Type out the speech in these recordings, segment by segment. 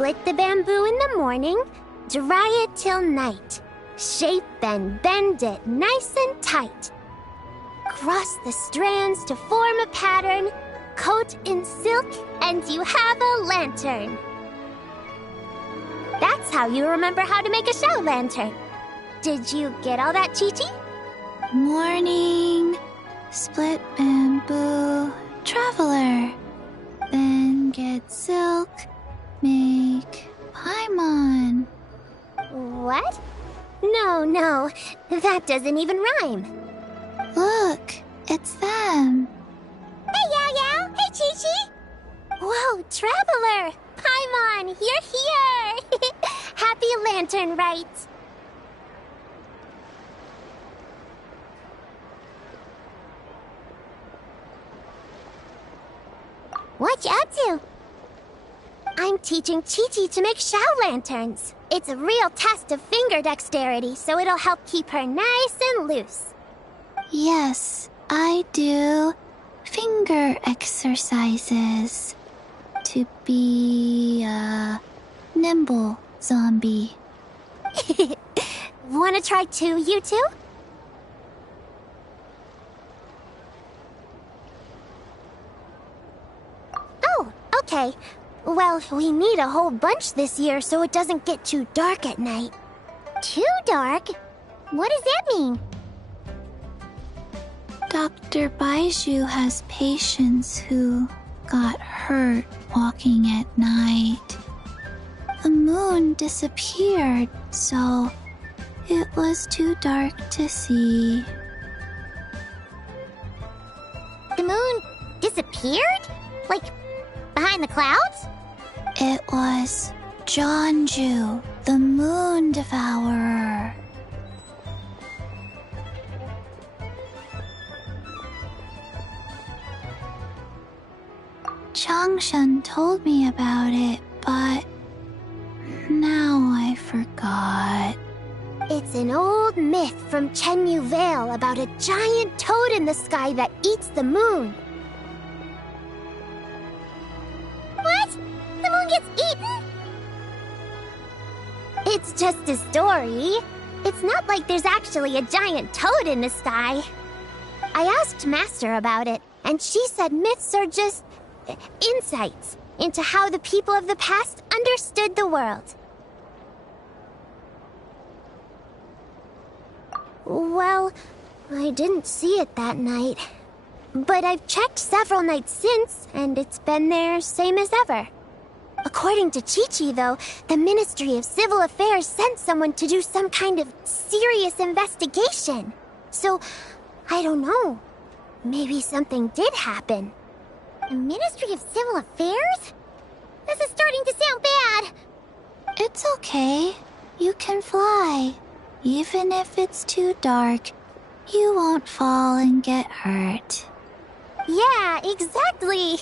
Split the bamboo in the morning, dry it till night. Shape and bend it nice and tight. Cross the strands to form a pattern, coat in silk, and you have a lantern. That's how you remember how to make a shell lantern. Did you get all that, Chi-Chi? Morning, split bamboo, traveler. Then get silk, make paimon. What? No, that doesn't even rhyme. Look, it's them. Hey, Yao Yao! Hey, Chi-Chi! Whoa, Traveler! Paimon, you're here! Happy Lantern Rites! What you up to? I'm teaching Chi-Chi to make shell lanterns. It's a real test of finger dexterity, so it'll help keep her nice and loose. Yes, I do finger exercises to be a nimble zombie. Wanna try too, you two? Oh, okay. Well, we need a whole bunch this year so it doesn't get too dark at night. Too dark? What does that mean? Dr. Baiju has patients who got hurt walking at night. The moon disappeared, so it was too dark to see. The moon disappeared? Like, behind the clouds? It was Jeonju, the moon devourer. Changshan told me about it, but now I forgot. It's an old myth from Chenyu Vale about a giant toad in the sky that eats the moon. What? The moon gets eaten? It's just a story. It's not like there's actually a giant toad in the sky. I asked Master about it, and she said myths are just insights into how the people of the past understood the world. Well, I didn't see it that night. But I've checked several nights since, and it's been there same as ever. According to Chi-Chi, though, the Ministry of Civil Affairs sent someone to do some kind of serious investigation. So, I don't know. Maybe something did happen. The Ministry of Civil Affairs? This is starting to sound bad. It's okay. You can fly. Even if it's too dark, you won't fall and get hurt. Yeah, exactly.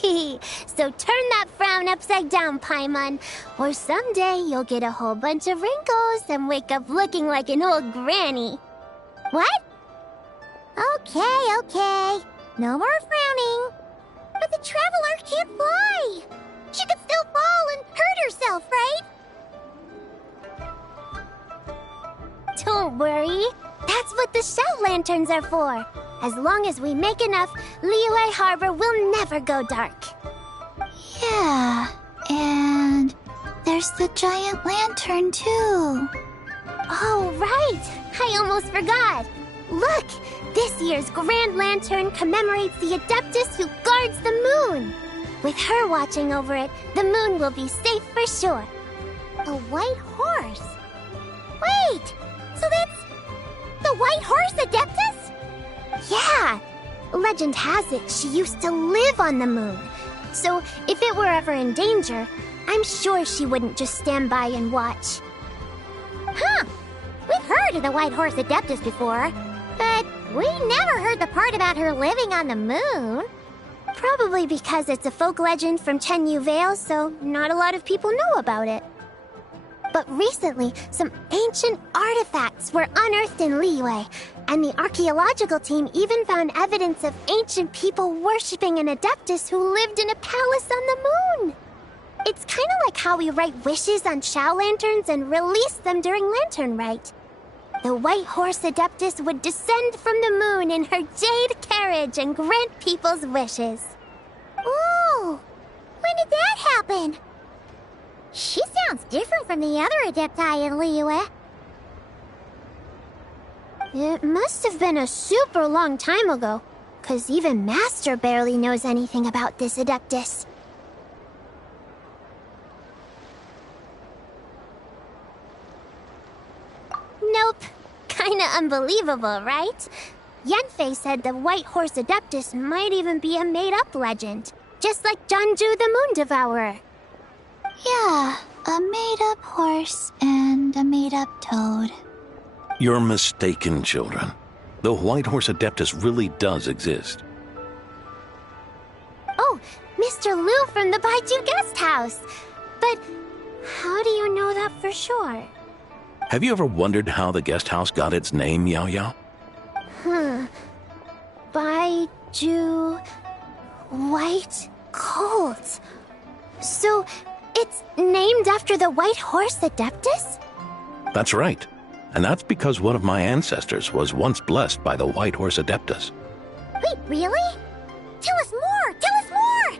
So turn that frown upside down, Paimon, or someday you'll get a whole bunch of wrinkles and wake up looking like an old granny. What? Okay. No more frowning. But the Traveler can't fly. She could still fall and hurt herself, right? Don't worry. That's what the shell lanterns are for. As long as we make enough, Liyue Harbor will never go dark. Yeah, and there's the giant lantern too. Oh, right! I almost forgot. Look, this year's Grand Lantern commemorates the Adeptus who guards the moon. With her watching over it, the moon will be safe for sure. A white horse? Wait, so that's the White Horse Adeptus? Yeah! Legend has it she used to live on the moon. So if it were ever in danger, I'm sure she wouldn't just stand by and watch. Huh! We've heard of the White Horse Adeptus before, but we never heard the part about her living on the moon. Probably because it's a folk legend from Chenyu Vale, so not a lot of people know about it. But recently, some ancient artifacts were unearthed in Liyue, and the archaeological team even found evidence of ancient people worshipping an Adeptus who lived in a palace on the moon. It's kind of like how we write wishes on Shao lanterns and release them during Lantern Rite. The White Horse Adeptus would descend from the moon in her jade carriage and grant people's wishes. Ooh! When did that happen? She sounds different from the other Adepti in Liyue. It must have been a super long time ago, 'cause even Master barely knows anything about this Adeptus. Nope. Kinda unbelievable, right? Yanfei said the White Horse Adeptus might even be a made-up legend, just like Janju the Moon Devourer. Yeah, a made-up horse and a made-up toad. You're mistaken, children. The White Horse Adeptus really does exist. Oh, Mr. Liu from the Baiju Guest House. But how do you know that for sure? Have you ever wondered how the guest house got its name, Yao Yao? Baiju... White Colt. So, it's named after the White Horse Adeptus? That's right. And that's because one of my ancestors was once blessed by the White Horse Adeptus. Wait, really? Tell us more! Tell us more!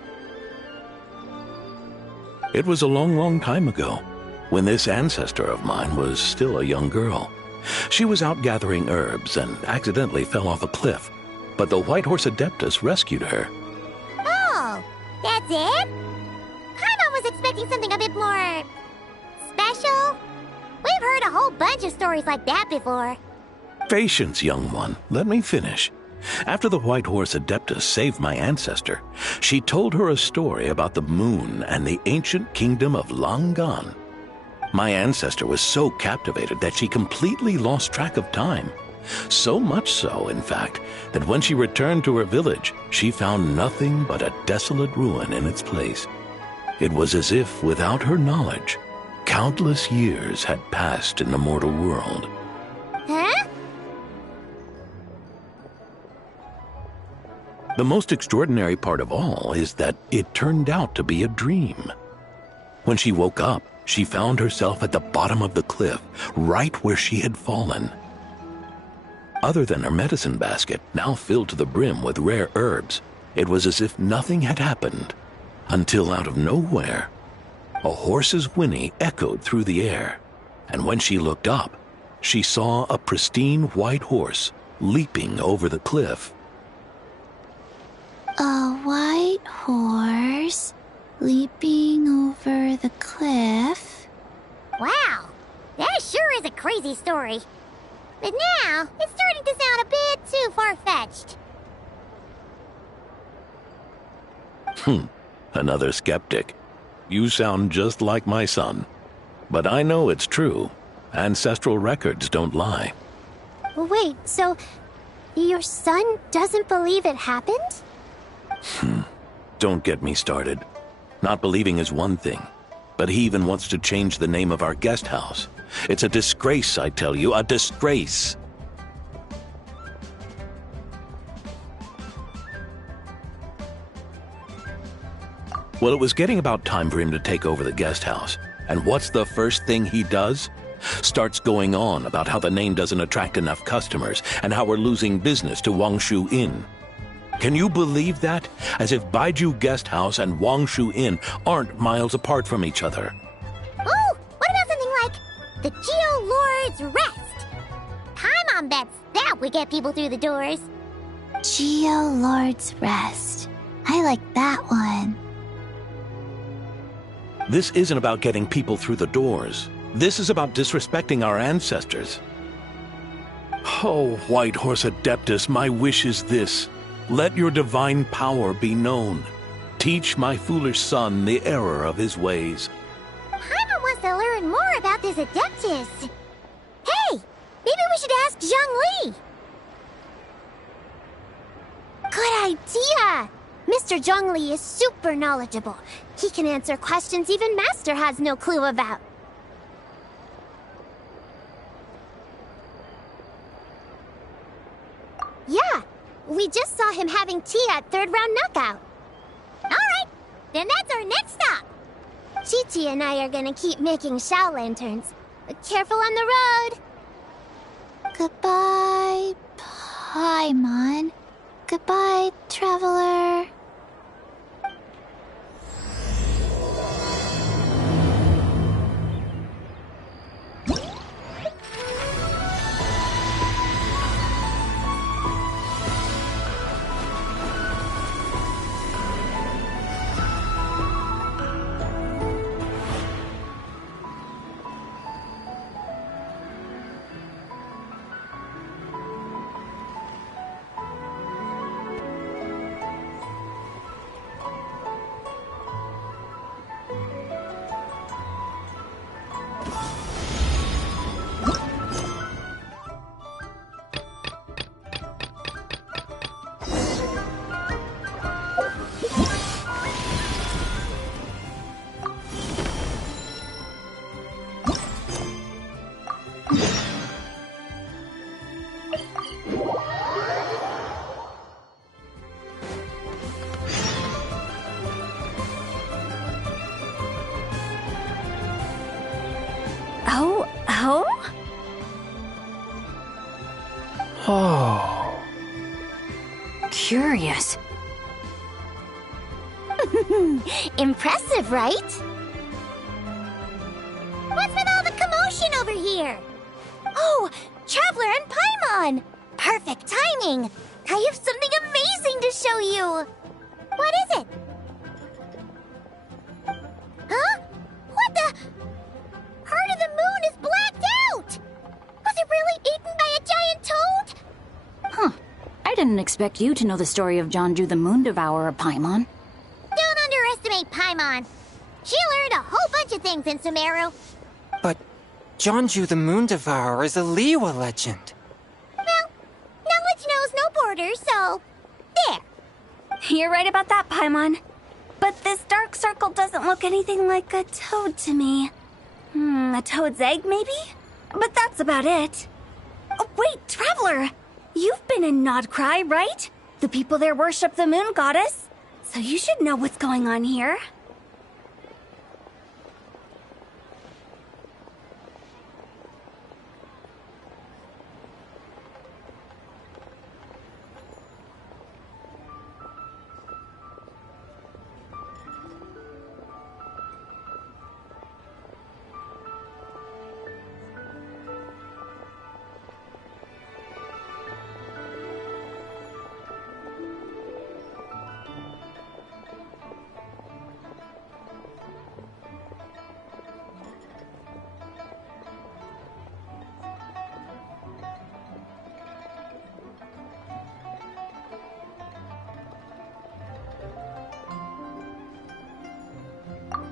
It was a long, long time ago, when this ancestor of mine was still a young girl. She was out gathering herbs and accidentally fell off a cliff, but the White Horse Adeptus rescued her. Oh, that's it? Paimon was expecting something a bit more... special? We've heard a whole bunch of stories like that before. Patience, young one. Let me finish. After the White Horse Adeptus saved my ancestor, she told her a story about the moon and the ancient kingdom of Langan. My ancestor was so captivated that she completely lost track of time. So much so, in fact, that when she returned to her village, she found nothing but a desolate ruin in its place. It was as if, without her knowledge, countless years had passed in the mortal world. Huh? The most extraordinary part of all is that it turned out to be a dream. When she woke up, she found herself at the bottom of the cliff, right where she had fallen. Other than her medicine basket, now filled to the brim with rare herbs, it was as if nothing had happened, until out of nowhere, a horse's whinny echoed through the air, and when she looked up, she saw a pristine white horse leaping over the cliff. A white horse leaping over the cliff? Wow, that sure is a crazy story. But now, it's starting to sound a bit too far-fetched. Another skeptic. You sound just like my son. But I know it's true. Ancestral records don't lie. Wait, so your son doesn't believe it happened? Don't get me started. Not believing is one thing, but he even wants to change the name of our guest house. It's a disgrace, I tell you, a disgrace. Well, it was getting about time for him to take over the guest house. And what's the first thing he does? Starts going on about how the name doesn't attract enough customers and how we're losing business to Wangshu Inn. Can you believe that? As if Baiju Guest House and Wangshu Inn aren't miles apart from each other. Oh, what about something like the Geo Lord's Rest? Paimon bets that would get people through the doors. Geo Lord's Rest. I like that one. This isn't about getting people through the doors. This is about disrespecting our ancestors. Oh, White Horse Adeptus, my wish is this. Let your divine power be known. Teach my foolish son the error of his ways. Paimon wants to learn more about this Adeptus. Hey, maybe we should ask Zhang Li. Good idea! Mr. Zhongli is super knowledgeable. He can answer questions even Master has no clue about. Yeah, we just saw him having tea at third round knockout. All right, then that's our next stop. Chi-Chi and I are gonna keep making Shao lanterns. Careful on the road! Goodbye, Paimon. Goodbye, traveler. Oh. Curious. Impressive, right? What's with all the commotion over here? Oh, Traveler and Paimon! Perfect timing! I have something amazing to show you! What is it? Huh? What the? Heart of the Moon is blacked out! Was it really eaten by a giant toad? Huh. I didn't expect you to know the story of Jonju the Moon Devourer, Paimon. Don't underestimate Paimon. She learned a whole bunch of things in Sumeru. But Jonju the Moon Devourer is a Liyue legend. Well, knowledge knows no borders, so... there. You're right about that, Paimon. But this dark circle doesn't look anything like a toad to me. A toad's egg, maybe? But that's about it. Oh, wait, Traveler! You've been in Nodcry, right? The people there worship the moon goddess. So you should know what's going on here.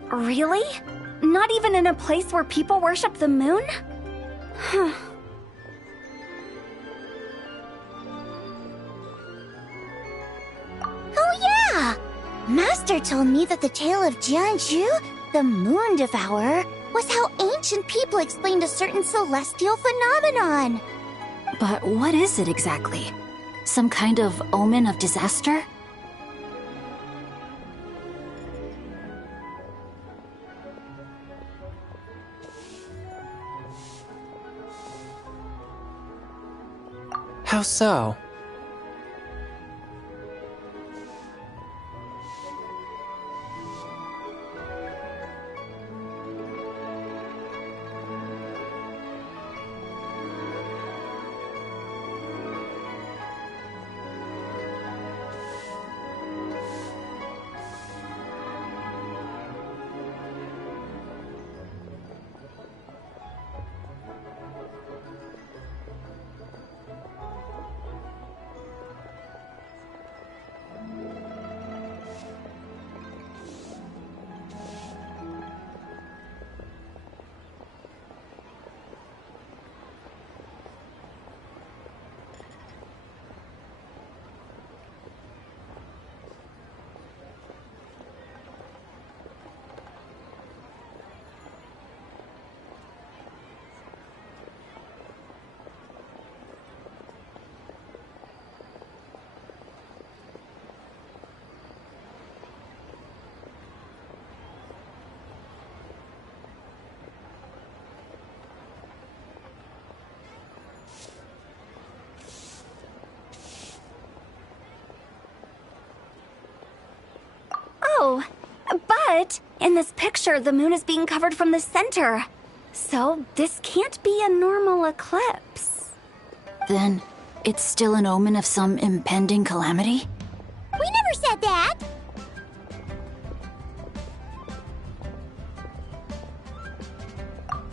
Really? Not even in a place where people worship the moon? Huh. Oh yeah! Master told me that the tale of Jianzhu, the Moon Devourer, was how ancient people explained a certain celestial phenomenon. But what is it exactly? Some kind of omen of disaster? How so? But in this picture, the moon is being covered from the center. So this can't be a normal eclipse. Then, it's still an omen of some impending calamity? We never said that!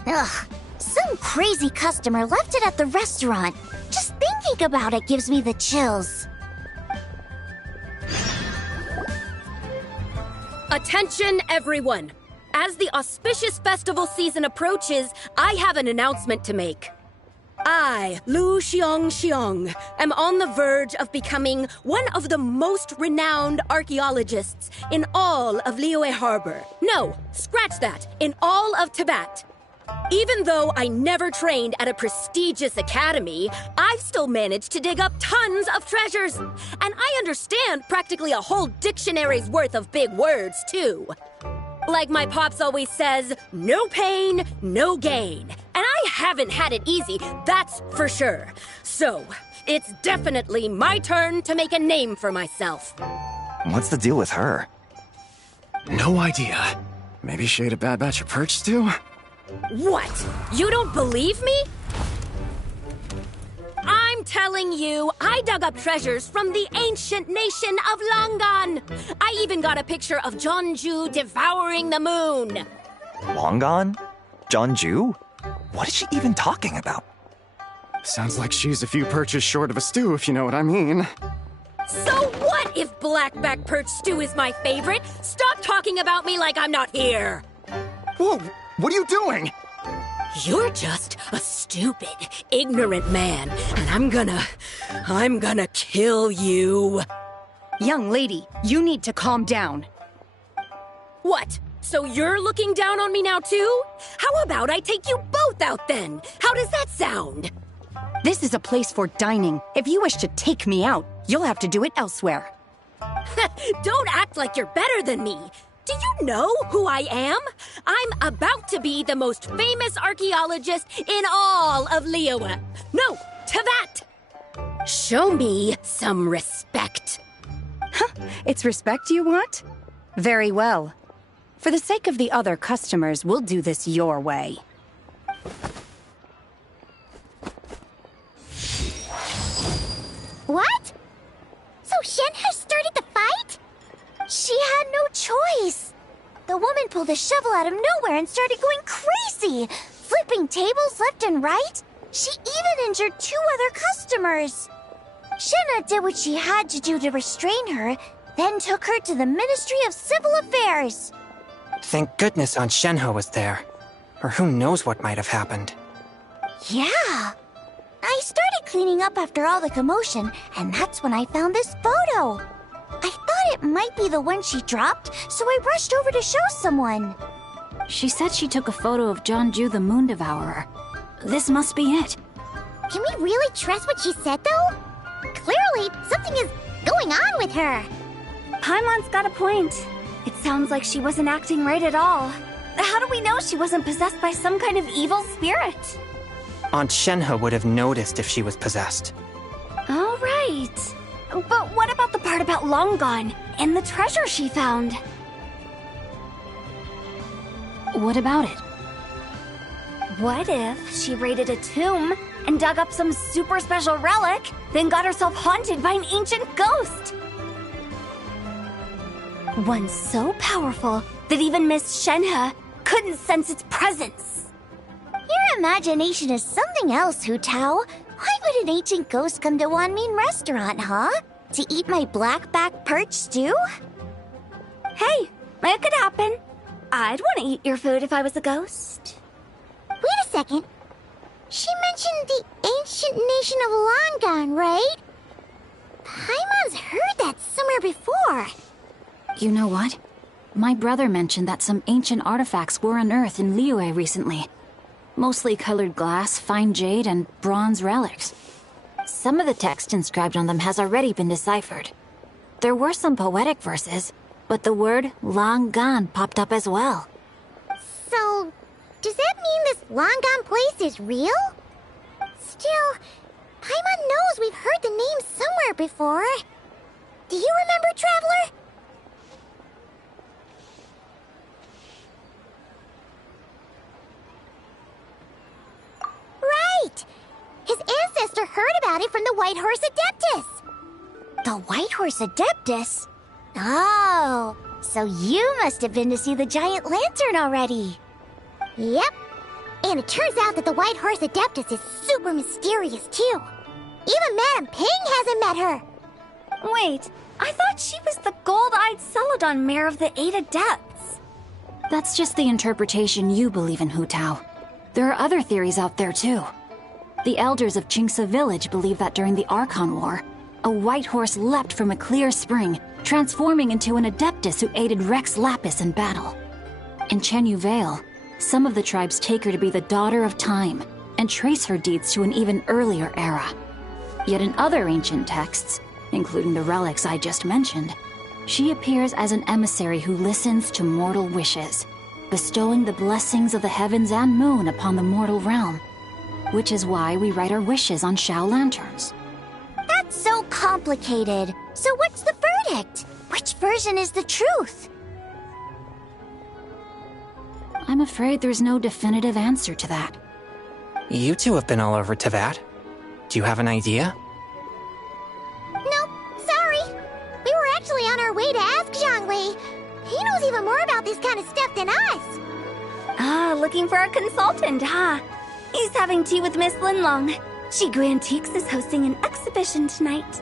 Ugh, some crazy customer left it at the restaurant. Just thinking about it gives me the chills. Attention, everyone! As the auspicious festival season approaches, I have an announcement to make. I, Lu Xiong, am on the verge of becoming one of the most renowned archaeologists in all of Liyue Harbor. No, scratch that, in all of Tibet. Even though I never trained at a prestigious academy, I've still managed to dig up tons of treasures. And I understand practically a whole dictionary's worth of big words, too. Like my pops always says, no pain, no gain. And I haven't had it easy, that's for sure. So, it's definitely my turn to make a name for myself. What's the deal with her? No idea. Maybe she ate a bad batch of perch stew? What? You don't believe me? I'm telling you, I dug up treasures from the ancient nation of Longan. I even got a picture of Jeonju devouring the moon. Longan? Jeonju? What is she even talking about? Sounds like she's a few perches short of a stew, if you know what I mean. So what if blackback perch stew is my favorite? Stop talking about me like I'm not here. Whoa, what are you doing? You're just a stupid, ignorant man, and I'm gonna kill you. Young lady, you need to calm down. What? So you're looking down on me now too? How about I take you both out then? How does that sound? This is a place for dining. If you wish to take me out, you'll have to do it elsewhere. Don't act like you're better than me. Do you know who I am? I'm about to be the most famous archaeologist in all of Liyue. No, Tibet! Show me some respect. It's respect you want? Very well. For the sake of the other customers, we'll do this your way. What? So Shen has started the fight? She had no choice. The woman pulled a shovel out of nowhere and started going crazy, flipping tables left and right. She even injured 2 other customers. Shenna did what she had to do to restrain her, then took her to the Ministry of Civil Affairs. Thank goodness Aunt Shenhe was there. Or who knows what might have happened. Yeah. I started cleaning up after all the commotion, and that's when I found this photo. I thought it might be the one she dropped, so I rushed over to show someone. She said she took a photo of Jeonju the Moon Devourer. This must be it. Can we really trust what she said, though? Clearly, something is going on with her. Paimon's got a point. It sounds like she wasn't acting right at all. How do we know she wasn't possessed by some kind of evil spirit? Aunt Shenhe would have noticed if she was possessed. All right. But what about the part about Long Gone and the treasure she found? What about it? What if she raided a tomb and dug up some super special relic, then got herself haunted by an ancient ghost? One so powerful that even Miss Shenhe couldn't sense its presence. Your imagination is something else, Hu Tao. Why would an ancient ghost come to Wanmin restaurant, huh? To eat my blackback perch stew? Hey, it could happen. I'd want to eat your food if I was a ghost. Wait a second. She mentioned the ancient nation of Longan, right? Paimon's heard that somewhere before. You know what? My brother mentioned that some ancient artifacts were unearthed in Liyue recently. Mostly colored glass, fine jade, and bronze relics. Some of the text inscribed on them has already been deciphered. There were some poetic verses, but the word Longan popped up as well. So, does that mean this Longan place is real? Still, Paimon knows we've heard the name somewhere before. Do you remember, Traveler? and the White Horse Adeptus. The White Horse Adeptus? Oh, so you must have been to see the giant lantern already. Yep. And it turns out that the White Horse Adeptus is super mysterious, too. Even Madame Ping hasn't met her. Wait, I thought she was the gold-eyed Celadon mare of the 8 Adepts. That's just the interpretation you believe in, Hu Tao. There are other theories out there, too. The elders of Qingce Village believe that during the Archon War, a white horse leapt from a clear spring, transforming into an Adeptus who aided Rex Lapis in battle. In Chenyu Vale, some of the tribes take her to be the Daughter of Time and trace her deeds to an even earlier era. Yet in other ancient texts, including the relics I just mentioned, she appears as an emissary who listens to mortal wishes, bestowing the blessings of the heavens and moon upon the mortal realm, which is why we write our wishes on Shao lanterns. That's so complicated. So what's the verdict? Which version is the truth? I'm afraid there's no definitive answer to that. You two have been all over Teyvat. Do you have an idea? Nope, sorry. We were actually on our way to ask Zhongli. He knows even more about this kind of stuff than us. Ah, looking for a consultant, huh? He's having tea with Miss Linlong. Shigu Antiques is hosting an exhibition tonight.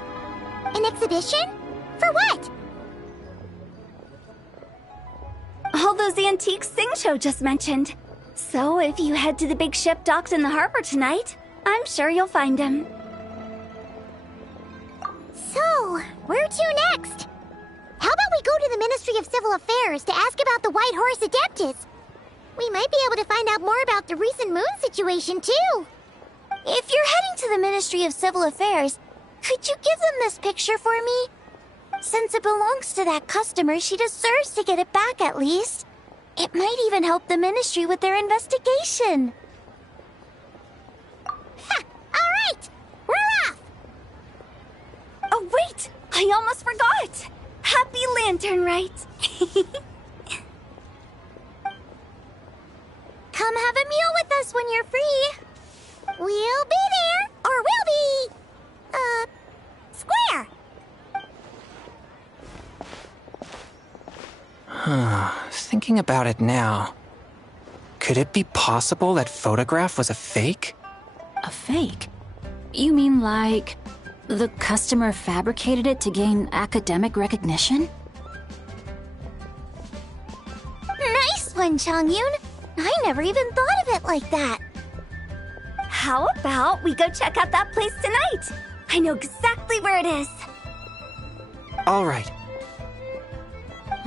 An exhibition? For what? All those antiques Xingqiu just mentioned. So if you head to the big ship docked in the harbor tonight, I'm sure you'll find him. So, where to next? How about we go to the Ministry of Civil Affairs to ask about the White Horse Adeptus? We might be able to find out more about the recent moon situation, too. If you're heading to the Ministry of Civil Affairs, could you give them this picture for me? Since it belongs to that customer, she deserves to get it back at least. It might even help the Ministry with their investigation. Ha! All right! We're off! Oh, wait! I almost forgot! Happy Lantern Rite! Come have a meal with us when you're free. We'll be there, or we'll be... square. Thinking about it now, could it be possible that photograph was a fake? A fake? You mean like the customer fabricated it to gain academic recognition? Nice one, Changyun. I never even thought of it like that. How about we go check out that place tonight? I know exactly where it is. All right.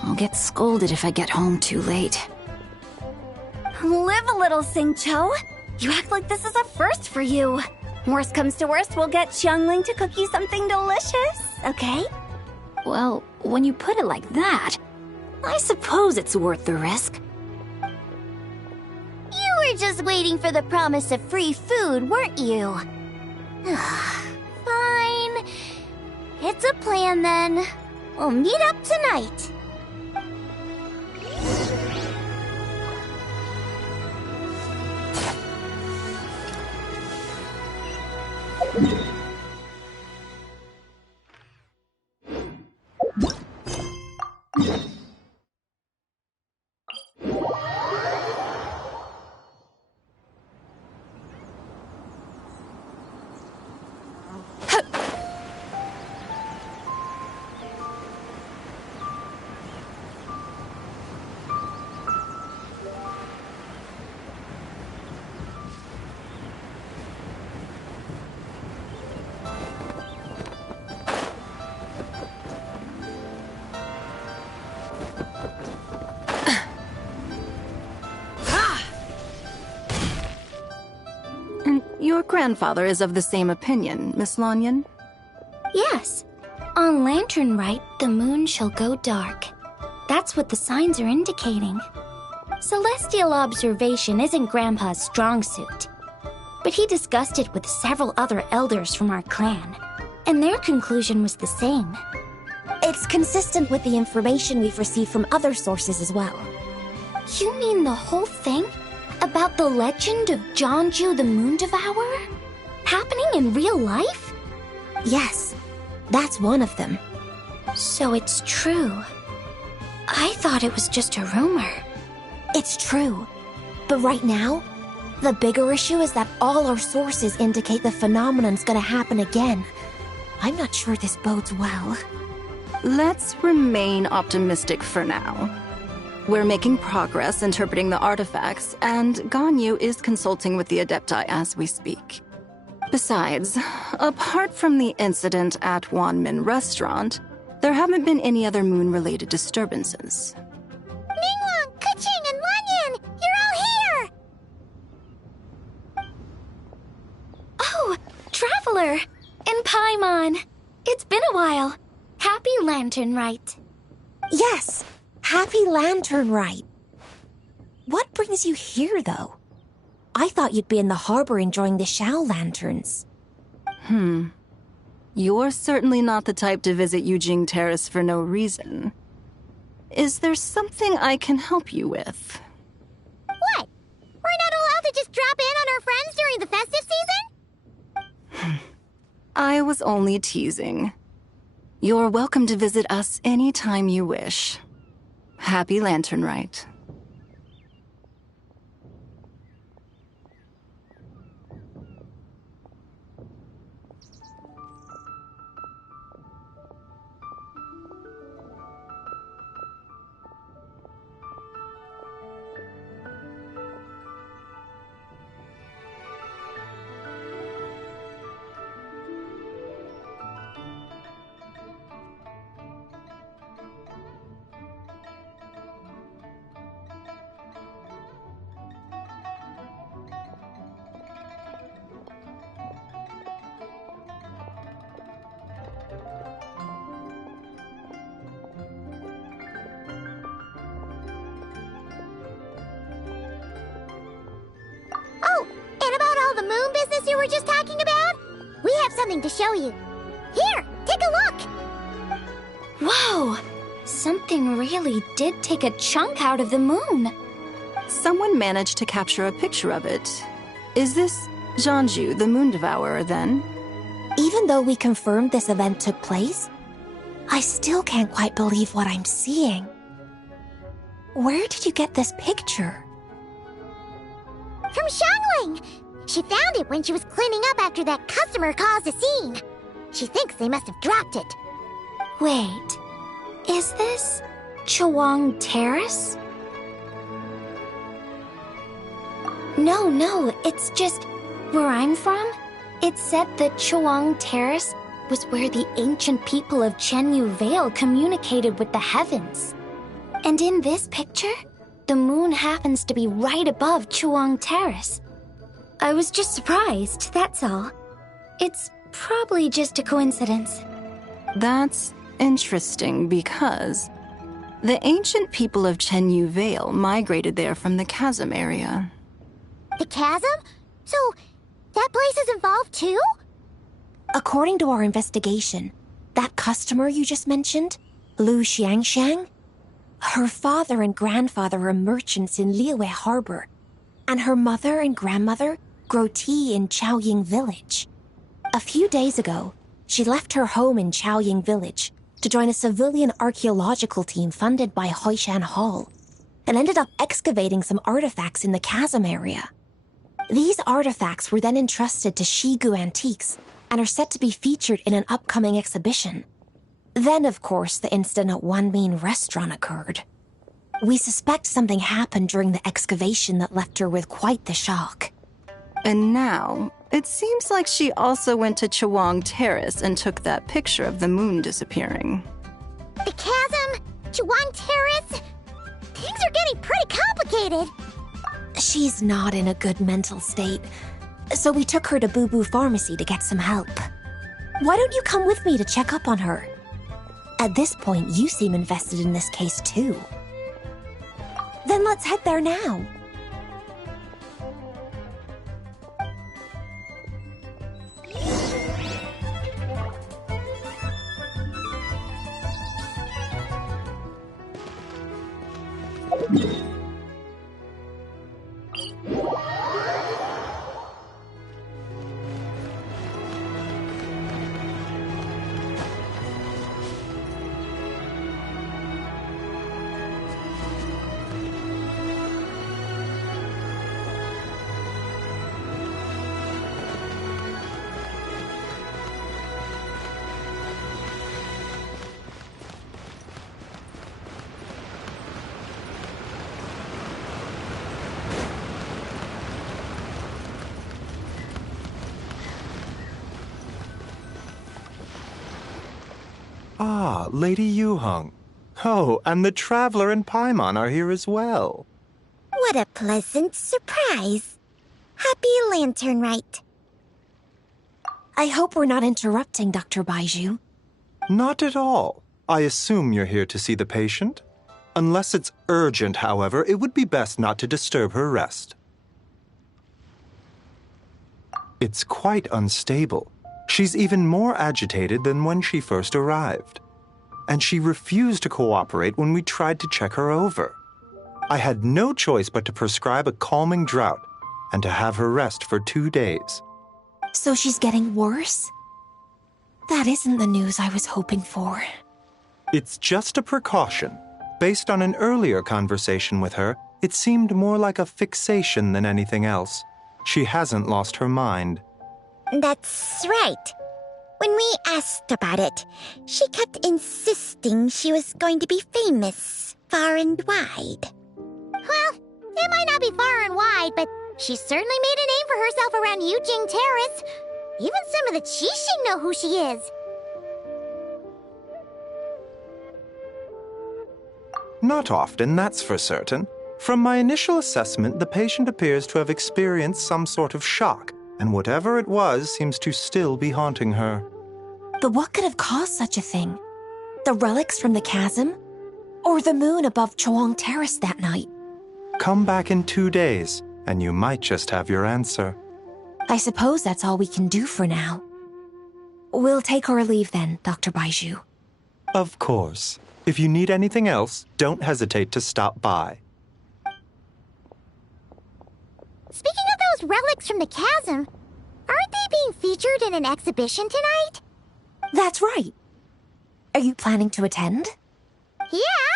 I'll get scolded if I get home too late. Live a little, Xingqiu. You act like this is a first for you. Worst comes to worst, we'll get Xiangling to cook you something delicious, okay? Well, when you put it like that, I suppose it's worth the risk. You were just waiting for the promise of free food, weren't you? Fine. It's a plan then. We'll meet up tonight. Your grandfather is of the same opinion, Miss Lanyan? Yes. On Lantern Rite, the moon shall go dark. That's what the signs are indicating. Celestial observation isn't Grandpa's strong suit. But he discussed it with several other elders from our clan, and their conclusion was the same. It's consistent with the information we've received from other sources as well. You mean the whole thing? About the legend of Zhongju the Moon Devourer? Happening in real life? Yes, that's one of them. So it's true. I thought it was just a rumor. It's true. But right now, the bigger issue is that all our sources indicate the phenomenon's gonna happen again. I'm not sure this bodes well. Let's remain optimistic for now. We're making progress interpreting the artifacts, and Ganyu is consulting with the Adepti as we speak. Besides, apart from the incident at Wanmin Restaurant, there haven't been any other moon-related disturbances. Ningguang, Keqing, and Lanyan! You're all here! Oh, Traveler! And Paimon! It's been a while. Happy Lantern Rite. Yes, Happy Lantern Rite. What brings you here, though? I thought you'd be in the harbor enjoying the Shao Lanterns. You're certainly not the type to visit Yujing Terrace for no reason. Is there something I can help you with? What? We're not allowed to just drop in on our friends during the festive season? I was only teasing. You're welcome to visit us anytime you wish. Happy Lantern Rite. You were just talking about? We have something to show you. Here, take a look! Whoa! Something really did take a chunk out of the moon. Someone managed to capture a picture of it. Is this Zhanju, the Moon Devourer, then? Even though we confirmed this event took place, I still can't quite believe what I'm seeing. Where did you get this picture? From Xiangling! She found it when she was cleaning up after that customer caused a scene. She thinks they must have dropped it. Wait, is this Chawang Terrace? No, it's just where I'm from. It said that Chawang Terrace was where the ancient people of Chenyu Vale communicated with the heavens. And in this picture, the moon happens to be right above Chawang Terrace. I was just surprised, that's all. It's probably just a coincidence. That's interesting because the ancient people of Chenyu Vale migrated there from the chasm area. The chasm? So, that place is involved too? According to our investigation, that customer you just mentioned, Lu Xiangxiang, her father and grandfather are merchants in Liyue Harbor, and her mother and grandmother grow tea in Chaoying Village. A few days ago, she left her home in Chaoying Village to join a civilian archaeological team funded by Hoishan Hall, and ended up excavating some artifacts in the chasm area. These artifacts were then entrusted to Shigu Antiques and are set to be featured in an upcoming exhibition. Then, of course, the incident at Wanmin Restaurant occurred. We suspect something happened during the excavation that left her with quite the shock. And now, it seems like she also went to Chawang Terrace and took that picture of the moon disappearing. The chasm? Chawang Terrace? Things are getting pretty complicated. She's not in a good mental state, so we took her to Boo Boo Pharmacy to get some help. Why don't you come with me to check up on her? At this point, you seem invested in this case too. Then let's head there now. Ah, Lady Yuheng. Oh, and the Traveler and Paimon are here as well. What a pleasant surprise. Happy Lantern Rite. I hope we're not interrupting, Dr. Baiju. Not at all. I assume you're here to see the patient. Unless it's urgent, however, it would be best not to disturb her rest. It's quite unstable. She's even more agitated than when she first arrived. And she refused to cooperate when we tried to check her over. I had no choice but to prescribe a calming draught and to have her rest for 2 days. So she's getting worse? That isn't the news I was hoping for. It's just a precaution. Based on an earlier conversation with her, it seemed more like a fixation than anything else. She hasn't lost her mind. That's right. When we asked about it, she kept insisting she was going to be famous far and wide. Well, it might not be far and wide, but she certainly made a name for herself around Yujing Terrace. Even some of the Qixing know who she is. Not often, that's for certain. From my initial assessment, the patient appears to have experienced some sort of shock, and whatever it was seems to still be haunting her. But what could have caused such a thing? The relics from the chasm? Or the moon above Chuang Terrace that night? Come back in 2 days, and you might just have your answer. I suppose that's all we can do for now. We'll take our leave then, Dr. Baiju. Of course. If you need anything else, don't hesitate to stop by. Speaking of those relics from the chasm, aren't they being featured in an exhibition tonight? That's right. Are you planning to attend? Yeah!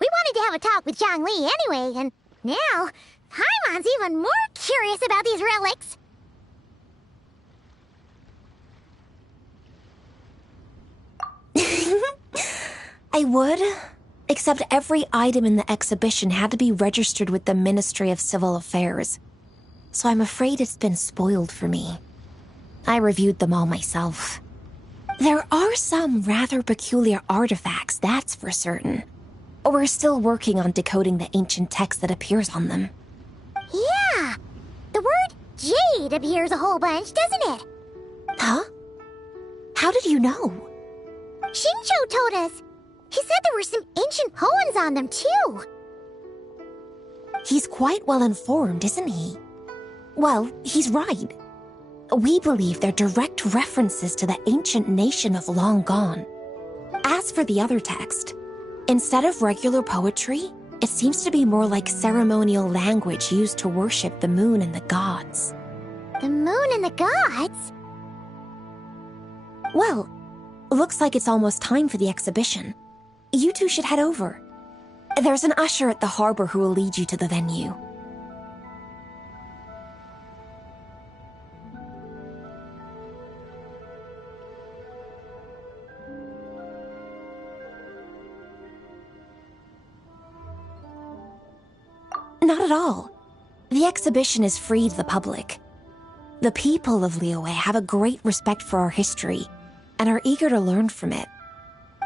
We wanted to have a talk with Zhang Li anyway, and now Paimon's even more curious about these relics. I would, except every item in the exhibition had to be registered with the Ministry of Civil Affairs, so I'm afraid it's been spoiled for me. I reviewed them all myself. There are some rather peculiar artifacts, that's for certain. We're still working on decoding the ancient text that appears on them. Yeah! The word jade appears a whole bunch, doesn't it? Huh? How did you know? Shincho told us. He said there were some ancient poems on them, too. He's quite well informed, isn't he? Well, he's right. We believe they're direct references to the ancient nation of long gone. As for the other text, instead of regular poetry, it seems to be more like ceremonial language used to worship the moon and the gods. The moon and the gods? Well, looks like it's almost time for the exhibition. You two should head over. There's an usher at the harbor who will lead you to the venue. Not at all. The exhibition is free to the public. The people of Liyue have a great respect for our history and are eager to learn from it.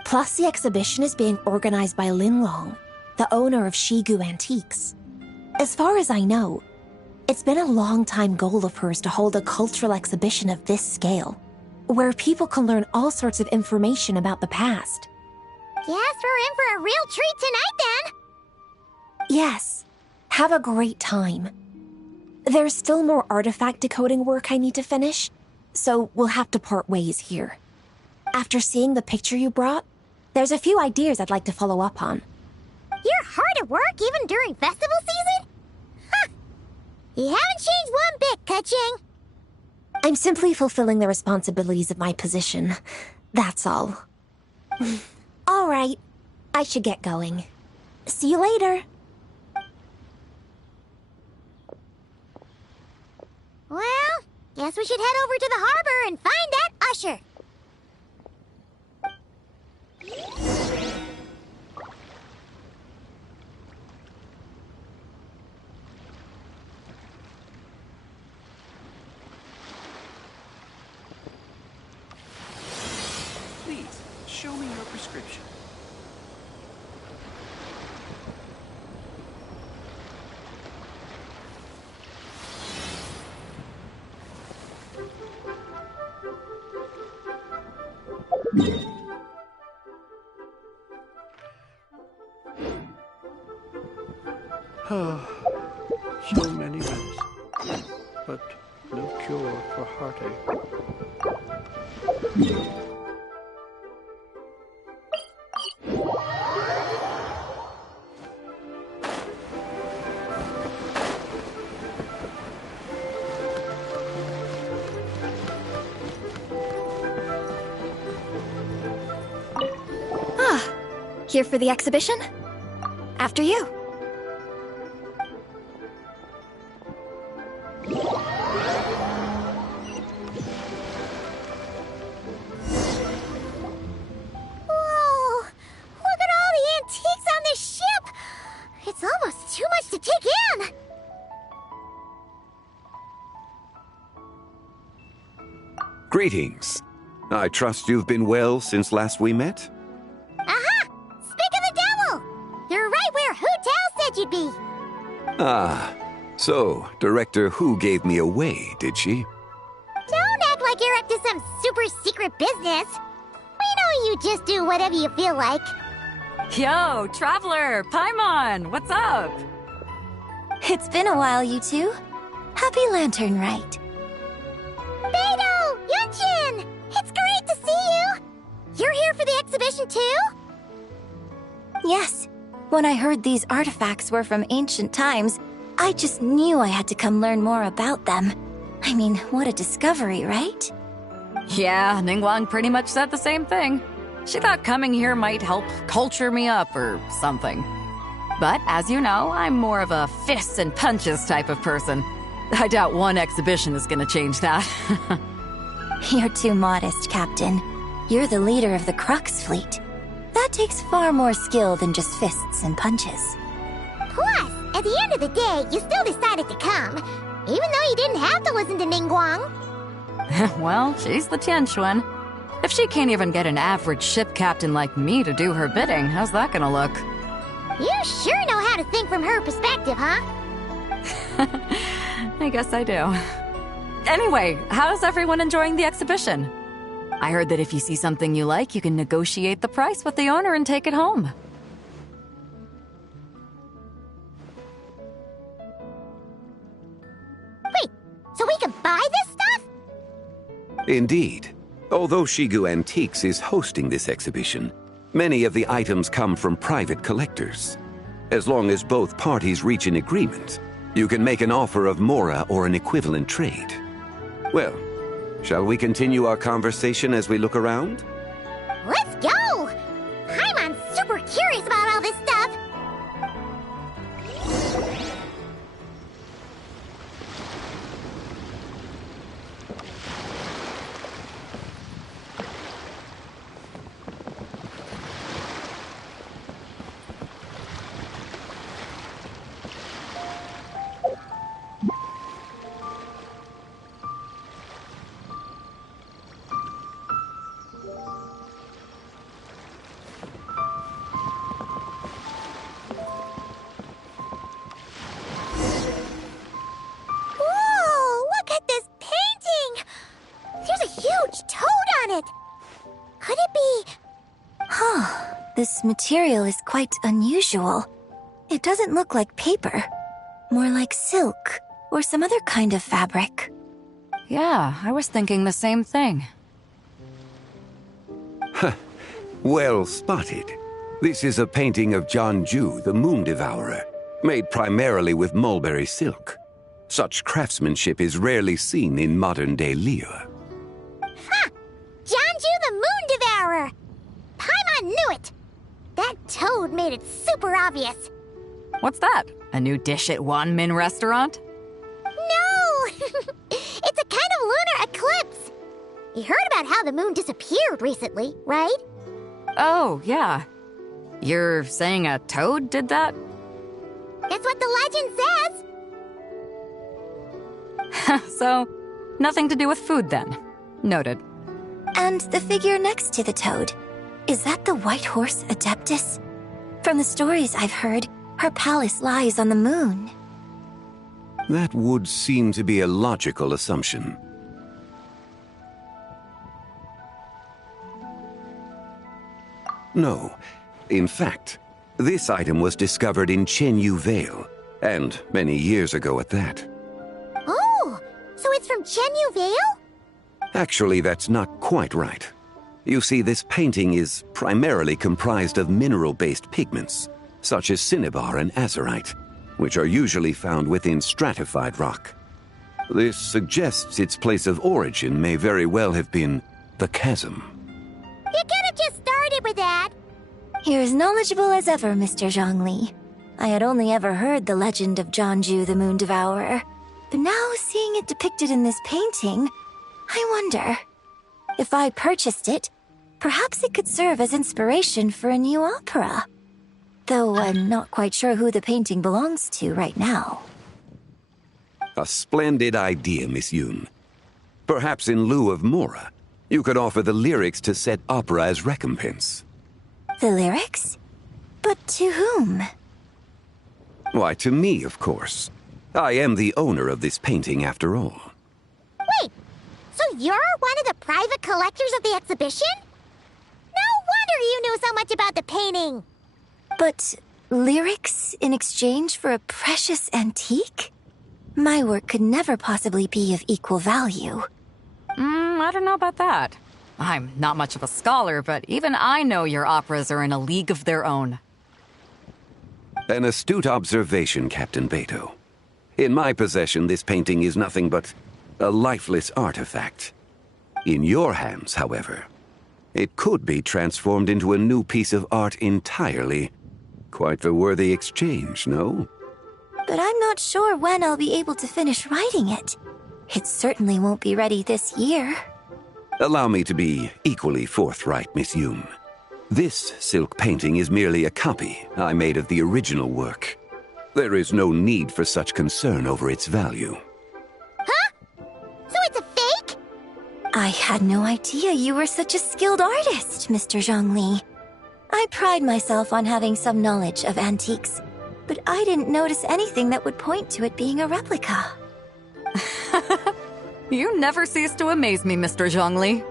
Plus, the exhibition is being organized by Lin Long, the owner of Shigu Antiques. As far as I know, it's been a long-time goal of hers to hold a cultural exhibition of this scale, where people can learn all sorts of information about the past. Guess we're in for a real treat tonight, then. Yes. Have a great time. There's still more artifact decoding work I need to finish, so we'll have to part ways here. After seeing the picture you brought, there's a few ideas I'd like to follow up on. You're hard at work even during festival season? Huh! You haven't changed one bit, Keqing. I'm simply fulfilling the responsibilities of my position. That's all. All right. I should get going. See you later. Well, guess we should head over to the harbor and find that usher. Please, Show me your prescription. So many medicines, but no cure for heartache. Here for the exhibition? After you. Whoa! Look at all the antiques on this ship! It's almost too much to take in! Greetings. I trust you've been well since last we met? Aha! Speak of the devil! You're right where Hu Tao said you'd be! Ah, so Director Hu gave me away, did she? Don't act like you're up to some super secret business! We know you just do whatever you feel like. Yo, Traveler! Paimon! What's up? It's been a while, you two. Happy Lantern Rite. Beidou! Yunjin! It's great to see you! You're here for the exhibition too? Yes. When I heard these artifacts were from ancient times, I just knew I had to come learn more about them. I mean, what a discovery, right? Yeah, Ningguang pretty much said the same thing. She thought coming here might help culture me up or something. But as you know, I'm more of a fists and punches type of person. I doubt one exhibition is gonna change that. You're too modest, Captain. You're the leader of the Crux fleet. That takes far more skill than just fists and punches. Plus, at the end of the day, you still decided to come, even though you didn't have to listen to Ningguang. Well, she's the Tianquan. If she can't even get an average ship captain like me to do her bidding, how's that gonna look? You sure know how to think from her perspective, huh? I guess I do. Anyway, how's everyone enjoying the exhibition? I heard that if you see something you like, you can negotiate the price with the owner and take it home. Wait, so we can buy this stuff? Indeed. Although Shigu Antiques is hosting this exhibition, many of the items come from private collectors. As long as both parties reach an agreement, you can make an offer of mora or an equivalent trade. Well, shall we continue our conversation as we look around? Let's go! Paimon's super curious about all this stuff. This material is quite unusual. It doesn't look like paper. More like silk, or some other kind of fabric. Yeah, I was thinking the same thing. Well spotted. This is a painting of Jianju, the Moon Devourer, made primarily with mulberry silk. Such craftsmanship is rarely seen in modern-day Liyue. Ha! Jianju the Moon Devourer! Paimon knew it! That toad made it super obvious. What's that? A new dish at Wanmin restaurant? No! It's a kind of lunar eclipse. You heard about how the moon disappeared recently, right? Oh, yeah. You're saying a toad did that? That's what the legend says. So, nothing to do with food then. Noted. And the figure next to the toad. Is that the White Horse Adeptus? From the stories I've heard, her palace lies on the moon. That would seem to be a logical assumption. No. In fact, this item was discovered in Chenyu Vale, and many years ago at that. Oh, so it's from Chenyu Vale? Actually, that's not quite right. You see, this painting is primarily comprised of mineral-based pigments, such as cinnabar and azurite, which are usually found within stratified rock. This suggests its place of origin may very well have been the chasm. You could have just started with that. You're as knowledgeable as ever, Mr. Zhongli. I had only ever heard the legend of Jianzhu the Moon Devourer, but now seeing it depicted in this painting, I wonder, if I purchased it, perhaps it could serve as inspiration for a new opera. Though I'm not quite sure who the painting belongs to right now. A splendid idea, Miss Yoon. Perhaps in lieu of Mora, you could offer the lyrics to said opera as recompense. The lyrics? But to whom? Why, to me, of course. I am the owner of this painting, after all. Wait, so you're one of the private collectors of the exhibition? No wonder you knew so much about the painting. But lyrics in exchange for a precious antique? My work could never possibly be of equal value. I don't know about that. I'm not much of a scholar, but even I know your operas are in a league of their own. An astute observation, Captain Beto. In my possession, this painting is nothing but a lifeless artifact. In your hands, however, it could be transformed into a new piece of art entirely. Quite the worthy exchange, no? But I'm not sure when I'll be able to finish writing it. It certainly won't be ready this year. Allow me to be equally forthright, Miss Yoon. This silk painting is merely a copy I made of the original work. There is no need for such concern over its value. Huh? So it's a fake? I had no idea you were such a skilled artist, Mr. Zhongli. I pride myself on having some knowledge of antiques, but I didn't notice anything that would point to it being a replica. You never cease to amaze me, Mr. Zhongli.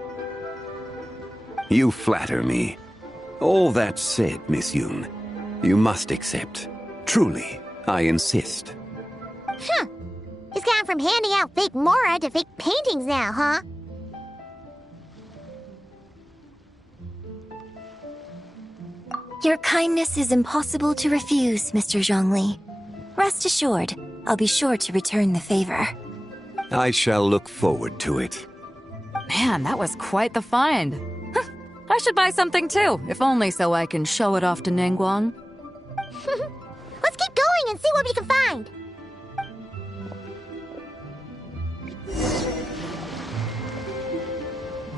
You flatter me. All that said, Miss Yoon, you must accept. Truly, I insist. Huh. He's gone from handing out fake Mora to fake paintings now, huh? Your kindness is impossible to refuse, Mr. Zhongli. Rest assured, I'll be sure to return the favor. I shall look forward to it. Man, that was quite the find. I should buy something too, if only so I can show it off to Ningguang. Let's keep going and see what we can find.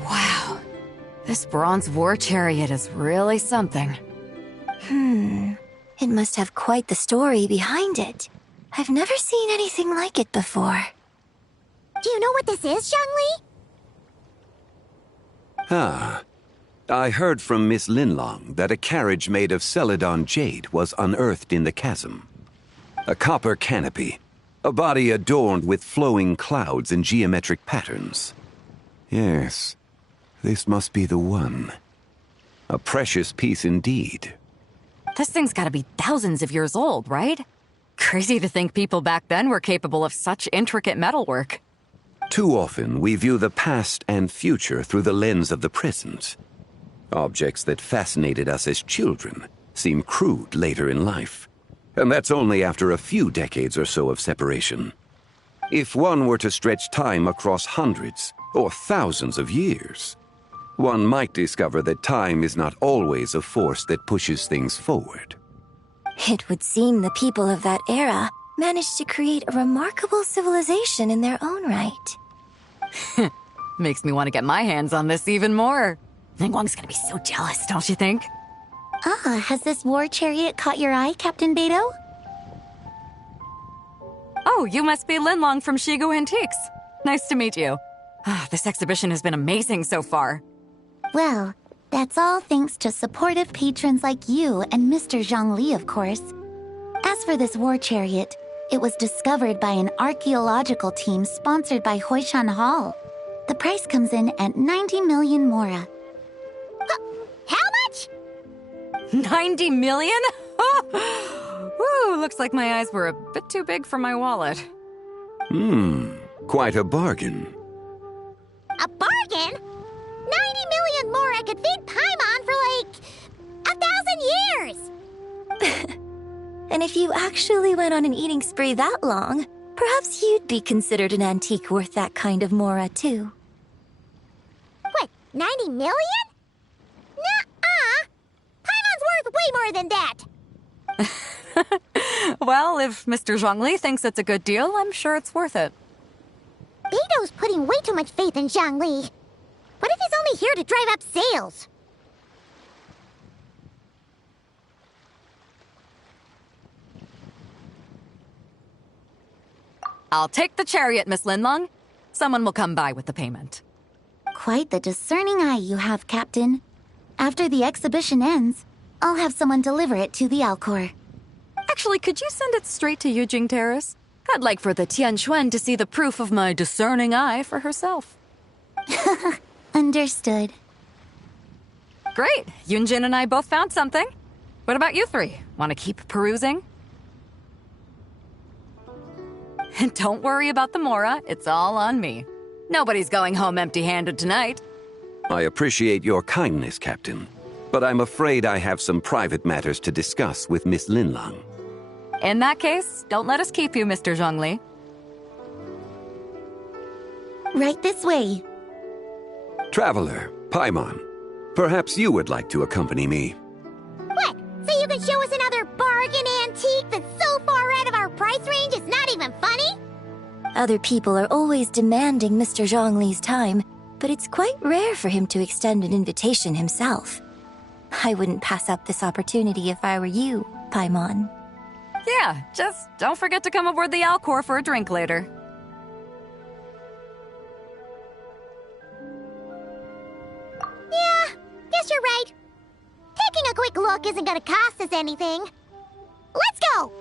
Wow, this bronze war chariot is really something. It must have quite the story behind it. I've never seen anything like it before. Do you know what this is, Zhongli? Ah. I heard from Miss Linlong that a carriage made of Celadon jade was unearthed in the chasm. A copper canopy, a body adorned with flowing clouds and geometric patterns. Yes, this must be the one. A precious piece indeed. This thing's gotta be thousands of years old, right? Crazy to think people back then were capable of such intricate metalwork. Too often, we view the past and future through the lens of the present. Objects that fascinated us as children seem crude later in life. And that's only after a few decades or so of separation. If one were to stretch time across hundreds or thousands of years, one might discover that time is not always a force that pushes things forward. It would seem the people of that era managed to create a remarkable civilization in their own right. Makes me want to get my hands on this even more. Ningguang's gonna be so jealous, don't you think? Has this war chariot caught your eye, Captain Beto? Oh, you must be Linlong from Shigu Antiques. Nice to meet you. This exhibition has been amazing so far. Well, That's all thanks to supportive patrons like you and Mr. Zhongli, of course. As for this war chariot, it was discovered by an archaeological team sponsored by Hoishan Hall. The price comes in at 90 million mora. How much? 90 million? Woo, looks like my eyes were a bit too big for my wallet. Quite a bargain. A bargain? 90 million mora could feed Paimon for like 1,000 years! And if you actually went on an eating spree that long, perhaps you'd be considered an antique worth that kind of mora, too. What, 90 million? Nuh-uh! Paimon's worth way more than that! Well, if Mr. Zhongli thinks it's a good deal, I'm sure it's worth it. Beto's putting way too much faith in Zhongli. What if he's only here to drive up sales? I'll take the chariot, Miss Linlong. Someone will come by with the payment. Quite the discerning eye you have, Captain. After the exhibition ends, I'll have someone deliver it to the Alcor. Actually, could you send it straight to Yujing Terrace? I'd like for the Tianquan to see the proof of my discerning eye for herself. Understood. Great. Yunjin and I both found something. What about you three? Want to keep perusing? And don't worry about the mora. It's all on me. Nobody's going home empty-handed tonight. I appreciate your kindness, Captain, but I'm afraid I have some private matters to discuss with Miss Linlong. In that case, don't let us keep you, Mr. Zhongli. Right this way. Traveler, Paimon, perhaps you would like to accompany me. What? So you can show us another bargain antique that's so far out of our price range it's not even funny? Other people are always demanding Mr. Zhongli's time, but it's quite rare for him to extend an invitation himself. I wouldn't pass up this opportunity if I were you, Paimon. Yeah, just don't forget to come aboard the Alcor for a drink later. Yeah, guess you're right. Taking a quick look isn't gonna cost us anything. Let's go!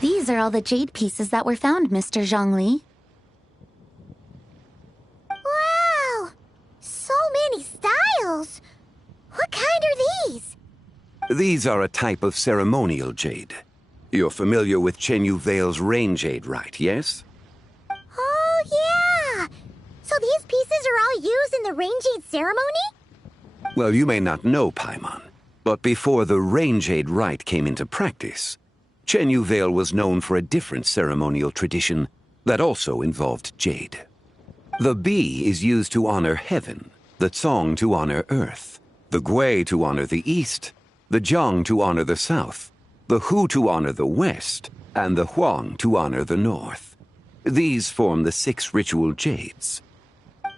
These are all the jade pieces that were found, Mr. Zhongli. Wow! So many styles! What kind are these? These are a type of ceremonial jade. You're familiar with Chenyu Vale's rain jade, right, yes? Oh, yeah! So these pieces are all used in the rain jade ceremony? Well, you may not know, Paimon, but before the rain jade rite came into practice, Chenyu Vale was known for a different ceremonial tradition that also involved jade. The bee is used to honor heaven, the Tsong to honor earth, the Gui to honor the east, the Jiang to honor the south, the Hu to honor the west, and the Huang to honor the north. These form the 6 ritual jades.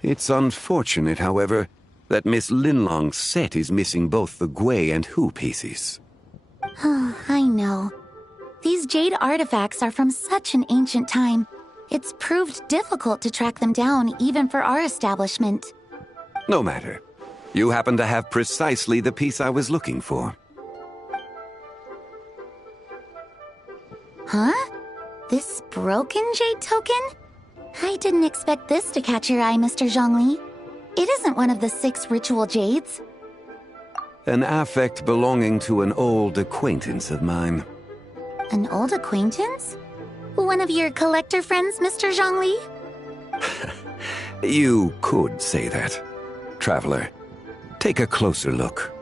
It's unfortunate, however, that Miss Linlong's set is missing both the Gui and Hu pieces. I know. These jade artifacts are from such an ancient time. It's proved difficult to track them down, even for our establishment. No matter. You happen to have precisely the piece I was looking for. Huh? This broken jade token? I didn't expect this to catch your eye, Mr. Zhongli. It isn't one of the 6 ritual jades. An affect belonging to an old acquaintance of mine. An old acquaintance? One of your collector friends, Mr. Zhongli? You could say that. Traveler, take a closer look.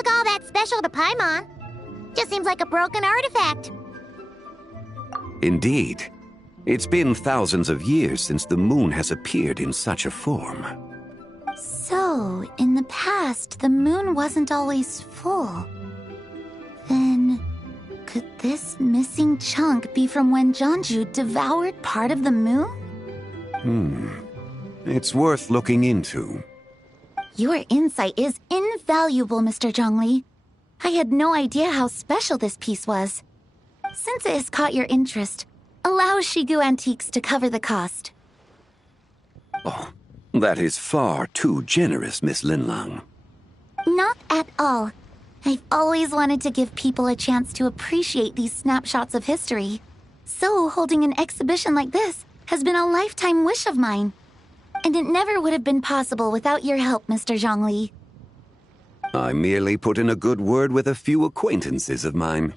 look all that special to Paimon. Just seems like a broken artifact. Indeed. It's been thousands of years since the moon has appeared in such a form. So, in the past, the moon wasn't always full. Then, could this missing chunk be from when Jeonju devoured part of the moon? It's worth looking into. Your insight is invaluable, Mr. Zhongli. I had no idea how special this piece was. Since it has caught your interest, allow Shigu Antiques to cover the cost. Oh, that is far too generous, Miss Linlang. Not at all. I've always wanted to give people a chance to appreciate these snapshots of history. So holding an exhibition like this has been a lifetime wish of mine. And it never would have been possible without your help, Mr. Zhongli. I merely put in a good word with a few acquaintances of mine.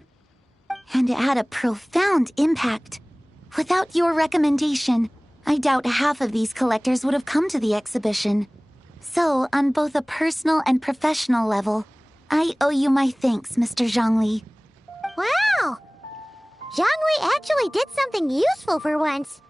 And it had a profound impact. Without your recommendation, I doubt half of these collectors would have come to the exhibition. So, on both a personal and professional level, I owe you my thanks, Mr. Zhongli. Wow! Zhongli actually did something useful for once.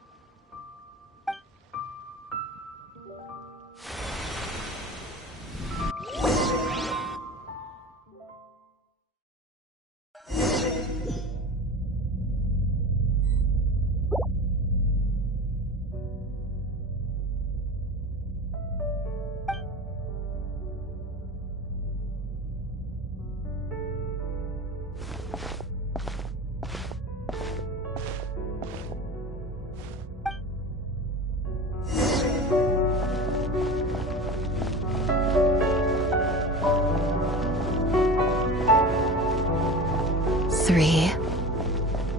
Three,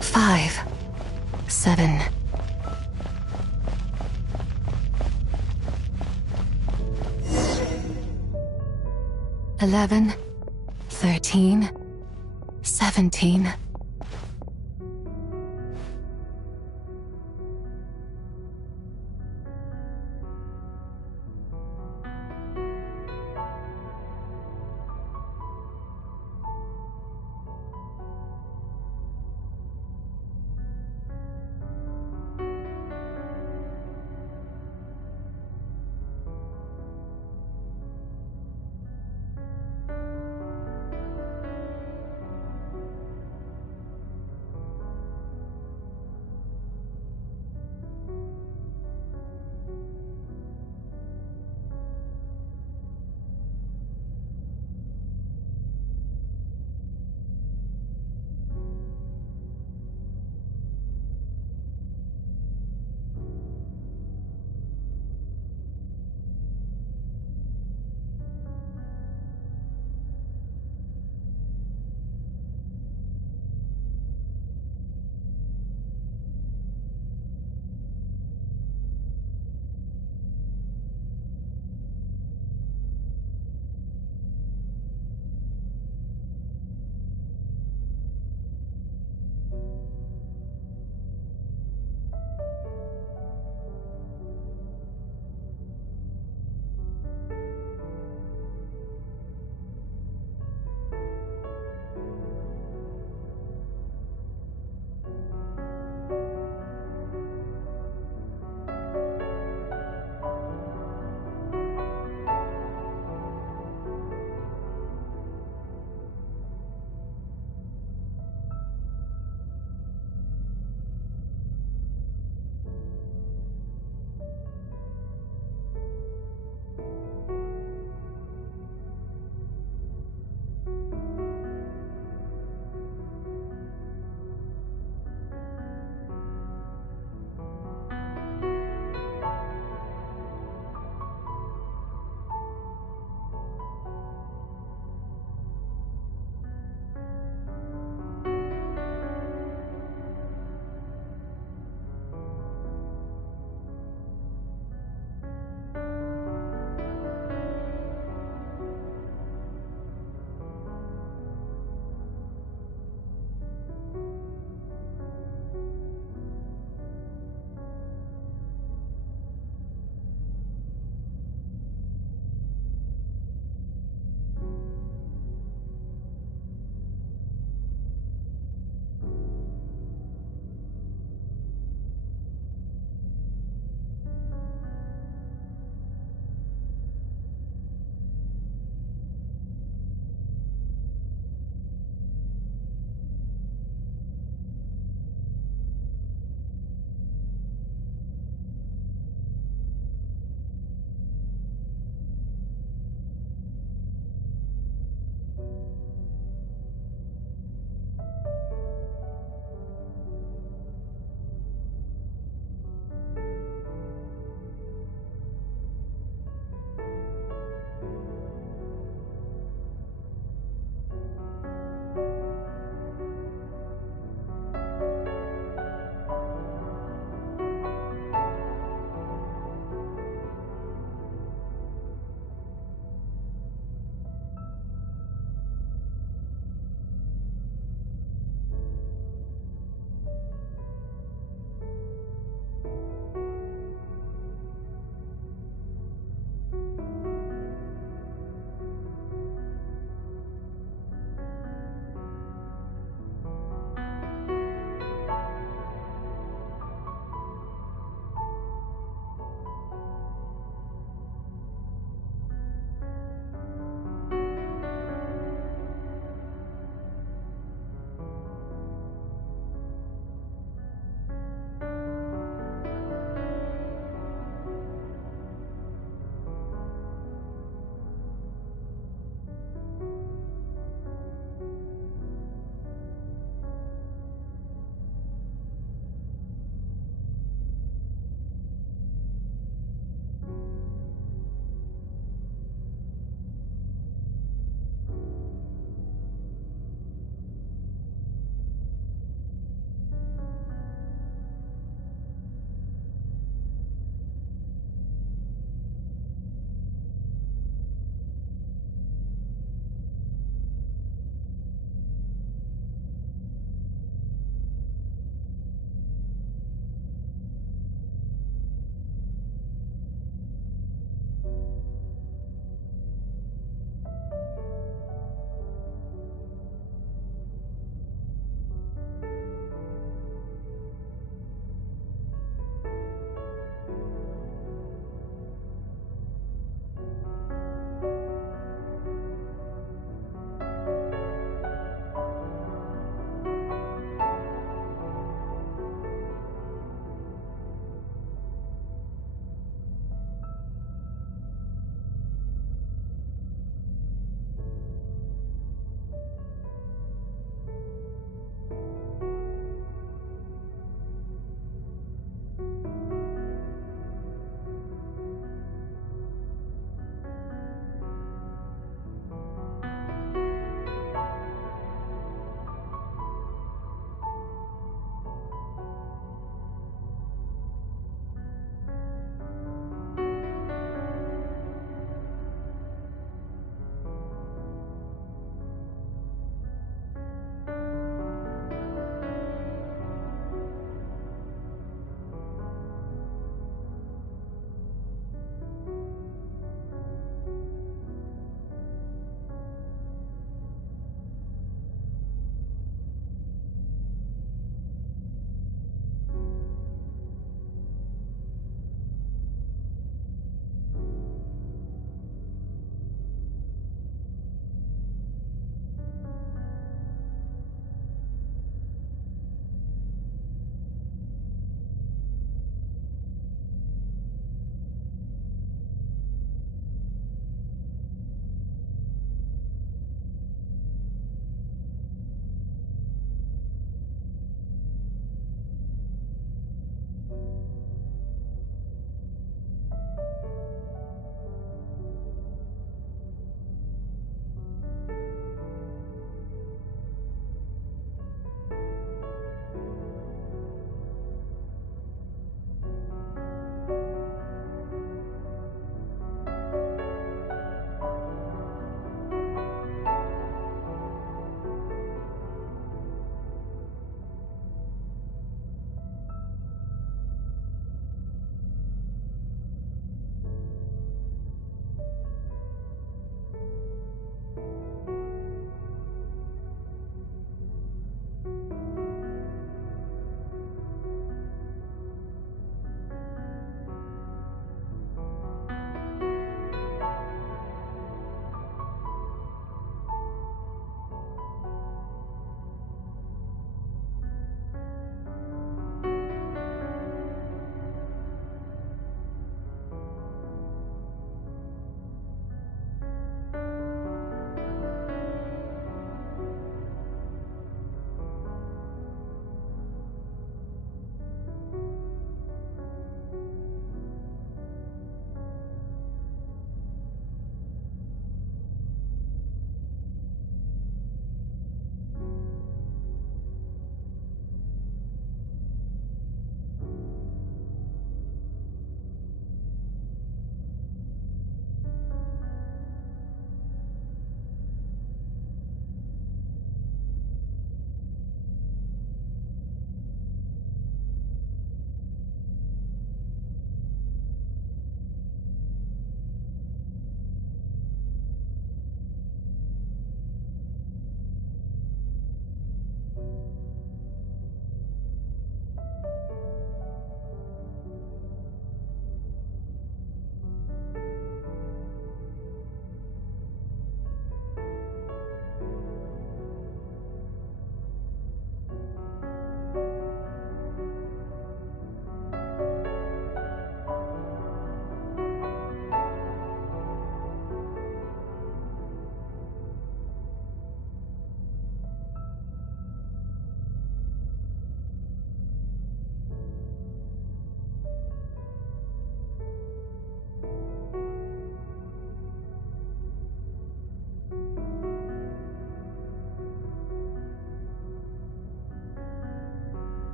5, 7. $11, 13, 17.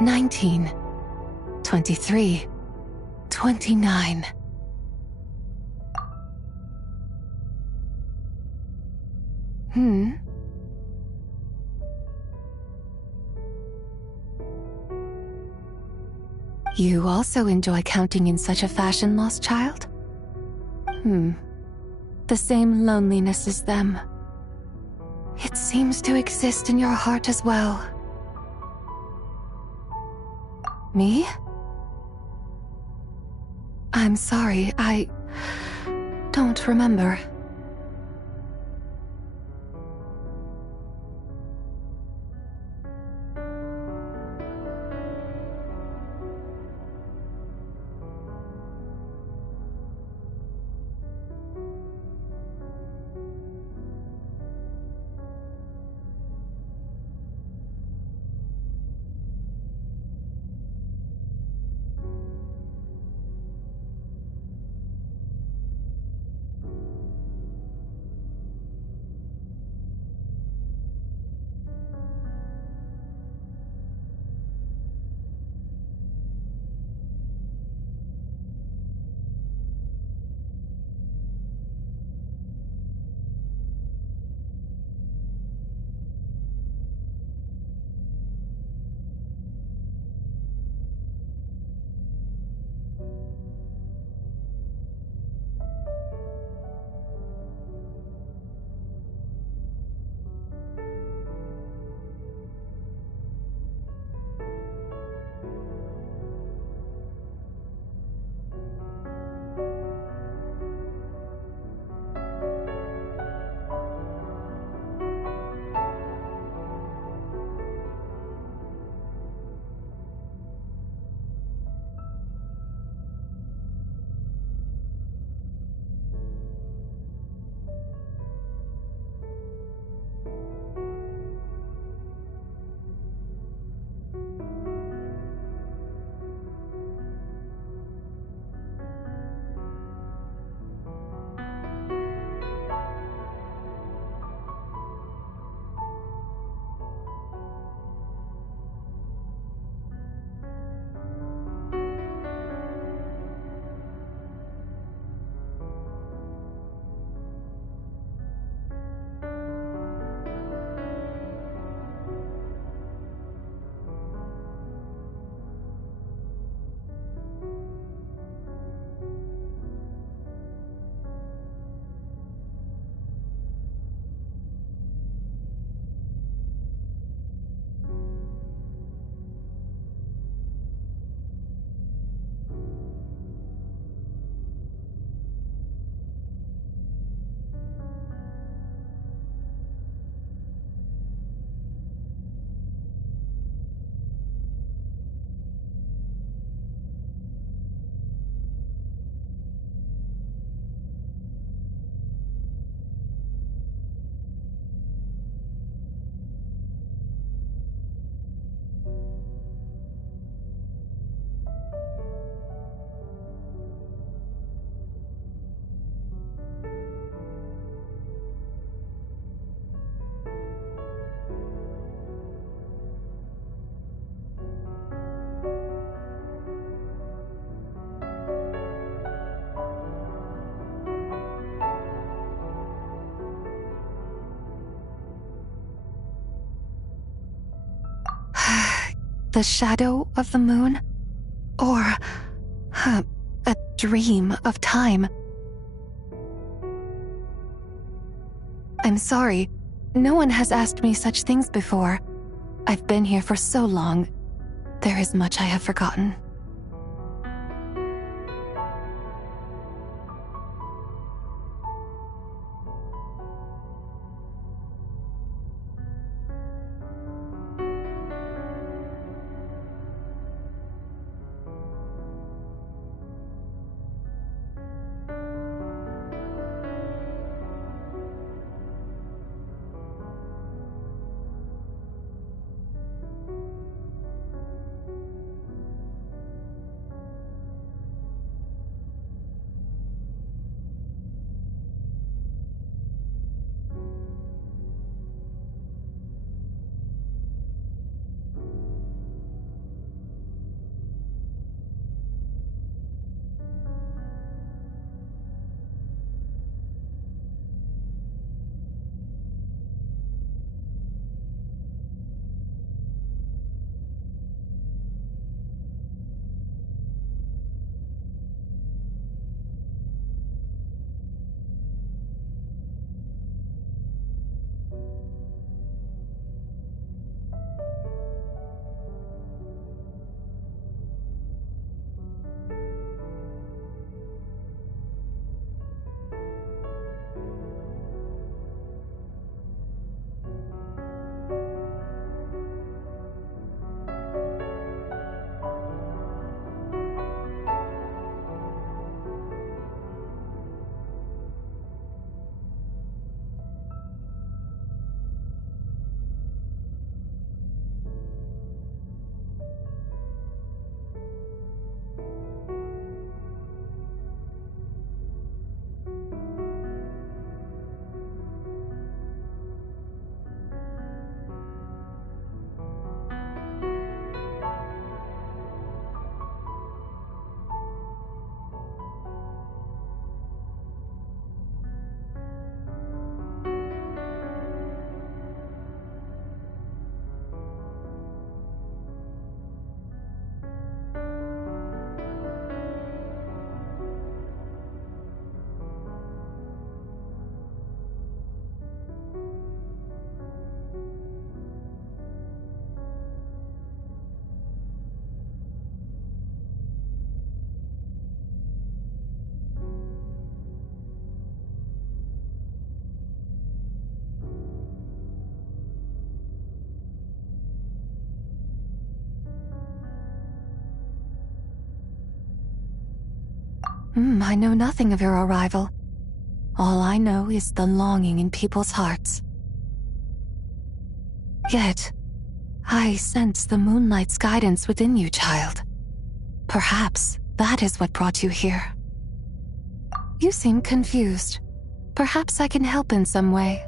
19, 23, 29. You also enjoy counting in such a fashion, lost child? The same loneliness as them. It seems to exist in your heart as well. Me? I'm sorry, I don't remember. The shadow of the moon? Or a dream of time? I'm sorry. No one has asked me such things before. I've been here for so long. There is much I have forgotten. I know nothing of your arrival. All I know is the longing in people's hearts. Yet, I sense the moonlight's guidance within you, child. Perhaps that is what brought you here. You seem confused. Perhaps I can help in some way.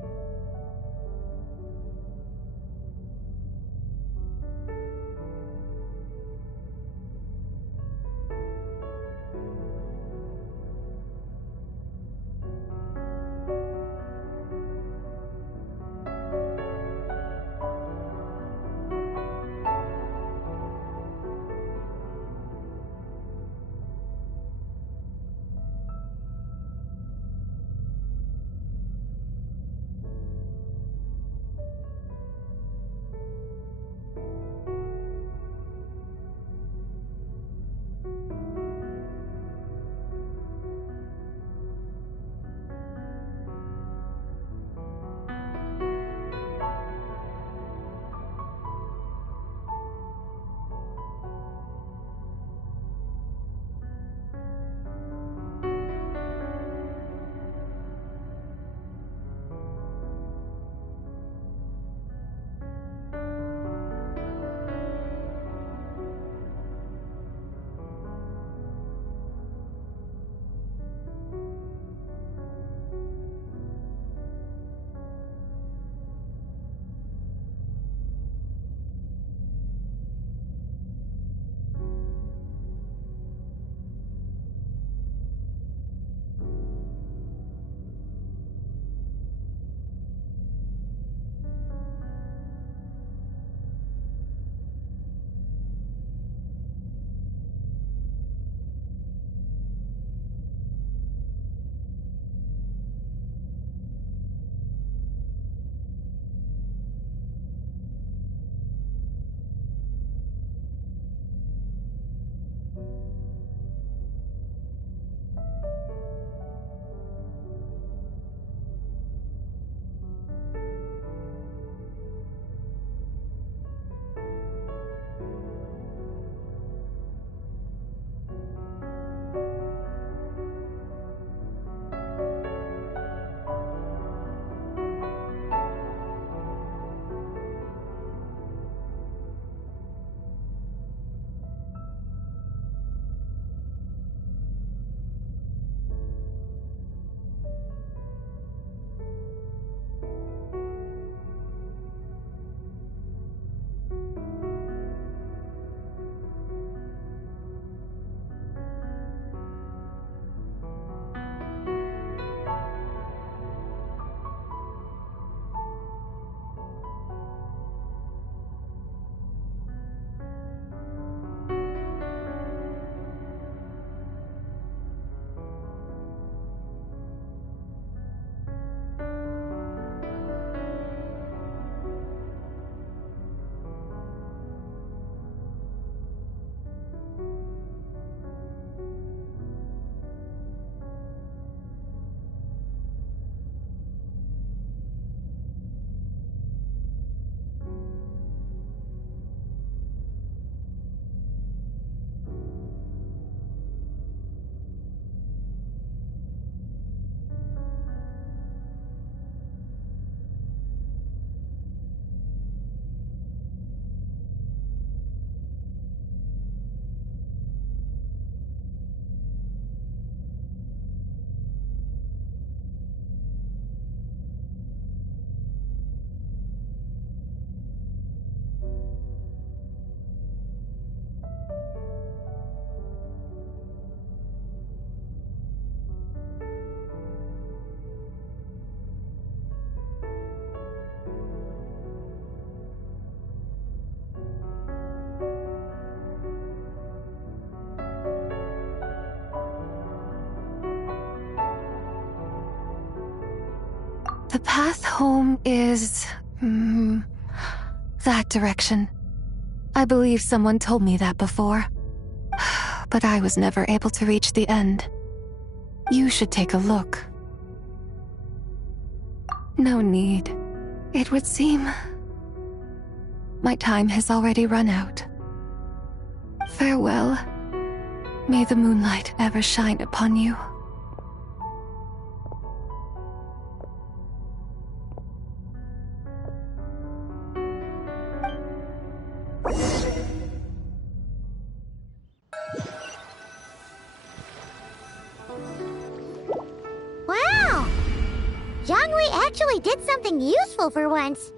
The path home is... that direction. I believe someone told me that before. But I was never able to reach the end. You should take a look. No need. It would seem... my time has already run out. Farewell. May the moonlight ever shine upon you. Wow! Jiangwei actually did something useful for once.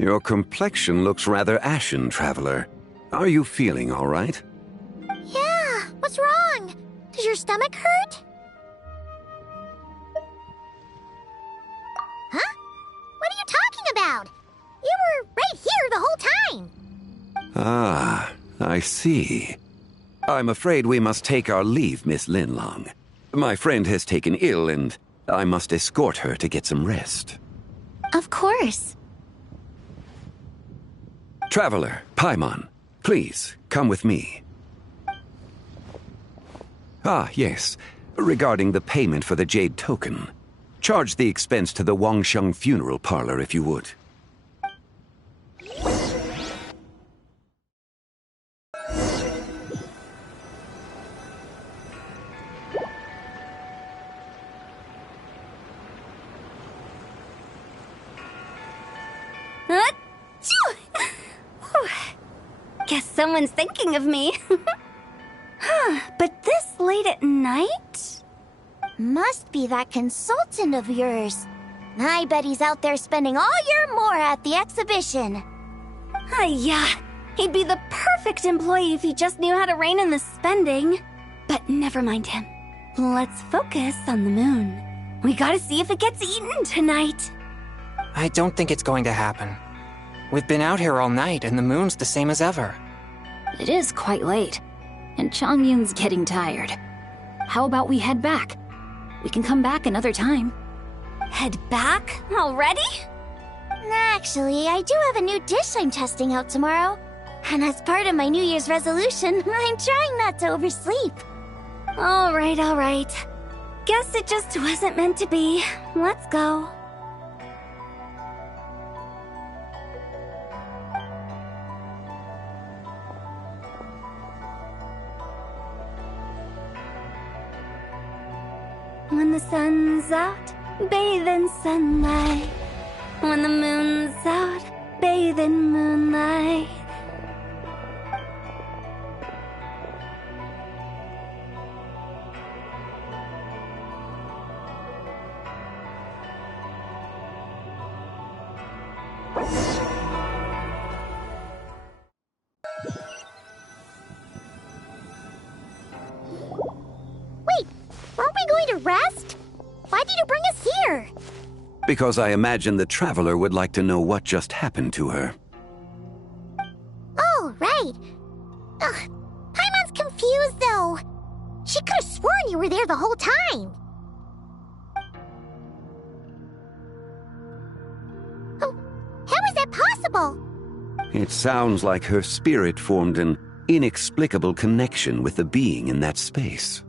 Your complexion looks rather ashen, traveler. Are you feeling all right? Yeah, what's wrong? Does your stomach hurt? Huh? What are you talking about? You were right here the whole time. Ah, I see. I'm afraid we must take our leave, Miss Linlong. My friend has taken ill, and I must escort her to get some rest. Of course. Traveler, Paimon, please, come with me. Ah, yes. Regarding the payment for the jade token. Charge the expense to the Wangsheng funeral parlor if you would. Guess someone's thinking of me. But this late at night? Must be that consultant of yours. I bet he's out there spending all year more at the exhibition. Yeah, he'd be the perfect employee if he just knew how to rein in the spending. But never mind him. Let's focus on the moon. We gotta see if it gets eaten tonight. I don't think it's going to happen. We've been out here all night, and the moon's the same as ever. It is quite late, and Chongyun's getting tired. How about we head back? We can come back another time. Head back? Already? Actually, I do have a new dish I'm testing out tomorrow. And as part of my New Year's resolution, I'm trying not to oversleep. All right. Guess it just wasn't meant to be. Let's go. When the sun's out, bathe in sunlight. When the moon's out, bathe in moonlight. Wait, weren't we going to rest? Why did you bring us here? Because I imagine the traveler would like to know what just happened to her. Oh, right. Ugh, Paimon's confused, though. She could have sworn you were there the whole time. Oh, how is that possible? It sounds like her spirit formed an inexplicable connection with the being in that space.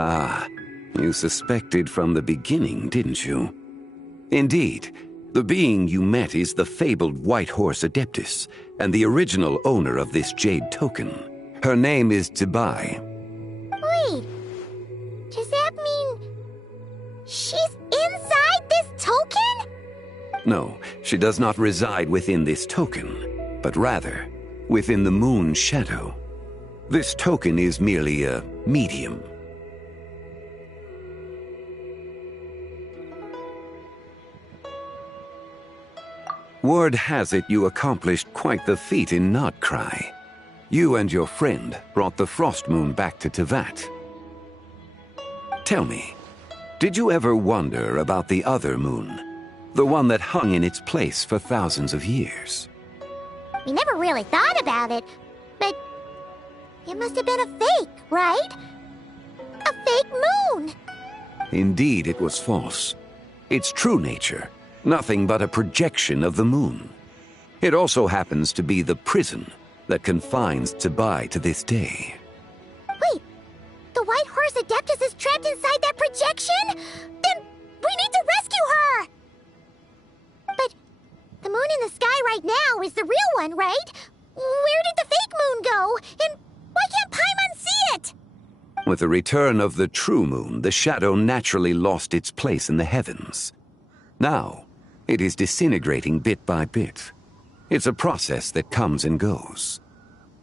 Ah, you suspected from the beginning, didn't you? Indeed, the being you met is the fabled White Horse Adeptus, and the original owner of this jade token. Her name is Vybez. Wait, does that mean she's inside this token? No, she does not reside within this token, but rather within the moon's shadow. This token is merely a medium. Word has it you accomplished quite the feat in Nodcry. You and your friend brought the Frost Moon back to Tevat. Tell me, did you ever wonder about the other moon? The one that hung in its place for thousands of years? We never really thought about it, but it must have been a fake, right? A fake moon! Indeed, it was false. Its true nature, nothing but a projection of the moon. It also happens to be the prison that confines Vybez to this day. Wait, the White Horse Adeptus is trapped inside that projection? Then we need to rescue her! But the moon in the sky right now is the real one, right? Where did the fake moon go? And why can't Paimon see it? With the return of the true moon, the shadow naturally lost its place in the heavens. Now, it is disintegrating bit by bit. It's a process that comes and goes.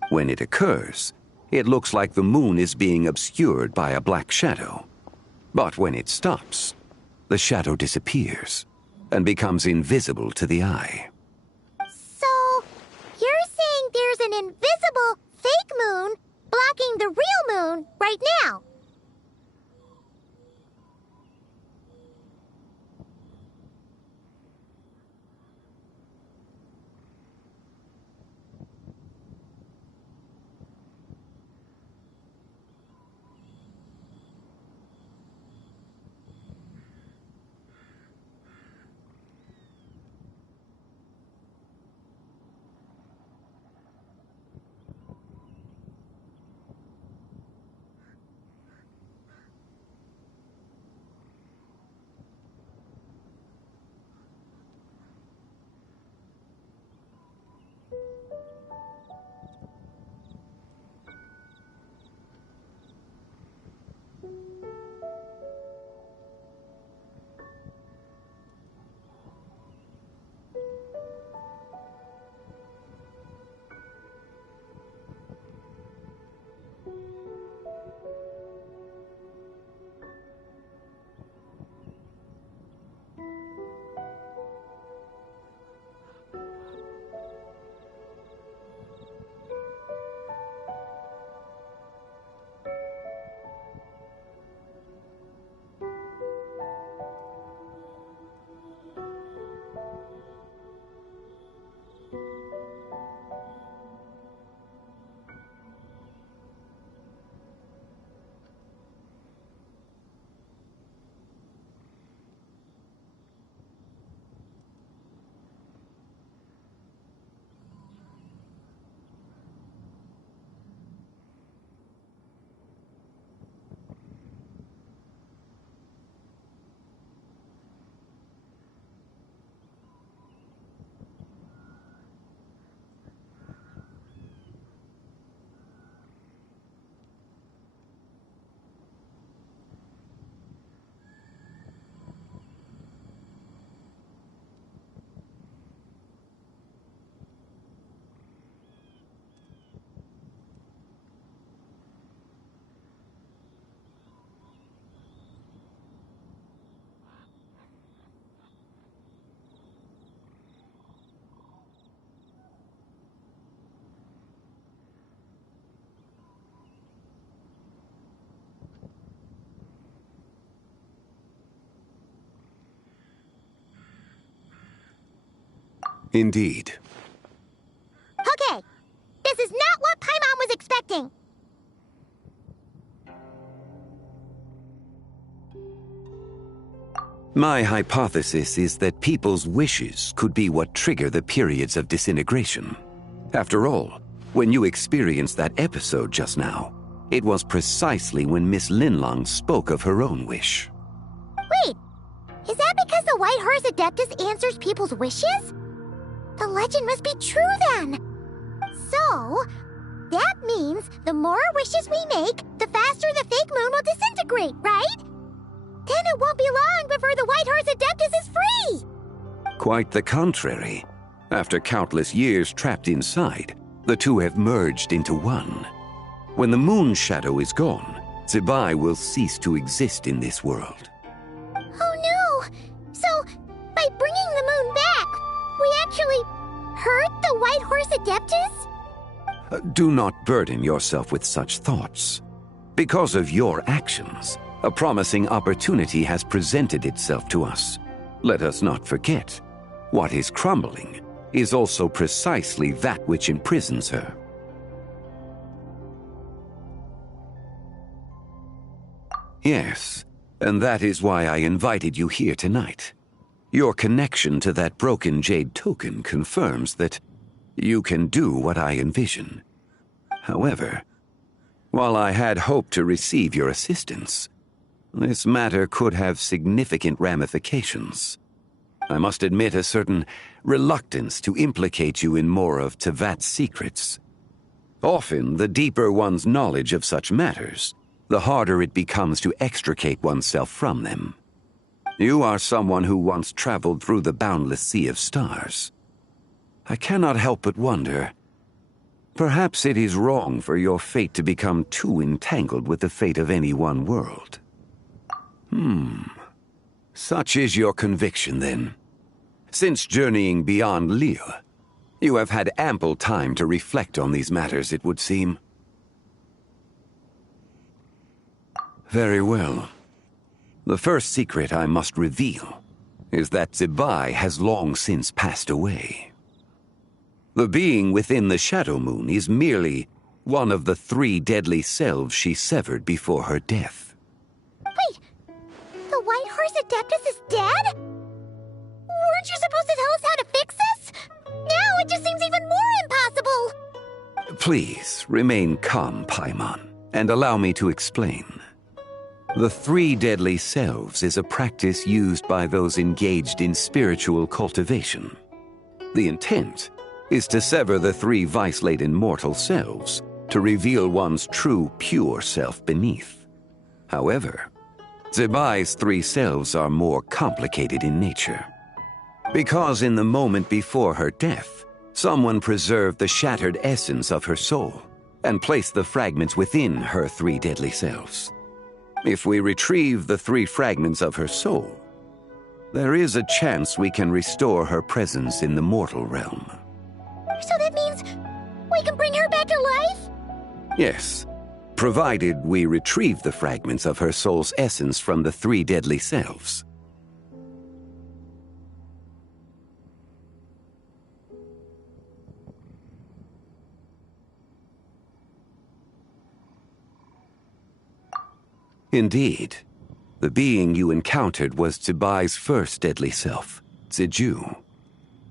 When it occurs, it looks like the moon is being obscured by a black shadow. But when it stops, the shadow disappears and becomes invisible to the eye. So, you're saying there's an invisible fake moon blocking the real moon right now? Indeed. Okay, this is not what Paimon was expecting. My hypothesis is that people's wishes could be what trigger the periods of disintegration. After all, when you experienced that episode just now, it was precisely when Miss Linlong spoke of her own wish. Wait, is that because the White Horse Adeptus answers people's wishes? The legend must be true then. So, that means the more wishes we make, the faster the fake moon will disintegrate, right? Then it won't be long before the White Horse Adeptus is free! Quite the contrary. After countless years trapped inside, the two have merged into one. When the moon shadow is gone, Zibai will cease to exist in this world. Oh no! So, by bringing the moon back, we actually hurt the White Horse Adeptus? Do not burden yourself with such thoughts. Because of your actions, a promising opportunity has presented itself to us. Let us not forget, what is crumbling is also precisely that which imprisons her. Yes, and that is why I invited you here tonight. Your connection to that broken jade token confirms that you can do what I envision. However, while I had hoped to receive your assistance, this matter could have significant ramifications. I must admit a certain reluctance to implicate you in more of Tevat's secrets. Often, the deeper one's knowledge of such matters, the harder it becomes to extricate oneself from them. You are someone who once traveled through the boundless sea of stars. I cannot help but wonder, perhaps it is wrong for your fate to become too entangled with the fate of any one world. Such is your conviction, then. Since journeying beyond Liyue, you have had ample time to reflect on these matters, it would seem. Very well. The first secret I must reveal is that Zibai has long since passed away. The being within the Shadow Moon is merely one of the 3 deadly selves she severed before her death. Wait, the White Horse Adeptus is dead? Weren't you supposed to tell us how to fix this? Now it just seems even more impossible! Please, remain calm, Paimon, and allow me to explain. The 3 deadly selves is a practice used by those engaged in spiritual cultivation. The intent is to sever the 3 vice-laden mortal selves to reveal one's true, pure self beneath. However, Zibai's 3 selves are more complicated in nature. Because in the moment before her death, someone preserved the shattered essence of her soul and placed the fragments within her 3 deadly selves. If we retrieve the 3 fragments of her soul, there is a chance we can restore her presence in the mortal realm. So that means we can bring her back to life? Yes, provided we retrieve the fragments of her soul's essence from the 3 deadly selves. Indeed, the being you encountered was Zibai's first deadly self, Ziju.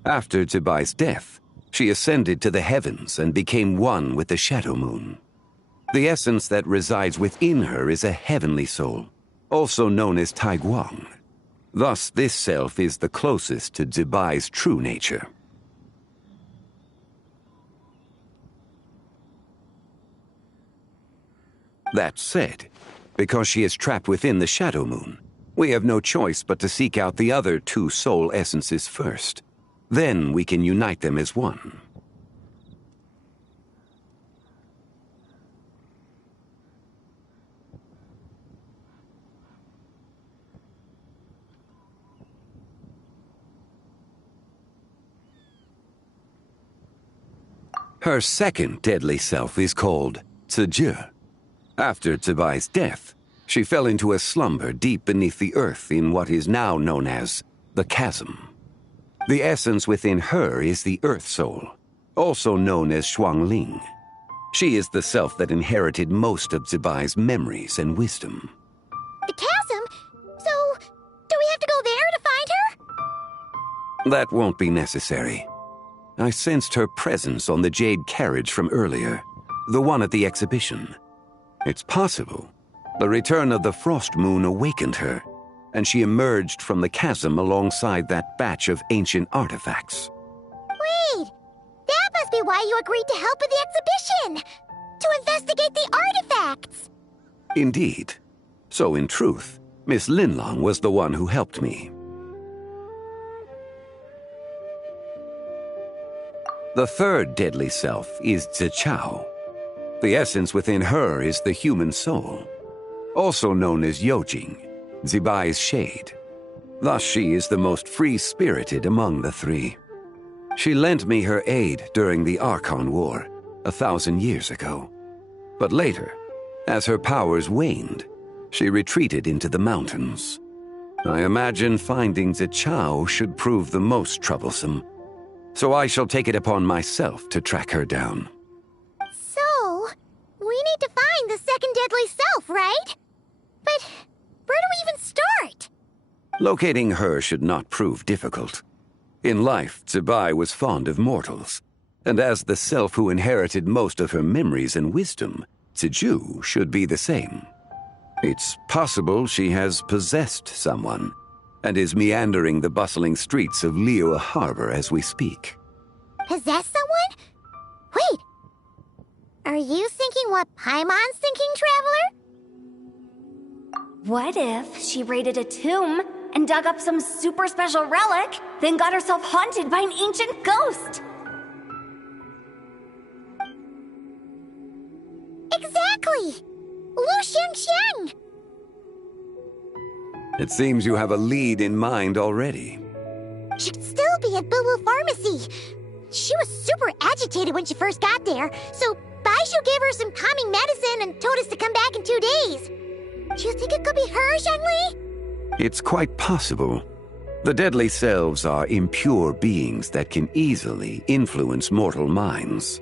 After Zibai's death, she ascended to the heavens and became one with the Shadow Moon. The essence that resides within her is a heavenly soul, also known as Taiguang. Thus, this self is the closest to Zibai's true nature. That said, because she is trapped within the Shadow Moon, we have no choice but to seek out the other 2 soul essences first. Then we can unite them as one. Her second deadly self is called Ziju. After Zibai's death, she fell into a slumber deep beneath the earth in what is now known as the Chasm. The essence within her is the Earth Soul, also known as Shuangling. She is the self that inherited most of Zibai's memories and wisdom. The chasm? So, do we have to go there to find her? That won't be necessary. I sensed her presence on the jade carriage from earlier, the one at the exhibition. It's possible. The return of the frost moon awakened her, and she emerged from the chasm alongside that batch of ancient artifacts. Wait! That must be why you agreed to help with the exhibition! To investigate the artifacts! Indeed. So in truth, Miss Linlong was the one who helped me. The third deadly self is Zichao. The essence within her is the human soul, also known as Yojing, Zibai's shade. Thus she is the most free-spirited among the three. She lent me her aid during the Archon War, 1,000 years ago. But later, as her powers waned, she retreated into the mountains. I imagine finding Zichao should prove the most troublesome, so I shall take it upon myself to track her down. So, we need to find the second deadly self, right? But where do we even start? Locating her should not prove difficult. In life, Zibai was fond of mortals, and as the self who inherited most of her memories and wisdom, Ziju should be the same. It's possible she has possessed someone, and is meandering the bustling streets of Liyue Harbor as we speak. Possess someone? Wait! Are you thinking what Paimon's thinking, Traveler? What if she raided a tomb and dug up some super special relic, then got herself haunted by an ancient ghost? Exactly! Lu Xiangxiang! It seems you have a lead in mind already. She'd still be at Boo Boo Pharmacy. She was super agitated when she first got there, so Baishu gave her some calming medicine and told us to come back in 2 days. Do you think it could be her, Zhengli? It's quite possible. The deadly selves are impure beings that can easily influence mortal minds.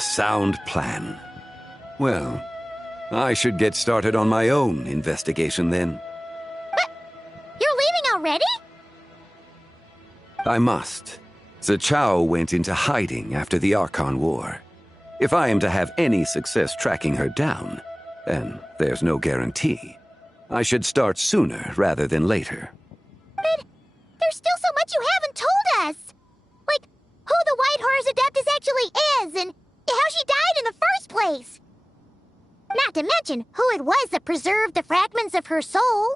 A sound plan. Well, I should get started on my own investigation then. You're leaving already? I must. Zhao went into hiding after the Archon War. If I am to have any success tracking her down, and there's no guarantee, I should start sooner rather than later. But there's still so much you haven't told us! Like, who the White Horse Adeptus actually is, and how she died in the first place! Not to mention who it was that preserved the fragments of her soul.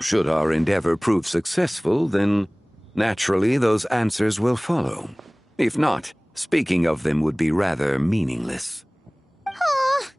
Should our endeavor prove successful, then naturally those answers will follow. If not, speaking of them would be rather meaningless. Aw.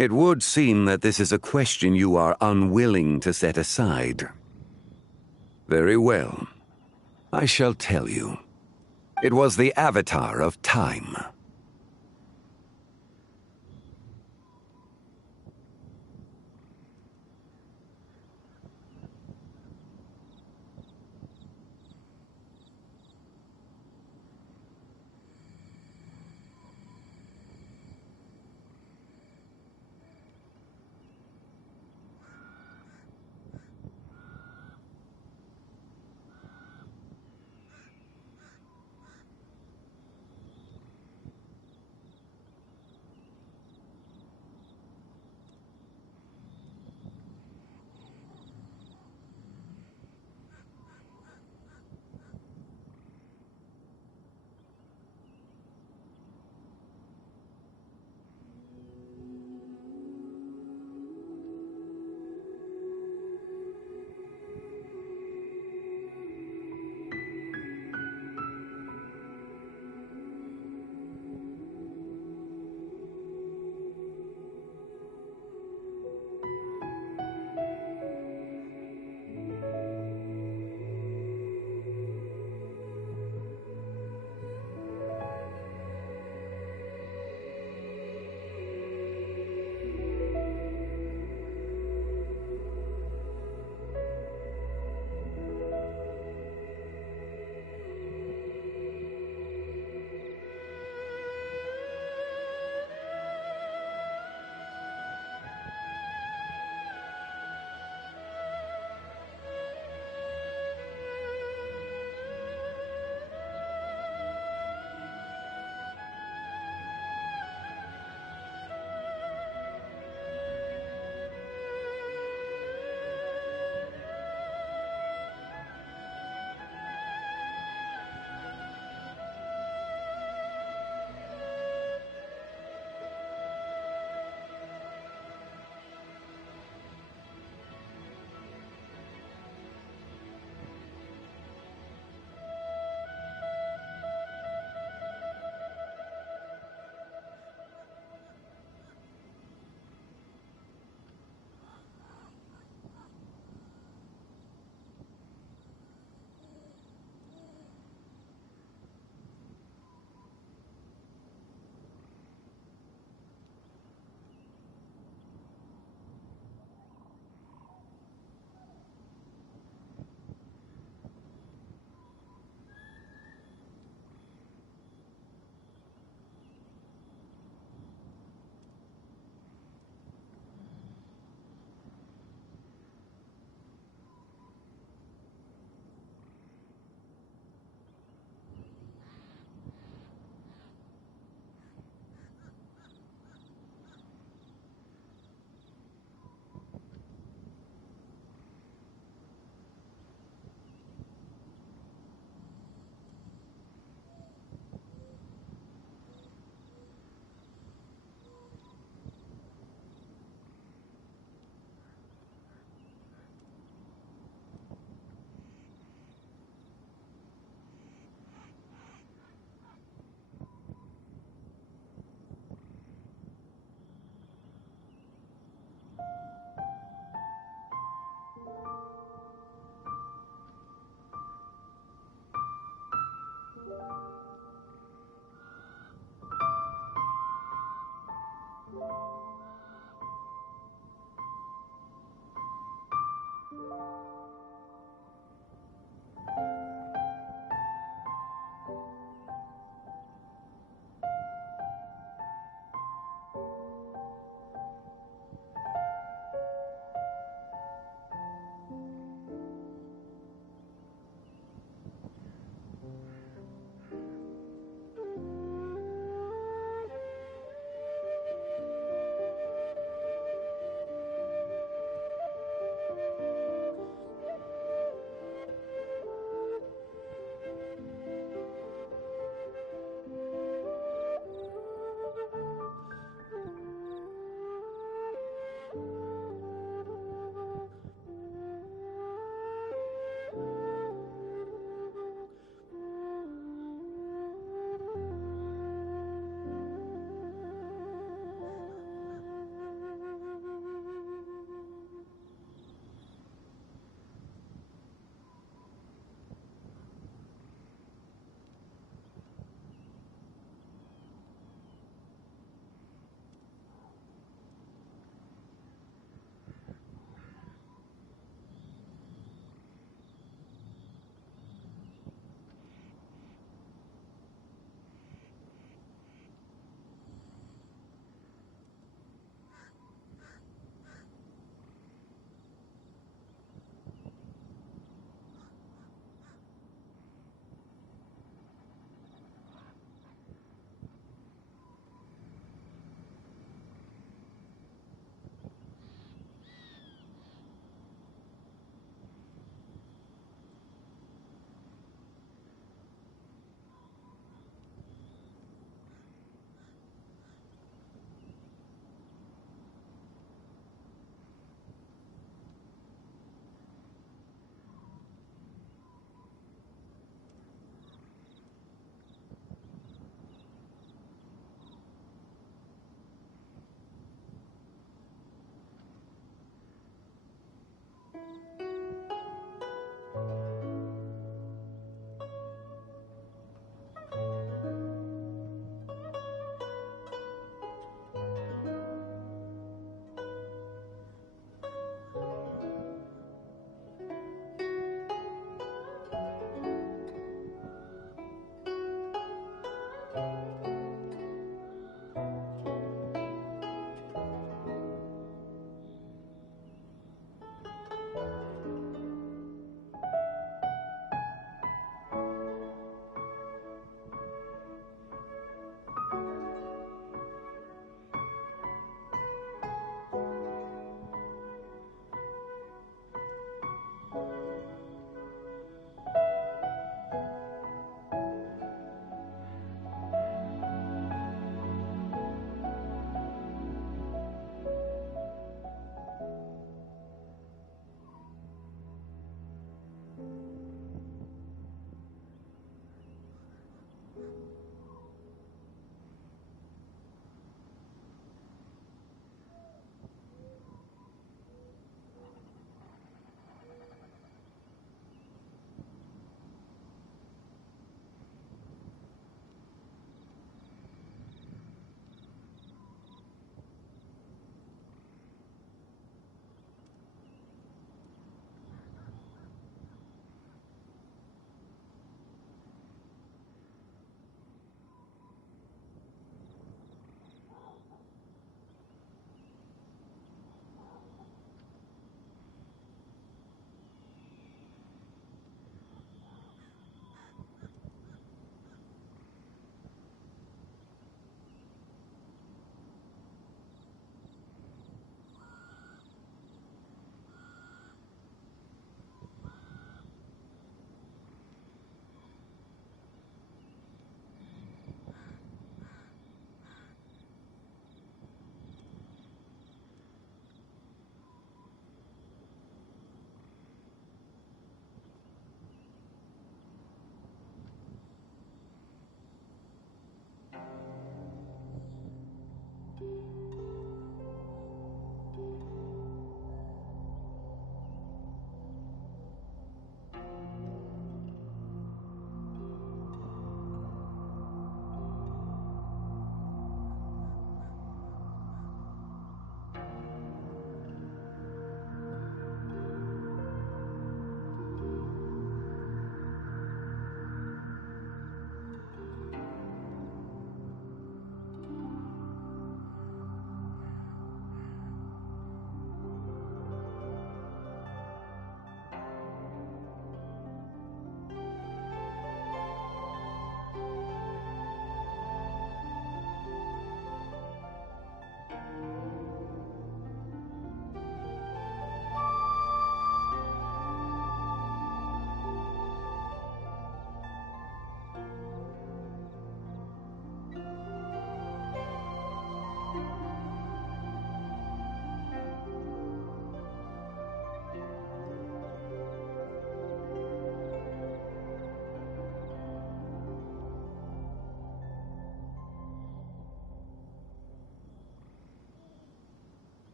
It would seem that this is a question you are unwilling to set aside. Very well. I shall tell you. It was the Avatar of Time.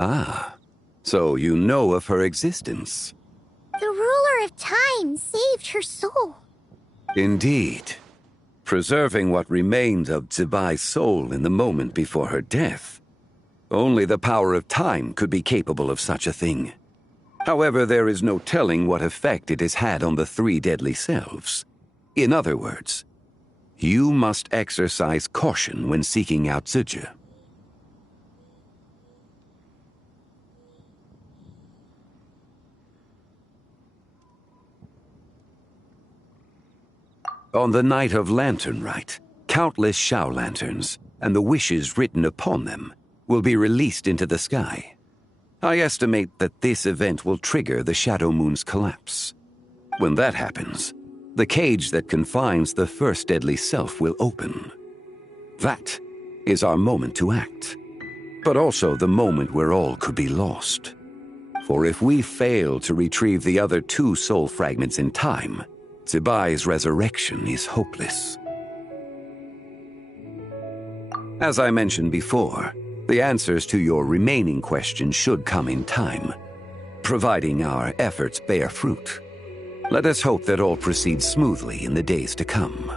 Ah, so you know of her existence. The ruler of time saved her soul. Indeed. Preserving what remained of Vybez's soul in the moment before her death. Only the power of time could be capable of such a thing. However, there is no telling what effect it has had on the three deadly selves. In other words, you must exercise caution when seeking out Zuje. On the night of Lantern Rite, countless Shao lanterns, and the wishes written upon them, will be released into the sky. I estimate that this event will trigger the Shadow Moon's collapse. When that happens, the cage that confines the first deadly self will open. That is our moment to act, but also the moment where all could be lost. For if we fail to retrieve the other two soul fragments in time, Vybez's resurrection is hopeless. As I mentioned before, the answers to your remaining questions should come in time, providing our efforts bear fruit. Let us hope that all proceeds smoothly in the days to come.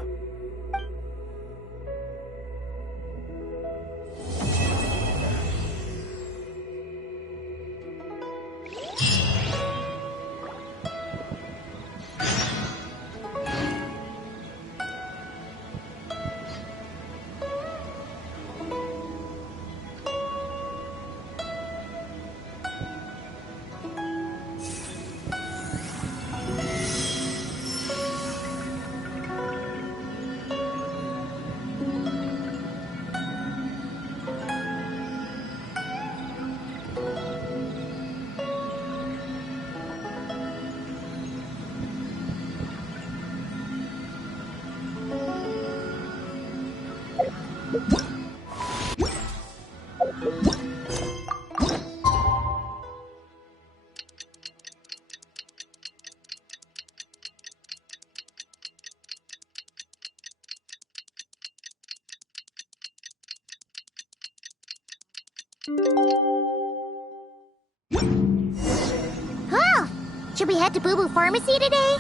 Oh, should we head to Boo Boo Pharmacy today?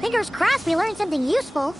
Fingers crossed we learned something useful.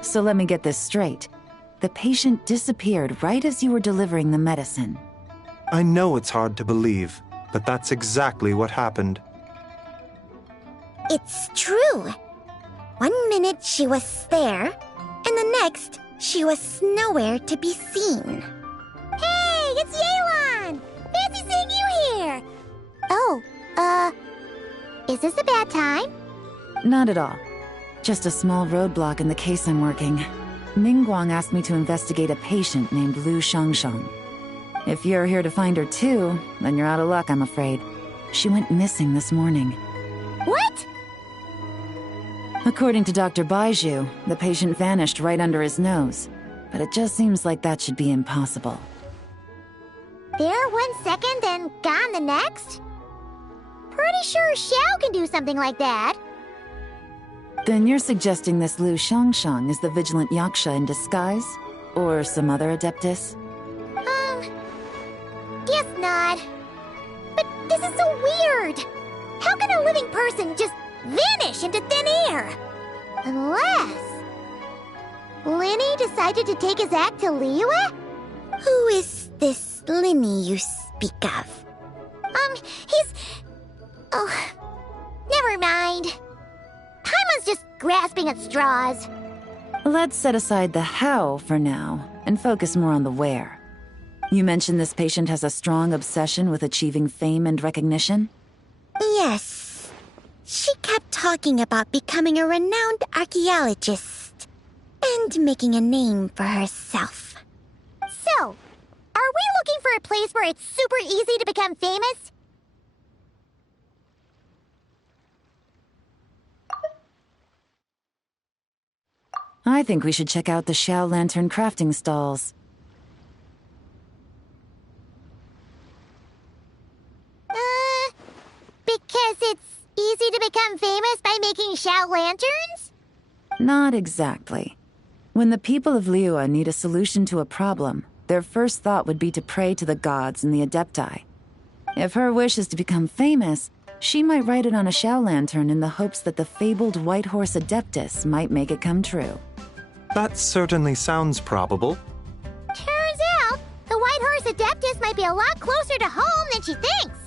So let me get this straight. The patient disappeared right as you were delivering the medicine. I know it's hard to believe, but that's exactly what happened. It's true. 1 minute she was there, and the next she was nowhere to be seen. Hey, it's Yelan! Fancy seeing you here! Oh, is this a bad time? Not at all. Just a small roadblock in the case I'm working. Ningguang asked me to investigate a patient named Lu Shangshang. If you're here to find her too, then you're out of luck, I'm afraid. She went missing this morning. What? According to Dr. Baiju, the patient vanished right under his nose. But it just seems like that should be impossible. There 1 second and gone the next? Pretty sure Xiao can do something like that. Then you're suggesting this Lu Shangshang is the vigilant Yaksha in disguise? Or some other adeptus? Guess not. But this is so weird. How can a living person just vanish into thin air? Unless Linny decided to take his act to Liyue? Who is this Linny you speak of? He's... Oh, never mind. Paimon's just grasping at straws. Let's set aside the how for now, and focus more on the where. You mentioned this patient has a strong obsession with achieving fame and recognition? Yes. She kept talking about becoming a renowned archaeologist and making a name for herself. So, are we looking for a place where it's super easy to become famous? I think we should check out the Xiao Lantern crafting stalls. Because it's easy to become famous by making Xiao lanterns? Not exactly. When the people of Liyue need a solution to a problem, their first thought would be to pray to the gods and the Adepti. If her wish is to become famous, she might write it on a Xiao lantern in the hopes that the fabled White Horse Adeptus might make it come true. That certainly sounds probable. Turns out, the White Horse Adeptus might be a lot closer to home than she thinks.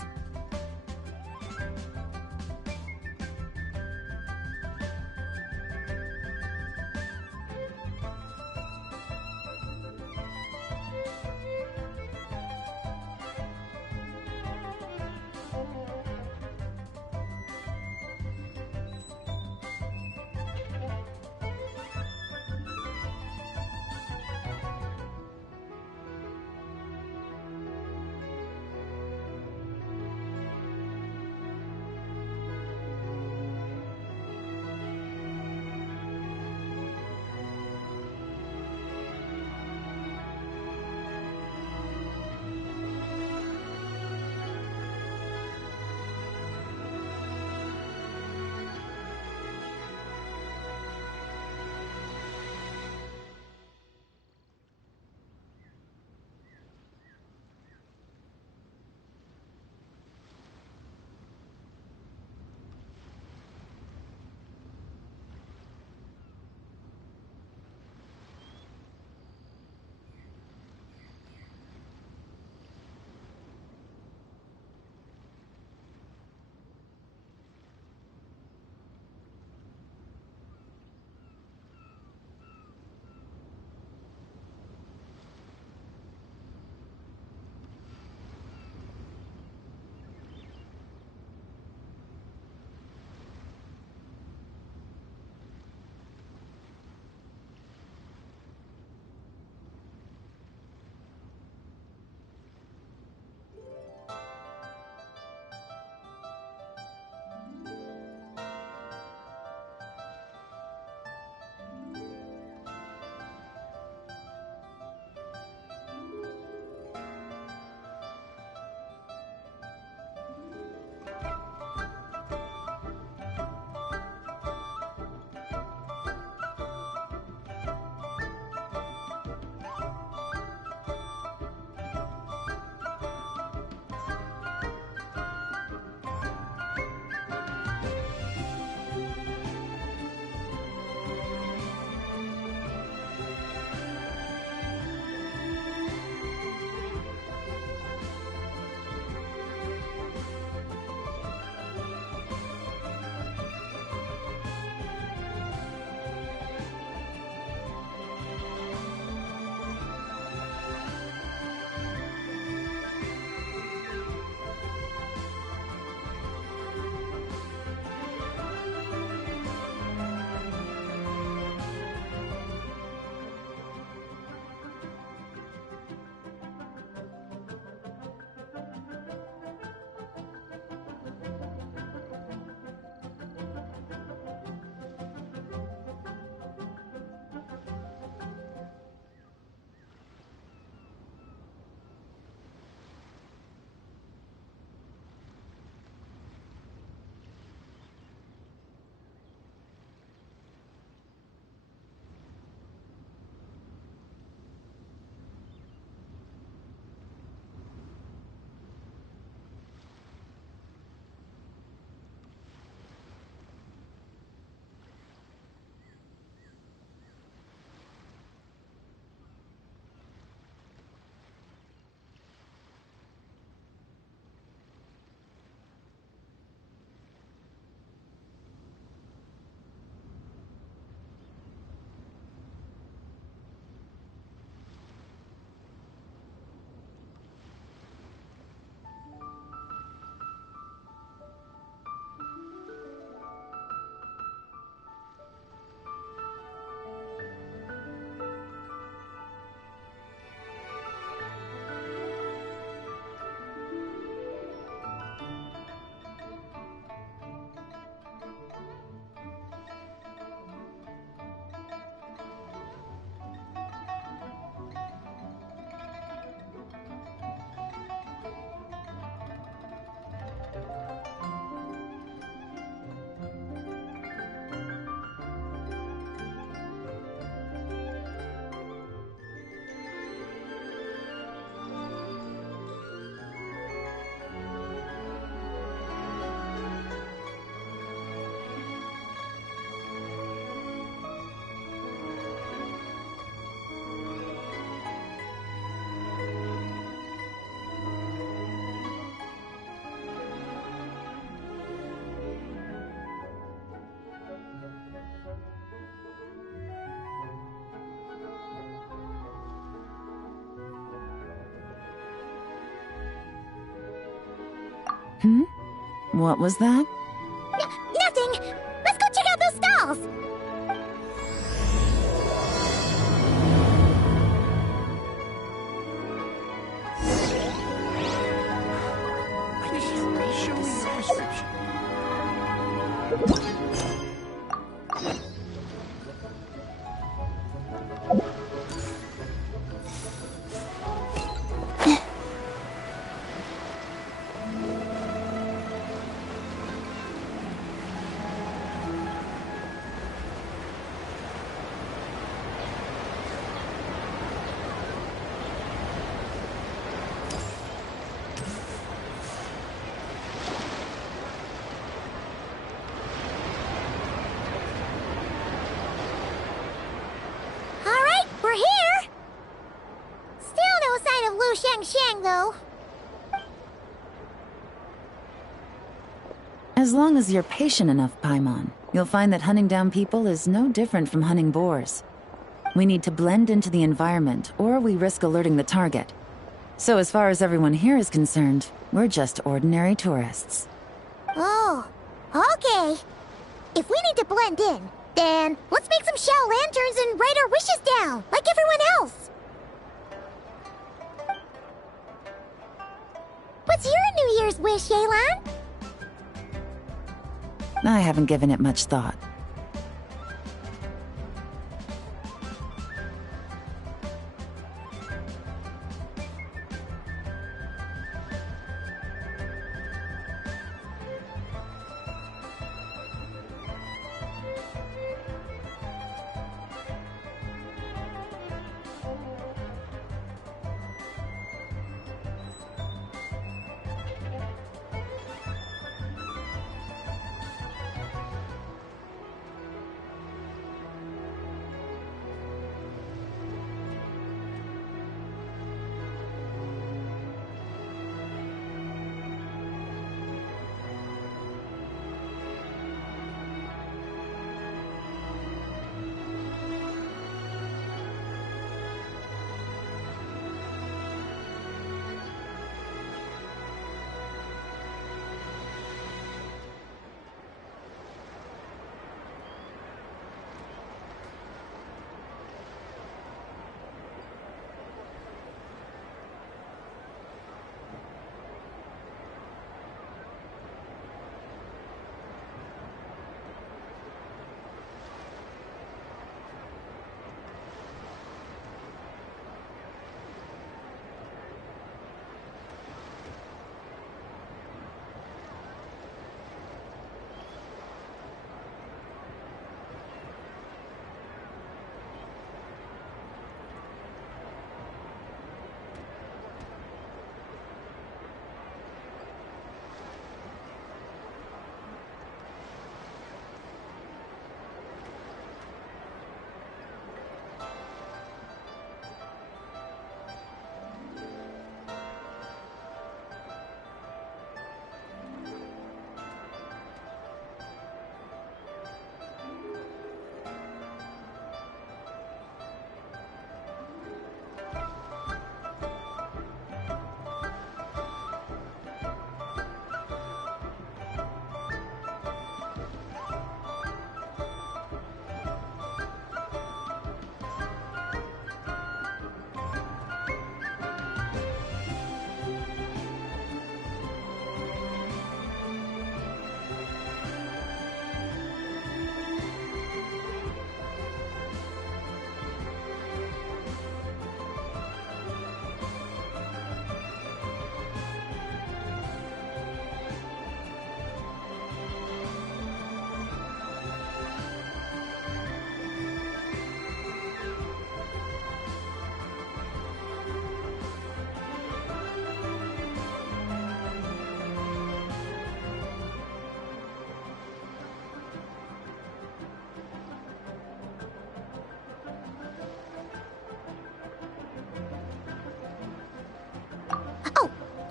What was that? Nothing! Let's go check out those stalls! Please show me your prescription. We're here! Still no sign of Lu Shang, though. As long as you're patient enough, Paimon, you'll find that hunting down people is no different from hunting boars. We need to blend into the environment, or we risk alerting the target. So as far as everyone here is concerned, we're just ordinary tourists. Oh, okay. If we need to blend in, then let's make some shell lanterns and write our wishes down, like everyone else. What's your New Year's wish, Yelan? I haven't given it much thought.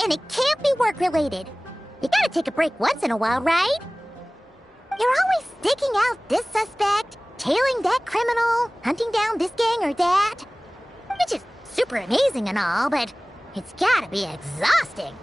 And it can't be work-related. You gotta take a break once in a while, right? You're always digging out this suspect, tailing that criminal, hunting down this gang or that. Which is super amazing and all, but it's gotta be exhausting.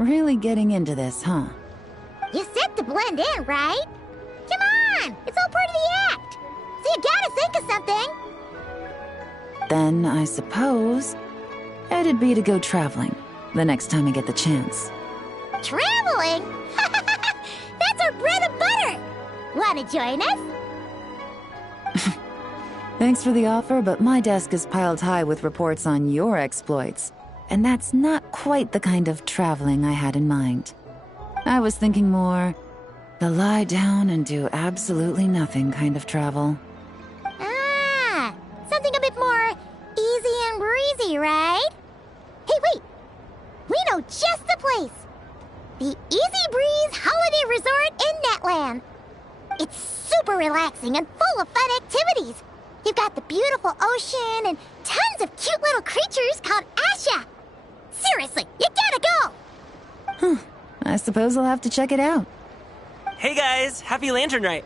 Really getting into this, huh? You said to blend in, right? Come on! It's all part of the act! So you gotta think of something! Then I suppose it'd be to go traveling the next time I get the chance. Traveling? That's our bread and butter! Wanna join us? Thanks for the offer, but my desk is piled high with reports on your exploits. And that's not quite the kind of traveling I had in mind. I was thinking more the lie down and do absolutely nothing kind of travel. Ah, something a bit more easy and breezy, right? Hey, wait! We know just the place! The Easy Breeze Holiday Resort in Netland. It's super relaxing and full of fun activities. You've got the beautiful ocean and tons of cute little creatures called Asha. Seriously, you gotta go! I suppose I'll have to check it out. Hey guys, happy Lantern Night!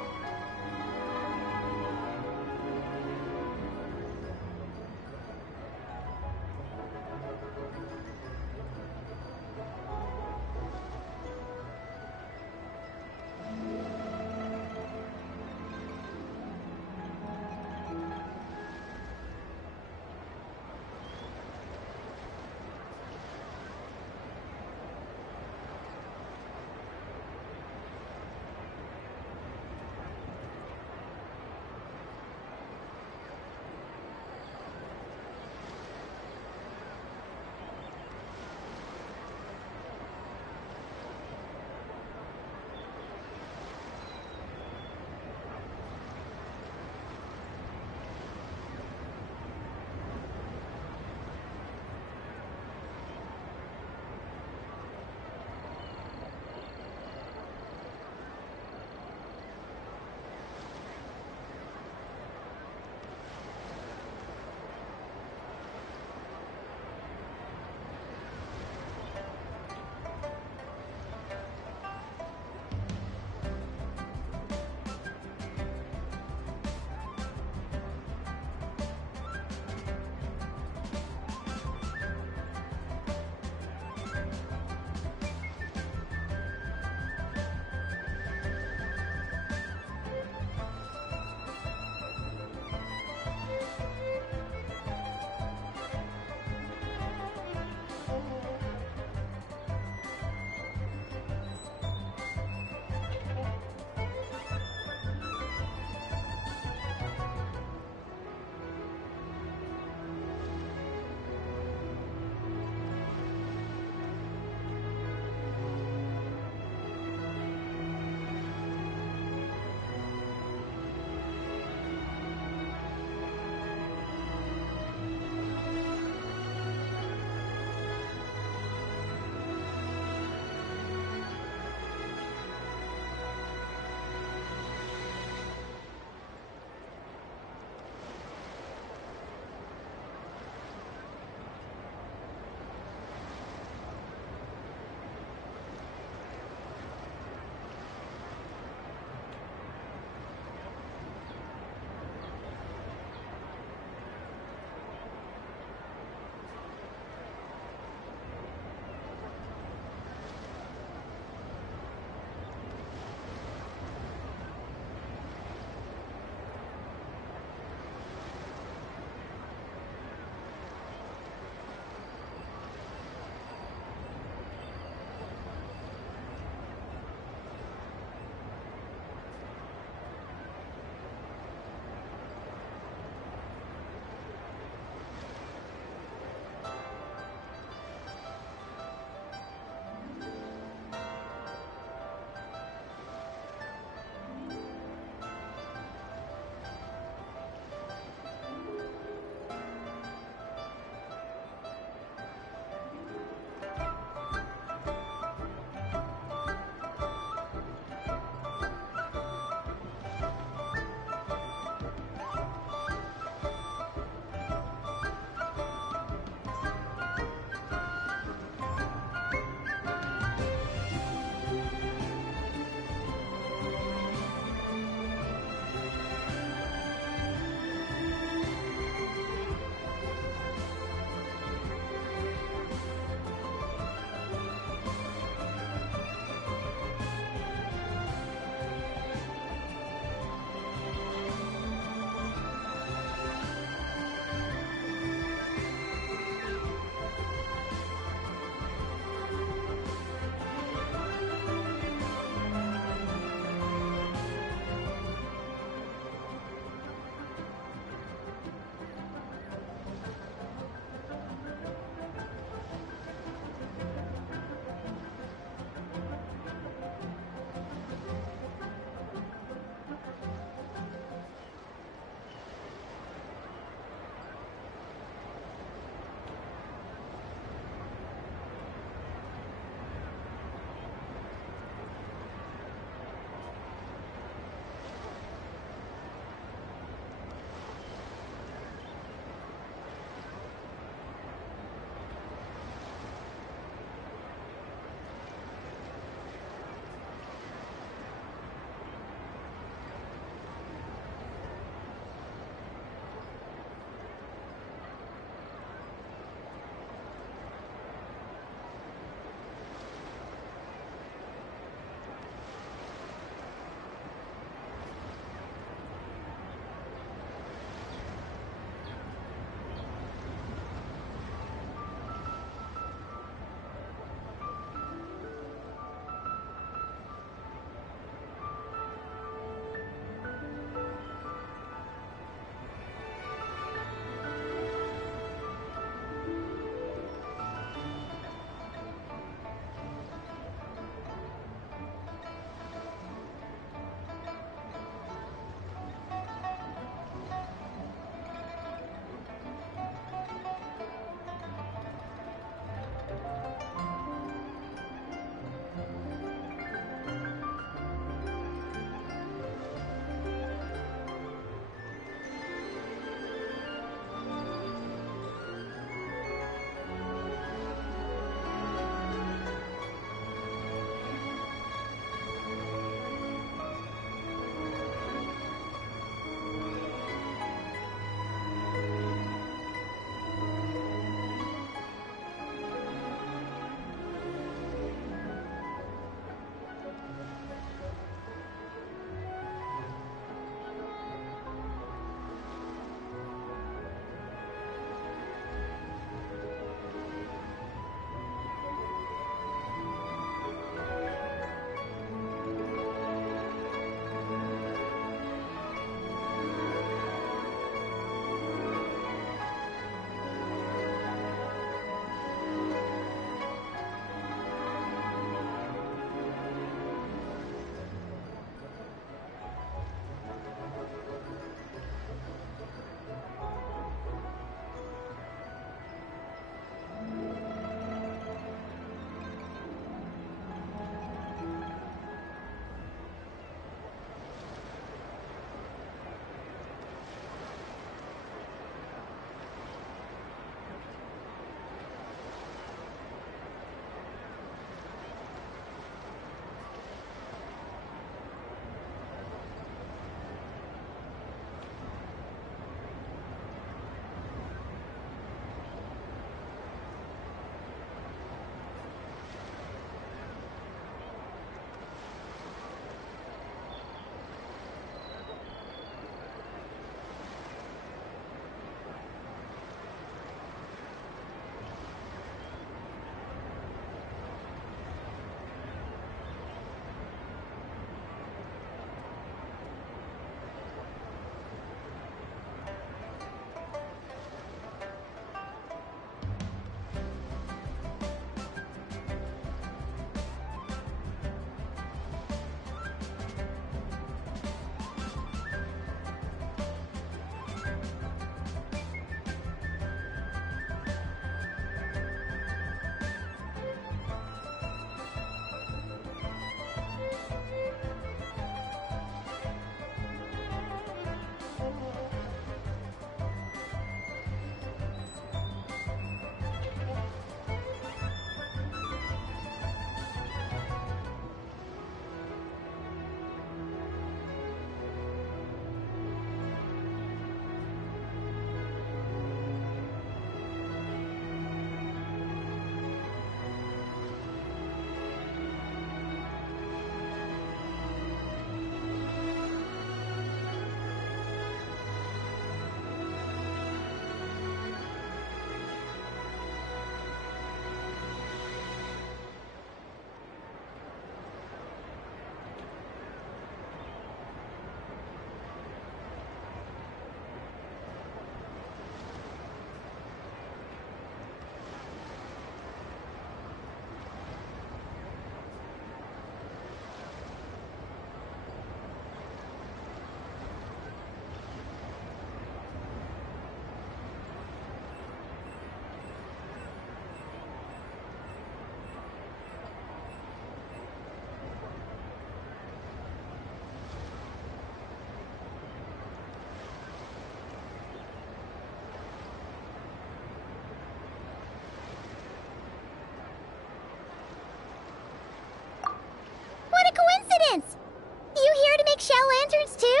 too?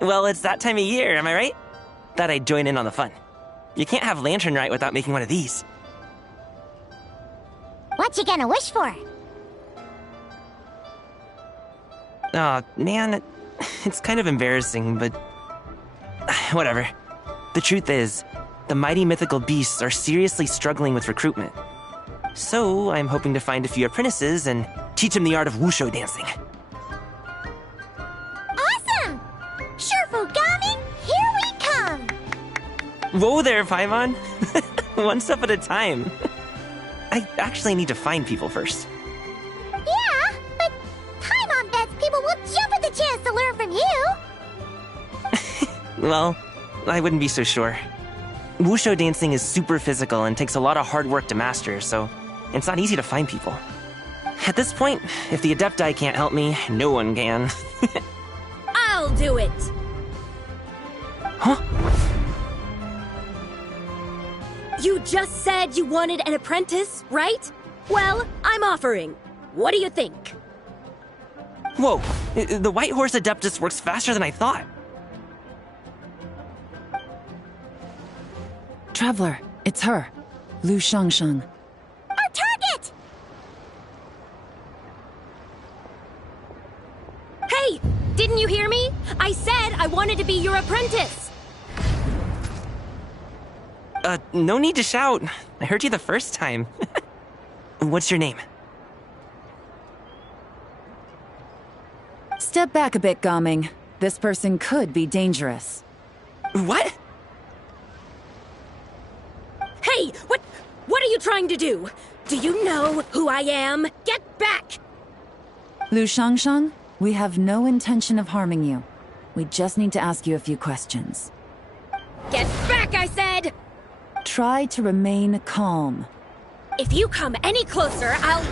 Well, it's that time of year, am I right? Thought I'd join in on the fun. You can't have Lantern Rite without making one of these. What you gonna wish for? Aw, man, it's kind of embarrassing, but... whatever. The truth is, the mighty mythical beasts are seriously struggling with recruitment. So, I'm hoping to find a few apprentices and teach them the art of wushu dancing. Awesome! Shurfugami, here we come! Whoa there, Paimon! One step at a time. I actually need to find people first. Yeah, but Paimon bets people will jump at the chance to learn from you! Well, I wouldn't be so sure. Wushu dancing is super physical and takes a lot of hard work to master, so it's not easy to find people. At this point, if the Adepti can't help me, no one can. I'll do it! Huh? You just said you wanted an apprentice, right? Well, I'm offering. What do you think? Whoa, the White Horse Adeptus works faster than I thought. Traveler, it's her. Lu Shangshang. Our target! Hey! Didn't you hear me? I said I wanted to be your apprentice! No need to shout. I heard you the first time. What's your name? Step back a bit, Gaming. This person could be dangerous. What? Hey! What are you trying to do? Do you know who I am? Get back! Lu Shangshang, we have no intention of harming you. We just need to ask you a few questions. Get back, I said! Try to remain calm. If you come any closer, I'll...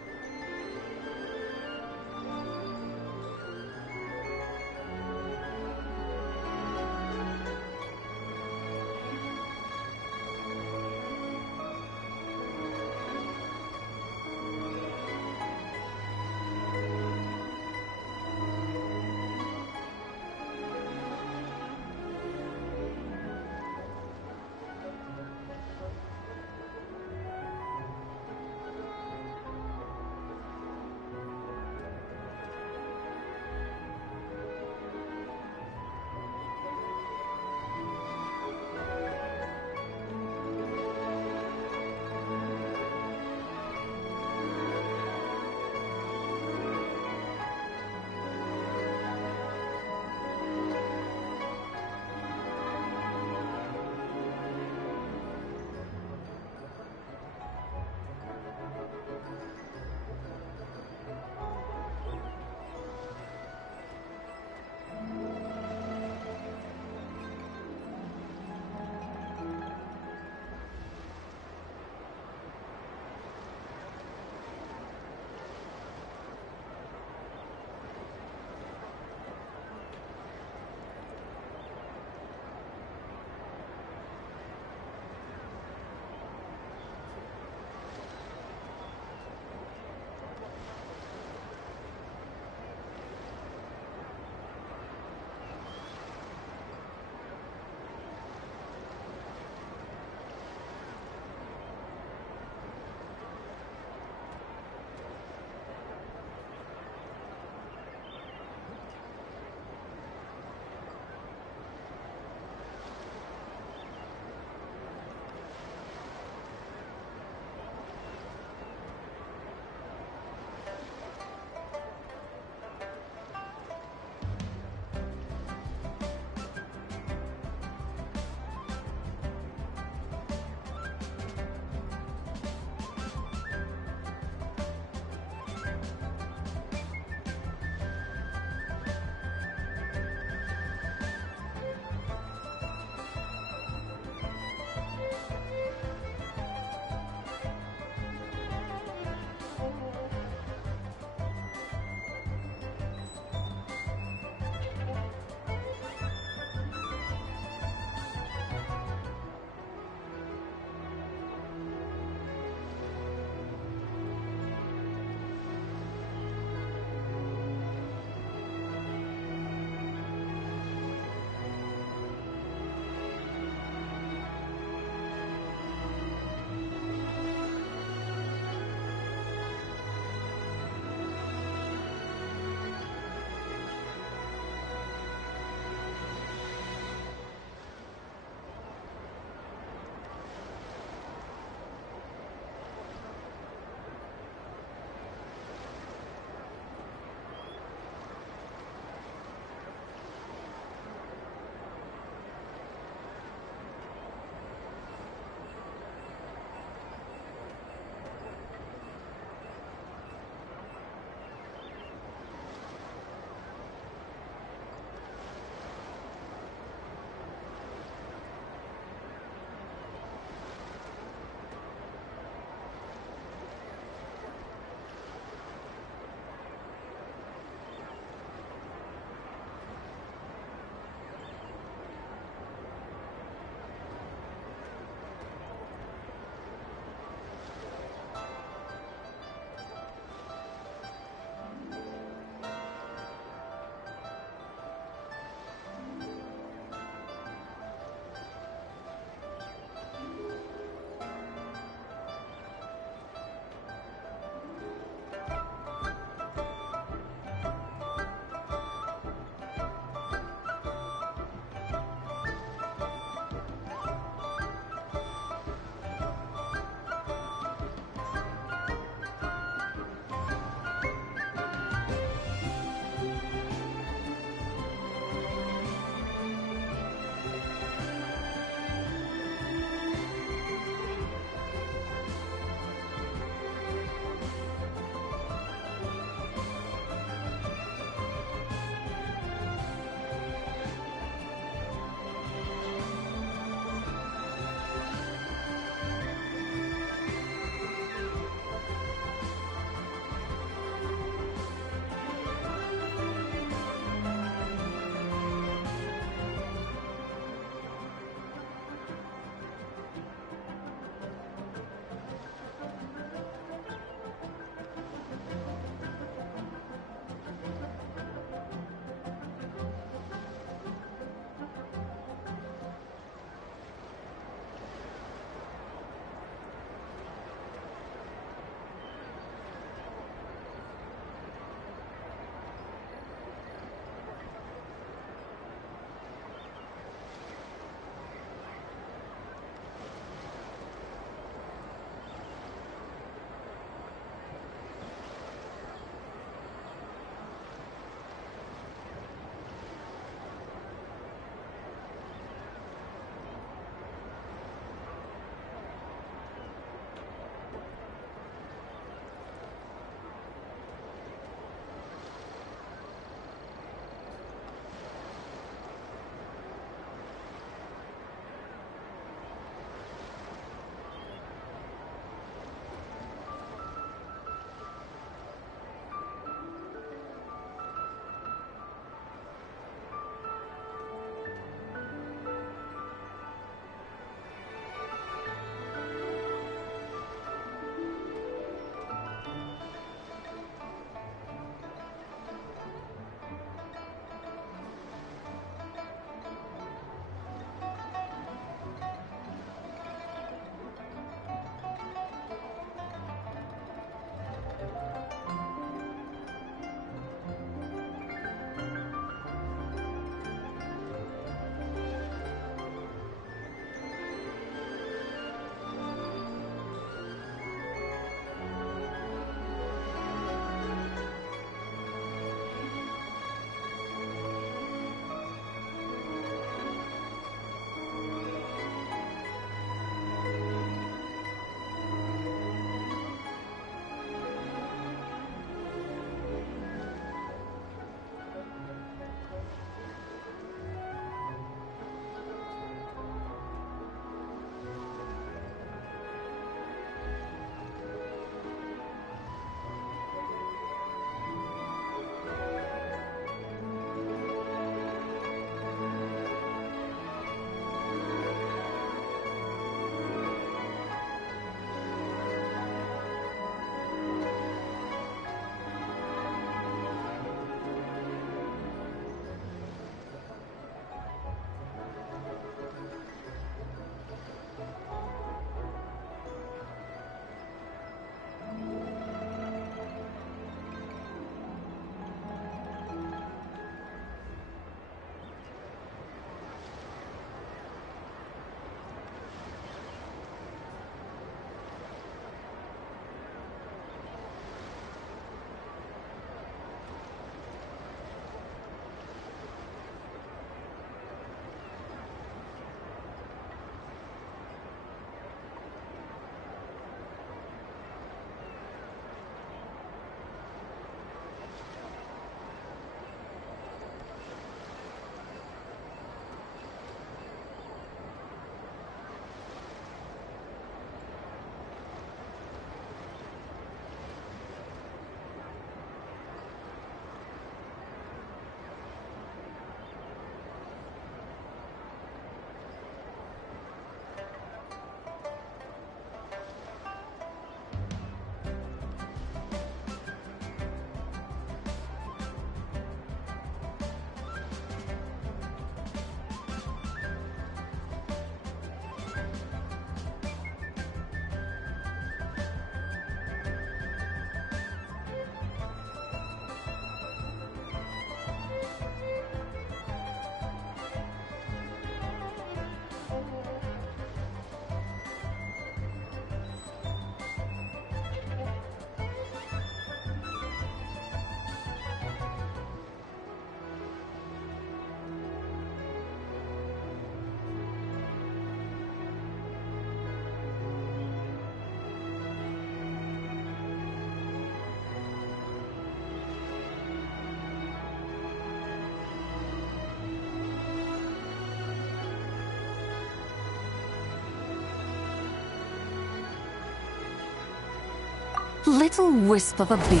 Little wisp of a being.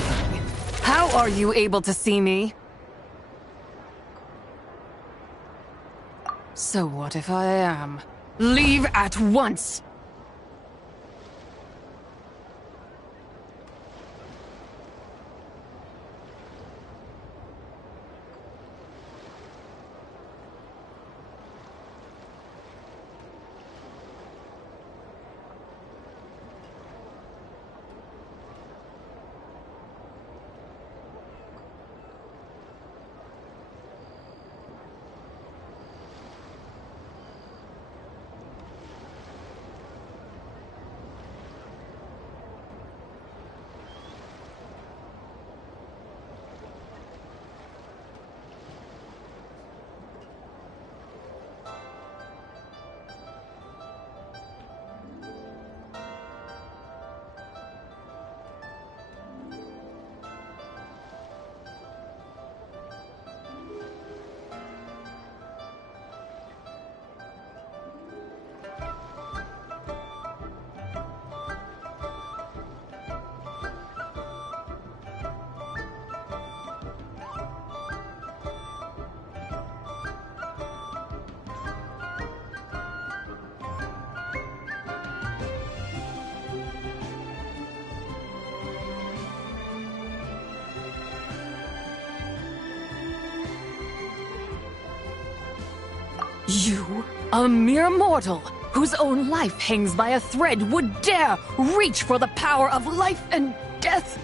How are you able to see me? So what if I am? Leave at once! You, a mere mortal, whose own life hangs by a thread, would dare reach for the power of life and death?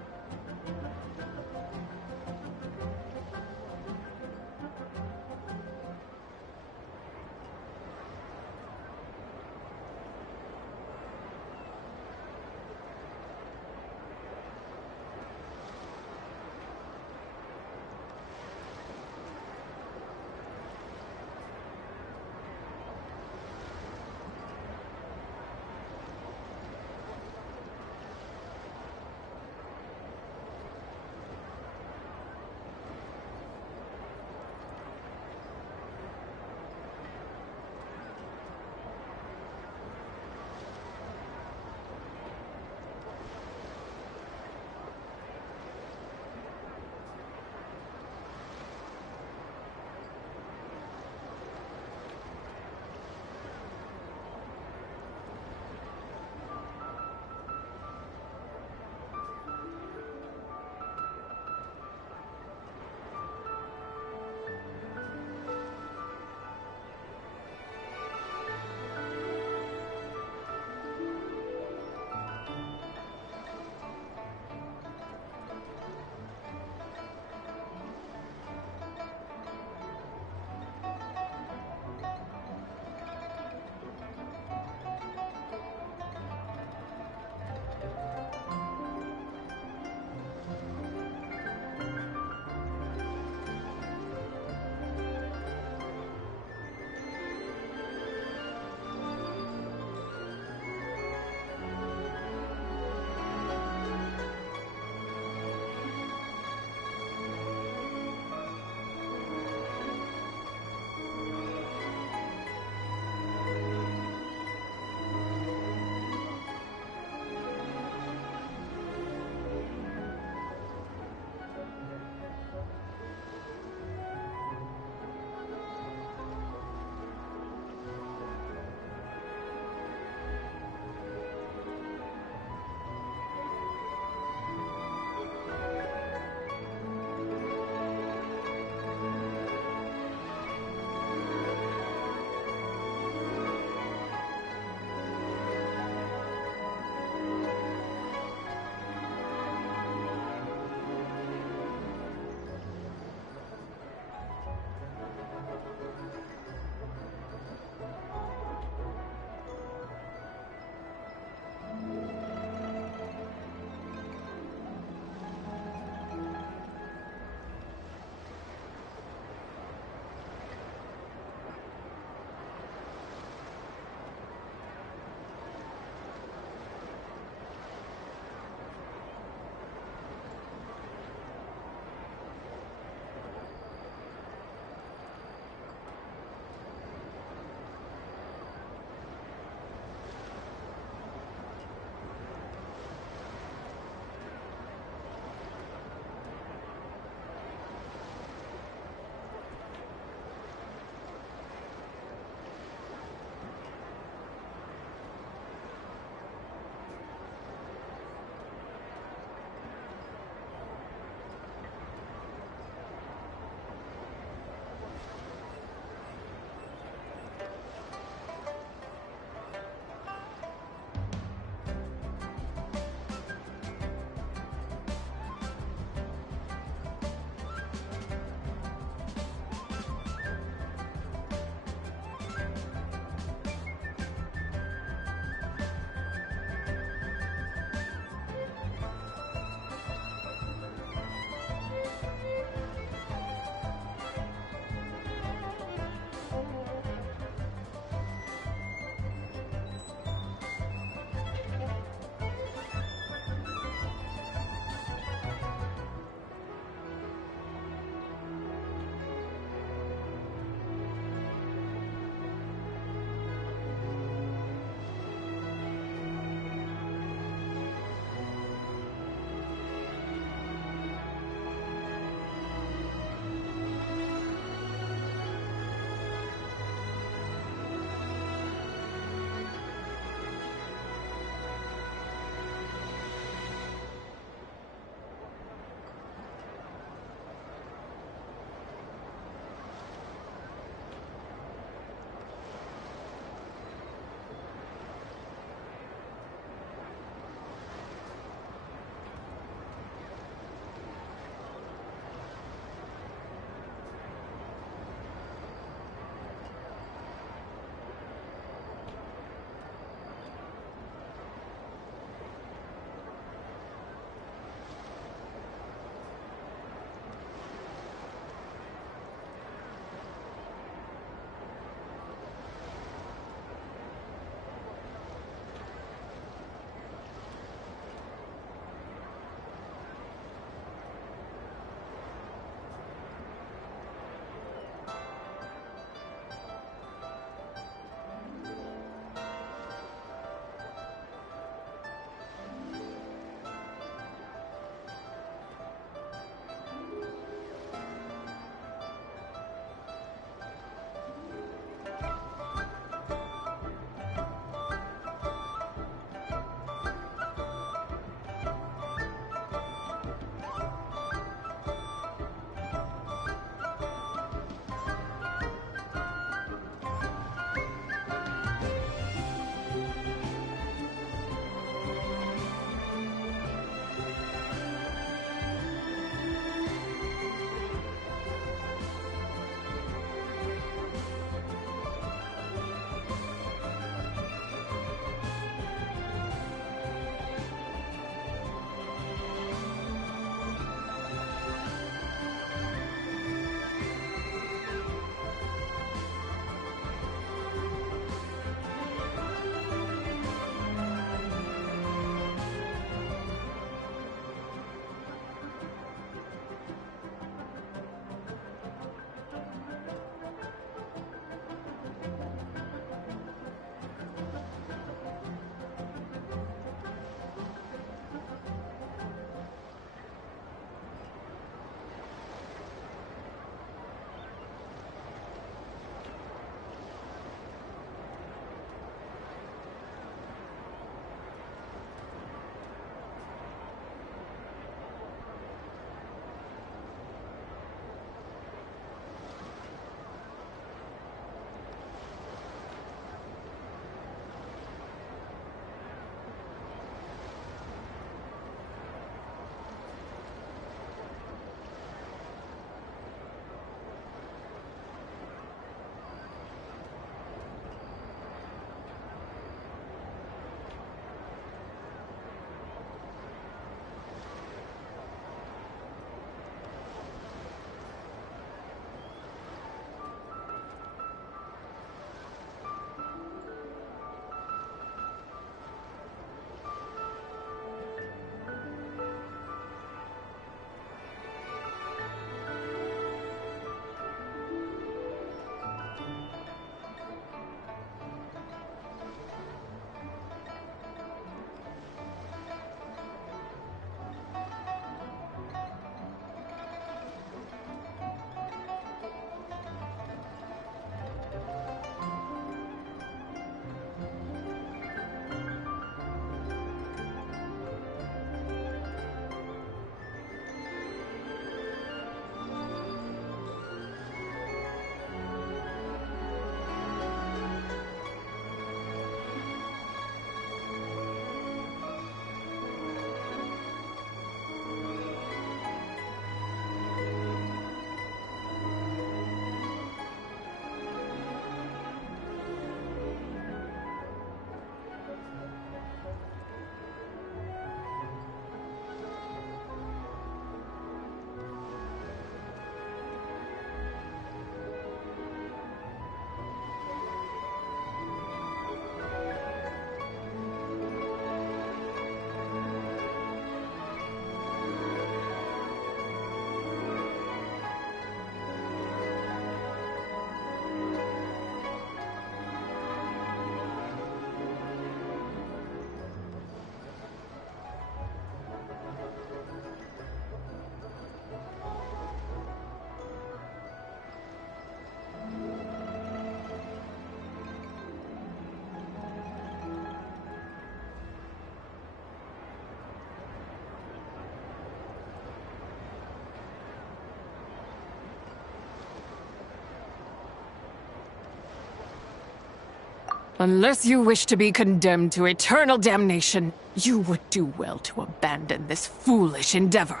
Unless you wish to be condemned to eternal damnation, you would do well to abandon this foolish endeavor.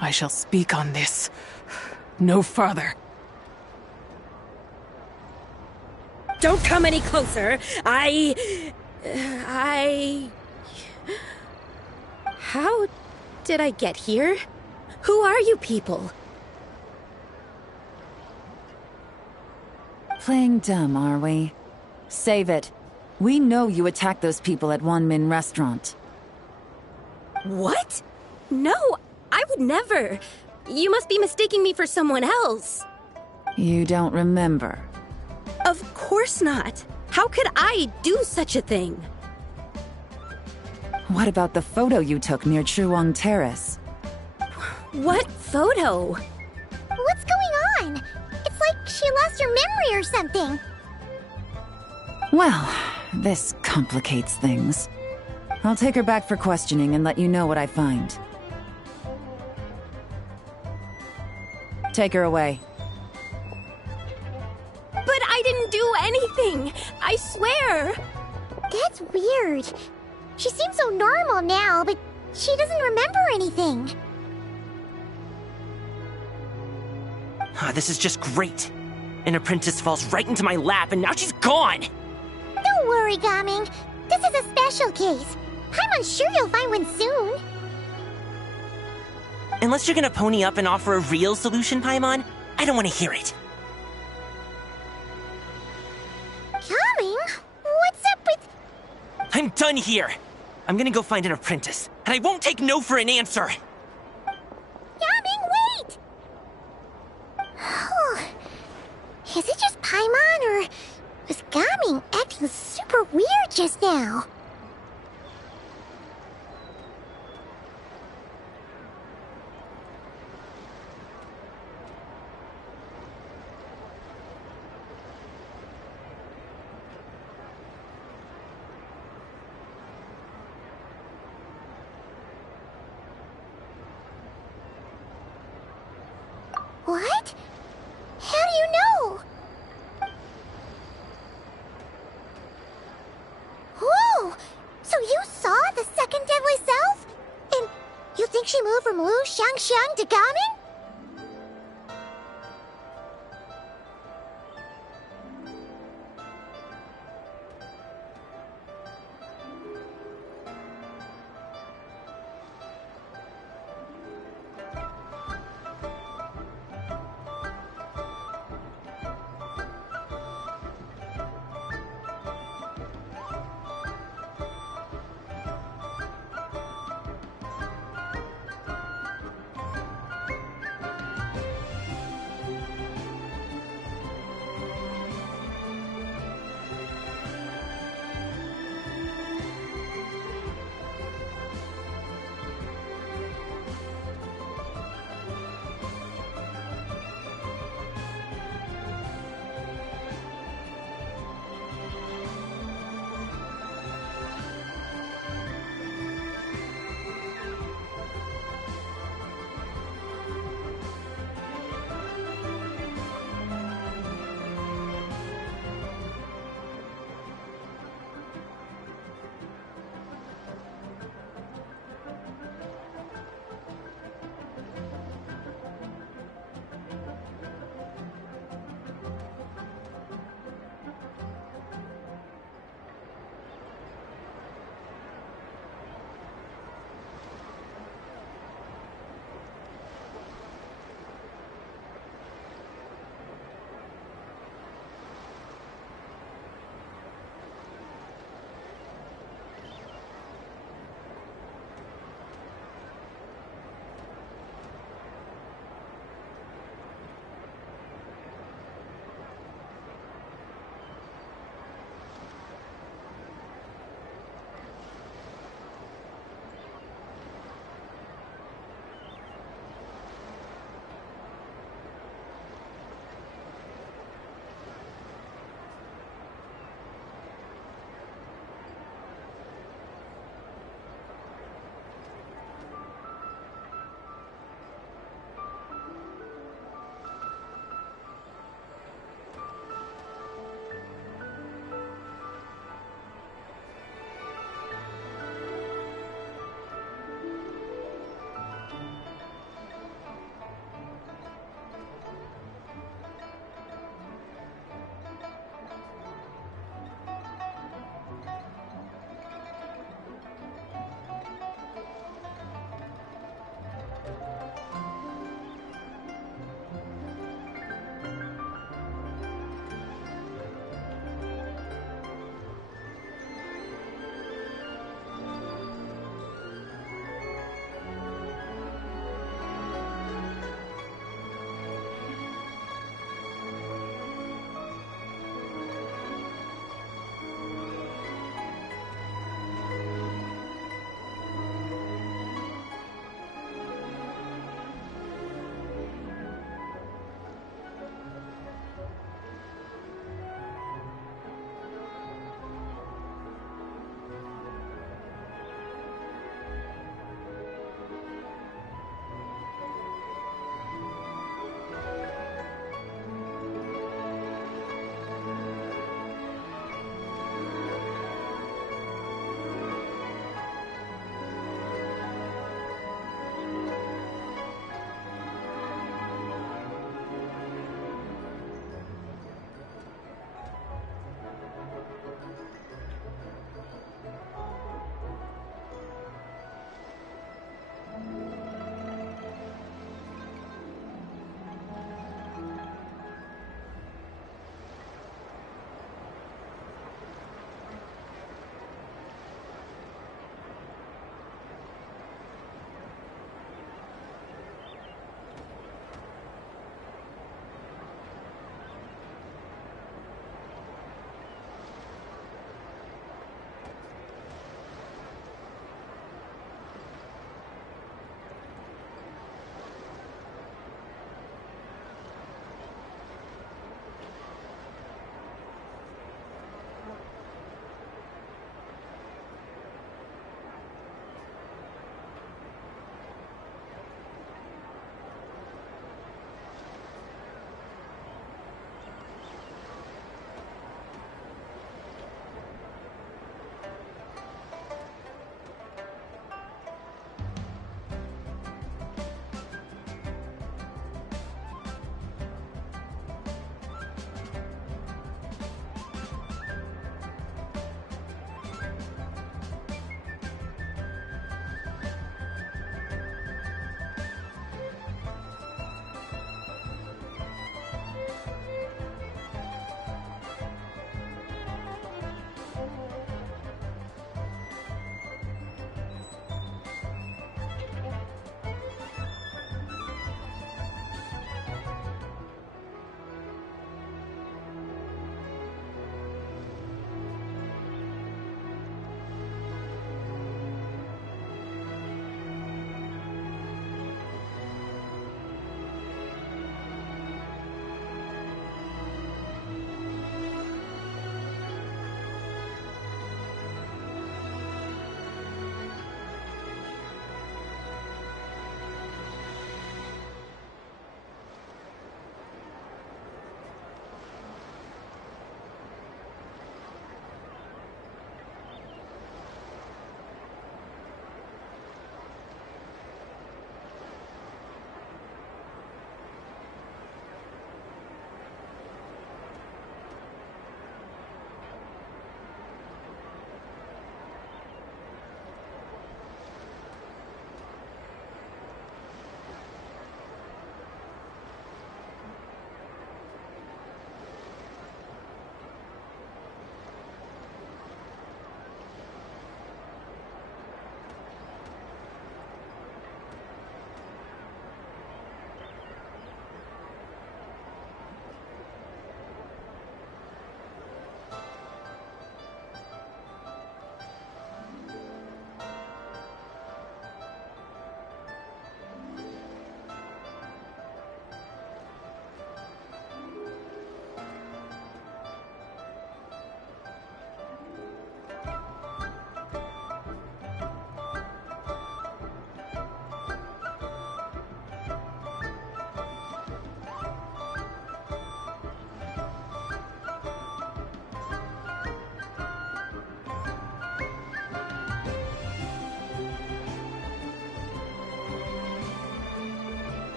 I shall speak on this no further. Don't come any closer. How did I get here? Who are you people? Playing dumb, are we? Save it. We know you attacked those people at Wanmin Restaurant. What? No, I would never. You must be mistaking me for someone else. You don't remember? Of course not. How could I do such a thing? What about the photo you took near Chuang Terrace? What photo? What's going on? It's like she lost her memory or something. Well, this complicates things. I'll take her back for questioning and let you know what I find. Take her away. But I didn't do anything! I swear! That's weird. She seems so normal now, but she doesn't remember anything. This is just great. An apprentice falls right into my lap and now she's gone! Don't worry, Gaming. This is a special case. I'm sure you'll find one soon. Unless you're gonna pony up and offer a real solution, Paimon, I don't want to hear it. Gaming? What's up with... I'm done here! I'm gonna go find an apprentice, and I won't take no for an answer! Gaming, wait! Is it just Paimon, or was Gaming acting super weird just now? What? How do you know? Whoa! So you saw the second deadly self? And you think she moved from Lu Xiangxiang to Gaming?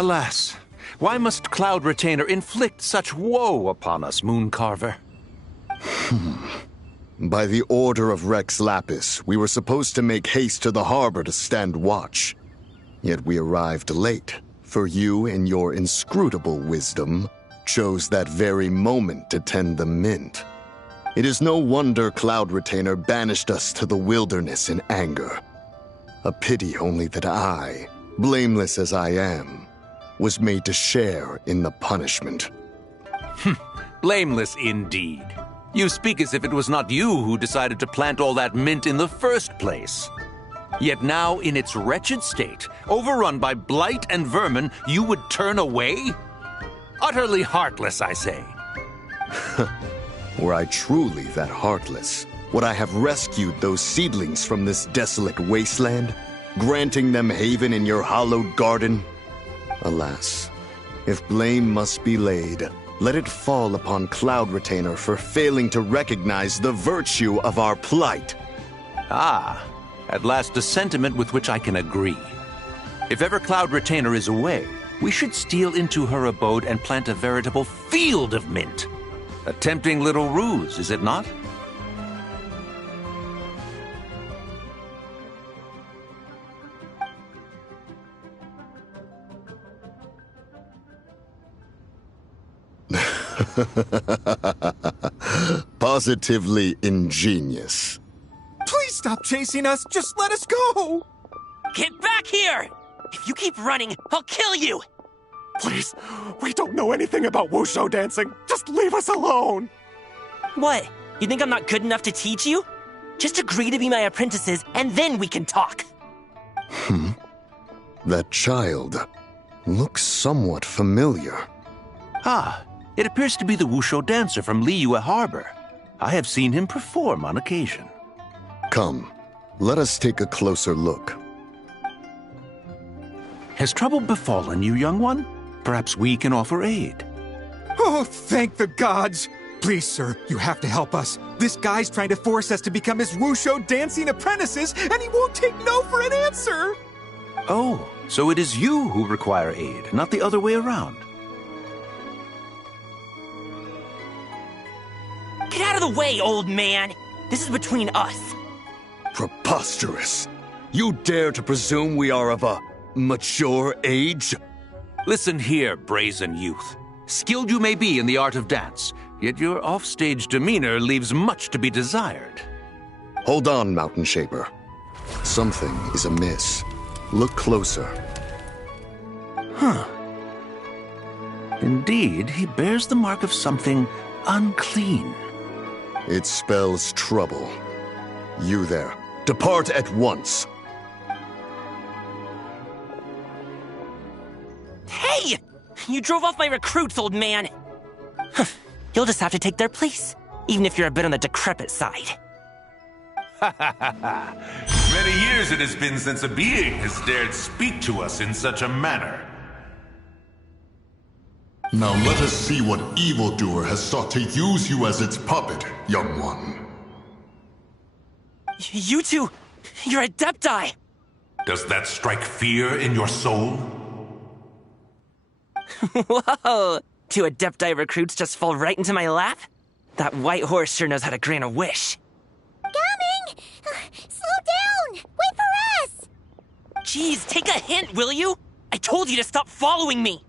Alas, why must Cloud Retainer inflict such woe upon us, Mooncarver? By the order of Rex Lapis, we were supposed to make haste to the harbor to stand watch. Yet we arrived late, for you, in your inscrutable wisdom, chose that very moment to tend the mint. It is no wonder Cloud Retainer banished us to the wilderness in anger. A pity only that I, blameless as I am, was made to share in the punishment. Blameless indeed. You speak as if it was not you who decided to plant all that mint in the first place. Yet now, in its wretched state, overrun by blight and vermin, you would turn away? Utterly heartless, I say. Were I truly that heartless, would I have rescued those seedlings from this desolate wasteland, granting them haven in your hallowed garden? Alas, if blame must be laid, let it fall upon Cloud Retainer for failing to recognize the virtue of our plight. Ah, at last a sentiment with which I can agree. If ever Cloud Retainer is away, we should steal into her abode and plant a veritable field of mint. A tempting little ruse, is it not? Positively ingenious. Please stop chasing us. Just let us go. Get back here! If you keep running, I'll kill you! Please, we don't know anything about wushu dancing. Just leave us alone. What? You think I'm not good enough to teach you? Just agree to be my apprentices, and then we can talk. That child looks somewhat familiar. Ah, it appears to be the wushu dancer from Liyue Harbor. I have seen him perform on occasion. Come, let us take a closer look. Has trouble befallen you, young one? Perhaps we can offer aid. Oh, thank the gods. Please, sir, you have to help us. This guy's trying to force us to become his wushu dancing apprentices, and he won't take no for an answer. Oh, so it is you who require aid, not the other way around. Get out of the way, old man! This is between us. Preposterous. You dare to presume we are of a mature age? Listen here, brazen youth. Skilled you may be in the art of dance, yet your offstage demeanor leaves much to be desired. Hold on, Mountain Shaper. Something is amiss. Look closer. Huh. Indeed, he bears the mark of something unclean. It spells trouble. You there, depart at once. Hey! You drove off my recruits, old man! You'll just have to take their place, even if you're a bit on the decrepit side. Many years it has been since a being has dared speak to us in such a manner. Now let us see what evildoer has sought to use you as its puppet, young one. You two, you're Adepti! Does that strike fear in your soul? Whoa! 2 Adepti recruits just fall right into my lap? That white horse sure knows how to grant a wish. Coming! Slow down! Wait for us! Jeez, take a hint, will you? I told you to stop following me!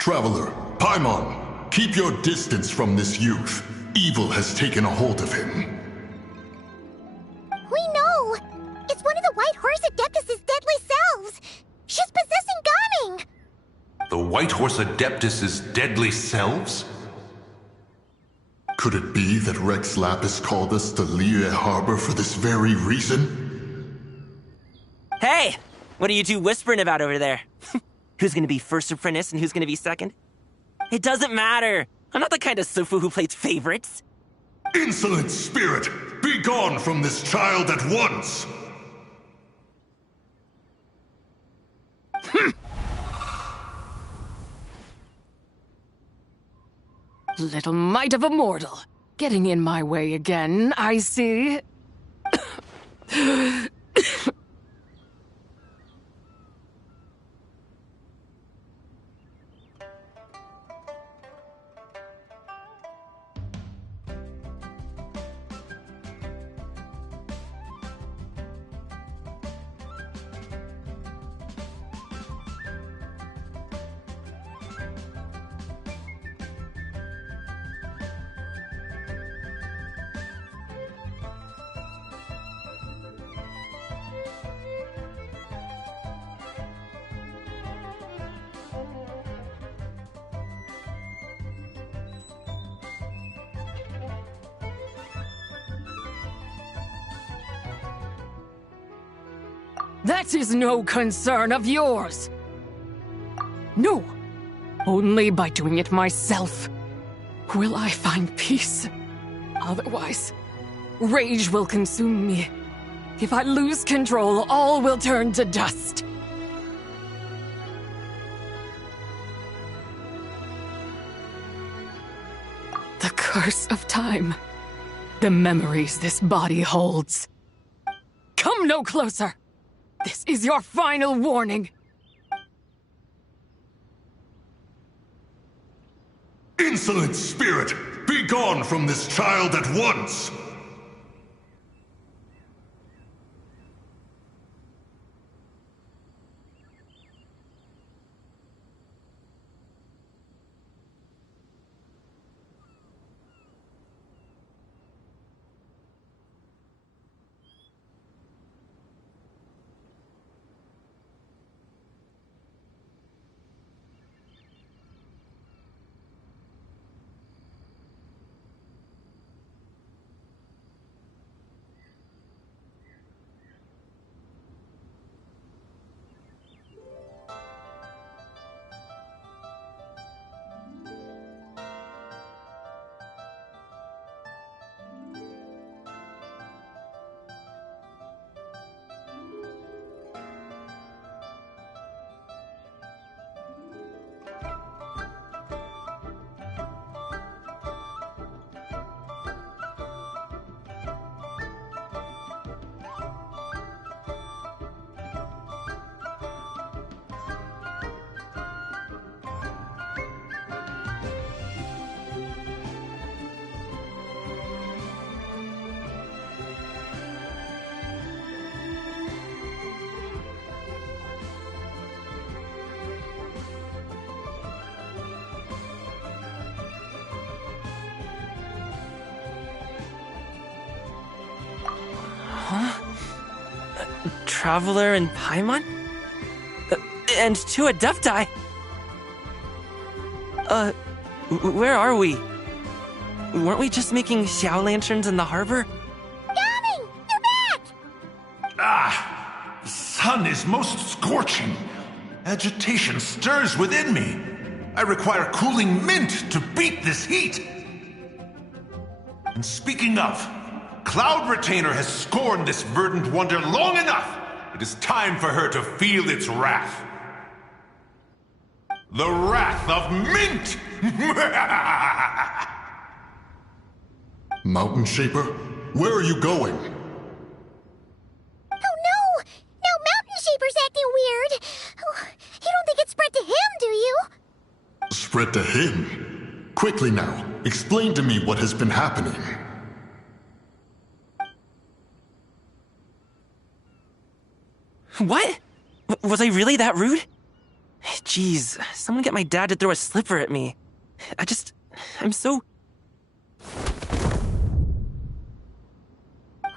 Traveler, Paimon, keep your distance from this youth. Evil has taken a hold of him. We know! It's one of the White Horse Adeptus' deadly selves! She's possessing Gaming! The White Horse Adeptus' deadly selves? Could it be that Rex Lapis called us to Liyue Harbor for this very reason? Hey! What are you two whispering about over there? Who's gonna be first apprentice and who's gonna be second? It doesn't matter! I'm not the kind of Sufu who plays favorites. Insolent spirit! Be gone from this child at once! Little mite of a mortal. Getting in my way again, I see. That is no concern of yours. No, only by doing it myself will I find peace. Otherwise, rage will consume me. If I lose control, all will turn to dust. The curse of time. The memories this body holds. Come no closer! This is your final warning. Insolent spirit! Be gone from this child at once! Traveler and Paimon? And two Adepti? Where are we? Weren't we just making Xiao lanterns in the harbor? Gaming! You're back! Ah! The sun is most scorching. Agitation stirs within me. I require cooling mint to beat this heat. And speaking of, Cloud Retainer has scorned this verdant wonder long enough. It is time for her to feel its wrath. The wrath of Mint! Mountain Shaper, where are you going? Oh no! Now Mountain Shaper's acting weird! Oh, you don't think it spread to him, do you? Spread to him? Quickly now, explain to me what has been happening. What? Was I really that rude? Jeez, someone get my dad to throw a slipper at me. I'm so...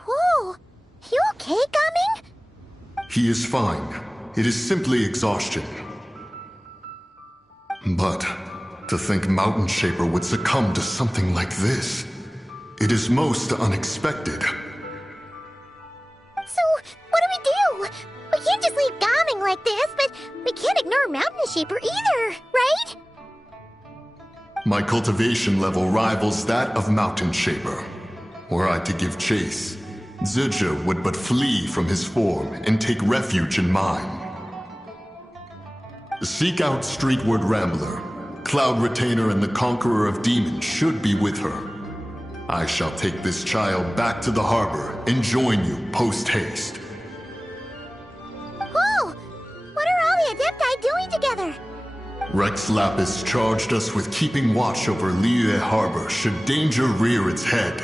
Whoa! You okay, Gaming? He is fine. It is simply exhaustion. But to think Mountain Shaper would succumb to something like this, it is most unexpected. So, what do we do? We can't just leave Gaming like this, but we can't ignore Mountain Shaper either, right? My cultivation level rivals that of Mountain Shaper. Were I to give chase, Zizha would but flee from his form and take refuge in mine. Seek out Streetward Rambler. Cloud Retainer and the Conqueror of Demons should be with her. I shall take this child back to the harbor and join you post-haste. Whoa! What are all the Adepti doing together? Rex Lapis charged us with keeping watch over Liyue Harbor should danger rear its head.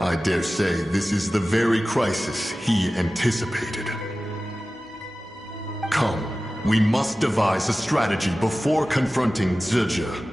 I dare say this is the very crisis he anticipated. Come, we must devise a strategy before confronting Zizha.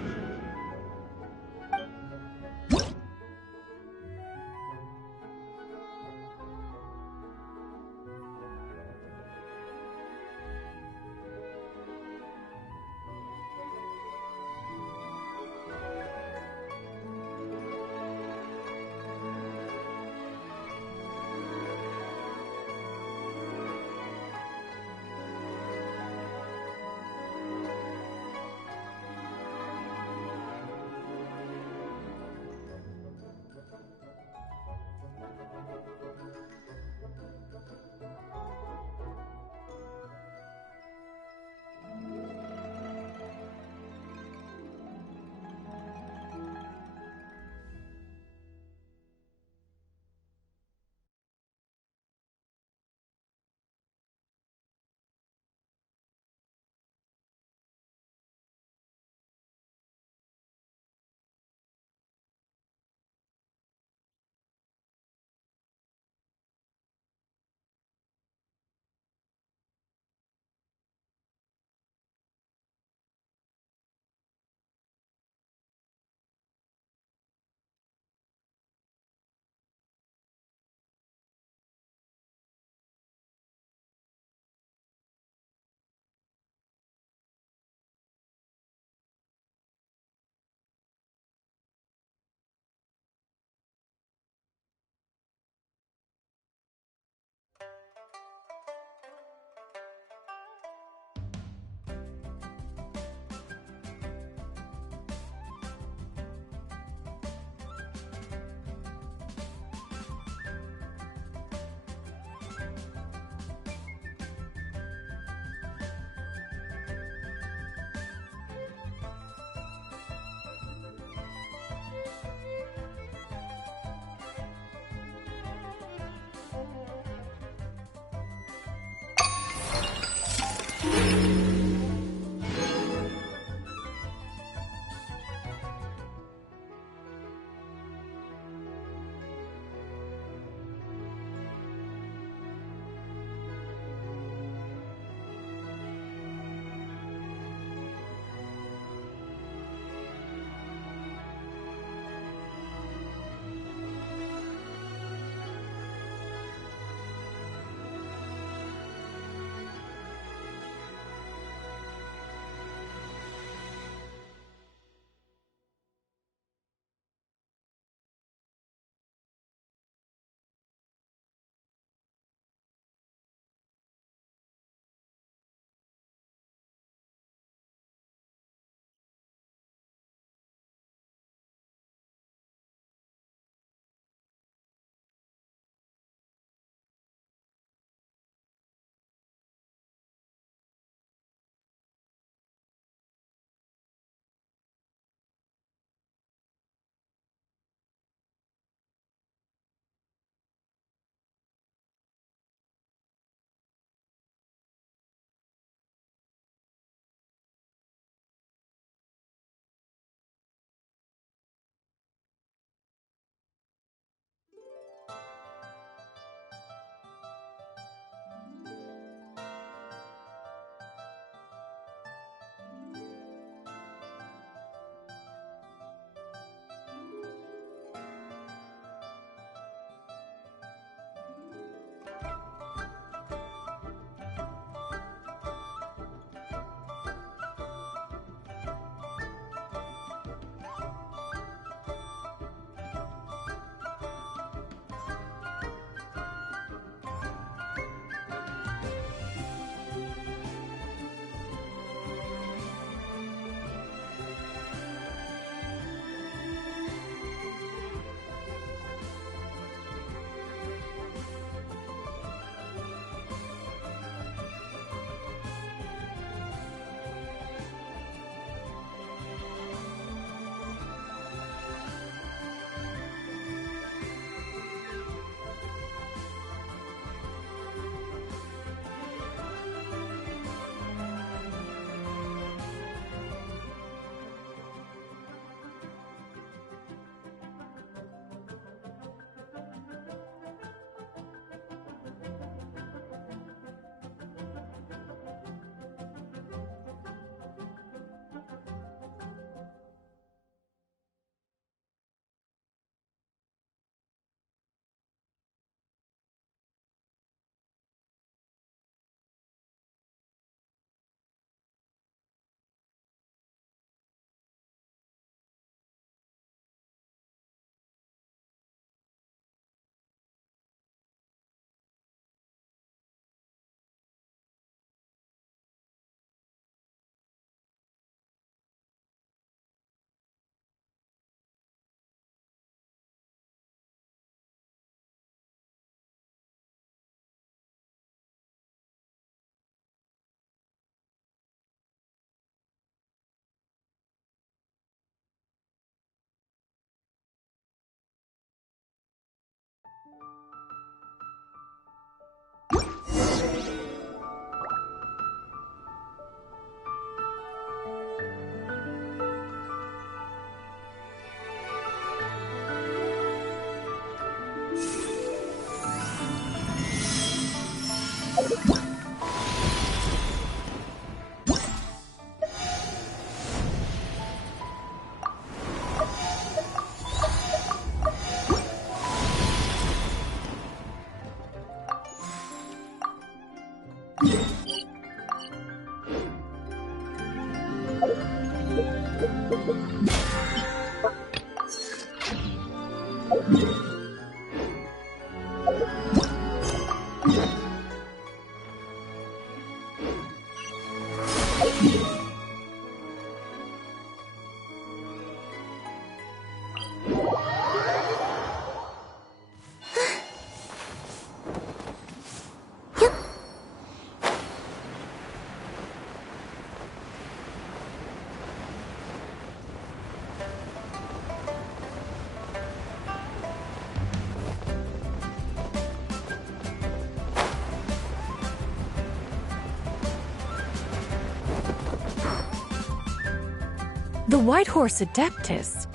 The White Horse Adeptus?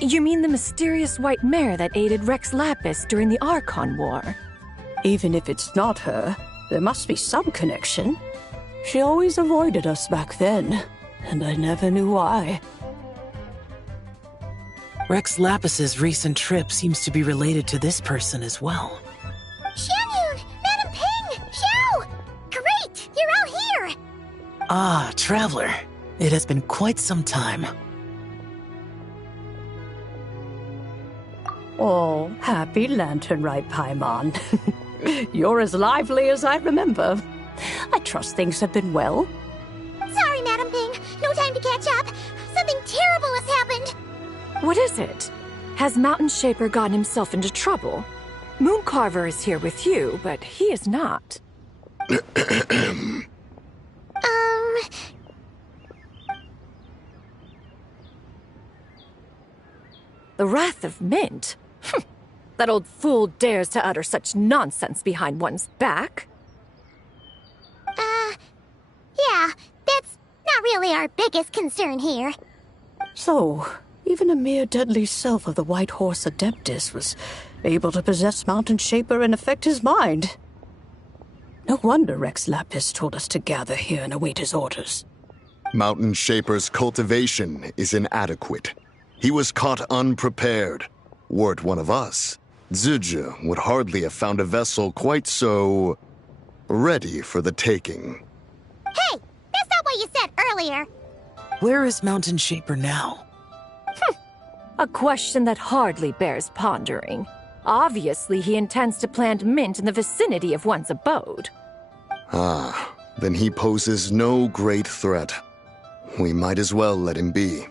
You mean the mysterious white mare that aided Rex Lapis during the Archon War? Even if it's not her, there must be some connection. She always avoided us back then, and I never knew why. Rex Lapis's recent trip seems to be related to this person as well. Xianyun! Madam Ping! Xiao! Great! You're all here! Ah, Traveler. It has been quite some time. Oh, happy lantern rite, Paimon. You're as lively as I remember. I trust things have been well. Sorry, Madam Ping. No time to catch up. Something terrible has happened. What is it? Has Mountain Shaper gotten himself into trouble? Mooncarver is here with you, but he is not. The Wrath of Mint? That old fool dares to utter such nonsense behind one's back. Yeah, that's not really our biggest concern here. So, even a mere deadly self of the White Horse Adeptus was able to possess Mountain Shaper and affect his mind. No wonder Rex Lapis told us to gather here and await his orders. Mountain Shaper's cultivation is inadequate. He was caught unprepared. Were it one of us, Zizhi would hardly have found a vessel quite so ready for the taking. Hey, that's not what you said earlier. Where is Mountain Shaper now? A question that hardly bears pondering. Obviously, he intends to plant mint in the vicinity of one's abode. Ah, then he poses no great threat. We might as well let him be.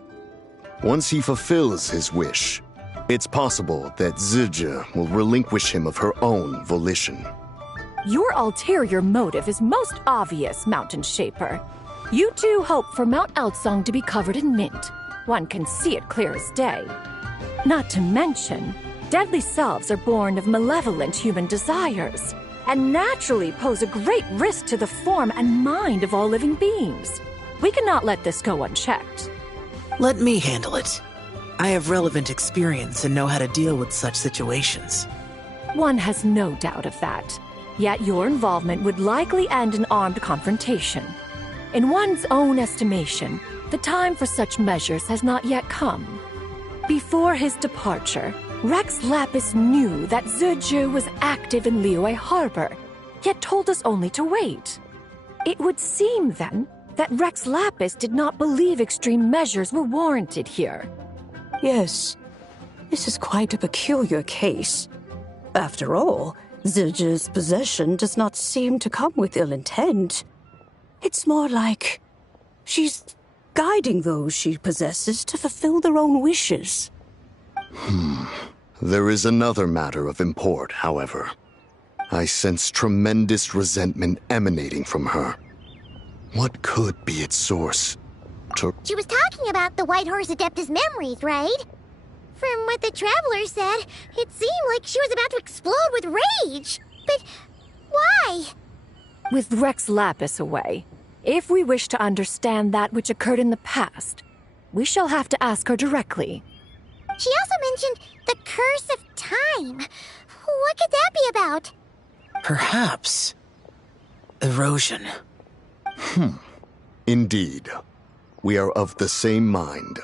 Once he fulfills his wish, it's possible that Zizhi will relinquish him of her own volition. Your ulterior motive is most obvious, Mountain Shaper. You two hope for Mount Outsong to be covered in mint. One can see it clear as day. Not to mention, deadly selves are born of malevolent human desires, and naturally pose a great risk to the form and mind of all living beings. We cannot let this go unchecked. Let me handle it. I have relevant experience and know how to deal with such situations. One has no doubt of that. Yet your involvement would likely end in armed confrontation. In one's own estimation, the time for such measures has not yet come. Before his departure, Rex Lapis knew that Zizhi was active in Liyue Harbor, yet told us only to wait. It would seem, then, that Rex Lapis did not believe extreme measures were warranted here. Yes, this is quite a peculiar case. After all, Zizhi's possession does not seem to come with ill intent. It's more like she's guiding those she possesses to fulfill their own wishes. There is another matter of import, however. I sense tremendous resentment emanating from her. What could be its source? She was talking about the White Horse Adeptus memories, right? From what the Traveler said, it seemed like she was about to explode with rage. But why? With Rex Lapis away, if we wish to understand that which occurred in the past, we shall have to ask her directly. She also mentioned the Curse of Time. What could that be about? Perhaps erosion. Indeed. We are of the same mind.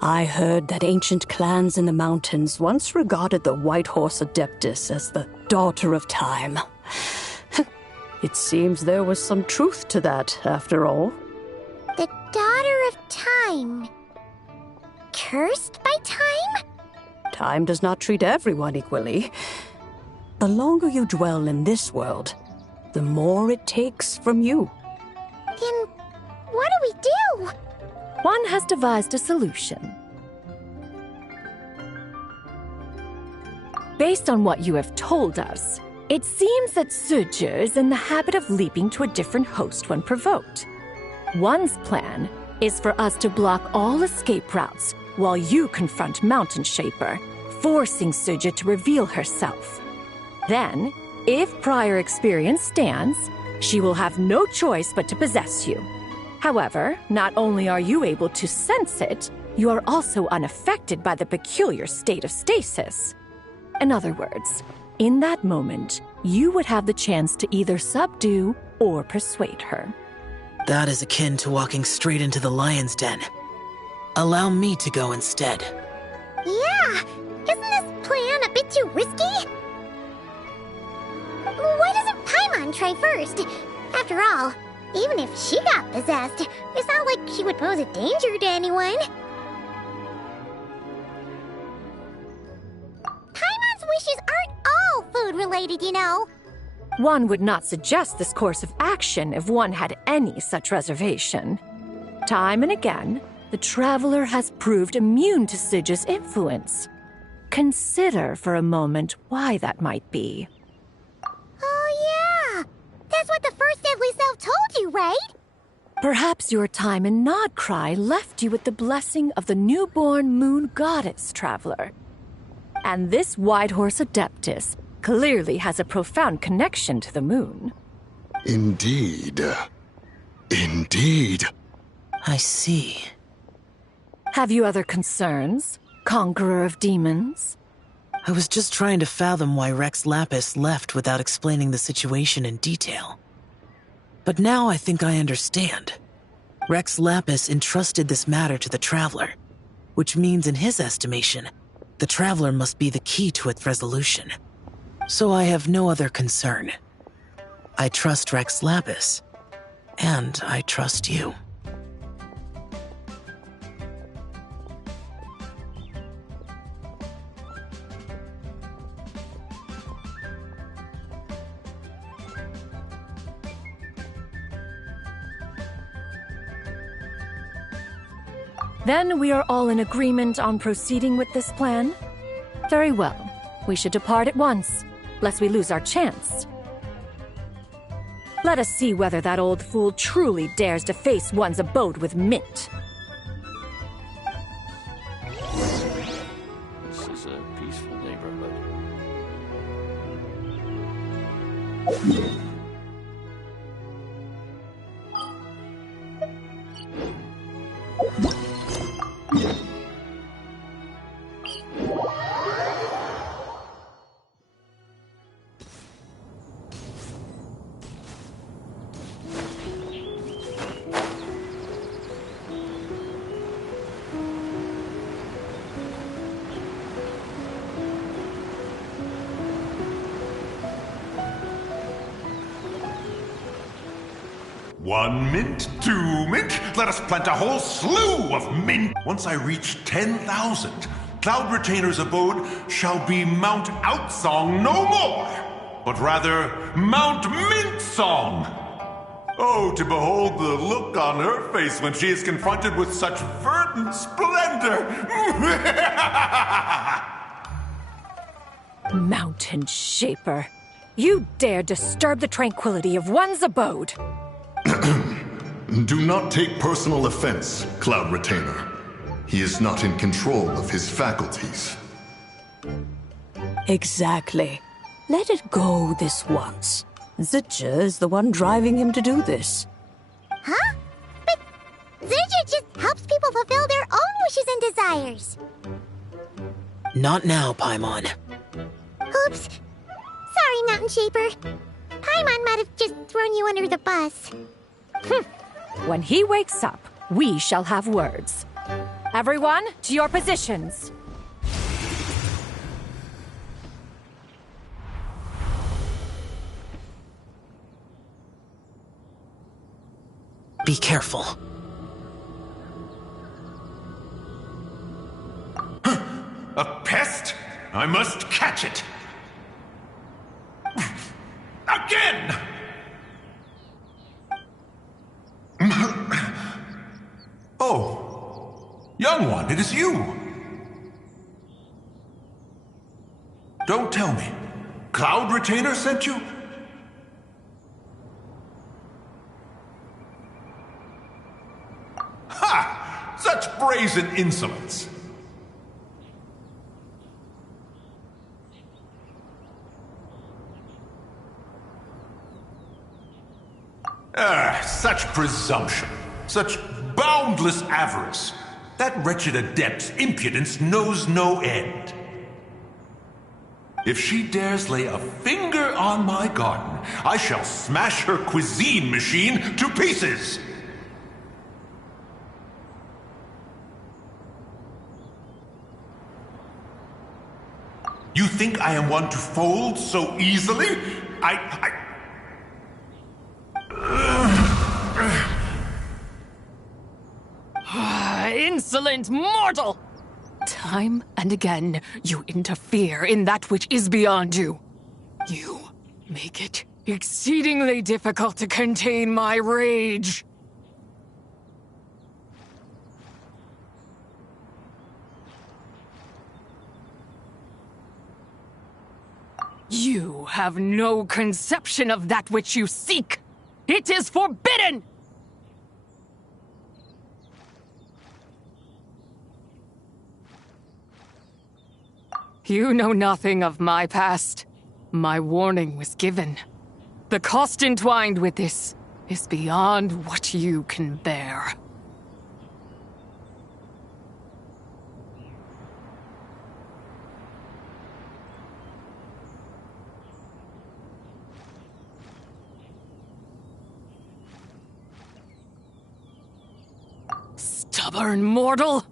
I heard that ancient clans in the mountains once regarded the White Horse Adeptus as the daughter of time. It seems there was some truth to that, after all. The daughter of time. Cursed by time? Time does not treat everyone equally. The longer you dwell in this world, the more it takes from you. Then what do we do? One has devised a solution. Based on what you have told us, it seems that Zizhi is in the habit of leaping to a different host when provoked. One's plan is for us to block all escape routes while you confront Mountain Shaper, forcing Zizhi to reveal herself. Then, if prior experience stands, she will have no choice but to possess you. However, not only are you able to sense it, you are also unaffected by the peculiar state of stasis. In other words, in that moment, you would have the chance to either subdue or persuade her. That is akin to walking straight into the lion's den. Allow me to go instead. Yeah! Isn't this plan a bit too risky? Why doesn't Paimon try first? After all, even if she got possessed, it's not like she would pose a danger to anyone. Paimon's wishes aren't all food-related, you know. One would not suggest this course of action if one had any such reservation. Time and again, the traveler has proved immune to Zizhi's influence. Consider for a moment why that might be. Oh yeah! That's what the first deadly self told you, right? Perhaps your time in Nodcry left you with the blessing of the newborn moon goddess, traveler. And this Whitehorse Adeptus clearly has a profound connection to the moon. Indeed. Indeed. I see. Have you other concerns, Conqueror of Demons? I was just trying to fathom why Rex Lapis left without explaining the situation in detail. But now I think I understand. Rex Lapis entrusted this matter to the Traveler, which means in his estimation, the Traveler must be the key to its resolution. So I have no other concern. I trust Rex Lapis, and I trust you. Then we are all in agreement on proceeding with this plan? Very well. We should depart at once, lest we lose our chance. Let us see whether that old fool truly dares to face one's abode with Mint. This is a peaceful neighborhood. One mint, 2 mint, let us plant a whole slew of mint. Once I reach 10,000, Cloud Retainer's abode shall be Mount Outsong no more, but rather Mount Mint Song. Oh, to behold the look on her face when she is confronted with such verdant splendor. Mountain Shaper, you dare disturb the tranquility of one's abode. Do not take personal offense, Cloud Retainer. He is not in control of his faculties. Exactly. Let it go this once. Zizhi is the one driving him to do this. Huh? But Zizhi just helps people fulfill their own wishes and desires. Not now, Paimon. Oops. Sorry, Mountain Shaper. Paimon might have just thrown you under the bus. When he wakes up, we shall have words. Everyone, to your positions. Be careful. A pest? I must catch it. Again! Oh, young one, it is you. Don't tell me. Cloud Retainer sent you? Ha! Such brazen insolence. Such presumption. Such boundless avarice. That wretched adept's impudence knows no end. If she dares lay a finger on my garden, I shall smash her cuisine machine to pieces! You think I am one to fold so easily? Insolent mortal! Time and again, you interfere in that which is beyond you. You make it exceedingly difficult to contain my rage. You have no conception of that which you seek. It is forbidden! You know nothing of my past. My warning was given. The cost entwined with this is beyond what you can bear. Stubborn mortal!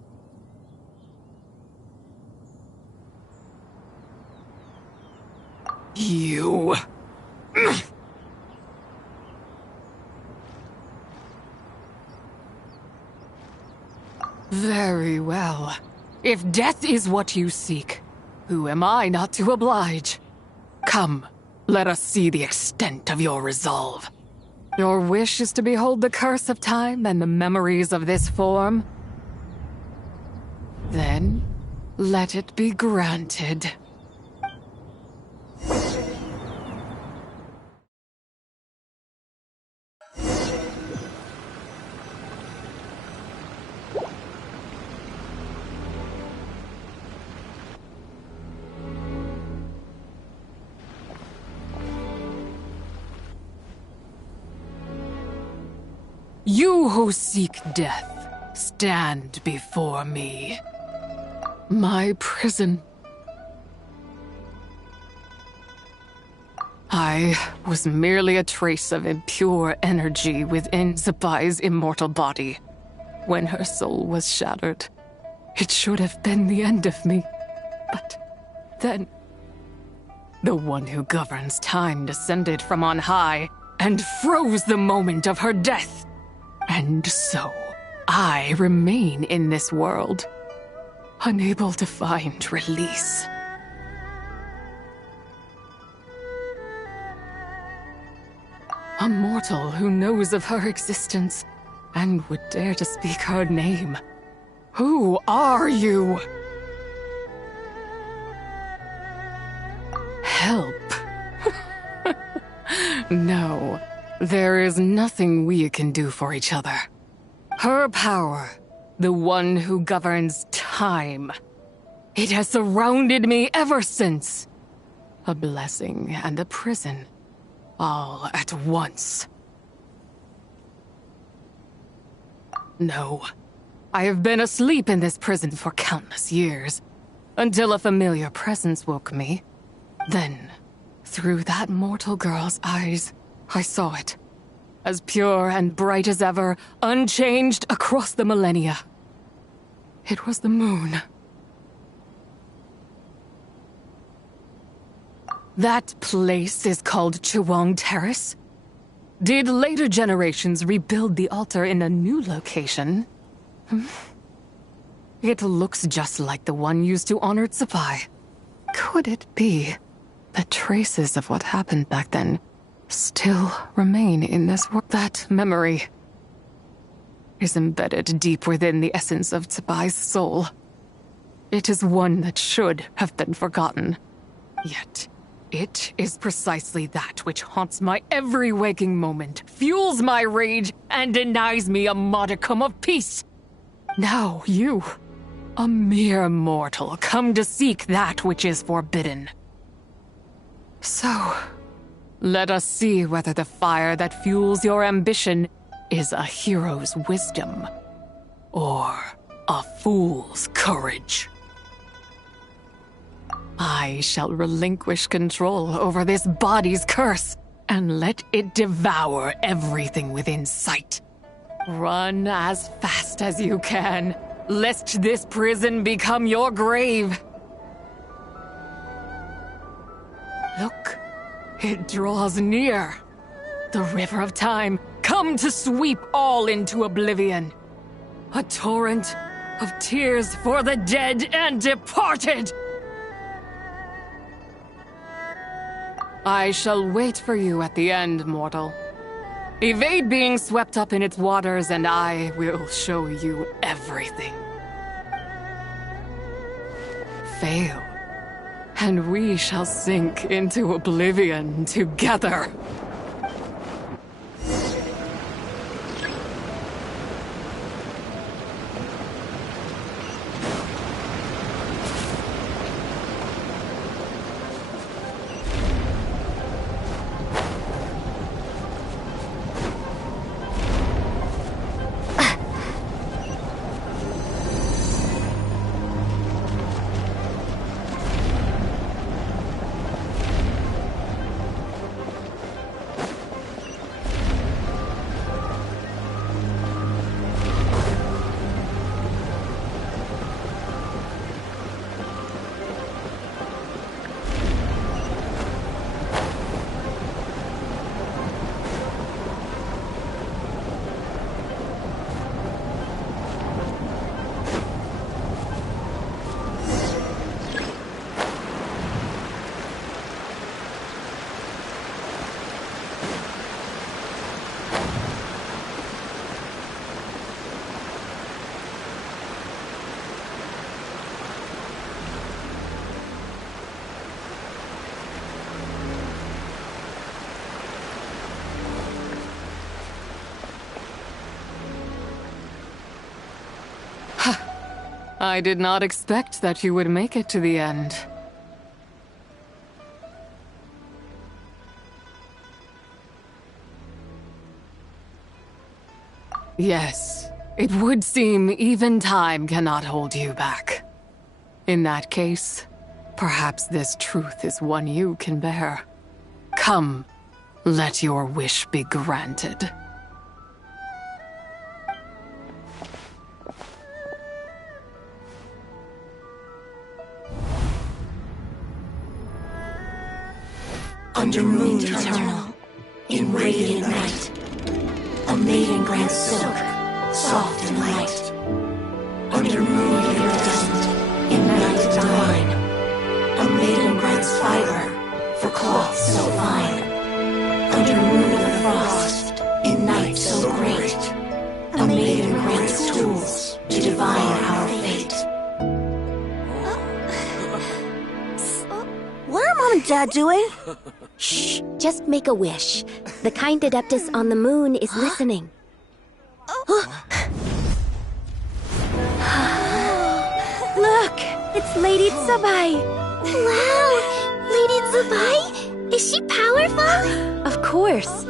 You... Very well. If death is what you seek, who am I not to oblige? Come, let us see the extent of your resolve. Your wish is to behold the curse of time and the memories of this form? Then, let it be granted. You who seek death, stand before me. My prison. I was merely a trace of impure energy within Vybez's immortal body. When her soul was shattered, it should have been the end of me. But then, the one who governs time descended from on high and froze the moment of her death. And so, I remain in this world, unable to find release. A mortal who knows of her existence and would dare to speak her name. Who are you? Help. No. There is nothing we can do for each other. Her power, the one who governs time, it has surrounded me ever since. A blessing and a prison, all at once. No, I have been asleep in this prison for countless years, until a familiar presence woke me. Then, through that mortal girl's eyes, I saw it, as pure and bright as ever, unchanged across the millennia. It was the moon. That place is called Chiwang Terrace. Did later generations rebuild the altar in a new location? It looks just like the one used to honor Tsupai. Could it be that traces of what happened back then still remain in this work? That memory is embedded deep within the essence of Tsubai's soul. It is one that should have been forgotten. Yet, it is precisely that which haunts my every waking moment, fuels my rage, and denies me a modicum of peace. Now you, a mere mortal, come to seek that which is forbidden. So, let us see whether the fire that fuels your ambition is a hero's wisdom or a fool's courage. I shall relinquish control over this body's curse and let it devour everything within sight. Run as fast as you can, lest this prison become your grave. Look, it draws near. The river of time, come to sweep all into oblivion. A torrent of tears for the dead and departed. I shall wait for you at the end, mortal. Evade being swept up in its waters, and I will show you everything. Fail, and we shall sink into oblivion together. I did not expect that you would make it to the end. Yes, it would seem even time cannot hold you back. In that case, perhaps this truth is one you can bear. Come, let your wish be granted. Under moon eternal, in radiant night, a maiden grants silk, soft and light. Under moon iridescent, in night divine, a maiden grants fiber for cloth so fine. Under moon of the frost, in night so great, a maiden grants tools to divine our fate. What are Mom and Dad doing? Shh, just make a wish. The kind Adeptus on the moon is listening. Look, it's Lady Tsubai. Wow, Lady Tsubai? Is she powerful? Of course.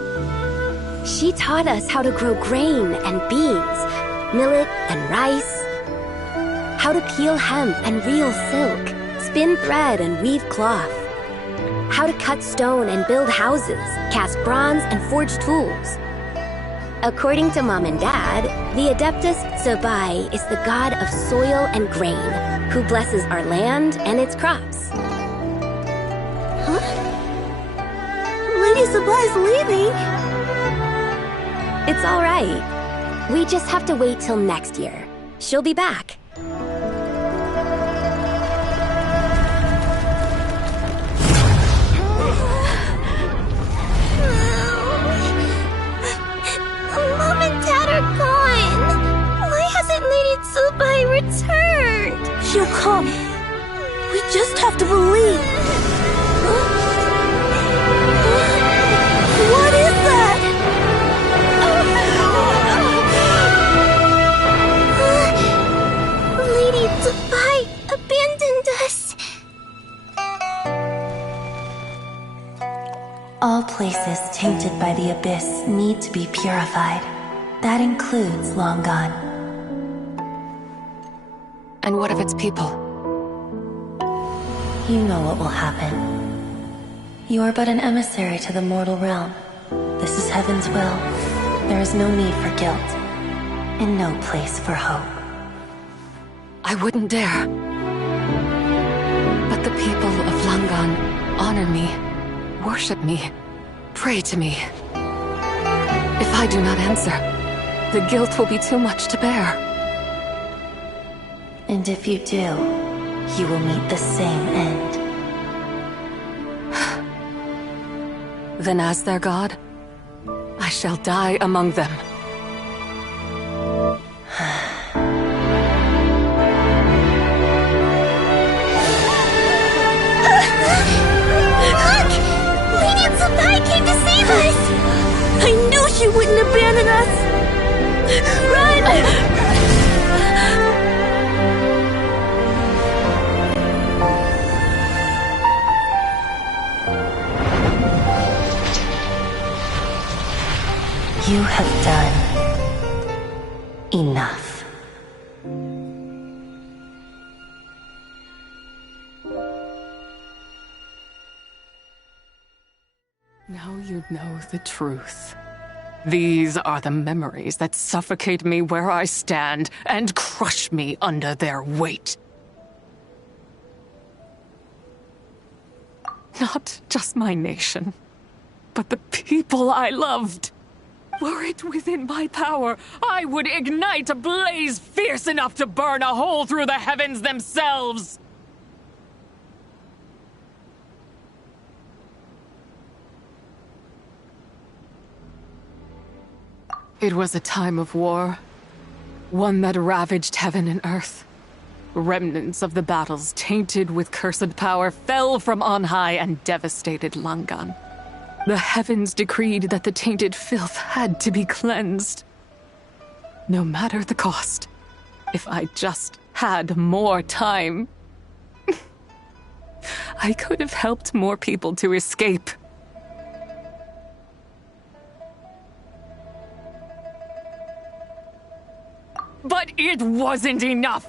She taught us how to grow grain and beans, millet and rice, how to peel hemp and reel silk, spin thread and weave cloth, how to cut stone and build houses, cast bronze and forge tools. According to Mom and Dad, the Adeptus Tsubai is the god of soil and grain, who blesses our land and its crops. Lady Tsubai's leaving? It's all right. We just have to wait till next year. She'll be back. Mom and Dad are gone. Why hasn't Lady Tsubai returned? She'll come. We just have to believe. What is that? Lady Tsubai abandoned us. All places tainted by the abyss need to be purified. That includes Long Gone. And what of its people? You know what will happen. You are but an emissary to the mortal realm. This is Heaven's will. There is no need for guilt, and no place for hope. I wouldn't dare. But the people of Langan honor me, worship me, pray to me. If I do not answer, the guilt will be too much to bear. And if you do, you will meet the same end. Then as their god, I shall die among them. Look! Lady Tsubai came to save us! I knew she wouldn't abandon us! Run! You have done enough. Now you know the truth. These are the memories that suffocate me where I stand and crush me under their weight. Not just my nation, but the people I loved. Were it within my power, I would ignite a blaze fierce enough to burn a hole through the heavens themselves! It was a time of war, one that ravaged heaven and earth. Remnants of the battles, tainted with cursed power, fell from on high and devastated Langan. The heavens decreed that the tainted filth had to be cleansed. No matter the cost, if I just had more time, I could have helped more people to escape. But it wasn't enough.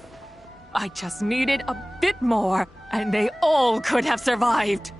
I just needed a bit more, and they all could have survived.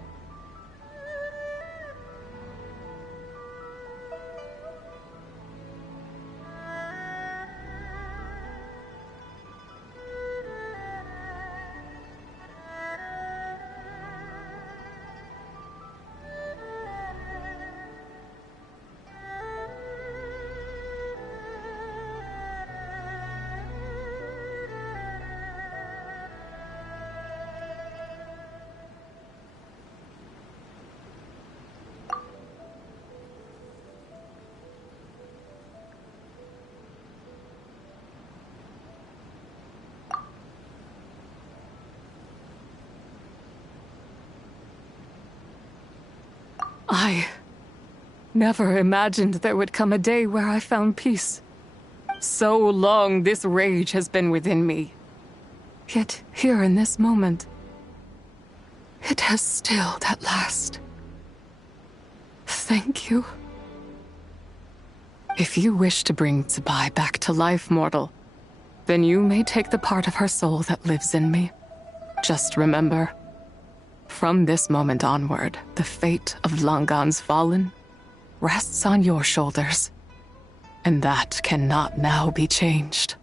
I never imagined there would come a day where I found peace. So long this rage has been within me. Yet here in this moment, it has stilled at last. Thank you. If you wish to bring Tsubai back to life, mortal, then you may take the part of her soul that lives in me. Just remember, from this moment onward, the fate of Langan's fallen rests on your shoulders, and that cannot now be changed.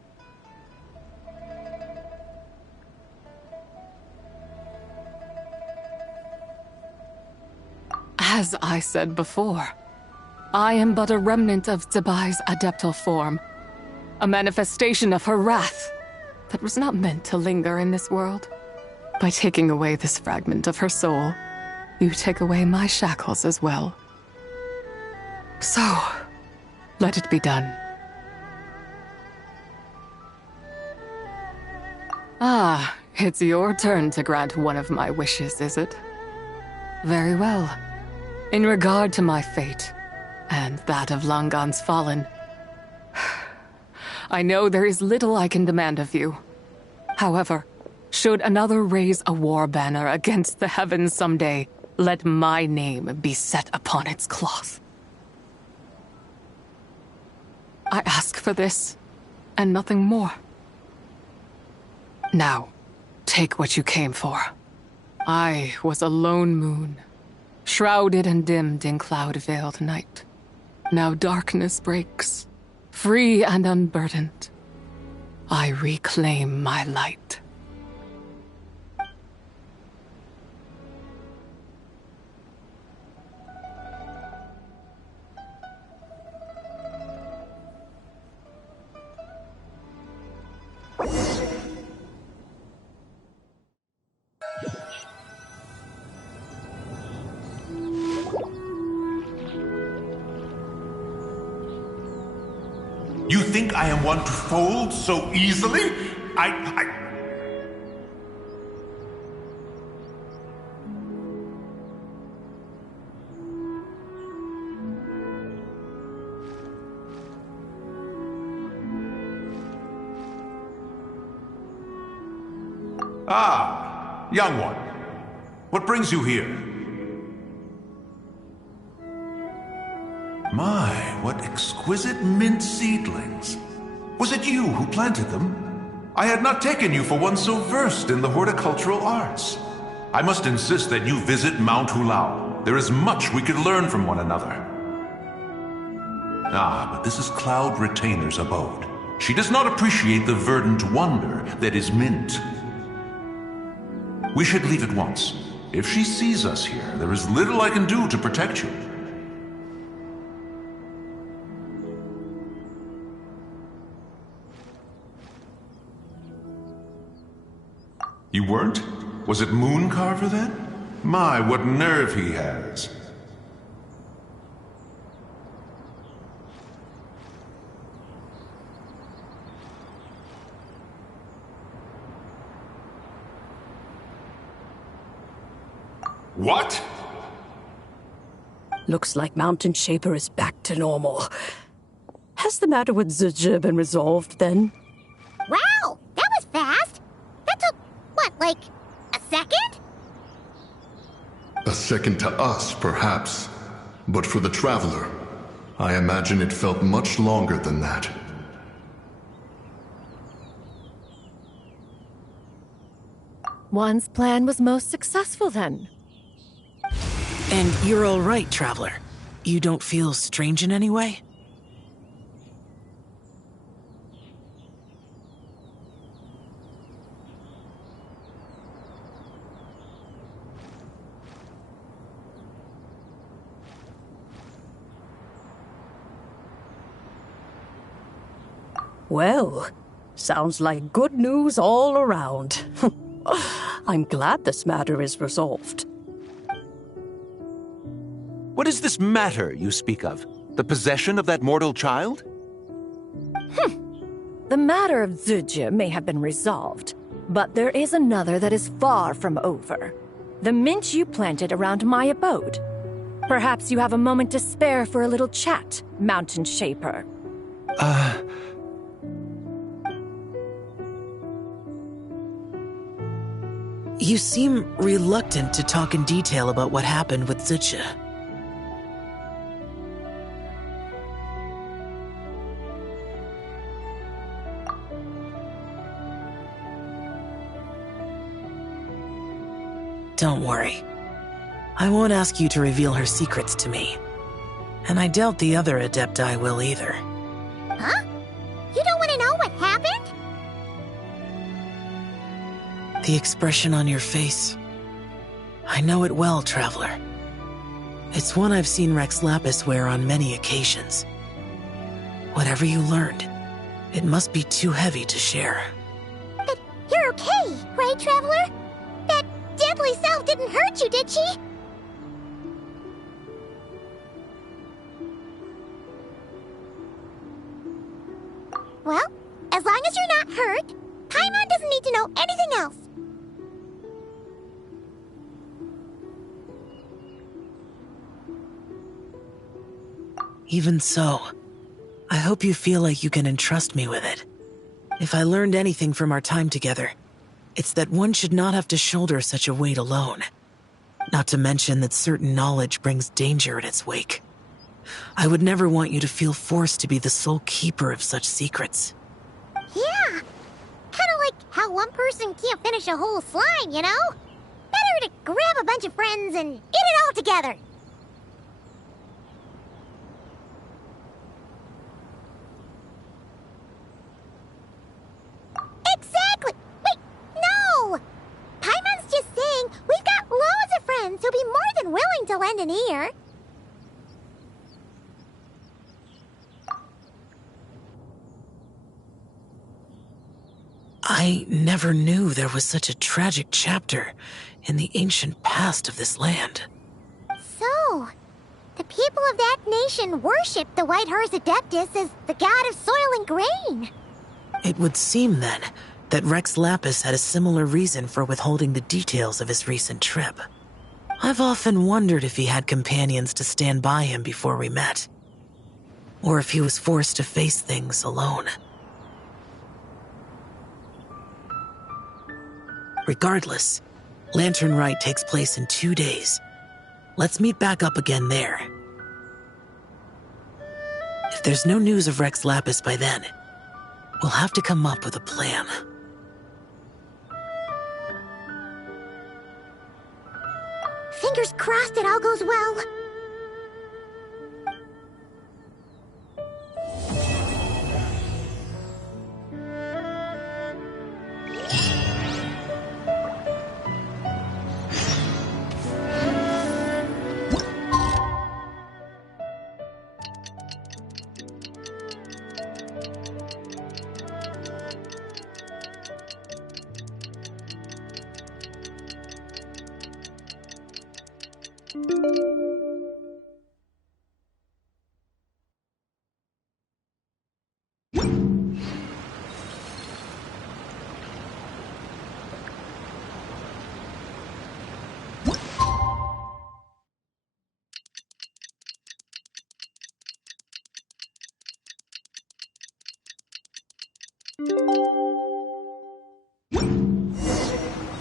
As I said before, I am but a remnant of Vybez' adeptal form, a manifestation of her wrath that was not meant to linger in this world. By taking away this fragment of her soul, you take away my shackles as well. So, let it be done. Ah, it's your turn to grant one of my wishes, is it? Very well. In regard to my fate, and that of Langan's fallen, I know there is little I can demand of you. However, should another raise a war banner against the heavens someday, let my name be set upon its cloth. I ask for this, and nothing more. Now, take what you came for. I was a lone moon, shrouded and dimmed in cloud-veiled night. Now darkness breaks, free and unburdened. I reclaim my light. You think I am one to fold so easily? Ah, young one. What brings you here? My, what exquisite mint seedlings. Was it you who planted them? I had not taken you for one so versed in the horticultural arts. I must insist that you visit Mount Hulao. There is much we could learn from one another. Ah, but this is Cloud Retainer's abode. She does not appreciate the verdant wonder that is mint. We should leave at once. If she sees us here, there is little I can do to protect you. You weren't? Was it Moon Carver then? My, what nerve he has. What? Looks like Mountain Shaper is back to normal. Has the matter with Zizhi been resolved then? Wow, that was fast. That took, what, like a second? A second to us, perhaps. But for the Traveler, I imagine it felt much longer than that. One's plan was most successful then. And you're all right, Traveler. You don't feel strange in any way? Well, sounds like good news all around. I'm glad this matter is resolved. What is this matter you speak of? The possession of that mortal child? The matter of Zizhi may have been resolved, but there is another that is far from over. The mint you planted around my abode. Perhaps you have a moment to spare for a little chat, Mountain Shaper. You seem reluctant to talk in detail about what happened with Zizhi. Don't worry. I won't ask you to reveal her secrets to me. And I doubt the other Adepti will either. Huh? You don't want to know what happened? The expression on your face. I know it well, Traveler. It's one I've seen Rex Lapis wear on many occasions. Whatever you learned, it must be too heavy to share. But you're okay, right, Traveler? That deadly self didn't hurt you, did she? Well, as long as you're not hurt, Paimon doesn't need to know anything else. Even so, I hope you feel like you can entrust me with it. If I learned anything from our time together, it's that one should not have to shoulder such a weight alone. Not to mention that certain knowledge brings danger in its wake. I would never want you to feel forced to be the sole keeper of such secrets. Yeah, kind of like how one person can't finish a whole slime, you know? Better to grab a bunch of friends and eat it all together. Exactly! Wait, no! Paimon's just saying we've got loads of friends who'll be more than willing to lend an ear. I never knew there was such a tragic chapter in the ancient past of this land. So, the people of that nation worship the White Horse Adeptus as the god of soil and grain. It would seem, then, that Rex Lapis had a similar reason for withholding the details of his recent trip. I've often wondered if he had companions to stand by him before we met. Or if he was forced to face things alone. Regardless, Lantern Rite takes place in 2 days. Let's meet back up again there. If there's no news of Rex Lapis by then, we'll have to come up with a plan. Fingers crossed it all goes well.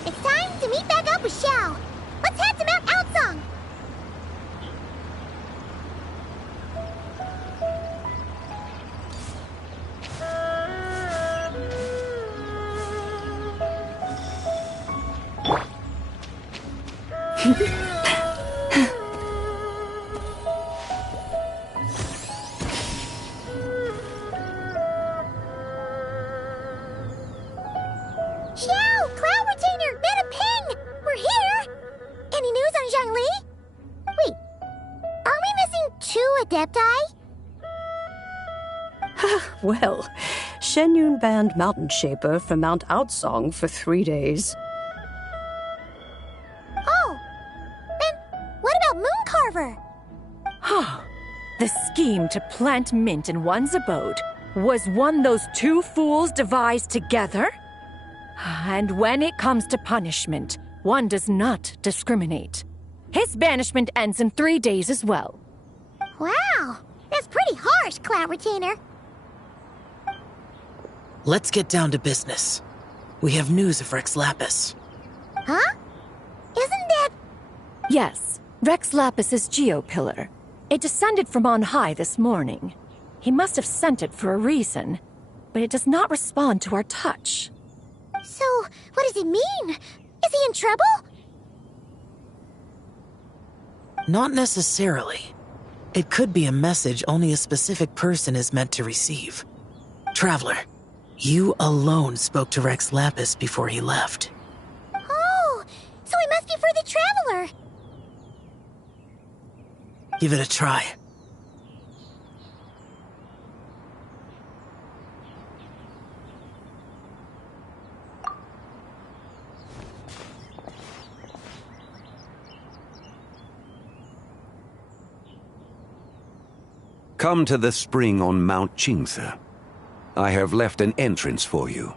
It's time to meet back up with Xiao. Let's head to Mount Outsong. Xiao, Cloud Retainer, Mana Ping! We're here! Any news on Zhongli? Wait, are we missing 2 Adepti? Well, Shenyun banned Mountain Shaper from Mount Outsong for 3 days. Oh, then what about Mooncarver? The scheme to plant mint in one's abode was one those 2 fools devised together? And when it comes to punishment, one does not discriminate. His banishment ends in 3 days as well. Wow, that's pretty harsh, Cloud Retainer. Let's get down to business. We have news of Rex Lapis. Huh? Isn't that... Yes, Rex Lapis's Geopillar. It descended from on high this morning. He must have sent it for a reason, but it does not respond to our touch. So, what does it mean? Is he in trouble? Not necessarily. It could be a message only a specific person is meant to receive. Traveler, you alone spoke to Rex Lapis before he left. Oh, so it must be for the Traveler. Give it a try. Come to the spring on Mount Qingse. I have left an entrance for you.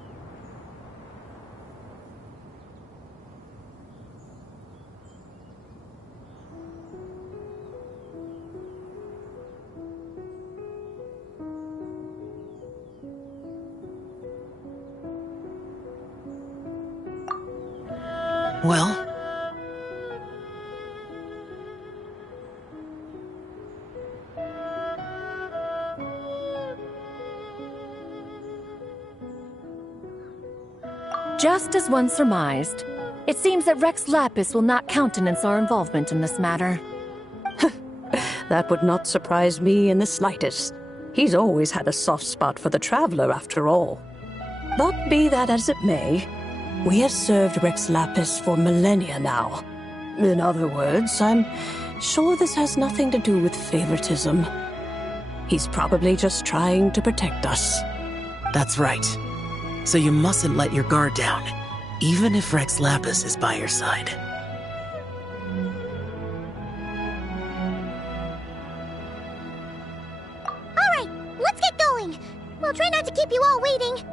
Well? Just as one surmised, it seems that Rex Lapis will not countenance our involvement in this matter. That would not surprise me in the slightest. He's always had a soft spot for the traveler, after all. But be that as it may, we have served Rex Lapis for millennia now. In other words, I'm sure this has nothing to do with favoritism. He's probably just trying to protect us. That's right. So you mustn't let your guard down, even if Rex Lapis is by your side. Alright, let's get going. We'll try not to keep you all waiting.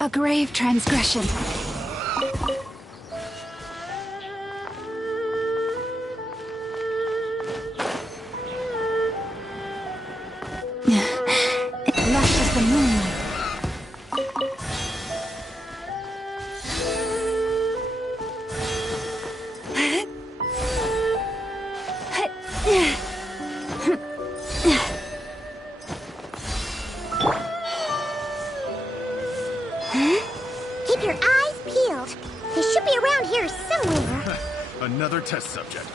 A grave transgression. Lush as the moonlight. Keep your eyes peeled. They should be around here somewhere. Another test subject.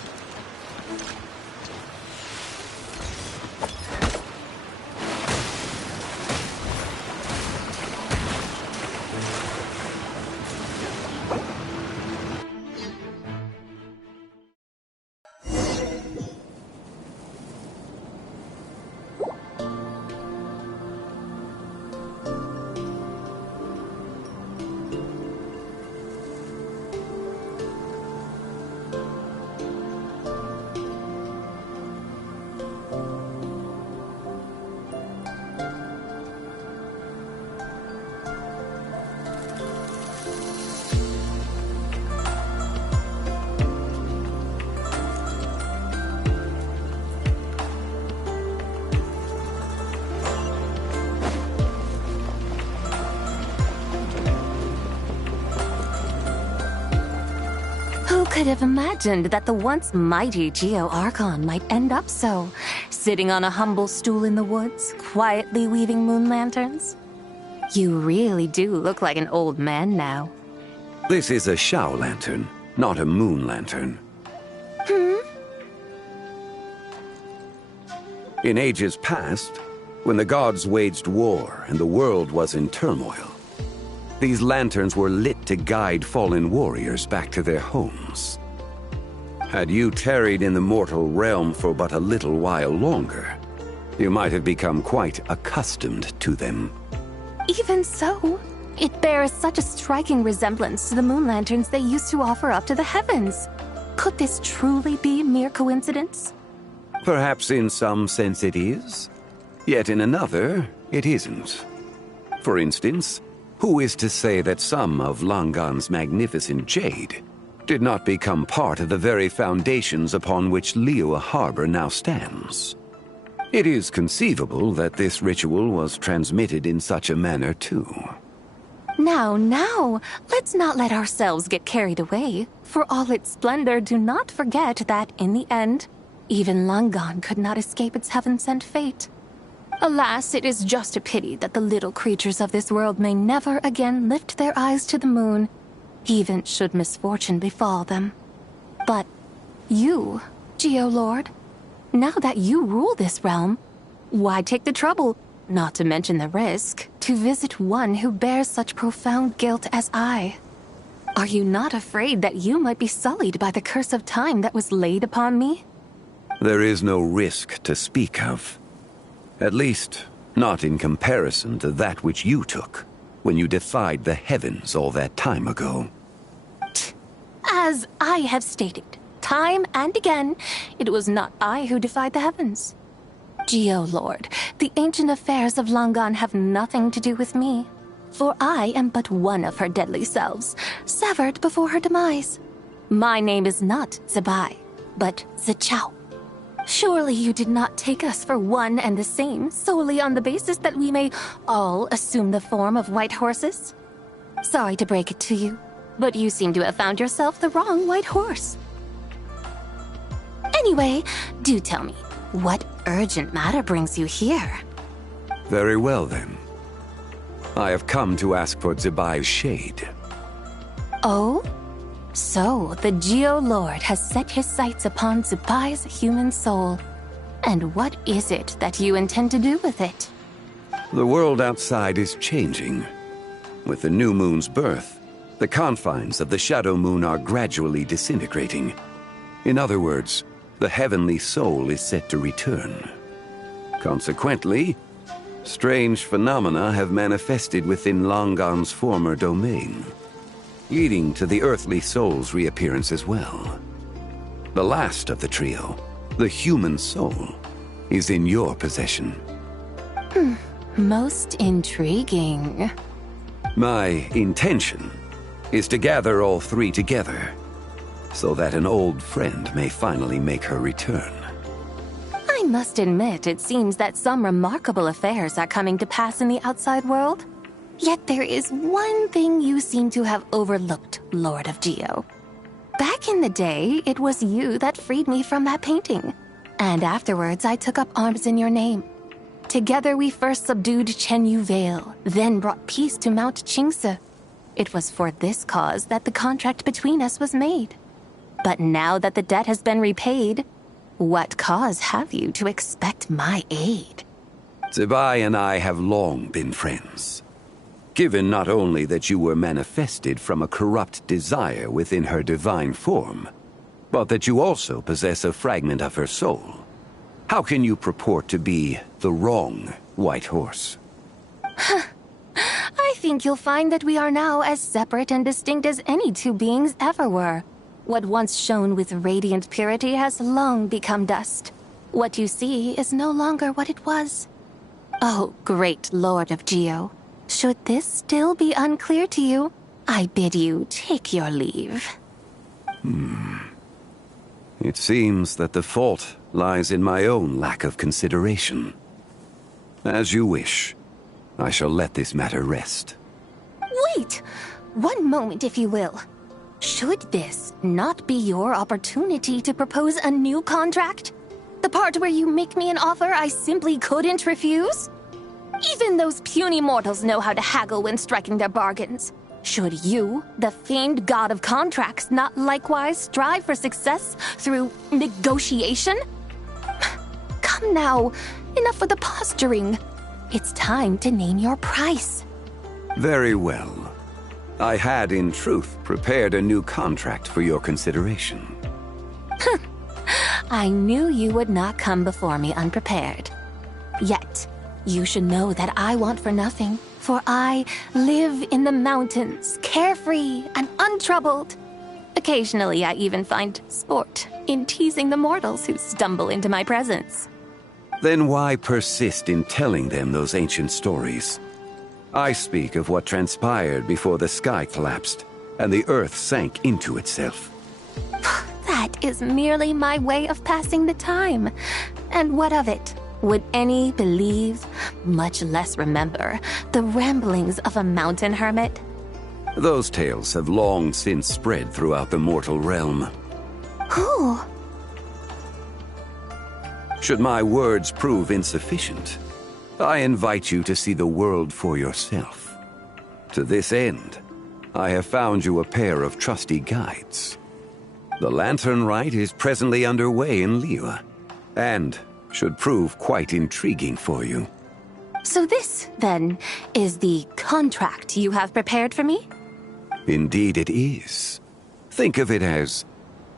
Who could have imagined that the once mighty Geo Archon might end up so, sitting on a humble stool in the woods, quietly weaving moon lanterns? You really do look like an old man now. This is a Shao lantern, not a moon lantern. In ages past, when the gods waged war and the world was in turmoil, these lanterns were lit to guide fallen warriors back to their homes. Had you tarried in the mortal realm for but a little while longer, you might have become quite accustomed to them. Even so, it bears such a striking resemblance to the moon lanterns they used to offer up to the heavens. Could this truly be mere coincidence? Perhaps in some sense it is, yet in another, it isn't. For instance, who is to say that some of Langan's magnificent jade did not become part of the very foundations upon which Liyue Harbor now stands? It is conceivable that this ritual was transmitted in such a manner too. Now, let's not let ourselves get carried away. For all its splendor, do not forget that, in the end, even Langan could not escape its heaven-sent fate. Alas, it is just a pity that the little creatures of this world may never again lift their eyes to the moon, even should misfortune befall them. But you, Geolord, now that you rule this realm, why take the trouble, not to mention the risk, to visit one who bears such profound guilt as I? Are you not afraid that you might be sullied by the curse of time that was laid upon me? There is no risk to speak of. At least, not in comparison to that which you took when you defied the heavens all that time ago. As I have stated, time and again, it was not I who defied the heavens. Geolord, the ancient affairs of Langan have nothing to do with me, for I am but one of her deadly selves, severed before her demise. My name is not Zibai, but Zichao. Surely you did not take us for one and the same solely on the basis that we may all assume the form of white horses? Sorry to break it to you, but you seem to have found yourself the wrong white horse. Anyway, do tell me, what urgent matter brings you here? Very well, then. I have come to ask for Zibai's shade. Oh? So, the Geolord has set his sights upon Zibai's human soul. And what is it that you intend to do with it? The world outside is changing. With the new moon's birth, the confines of the shadow moon are gradually disintegrating. In other words, the heavenly soul is set to return. Consequently, strange phenomena have manifested within Langan's former domain, leading to the earthly soul's reappearance as well. The last of the trio, the human soul, is in your possession. Most intriguing. My intention is to gather all three together, so that an old friend may finally make her return. I must admit, it seems that some remarkable affairs are coming to pass in the outside world. Yet there is one thing you seem to have overlooked, Lord of Geo. Back in the day, it was you that freed me from that painting. And afterwards, I took up arms in your name. Together we first subdued Chenyu Vale, then brought peace to Mount Qingse. It was for this cause that the contract between us was made. But now that the debt has been repaid, what cause have you to expect my aid? Zibai and I have long been friends. Given not only that you were manifested from a corrupt desire within her divine form, but that you also possess a fragment of her soul, how can you purport to be the wrong white horse? I think you'll find that we are now as separate and distinct as any two beings ever were. What once shone with radiant purity has long become dust. What you see is no longer what it was. Oh, great Lord of Geo, should this still be unclear to you, I bid you take your leave. It seems that the fault lies in my own lack of consideration. As you wish, I shall let this matter rest. Wait! One moment, if you will. Should this not be your opportunity to propose a new contract? The part where you make me an offer I simply couldn't refuse? Even those puny mortals know how to haggle when striking their bargains. Should you, the famed god of contracts, not likewise strive for success through negotiation? Come now, enough with the posturing. It's time to name your price. Very well. I had, in truth, prepared a new contract for your consideration. I knew you would not come before me unprepared. Yet, you should know that I want for nothing, for I live in the mountains, carefree and untroubled. Occasionally, I even find sport in teasing the mortals who stumble into my presence. Then why persist in telling them those ancient stories? I speak of what transpired before the sky collapsed and the earth sank into itself. That is merely my way of passing the time. And what of it? Would any believe, much less remember, the ramblings of a mountain hermit? Those tales have long since spread throughout the mortal realm. Who? Should my words prove insufficient, I invite you to see the world for yourself. To this end, I have found you a pair of trusty guides. The lantern rite is presently underway in Liyue, and should prove quite intriguing for you. So this, then, is the contract you have prepared for me? Indeed it is. Think of it as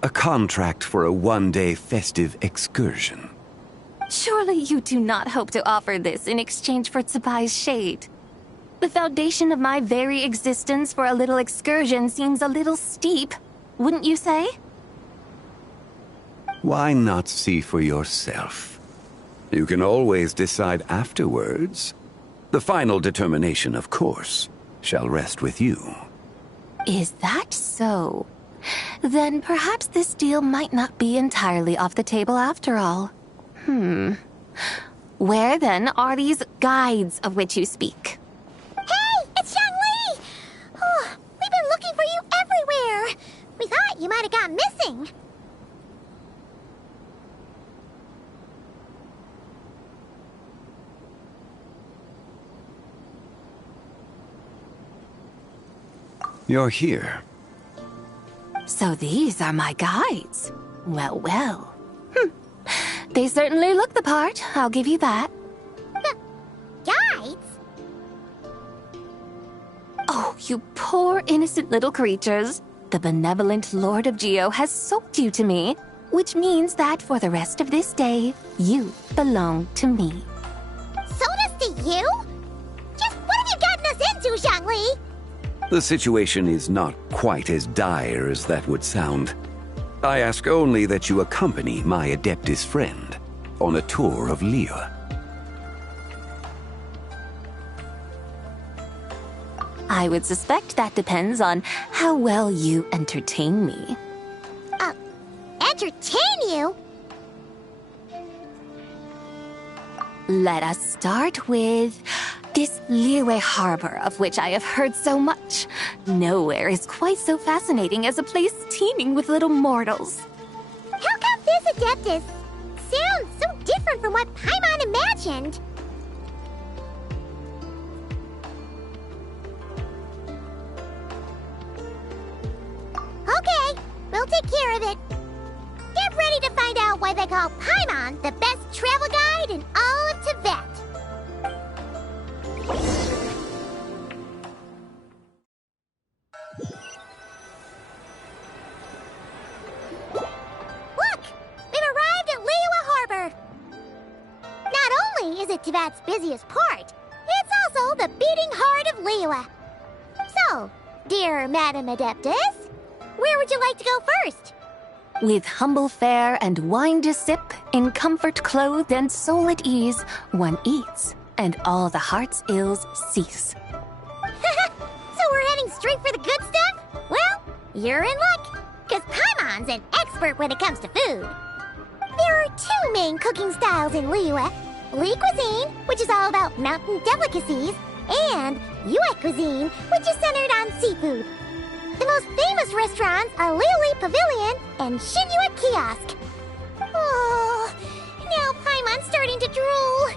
a contract for a one-day festive excursion. Surely you do not hope to offer this in exchange for Tsubai's shade. The foundation of my very existence for a little excursion seems a little steep, wouldn't you say? Why not see for yourself? You can always decide afterwards. The final determination, of course, shall rest with you. Is that so? Then perhaps this deal might not be entirely off the table after all. Where then are these guides of which you speak? Hey, it's Xiangli! Oh, we've been looking for you everywhere. We thought you might have gone missing. You're here. So these are my guides. Well, well. They certainly look the part, I'll give you that. Guides? Oh, you poor innocent little creatures. The benevolent Lord of Geo has sold you to me, which means that for the rest of this day, you belong to me. Sold us to you? Just what have you gotten us into, Xiangli? The situation is not quite as dire as that would sound. I ask only that you accompany my Adeptus friend on a tour of Liyue. I would suspect that depends on how well you entertain me. Entertain you? Let us start with this Liyue harbor of which I have heard so much. Nowhere is quite so fascinating as a place teeming with little mortals. How come this Adeptus sounds so different from what Paimon imagined? Okay, we'll take care of it. Get ready to find out why they call Paimon the best travel guide in all of Tibet. Look! We've arrived at Liyue Harbor! Not only is it Tibet's busiest port, it's also the beating heart of Liyue. So, dear Madam Adeptus, where would you like to go first? With humble fare and wine to sip, in comfort clothed and soul at ease, one eats, and all the heart's ills cease. So we're heading straight for the good stuff? Well, you're in luck, because Paimon's an expert when it comes to food. There are two main cooking styles in Liyue. Li cuisine, which is all about mountain delicacies, and Yue cuisine, which is centered on seafood. The most famous restaurants are Liyue Pavilion and Shinyue Kiosk. Oh, now Paimon's starting to drool.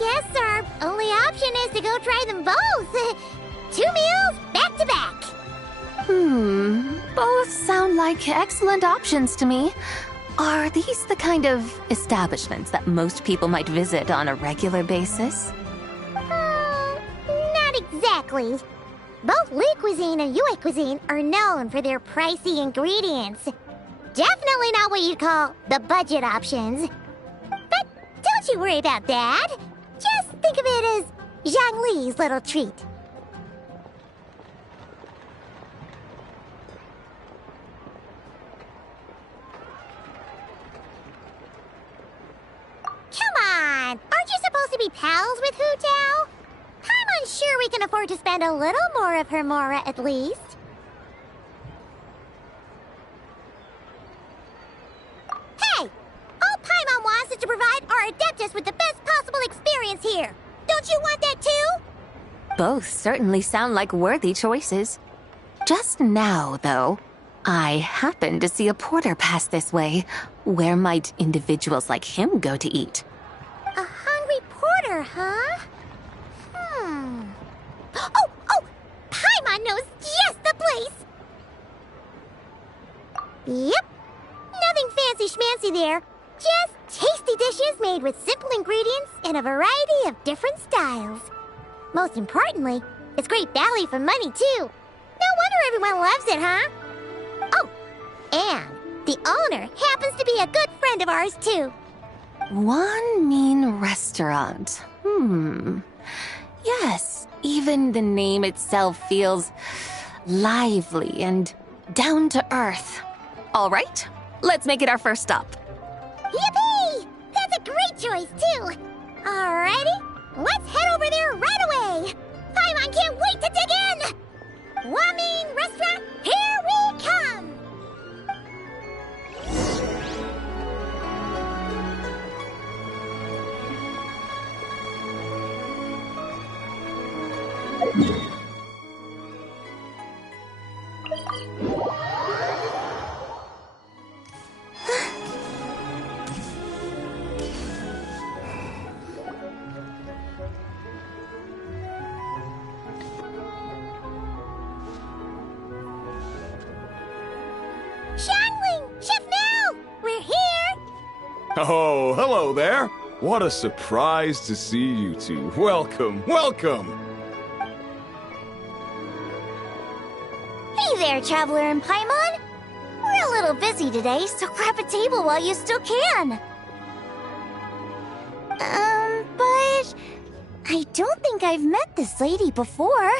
Guess our only option is to go try them both. 2 meals, back to back. Both sound like excellent options to me. Are these the kind of establishments that most people might visit on a regular basis? Not exactly. Both Li cuisine and Yue cuisine are known for their pricey ingredients. Definitely not what you'd call the budget options. But don't you worry about that. Just think of it as Xiangli's little treat. Come on! Aren't you supposed to be pals with Hu Tao? I'm unsure we can afford to spend a little more of her mora at least. Hey! All Paimon wants is to provide our Adeptus with the best possible experience here. Don't you want that too? Both certainly sound like worthy choices. Just now, though, I happened to see a porter pass this way. Where might individuals like him go to eat? A hungry porter, huh? Oh! Paimon knows just the place! Yep. Nothing fancy schmancy there. Just tasty dishes made with simple ingredients in a variety of different styles. Most importantly, it's great value for money, too. No wonder everyone loves it, huh? Oh, and the owner happens to be a good friend of ours, too. One mean restaurant. Yes, even the name itself feels lively and down to earth. All right, let's make it our first stop. Yippee! That's a great choice, too. Alrighty, let's head over there right away. Paimon can't wait to dig in. Wamin Restaurant, here we come. Oh, hello there. What a surprise to see you two. Welcome, welcome. Hey there, Traveler and Paimon. We're a little busy today, so grab a table while you still can. But I don't think I've met this lady before.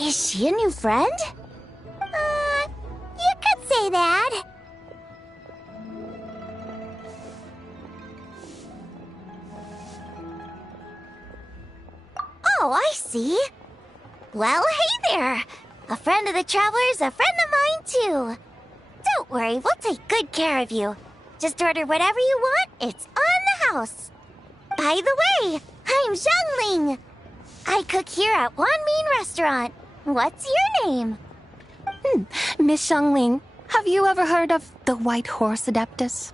Is she a new friend? You could say that. Oh, I see. Well, hey there. A friend of the Traveler's a friend of mine, too. Don't worry, we'll take good care of you. Just order whatever you want, it's on the house. By the way, I'm Zhangling. I cook here at Wanmin Restaurant. What's your name? Miss Zhangling, have you ever heard of the White Horse Adeptus?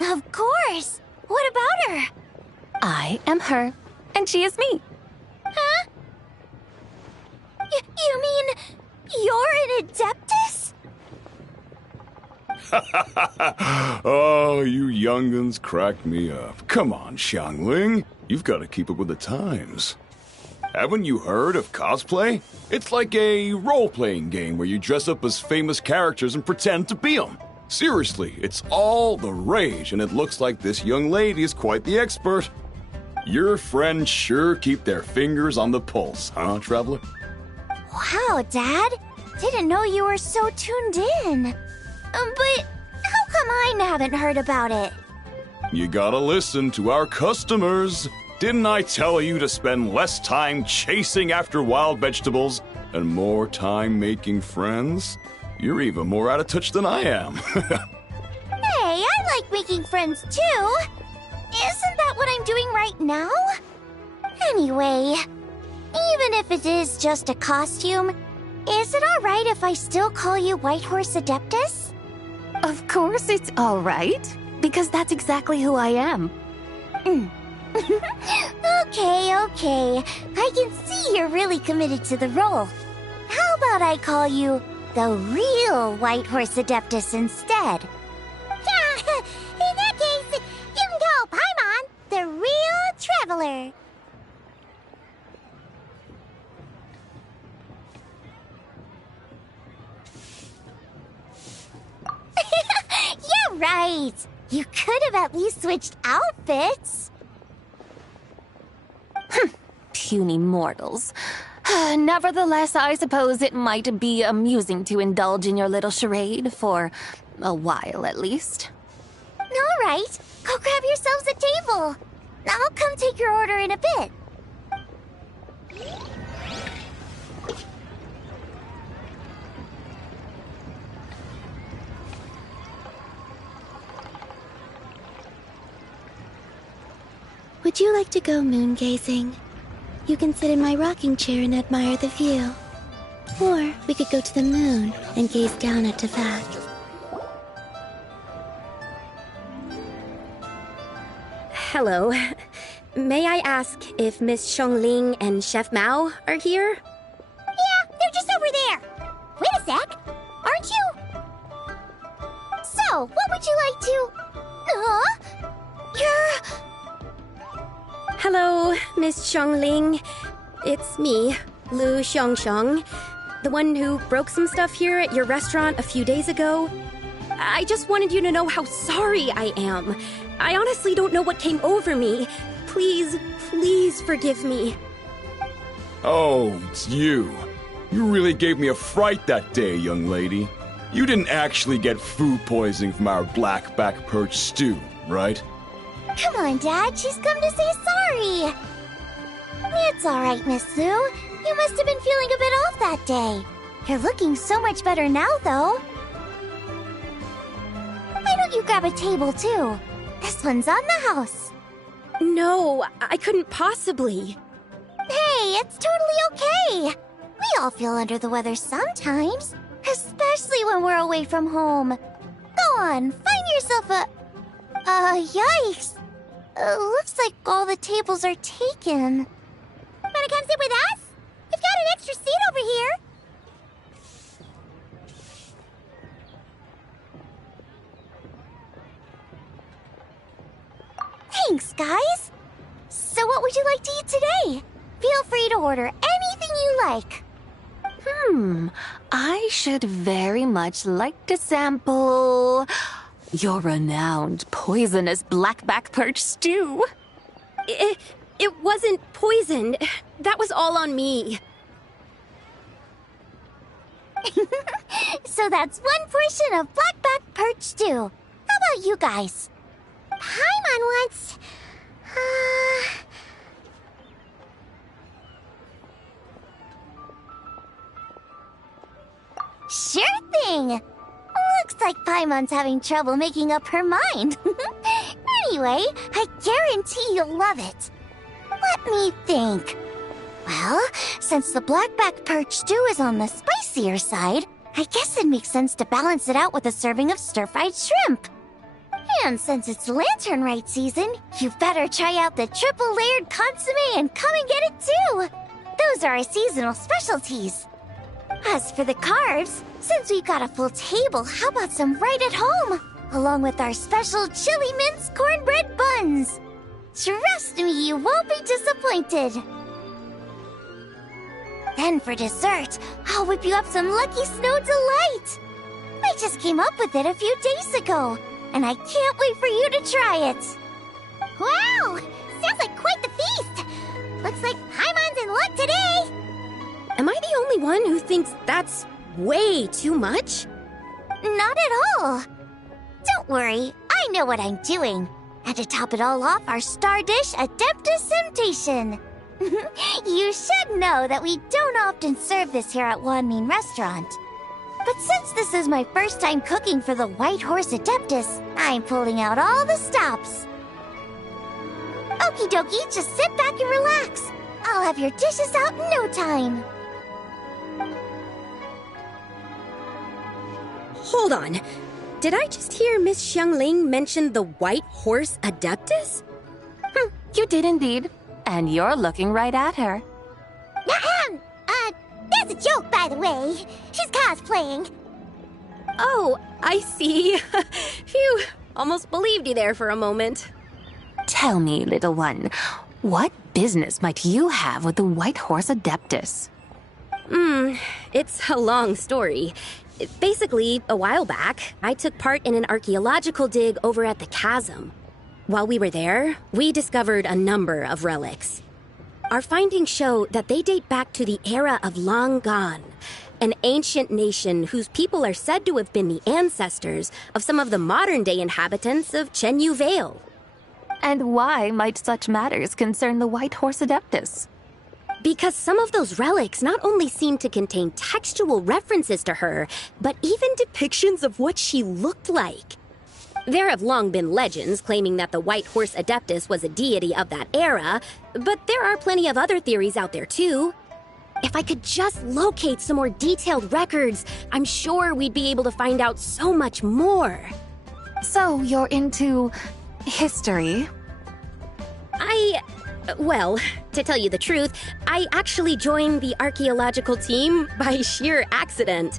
Of course. What about her? I am her, and she is me. Huh? You mean you're an Adeptus? Oh, you young'uns crack me up. Come on, Xiangling. You've got to keep up with the times. Haven't you heard of cosplay? It's like a role-playing game where you dress up as famous characters and pretend to be them. Seriously, it's all the rage, and it looks like this young lady is quite the expert. Your friends sure keep their fingers on the pulse, huh, Traveler? Wow, Dad. Didn't know you were so tuned in. But how come I haven't heard about it? You gotta listen to our customers. Didn't I tell you to spend less time chasing after wild vegetables and more time making friends? You're even more out of touch than I am. Hey, I like making friends too. Isn't that what I'm doing right now? Anyway, even if it is just a costume, is it alright if I still call you White Horse Adeptus? Of course it's all right, because that's exactly who I am. Okay. I can see you're really committed to the role. How about I call you the real White Horse Adeptus instead? In that case, you can call Paimon the real Traveler. Yeah, right. You could have at least switched outfits. Puny mortals. Nevertheless, I suppose it might be amusing to indulge in your little charade for a while, at least. All right, go grab yourselves a table. I'll come take your order in a bit. Would you like to go moon gazing? You can sit in my rocking chair and admire the view. Or we could go to the moon and gaze down at Tefat. Hello. May I ask if Miss Xiongling and Chef Mao are here? Yeah, they're just over there. Wait a sec. Aren't you? So, what would you like to... You're... Hello, Miss Xiongling. It's me, Lu Xiongxiong, the one who broke some stuff here at your restaurant a few days ago. I just wanted you to know how sorry I am. I honestly don't know what came over me. Please, please forgive me. Oh, it's you. You really gave me a fright that day, young lady. You didn't actually get food poisoning from our black-back perch stew, right? Come on, Dad. She's come to say sorry. It's all right, Miss Lu. You must have been feeling a bit off that day. You're looking so much better now, though. Why don't you grab a table, too? This one's on the house. No, I couldn't possibly. Hey, it's totally okay. We all feel under the weather sometimes, especially when we're away from home. Go on, find yourself a... yikes. Looks like all the tables are taken. Wanna come sit with us? We've got an extra seat over here. Thanks, guys. So what would you like to eat today? Feel free to order anything you like. I should very much like to sample your renowned poisonous blackback perch stew. It wasn't poisoned. That was all on me. So that's one portion of blackback perch stew. How about you guys? Paimon wants... Sure thing. Looks like Paimon's having trouble making up her mind. Anyway, I guarantee you'll love it. Let me think. Well, since the blackback perch stew is on the spicier side, I guess it makes sense to balance it out with a serving of stir-fried shrimp. And since it's Lantern Rite season, you better try out the triple-layered consommé and come and get it too. Those are our seasonal specialties. As for the carbs, since we've got a full table, how about some right at home? Along with our special chili mince cornbread buns. Trust me, you won't be disappointed. Then for dessert, I'll whip you up some Lucky Snow Delight. I just came up with it a few days ago, and I can't wait for you to try it. Wow! Sounds like quite the feast. Looks like Paimon's in luck today. Am I the only one who thinks that's way too much? Not at all. Don't worry, I know what I'm doing. And to top it all off, our star dish, Adeptus Temptation. You should know that we don't often serve this here at Wanmin Restaurant. But since this is my first time cooking for the White Horse Adeptus, I'm pulling out all the stops. Okie dokie, just sit back and relax. I'll have your dishes out in no time. Hold on. Did I just hear Miss Xiongling mention the White Horse Adeptus? You did indeed. And you're looking right at her. That's a joke, by the way. She's cosplaying. Oh, I see. Phew, almost believed you there for a moment. Tell me, little one, what business might you have with the White Horse Adeptus? It's a long story. Basically, a while back, I took part in an archaeological dig over at the chasm. While we were there, we discovered a number of relics. Our findings show that they date back to the era of Long Gone, an ancient nation whose people are said to have been the ancestors of some of the modern-day inhabitants of Chenyu Vale. And why might such matters concern the White Horse Adeptus? Because some of those relics not only seem to contain textual references to her, but even depictions of what she looked like. There have long been legends claiming that the White Horse Adeptus was a deity of that era, but there are plenty of other theories out there too. If I could just locate some more detailed records, I'm sure we'd be able to find out so much more. So you're into history? Well, to tell you the truth, I actually joined the archaeological team by sheer accident.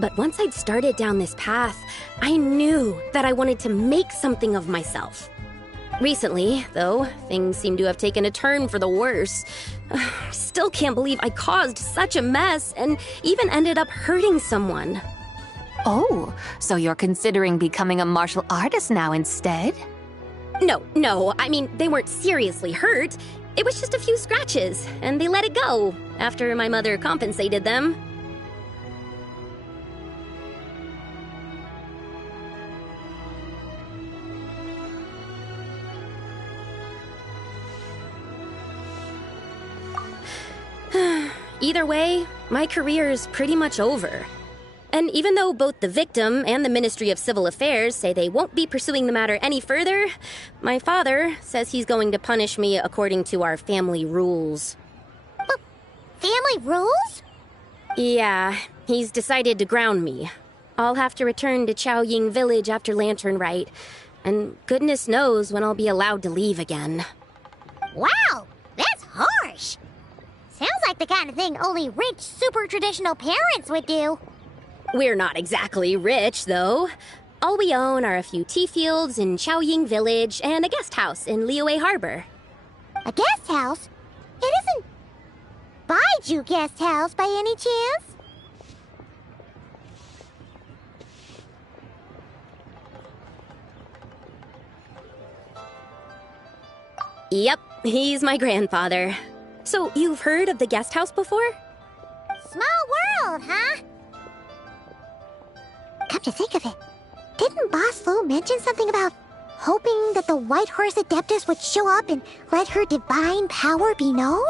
But once I'd started down this path, I knew that I wanted to make something of myself. Recently, though, things seem to have taken a turn for the worse. Still can't believe I caused such a mess and even ended up hurting someone. Oh, so you're considering becoming a martial artist now instead? No, I mean, they weren't seriously hurt. It was just a few scratches, and they let it go after my mother compensated them. Either way, my career's pretty much over. And even though both the victim and the Ministry of Civil Affairs say they won't be pursuing the matter any further, my father says he's going to punish me according to our family rules. Family rules? Yeah, he's decided to ground me. I'll have to return to Chaoying Village after Lantern Rite, and goodness knows when I'll be allowed to leave again. Wow, that's harsh. Sounds like the kind of thing only rich, super traditional parents would do. We're not exactly rich, though. All we own are a few tea fields in Chaoying Village and a guest house in Liyue Harbor. A guest house? It isn't Baiju Guest House by any chance? Yep, he's my grandfather. So you've heard of the guest house before? Small world, huh? Come to think of it, didn't Boss Lu mention something about hoping that the White Horse Adeptus would show up and let her divine power be known?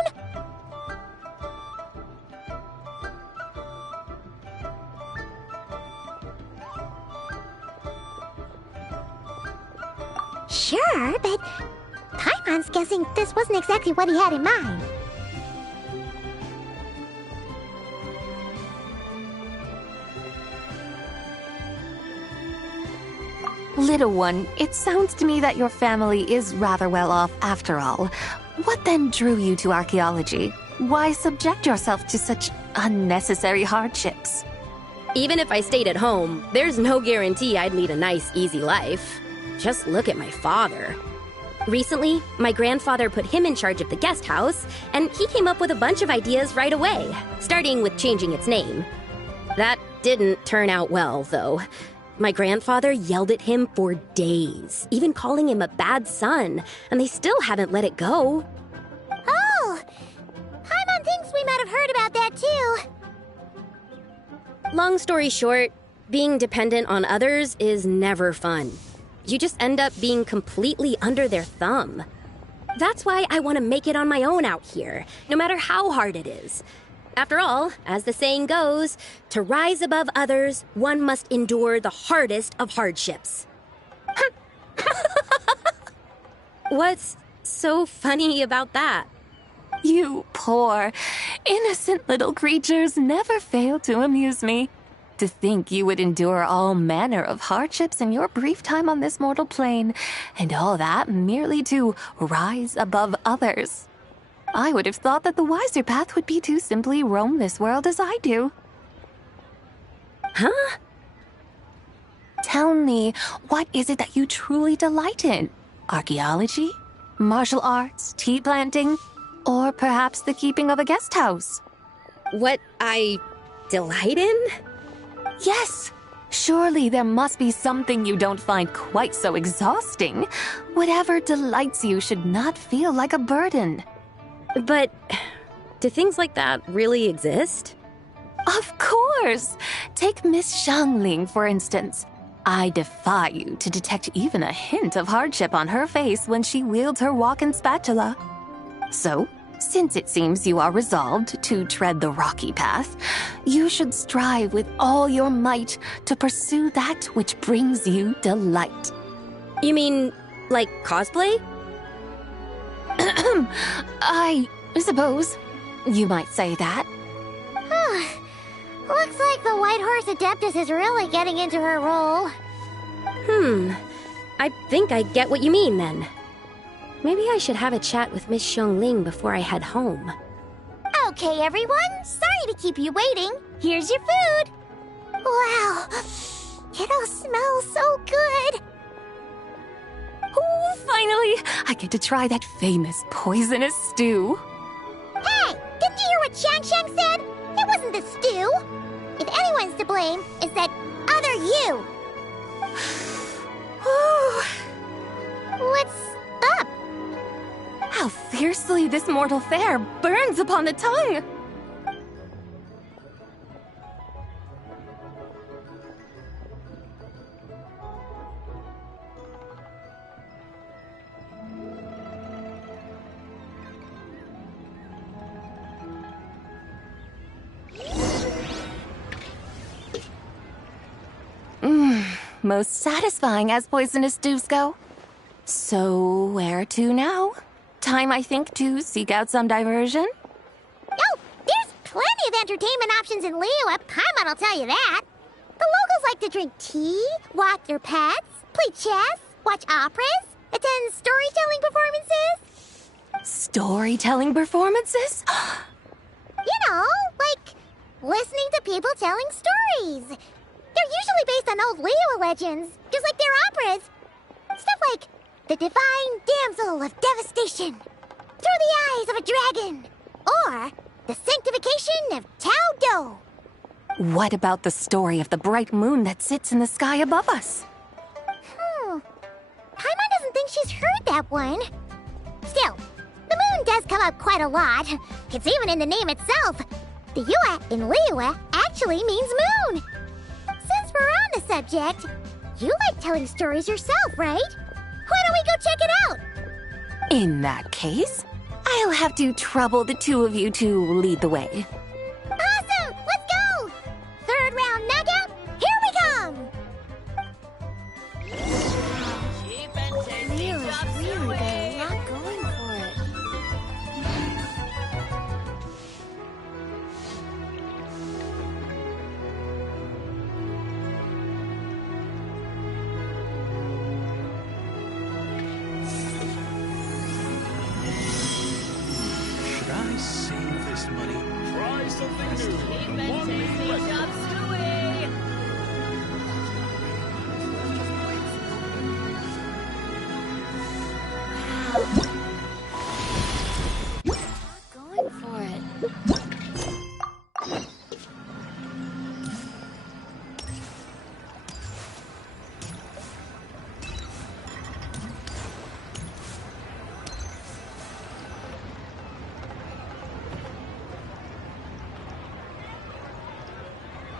Sure, but Paimon's guessing this wasn't exactly what he had in mind. Little one, it sounds to me that your family is rather well off after all. What then drew you to archaeology? Why subject yourself to such unnecessary hardships? Even if I stayed at home, there's no guarantee I'd lead a nice, easy life. Just look at my father. Recently, my grandfather put him in charge of the guest house, and he came up with a bunch of ideas right away, starting with changing its name. That didn't turn out well, though. My grandfather yelled at him for days, even calling him a bad son, and they still haven't let it go. Oh! Paimon thinks we might have heard about that too. Long story short, being dependent on others is never fun. You just end up being completely under their thumb. That's why I want to make it on my own out here, no matter how hard it is. After all, as the saying goes, to rise above others, one must endure the hardest of hardships. What's so funny about that? You poor, innocent little creatures never fail to amuse me. To think you would endure all manner of hardships in your brief time on this mortal plane, and all that merely to rise above others. I would have thought that the wiser path would be to simply roam this world as I do. Huh? Tell me, what is it that you truly delight in? Archaeology? Martial arts? Tea planting? Or perhaps the keeping of a guest house? What I delight in? Yes! Surely there must be something you don't find quite so exhausting. Whatever delights you should not feel like a burden. But do things like that really exist? Of course! Take Miss Xiangling, for instance. I defy you to detect even a hint of hardship on her face when she wields her walking spatula. So, since it seems you are resolved to tread the rocky path, you should strive with all your might to pursue that which brings you delight. You mean, like cosplay? I suppose you might say that. Looks like the White Horse Adeptus is really getting into her role. I think I get what you mean then. Maybe I should have a chat with Miss Xiongling before I head home. Okay, everyone. Sorry to keep you waiting. Here's your food. Wow. It all smells so good. Oh, finally! I get to try that famous poisonous stew. Hey! Didn't you hear what Shang said? It wasn't the stew. If anyone's to blame, it's that other you. What's up? How fiercely this mortal fare burns upon the tongue! Most satisfying as poisonous stews go. So, where to now? Time, I think, to seek out some diversion? Oh, there's plenty of entertainment options in Liyue. Paimon will tell you that. The locals like to drink tea, walk their pets, play chess, watch operas, attend storytelling performances. Storytelling performances? You know, like listening to people telling stories. They're usually based on old Liyue legends, just like their operas. Stuff like the Divine Damsel of Devastation, Through the Eyes of a Dragon, or the Sanctification of Tao Do. What about the story of the bright moon that sits in the sky above us? Paimon doesn't think she's heard that one. Still, the moon does come up quite a lot. It's even in the name itself. The Yue in Liyue actually means moon. Since we're on the subject, you like telling stories yourself, right? Why don't we go check it out? In that case, I'll have to trouble the two of you to lead the way. Awesome! Let's go! Third round knockout, here we come! Really got a lot going for it. Should I save this money? Try something new. Going for it.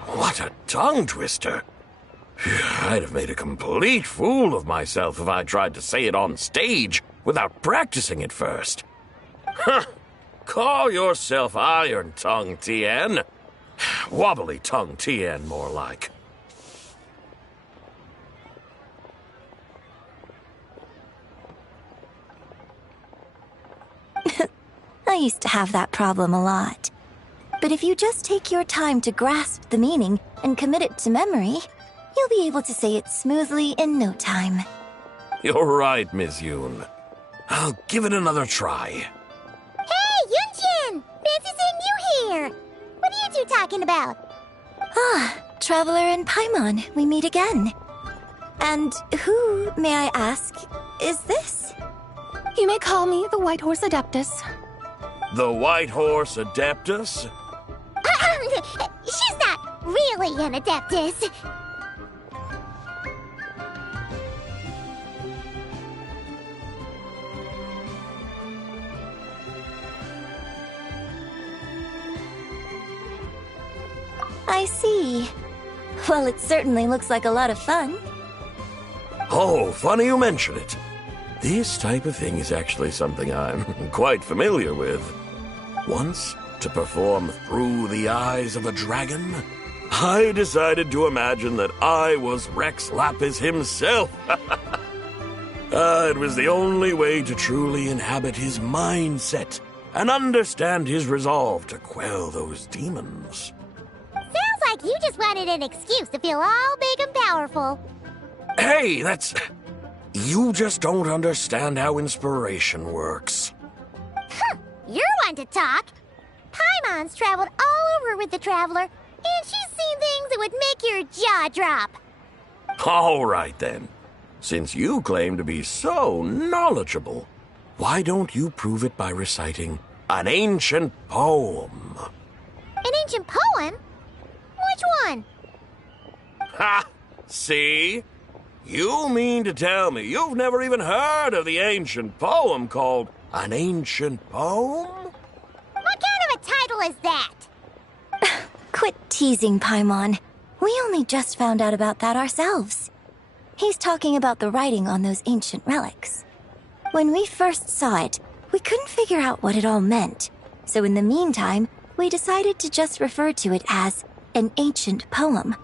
What a tongue twister! I'd have made a complete fool of myself if I tried to say it on stage without practicing it first. Huh! Call yourself Iron Tongue, Tien. Wobbly Tongue Tien, more like. I used to have that problem a lot. But if you just take your time to grasp the meaning and commit it to memory, you'll be able to say it smoothly in no time. You're right, Miss Yoon. I'll give it another try. Hey, Yunjin! Fancy seeing you here! What are you two talking about? Ah, Traveler and Paimon, we meet again. And who, may I ask, is this? You may call me the White Horse Adeptus. The White Horse Adeptus? She's not really an Adeptus. I see. Well, it certainly looks like a lot of fun. Oh, funny you mention it. This type of thing is actually something I'm quite familiar with. Once, to perform Through the Eyes of a Dragon, I decided to imagine that I was Rex Lapis himself. It was the only way to truly inhabit his mindset and understand his resolve to quell those demons. like you just wanted an excuse to feel all big and powerful. Hey, that's... You just don't understand how inspiration works. You're one to talk. Paimon's traveled all over with the Traveler, and she's seen things that would make your jaw drop. All right, then. Since you claim to be so knowledgeable, why don't you prove it by reciting an ancient poem? An ancient poem? Which one? Ha! See? You mean to tell me you've never even heard of the ancient poem called An Ancient Poem? What kind of a title is that? Quit teasing, Paimon. We only just found out about that ourselves. He's talking about the writing on those ancient relics. When we first saw it, we couldn't figure out what it all meant. So in the meantime, we decided to just refer to it as an ancient poem.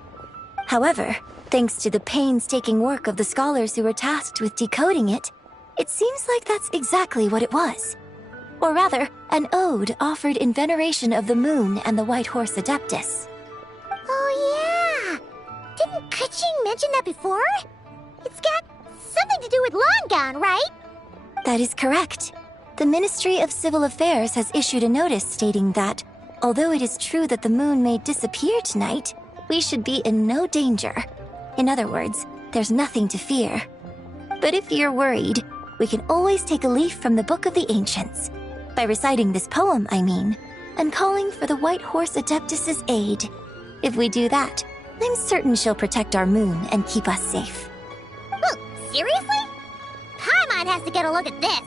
However, thanks to the painstaking work of the scholars who were tasked with decoding it, it seems like that's exactly what it was. Or rather, an ode offered in veneration of the moon and the White Horse Adeptus. Oh yeah! Didn't Kuching mention that before? It's got something to do with Longon, right? That is correct. The Ministry of Civil Affairs has issued a notice stating that, although it is true that the moon may disappear tonight, we should be in no danger. In other words, there's nothing to fear. But if you're worried, we can always take a leaf from the Book of the Ancients. By reciting this poem, I mean, and calling for the White Horse Adeptus' aid. If we do that, I'm certain she'll protect our moon and keep us safe. Oh, seriously? Paimon has to get a look at this.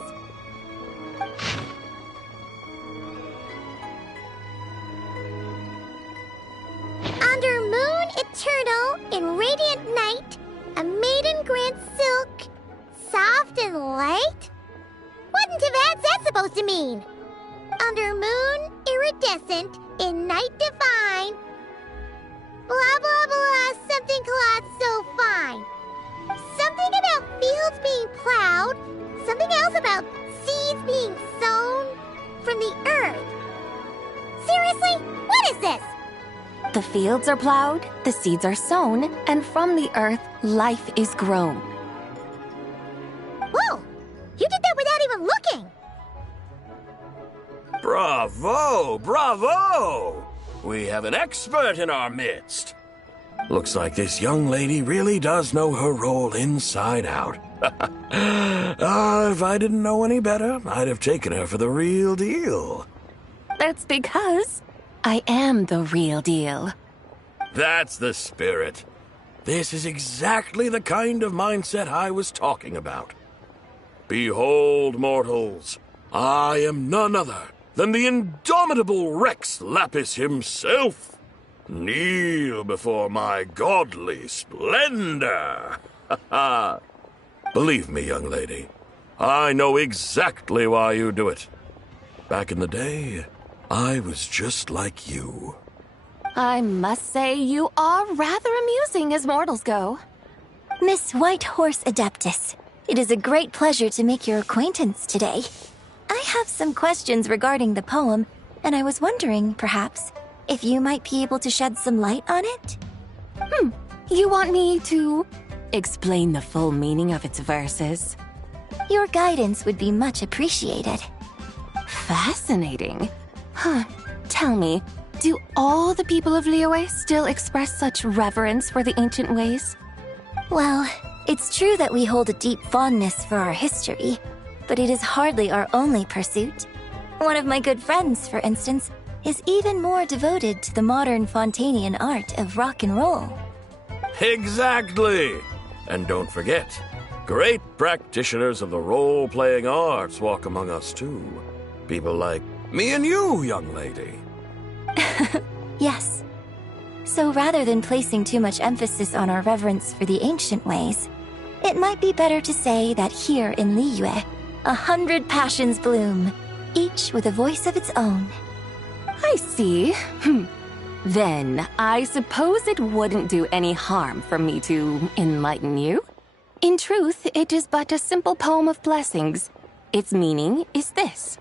Under moon eternal, in radiant night, a maiden grants silk, soft and light? What in Tibet's that supposed to mean? Under moon iridescent, in night divine, blah blah blah, something cloth so fine. Something about fields being plowed, something else about seeds being sown from the earth. Seriously? What is this? The fields are plowed, the seeds are sown, and from the earth, life is grown. Whoa! You did that without even looking! Bravo! Bravo! We have an expert in our midst. Looks like this young lady really does know her role inside out. If I didn't know any better, I'd have taken her for the real deal. That's because I am the real deal. That's the spirit. This is exactly the kind of mindset I was talking about. Behold, mortals, I am none other than the indomitable Rex Lapis himself. Kneel before my godly splendor. Believe me, young lady, I know exactly why you do it. Back in the day, I was just like you. I must say you are rather amusing as mortals go. Miss White Horse Adeptus, it is a great pleasure to make your acquaintance today. I have some questions regarding the poem, and I was wondering, perhaps, if you might be able to shed some light on it? You want me to explain the full meaning of its verses? Your guidance would be much appreciated. Fascinating. Tell me, do all the people of Liyue still express such reverence for the ancient ways? Well, it's true that we hold a deep fondness for our history, but it is hardly our only pursuit. One of my good friends, for instance, is even more devoted to the modern Fontanian art of rock and roll. Exactly! And don't forget, great practitioners of the role-playing arts walk among us too. People like me and you, young lady. Yes. So rather than placing too much emphasis on our reverence for the ancient ways, it might be better to say that here in Liyue, 100 passions bloom, each with a voice of its own. I see. Then, I suppose it wouldn't do any harm for me to enlighten you. In truth, it is but a simple poem of blessings. Its meaning is this.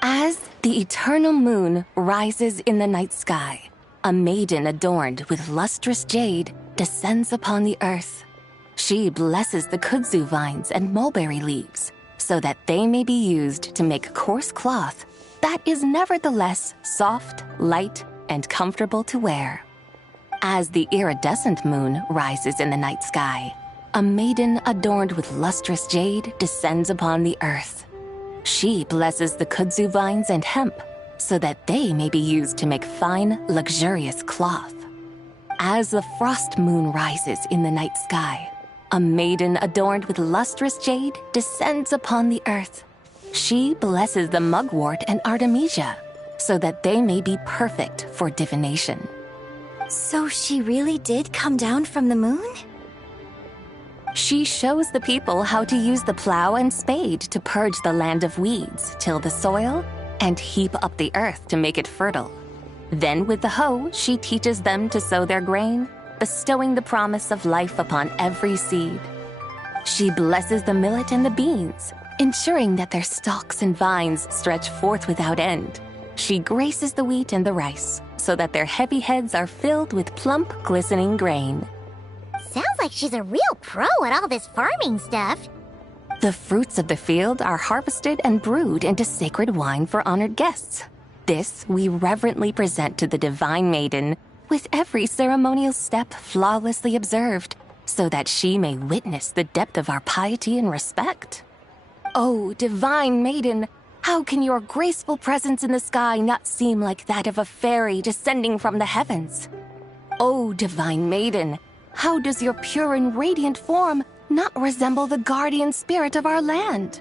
As the eternal moon rises in the night sky, a maiden adorned with lustrous jade descends upon the earth. She blesses the kudzu vines and mulberry leaves so that they may be used to make coarse cloth that is nevertheless soft, light, and comfortable to wear. As the iridescent moon rises in the night sky, a maiden adorned with lustrous jade descends upon the earth. She blesses the kudzu vines and hemp so that they may be used to make fine, luxurious cloth. As the frost moon rises in the night sky, a maiden adorned with lustrous jade descends upon the earth. She blesses the mugwort and artemisia so that they may be perfect for divination. So she really did come down from the moon? She shows the people how to use the plow and spade to purge the land of weeds, till the soil, and heap up the earth to make it fertile. Then with the hoe, she teaches them to sow their grain, bestowing the promise of life upon every seed. She blesses the millet and the beans, ensuring that their stalks and vines stretch forth without end. She graces the wheat and the rice, so that their heavy heads are filled with plump, glistening grain. Sounds like she's a real pro at all this farming stuff. The fruits of the field are harvested and brewed into sacred wine for honored guests. This we reverently present to the divine maiden, with every ceremonial step flawlessly observed, so that she may witness the depth of our piety and respect. Oh, divine maiden, how can your graceful presence in the sky not seem like that of a fairy descending from the heavens? Oh, divine maiden, how does your pure and radiant form not resemble the guardian spirit of our land?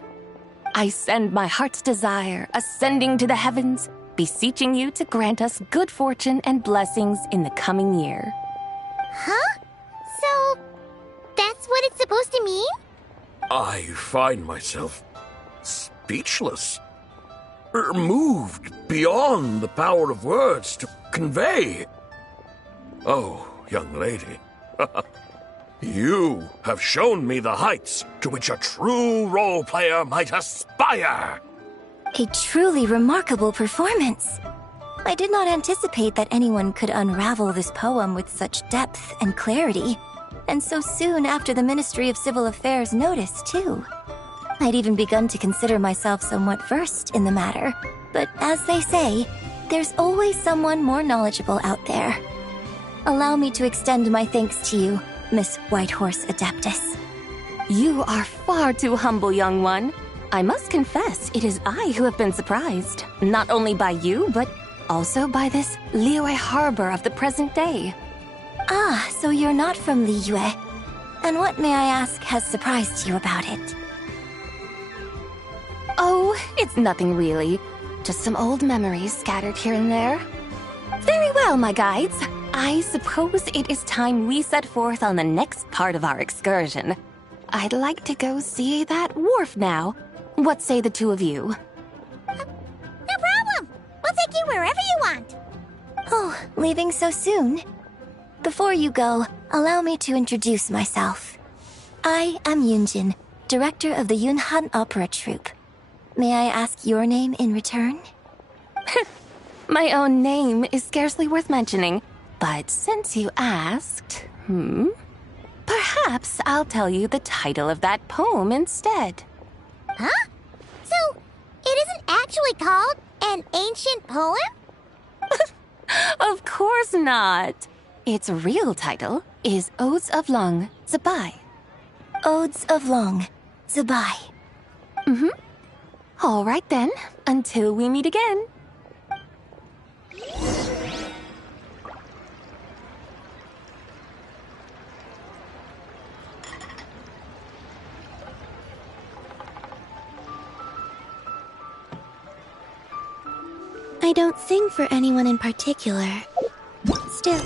I send my heart's desire, ascending to the heavens, beseeching you to grant us good fortune and blessings in the coming year. Huh? So, that's what it's supposed to mean? I find myself speechless, moved beyond the power of words to convey. Oh, young lady, you have shown me the heights to which a true role player might aspire. A truly remarkable performance. I did not anticipate that anyone could unravel this poem with such depth and clarity, and so soon after the Ministry of Civil Affairs noticed, too. I'd even begun to consider myself somewhat versed in the matter, but as they say, there's always someone more knowledgeable out there. Allow me to extend my thanks to you, Miss Whitehorse Adeptus. You are far too humble, young one. I must confess, it is I who have been surprised, not only by you, but also by this Liyue harbor of the present day. Ah, so you're not from Liyue. And what, may I ask, has surprised you about it? Oh, it's nothing really. Just some old memories scattered here and there. Very well, my guides. I suppose it is time we set forth on the next part of our excursion. I'd like to go see that wharf now. What say the two of you? No problem. We'll take you wherever you want. Oh, leaving so soon? Before you go, allow me to introduce myself. I am Yunjin, director of the Yunhan Opera Troupe. May I ask your name in return? My own name is scarcely worth mentioning, but since you asked, perhaps I'll tell you the title of that poem instead. Huh? So, it isn't actually called an ancient poem? Of course not. Its real title is Odes of Long Zabai. Odes of Long Zabai. All right then, until we meet again. I don't sing for anyone in particular. Still.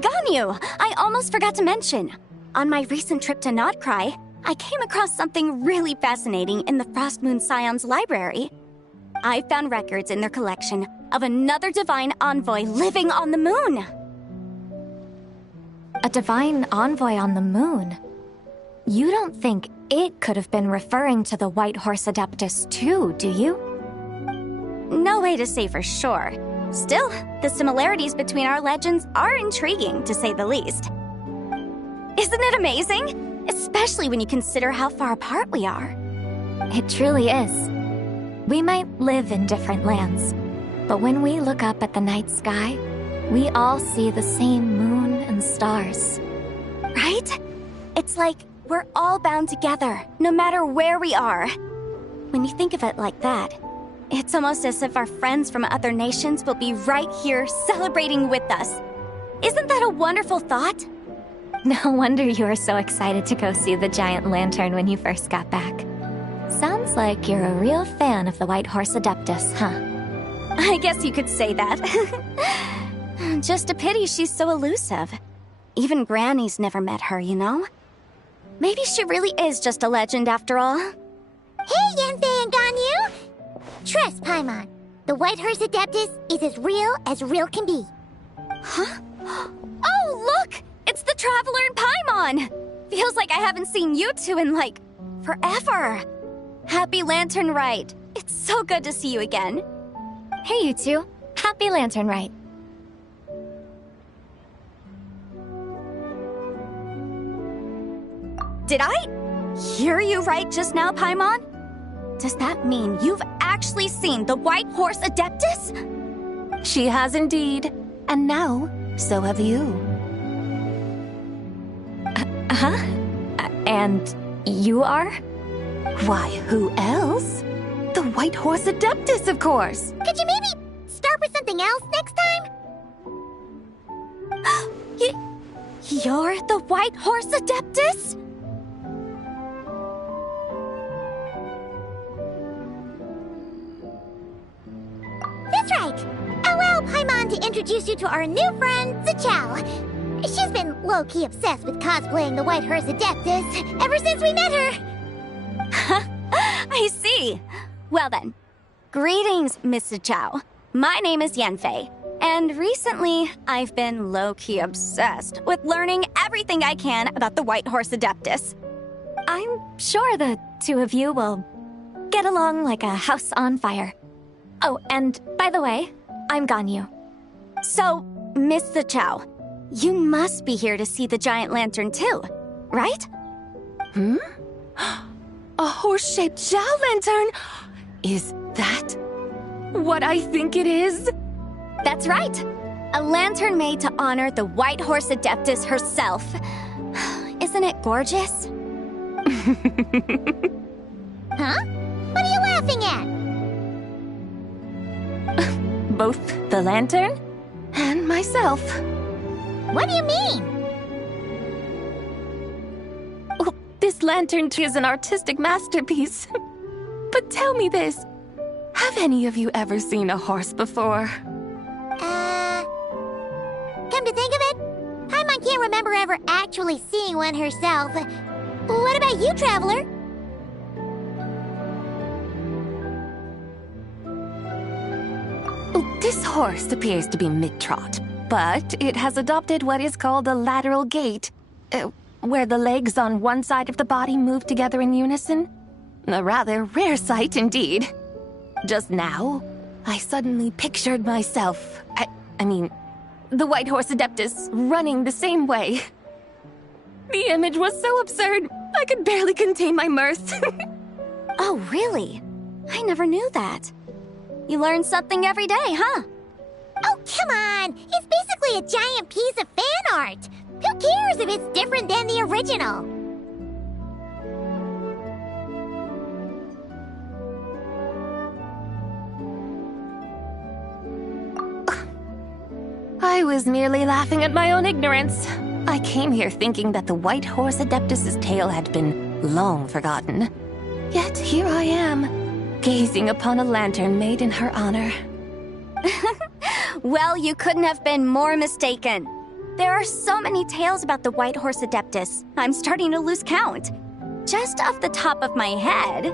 Ganyu! I almost forgot to mention. On my recent trip to Notcry, I came across something really fascinating in the Frost Moon Scion's library. I found records in their collection of another divine envoy living on the moon. A divine envoy on the moon? You don't think it could have been referring to the White Horse Adeptus too, do you? No way to say for sure. Still, the similarities between our legends are intriguing, to say the least. Isn't it amazing? Especially when you consider how far apart we are. It truly is. We might live in different lands, but when we look up at the night sky, we all see the same moon and stars. Right? It's like we're all bound together, no matter where we are. When you think of it like that, it's almost as if our friends from other nations will be right here celebrating with us. Isn't that a wonderful thought? No wonder you were so excited to go see the giant lantern when you first got back. Sounds like you're a real fan of the White Horse Adeptus, huh? I guess you could say that. Just a pity she's so elusive. Even Granny's never met her, you know? Maybe she really is just a legend after all. Hey, Yanfei and Ganyu! Trust, Paimon. The White Horse Adeptus is as real can be. Huh? Oh, look! It's the Traveler and Paimon! Feels like I haven't seen you two in, like, forever. Happy Lantern Rite. It's so good to see you again. Hey, you two. Happy Lantern Rite. Did I hear you right just now, Paimon? Does that mean you've actually seen the White Horse Adeptus? She has indeed. And now, so have you. And you are? Why, who else? The White Horse Adeptus, of course! Could you maybe start with something else next time? You're the White Horse Adeptus? That's right! Allow Paimon to introduce you to our new friend, Zichao. She's been low-key obsessed with cosplaying the White Horse Adeptus ever since we met her. I see. Well then, greetings, Miss Zichao. My name is Yanfei, and recently I've been low-key obsessed with learning everything I can about the White Horse Adeptus. I'm sure the two of you will get along like a house on fire. Oh, and by the way, I'm Ganyu. So, Miss Zichao, you must be here to see the giant lantern too, right? A horse-shaped Zhao lantern? Is that what I think it is? That's right. A lantern made to honor the White Horse Adeptus herself. Isn't it gorgeous? Huh? What are you laughing at? Both the lantern and myself. What do you mean? Oh, this lantern is an artistic masterpiece. But tell me this. Have any of you ever seen a horse before? Come to think of it, Paimon can't remember ever actually seeing one herself. What about you, Traveler? This horse appears to be mid-trot, but it has adopted what is called a lateral gait, where the legs on one side of the body move together in unison. A rather rare sight indeed. Just now, I suddenly pictured myself, I mean, the White Horse Adeptus running the same way. The image was so absurd, I could barely contain my mirth. Oh, really? I never knew that. You learn something every day, huh? Oh, come on! It's basically a giant piece of fan art! Who cares if it's different than the original? I was merely laughing at my own ignorance. I came here thinking that the White Horse Adeptus's tale had been long forgotten. Yet here I am, gazing upon a lantern made in her honor. Well, you couldn't have been more mistaken. There are so many tales about the White Horse Adeptus, I'm starting to lose count. Just off the top of my head...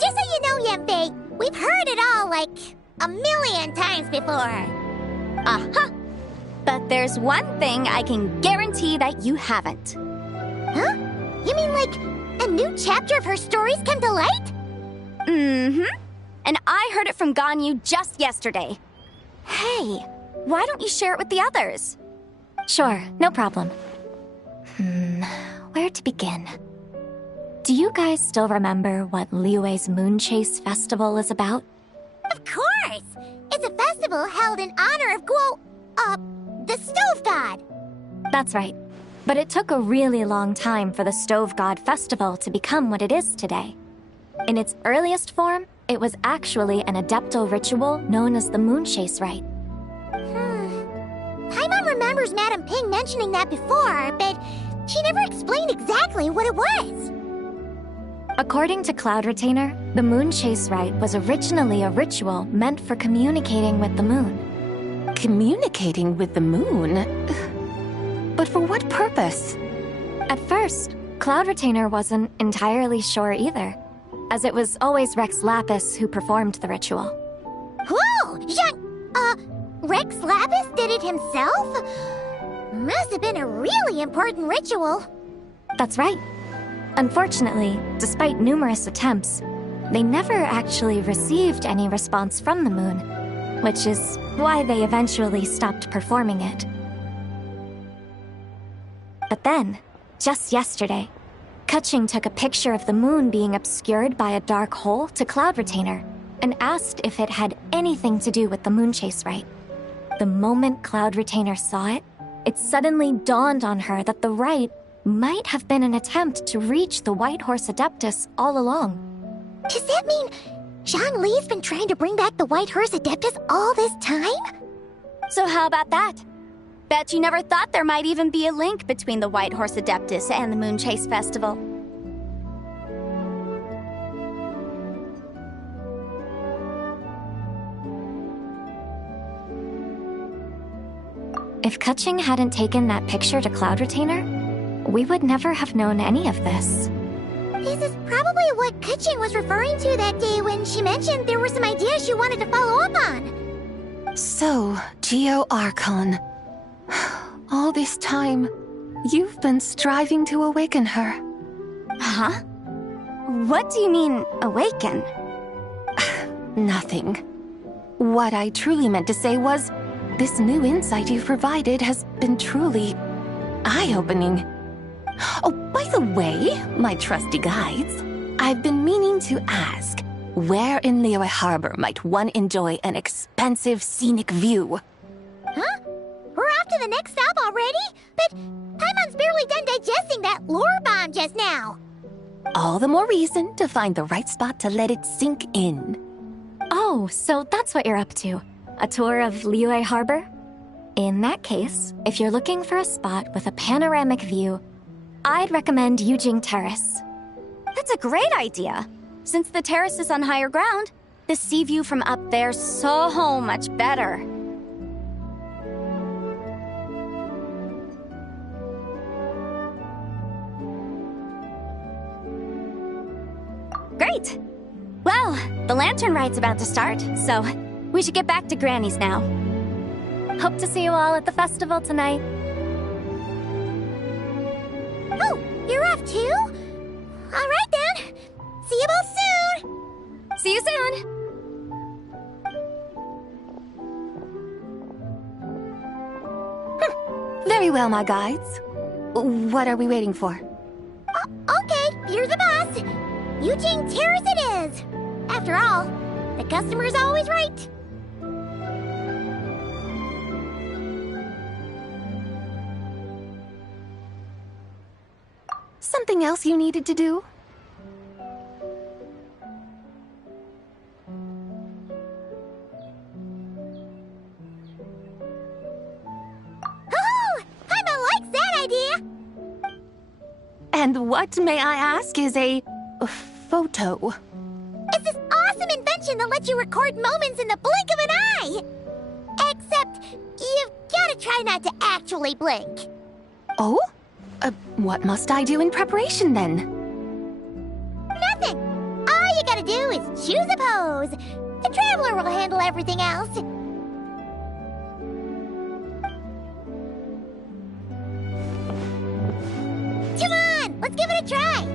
Just so you know, Yanfei, we've heard it all like 1,000,000 times before. Uh-huh. But there's one thing I can guarantee that you haven't. Huh? You mean like a new chapter of her stories come to light? Mm-hmm. And I heard it from Ganyu just yesterday. Hey, why don't you share it with the others? Sure, no problem. Where to begin? Do you guys still remember what Liyue's Moon Chase Festival is about? Of course! It's a festival held in honor of the Stove God. That's right. But it took a really long time for the Stove God Festival to become what it is today. In its earliest form, it was actually an Adepto ritual known as the Moon Chase Rite. Paimon remembers Madame Ping mentioning that before, but she never explained exactly what it was. According to Cloud Retainer, the Moon Chase Rite was originally a ritual meant for communicating with the moon. Communicating with the moon? But for what purpose? At first, Cloud Retainer wasn't entirely sure either, as it was always Rex Lapis who performed the ritual. Whoa! Rex Lapis did it himself? Must have been a really important ritual. That's right. Unfortunately, despite numerous attempts, they never actually received any response from the moon, which is why they eventually stopped performing it. But then, just yesterday, Keqing took a picture of the moon being obscured by a dark hole to Cloud Retainer and asked if it had anything to do with the Moon Chase Rite. The moment Cloud Retainer saw it, it suddenly dawned on her that the rite might have been an attempt to reach the White Horse Adeptus all along. Does that mean Zhongli's been trying to bring back the White Horse Adeptus all this time? So how about that? Bet you never thought there might even be a link between the White Horse Adeptus and the Moon Chase Festival. If Keqing hadn't taken that picture to Cloud Retainer, we would never have known any of this. This is probably what Keqing was referring to that day when she mentioned there were some ideas she wanted to follow up on. So, Geo Archon. All this time, you've been striving to awaken her. Huh? What do you mean, awaken? Nothing. What I truly meant to say was, this new insight you've provided has been truly eye-opening. Oh, by the way, my trusty guides, I've been meaning to ask, where in Liyue Harbor might one enjoy an expansive scenic view? Huh? We're off to the next stop already? But Paimon's barely done digesting that lore bomb just now. All the more reason to find the right spot to let it sink in. Oh, so that's what you're up to. A tour of Liyue Harbor? In that case, if you're looking for a spot with a panoramic view, I'd recommend Yujing Terrace. That's a great idea. Since the terrace is on higher ground, the sea view from up there's so much better. Great! Well, the lantern ride's about to start, so we should get back to Granny's now. Hope to see you all at the festival tonight. Oh, you're off too? All right then. See you both soon. See you soon. Very well, my guides. What are we waiting for? Okay, you're the boss. Yujing Terrace it is. After all, the customer's always right. Something else you needed to do? Oh, Paimon likes that idea. And what, may I ask, is a photo? It's this awesome invention that lets you record moments in the blink of an eye. Except, you've gotta gotta try not to actually blink. Oh? What must I do in preparation then? Nothing. All you gotta do is choose a pose. The Traveler will handle everything else. Come on, let's give it a try.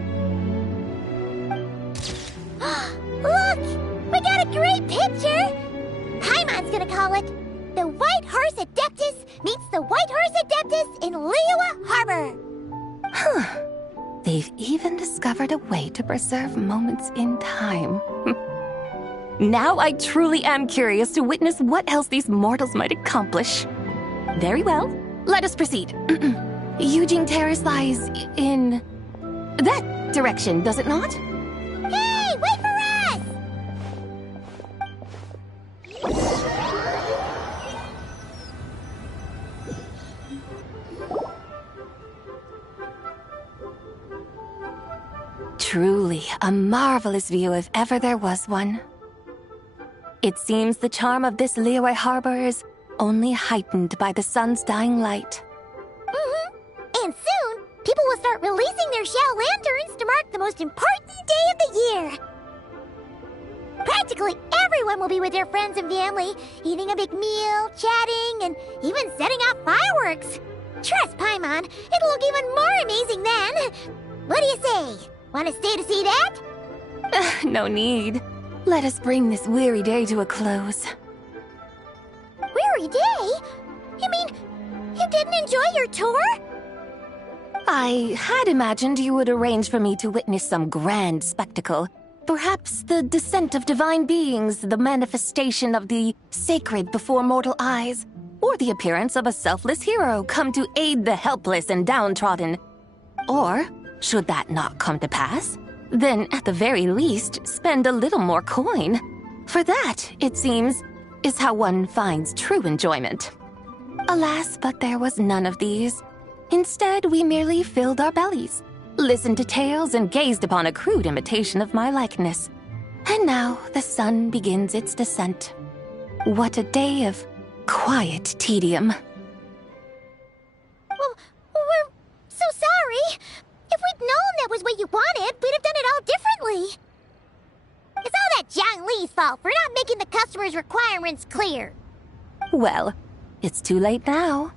Look, we got a great picture. Paimon's gonna call it The White Horse Adeptus Meets the White Horse Adeptus in Liyue Harbor. Huh. They've even discovered a way to preserve moments in time. Now I truly am curious to witness what else these mortals might accomplish. Very well, let us proceed. Eugene Terrace lies in that direction, does it not? Hey, wait for us! Truly a marvelous view if ever there was one. It seems the charm of this Liyue Harbor is only heightened by the sun's dying light. And soon, people will start releasing their shell lanterns to mark the most important day of the year. Practically everyone will be with their friends and family, eating a big meal, chatting, and even setting off fireworks. Trust Paimon, it'll look even more amazing then. What do you say? Want to stay to see that? No need. Let us bring this weary day to a close. Weary day? You mean you didn't enjoy your tour? I had imagined you would arrange for me to witness some grand spectacle. Perhaps the descent of divine beings, the manifestation of the sacred before mortal eyes, or the appearance of a selfless hero come to aid the helpless and downtrodden. Or, should that not come to pass, then at the very least spend a little more coin. For that, it seems, is how one finds true enjoyment. Alas, but there was none of these. Instead, we merely filled our bellies, listened to tales, and gazed upon a crude imitation of my likeness. And now the sun begins its descent. What a day of quiet tedium. Well, we're so sorry. If we'd known that was what you wanted, we'd have done it all differently. It's all that Jiang Li's fault for not making the customer's requirements clear. Well, it's too late now.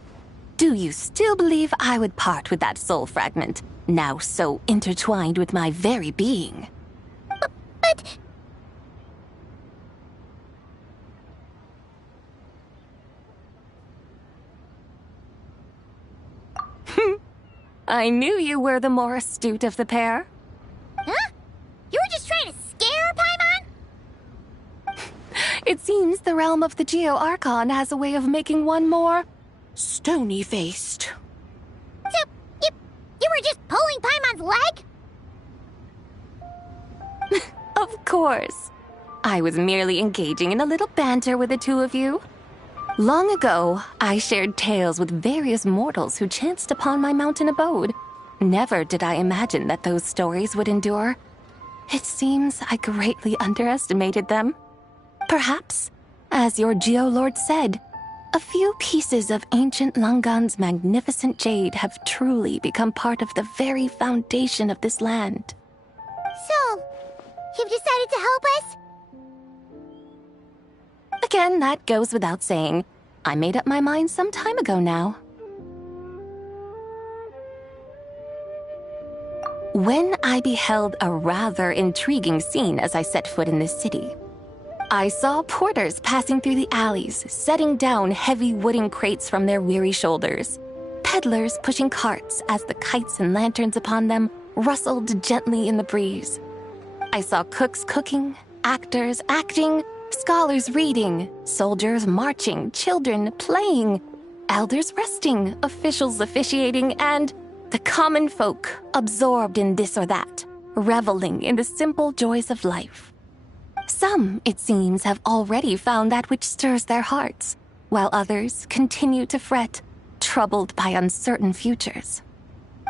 Do you still believe I would part with that soul fragment, now so intertwined with my very being? But... I knew you were the more astute of the pair. Huh? You were just trying to scare Paimon? It seems the realm of the Geo-Archon has a way of making one more stony-faced. So, you were just pulling Paimon's leg? Of course. I was merely engaging in a little banter with the two of you. Long ago, I shared tales with various mortals who chanced upon my mountain abode. Never did I imagine that those stories would endure. It seems I greatly underestimated them. Perhaps, as your Geolord said, a few pieces of ancient Langan's magnificent jade have truly become part of the very foundation of this land. So, you've decided to help us? Again, that goes without saying. I made up my mind some time ago now. When I beheld a rather intriguing scene as I set foot in this city, I saw porters passing through the alleys, setting down heavy wooden crates from their weary shoulders, peddlers pushing carts as the kites and lanterns upon them rustled gently in the breeze. I saw cooks cooking, actors acting, scholars reading, soldiers marching, children playing, elders resting, officials officiating, and the common folk absorbed in this or that, reveling in the simple joys of life. Some, it seems, have already found that which stirs their hearts, while others continue to fret, troubled by uncertain futures.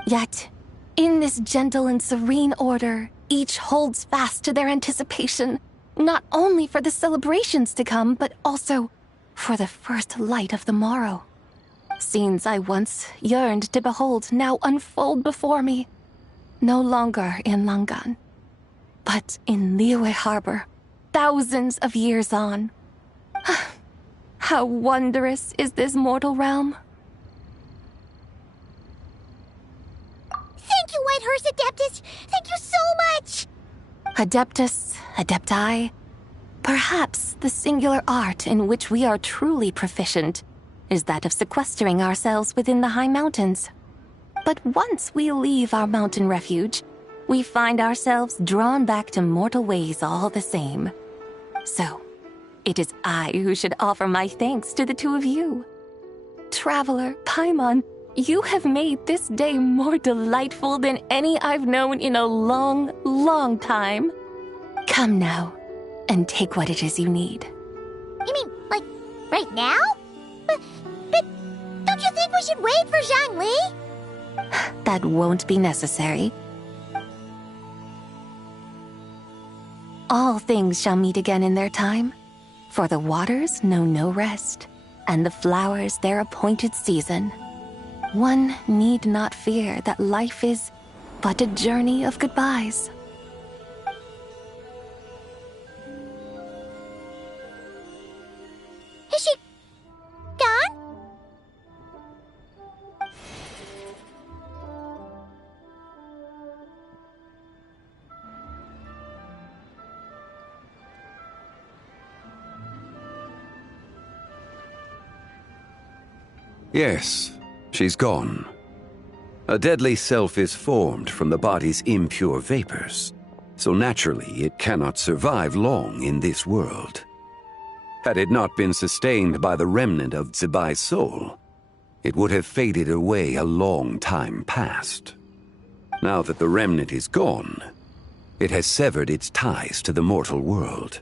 Yet, in this gentle and serene order, each holds fast to their anticipation, not only for the celebrations to come, but also for the first light of the morrow. Scenes I once yearned to behold now unfold before me. No longer in Langan, but in Liyue Harbor, thousands of years on. How wondrous is this mortal realm? Thank you, White Horse Adeptus! Thank you so much! Adeptus, Adepti, perhaps the singular art in which we are truly proficient is that of sequestering ourselves within the high mountains. But once we leave our mountain refuge, we find ourselves drawn back to mortal ways all the same. So, it is I who should offer my thanks to the two of you. Traveler, Paimon, you have made this day more delightful than any I've known in a long, long time. Come now, and take what it is you need. You mean, like, right now? But don't you think we should wait for Zhangli? That won't be necessary. All things shall meet again in their time, for the waters know no rest, and the flowers their appointed season. One need not fear that life is but a journey of goodbyes. Is she gone? Yes, she's gone. A deadly self is formed from the body's impure vapors, so naturally it cannot survive long in this world. Had it not been sustained by the remnant of Zibai's soul, it would have faded away a long time past. Now that the remnant is gone, it has severed its ties to the mortal world.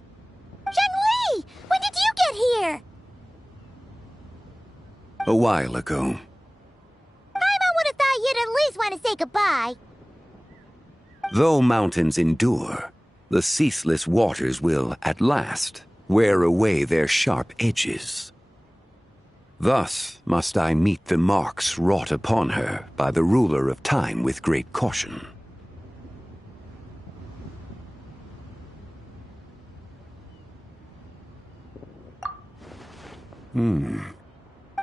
Zhangli! When did you get here? A while ago. Paimon would have thought you'd at least want to say goodbye. Though mountains endure, the ceaseless waters will, at last, wear away their sharp edges. Thus must I meet the marks wrought upon her by the ruler of time with great caution.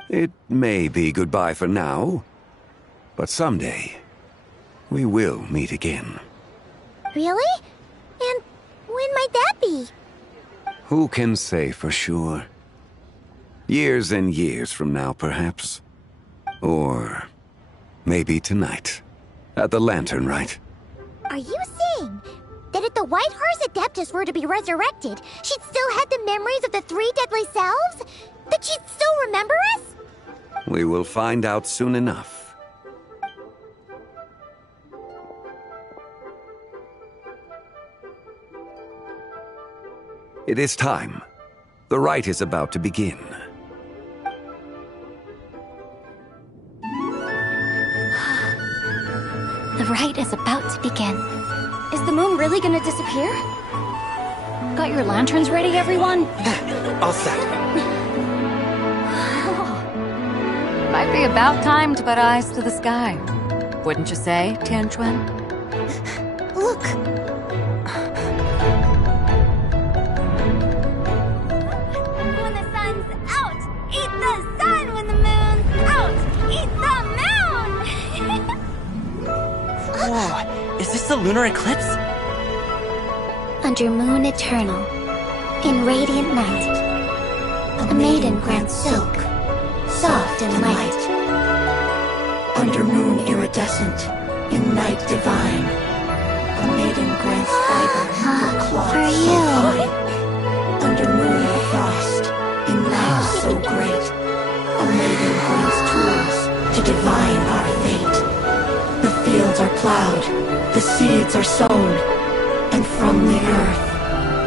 It may be goodbye for now, but someday we will meet again. Really? And when might that be? Who can say for sure? Years and years from now, perhaps. Or maybe tonight, at the Lantern Rite. Are you saying that if the White Horse Adeptus were to be resurrected, she'd still have the memories of the three deadly selves? That she'd still remember us? We will find out soon enough. It is time. The rite is about to begin. The rite is about to begin. Is the moon really gonna disappear? Got your lanterns ready, everyone? All set. Might be about time to put eyes to the sky. Wouldn't you say, Tianchuan? Look! When the sun's out, eat the sun. When the moon's out, eat the moon. Whoa, is this the lunar eclipse? Under moon eternal, in radiant night, a maiden grants silk, soft and light. Under moon iridescent, in night divine, a maiden grants fiber for cloth For so you. fine. Under moon of frost, in night so great, a maiden grants tools to divine our fate. The fields are plowed, the seeds are sown, and from the earth,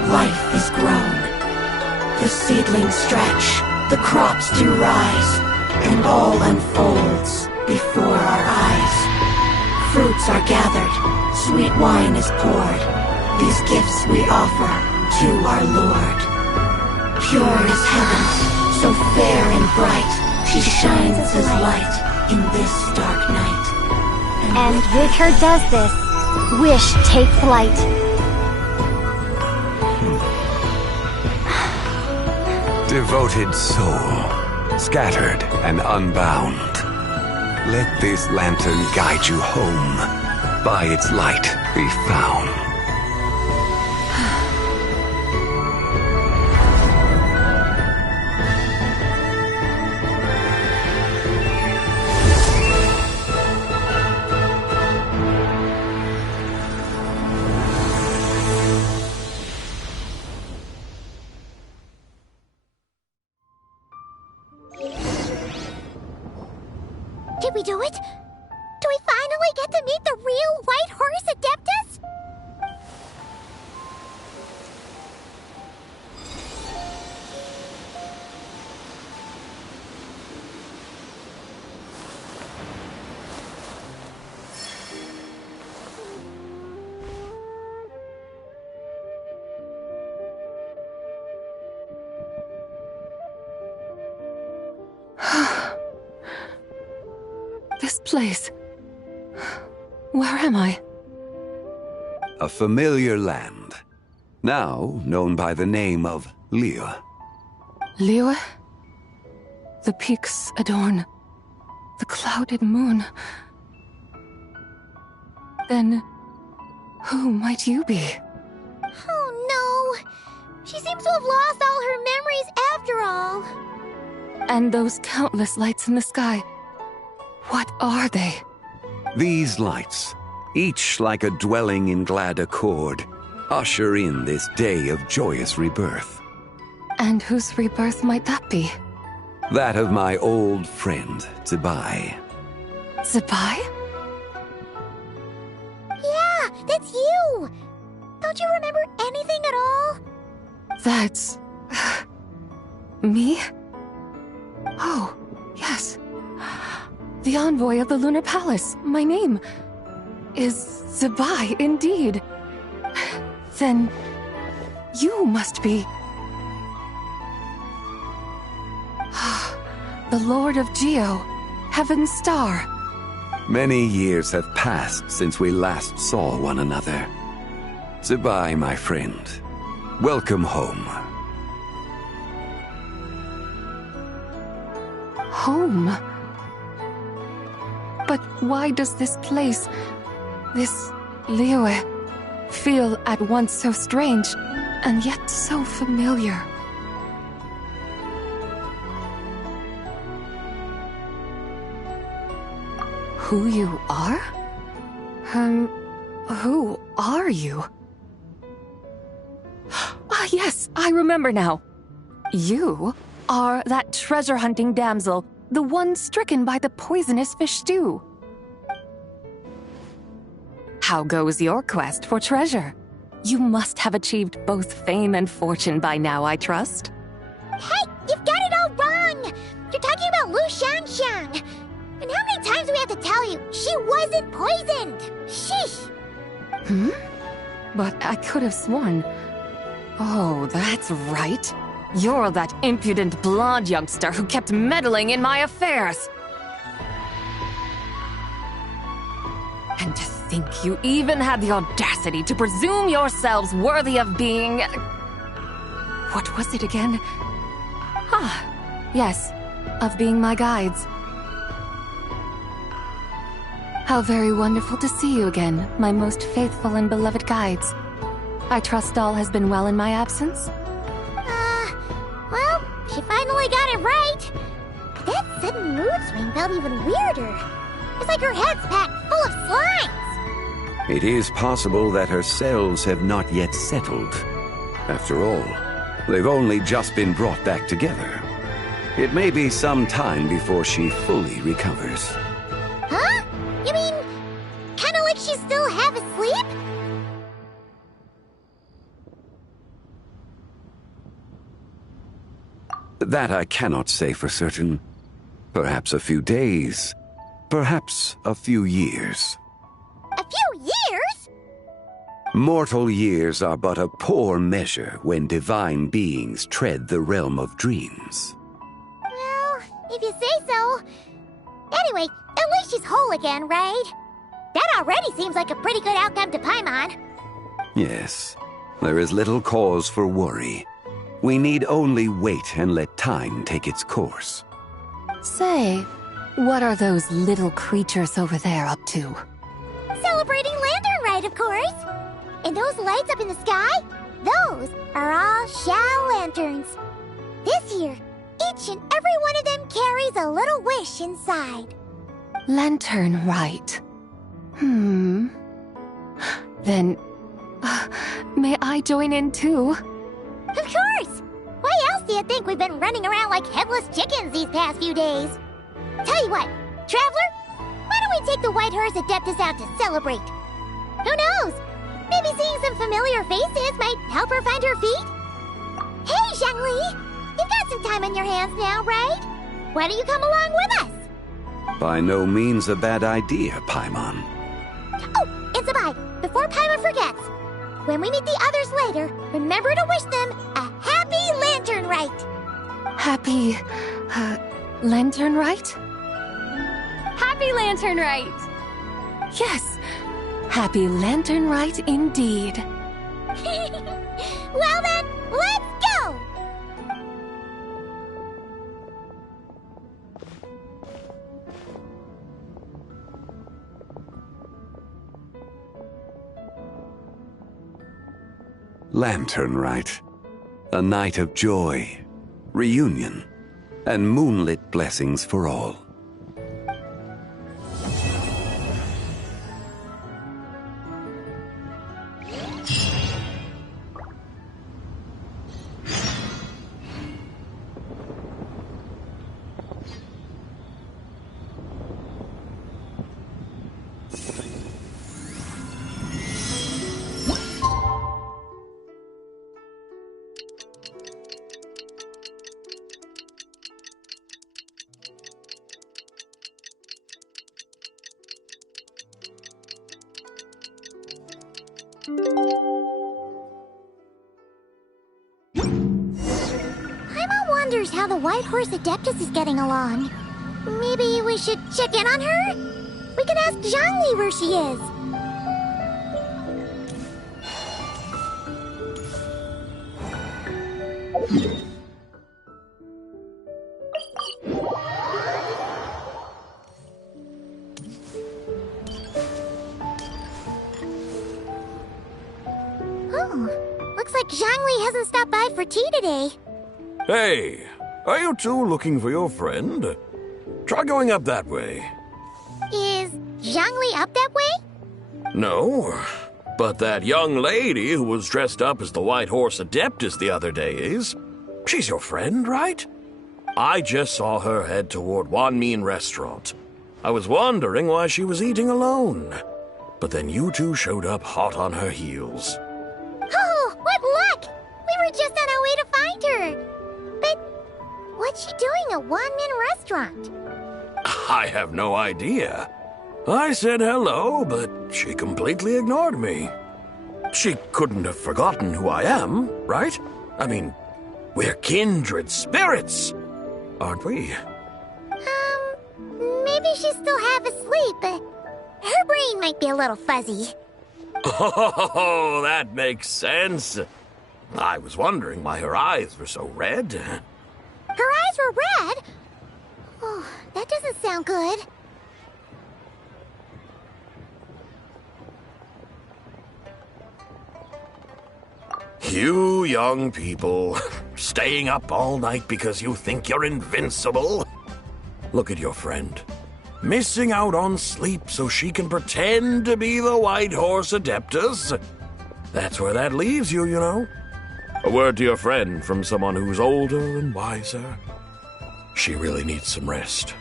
life is grown. The seedlings stretch, the crops do rise, and all unfolds before our eyes. Fruits are gathered, sweet wine is poured. These gifts we offer to our Lord. Pure is heaven, so fair and bright, She shines as his light in this dark night. And with her does this, wish take flight. Devoted soul, scattered and unbound, let this lantern guide you home, by its light be found. Did we do it? Do we finally get to meet the real White Horse Adeptus? This place. Where am I? A familiar land, now known by the name of Liyue. Liyue? The peaks adorn the clouded moon. Then, who might you be? Oh no! She seems to have lost all her memories after all. And those countless lights in the sky. What are they? These lights, each like a dwelling in glad accord, usher in this day of joyous rebirth. And whose rebirth might that be? That of my old friend, Vybez. Vybez? Yeah, that's you! Don't you remember anything at all? That's... me? Oh, yes. The envoy of the Lunar Palace, my name, is Vybez indeed. Then, you must be... the Lord of Geo, Heaven's Star. Many years have passed since we last saw one another. Vybez, my friend. Welcome home. Home? But why does this place, this Liyue, feel at once so strange and yet so familiar? Who you are? Who are you? Ah, yes, I remember now. You are that treasure-hunting damsel, the one stricken by the poisonous fish stew. How goes your quest for treasure? You must have achieved both fame and fortune by now, I trust. Hey, you've got it all wrong! You're talking about Lu Xiangxiang. And how many times do we have to tell you? She wasn't poisoned! Sheesh! But I could have sworn... Oh, that's right. You're that impudent blonde youngster who kept meddling in my affairs. And to think you even had the audacity to presume yourselves worthy of being... What was it again? Ah, yes, of being my guides. How very wonderful to see you again, my most faithful and beloved guides. I trust all has been well in my absence? Well, she finally got it right. But that sudden mood swing felt even weirder. It's like her head's packed full of slimes. It is possible that her cells have not yet settled. After all, they've only just been brought back together. It may be some time before she fully recovers. Huh? You mean, kinda like she's still half asleep? That I cannot say for certain. Perhaps a few days, perhaps a few years. A few years? Mortal years are but a poor measure when divine beings tread the realm of dreams. Well, if you say Anyway, at least she's whole again, right? That already seems like a pretty good outcome to Paimon. Yes, there is little cause for worry. We need only wait and let time take its course. Say, what are those little creatures over there up to? Celebrating Lantern Rite, of course. And those lights up in the sky? Those are all Shao lanterns. This year, each and every one of them carries a little wish inside. Lantern Rite. Then, may I join in too? Of course! Why else do you think we've been running around like headless chickens these past few days? Tell you what, Traveler, why don't we take the White Horse Adeptus out to celebrate? Who knows? Maybe seeing some familiar faces might help her find her feet? Hey, Zhangli! You've got some time on your hands now, right? Why don't you come along with us? By no means a bad idea, Paimon. Oh, and Zabai, before Paimon forgets, when we meet the others later, remember to wish them a happy Lantern Rite. Happy, Lantern Rite? Happy Lantern Rite! Yes, Happy Lantern Rite indeed. Well then, let's go! Lantern Rite. A night of joy, reunion, and moonlit blessings for all. Paimon wonders how the White Horse Adeptus is getting along. Maybe we should check in on her? We could ask Zhangli where she is. Oh, looks like Zhangli hasn't stopped by for tea today. Hey, are you two looking for your friend? Try going up that way. Is Zhangli up that way? No, but that young lady who was dressed up as the White Horse Adeptus the other day is. She's your friend, right? I just saw her head toward Wanmin Restaurant. I was wondering why she was eating alone. But then you two showed up hot on her heels. Oh, what luck! We were just on our way to find her. But what's she doing at Wanmin Restaurant? I have no idea. I said hello, but she completely ignored me. She couldn't have forgotten who I am, right? I mean, we're kindred spirits, aren't we? Maybe she's still half asleep, but her brain might be a little fuzzy. Oh, that makes sense. I was wondering why her eyes were so red. Her eyes were red? Oh, that doesn't sound good. You young people, staying up all night because you think you're invincible. Look at your friend, missing out on sleep so she can pretend to be the White Horse Adeptus. That's where that leaves you, you know. A word to your friend from someone who's older and wiser. She really needs some rest.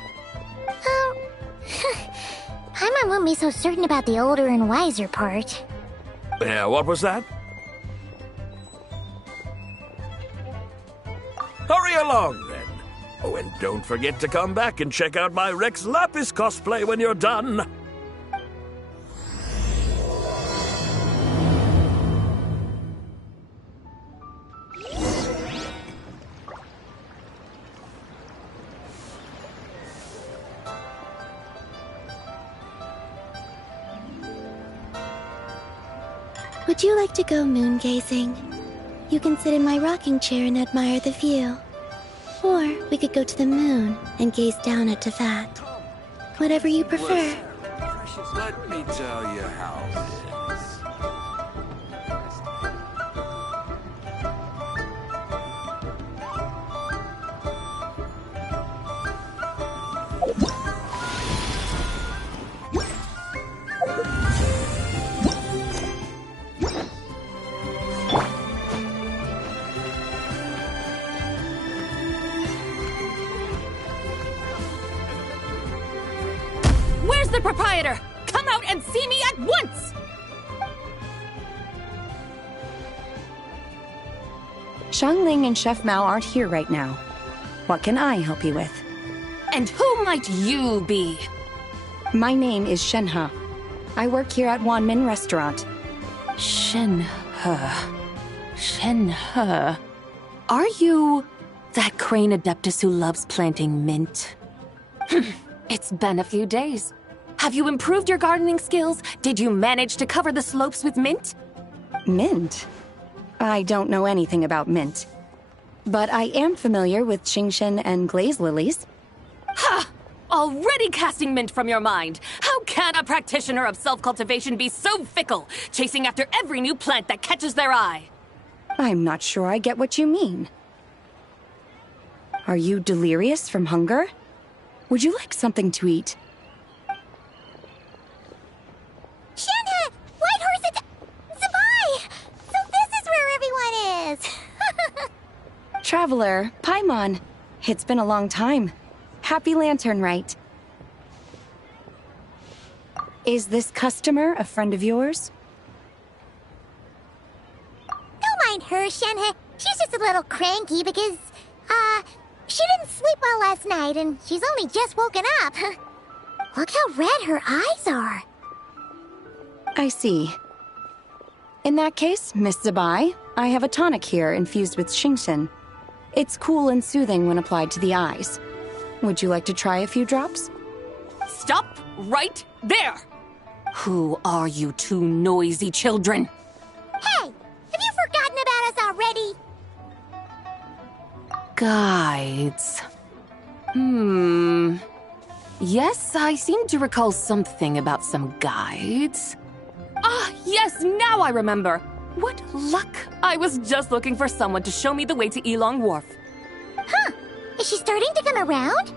Paimon won't be so certain about the older and wiser part. Yeah, what was that? Hurry along, then. Oh, and don't forget to come back and check out my Rex Lapis cosplay when you're done. Would you like to go moon gazing? You can sit in my rocking chair and admire the view. Or we could go to the moon and gaze down into that. Whatever you prefer. Let me tell you how it is. Where's the proprietor? Come out and see me at once! Xiangling and Chef Mao aren't here right now. What can I help you with? And who might you be? My name is Shenhe. I work here at Wanmin Restaurant. Shenhe. Shenhe. Are you that crane adeptus who loves planting mint? It's been a few days. Have you improved your gardening skills? Did you manage to cover the slopes with mint? Mint? I don't know anything about mint. But I am familiar with Qingshen and glaze lilies. Ha! Already casting mint from your mind. How can a practitioner of self-cultivation be so fickle, chasing after every new plant that catches their eye? I'm not sure I get what you mean. Are you delirious from hunger? Would you like something to eat? Shenhe! Whitehorse Zabai! So this is where everyone is! Traveler, Paimon. It's been a long time. Happy Lantern Rite. Is this customer a friend of yours? Don't mind her, Shenhe. She's just a little cranky because, she didn't sleep well last night and she's only just woken up. Look how red her eyes are. I see. In that case, Miss Zabai, I have a tonic here infused with Qingshen. It's cool and soothing when applied to the eyes. Would you like to try a few drops? Stop right there! Who are you two noisy children? Hey! Have you forgotten about us already? Guides. Yes, I seem to recall something about some guides. Ah, yes, now I remember. What luck! I was just looking for someone to show me the way to Elong Wharf. Huh. Is she starting to come around?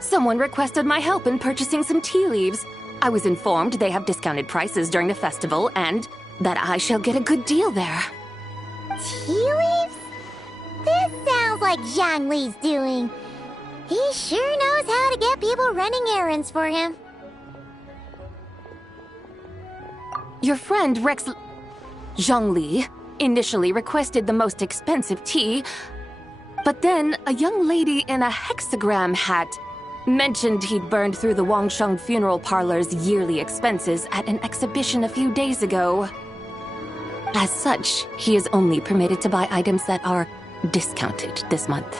Someone requested my help in purchasing some tea leaves. I was informed they have discounted prices during the festival and that I shall get a good deal there. Tea leaves? This sounds like Zhang Li's doing. He sure knows how to get people running errands for him. Your friend Rex Zhongli initially requested the most expensive tea, but then a young lady in a hexagram hat mentioned he'd burned through the Wangsheng funeral parlor's yearly expenses at an exhibition a few days ago. As such, he is only permitted to buy items that are discounted this month.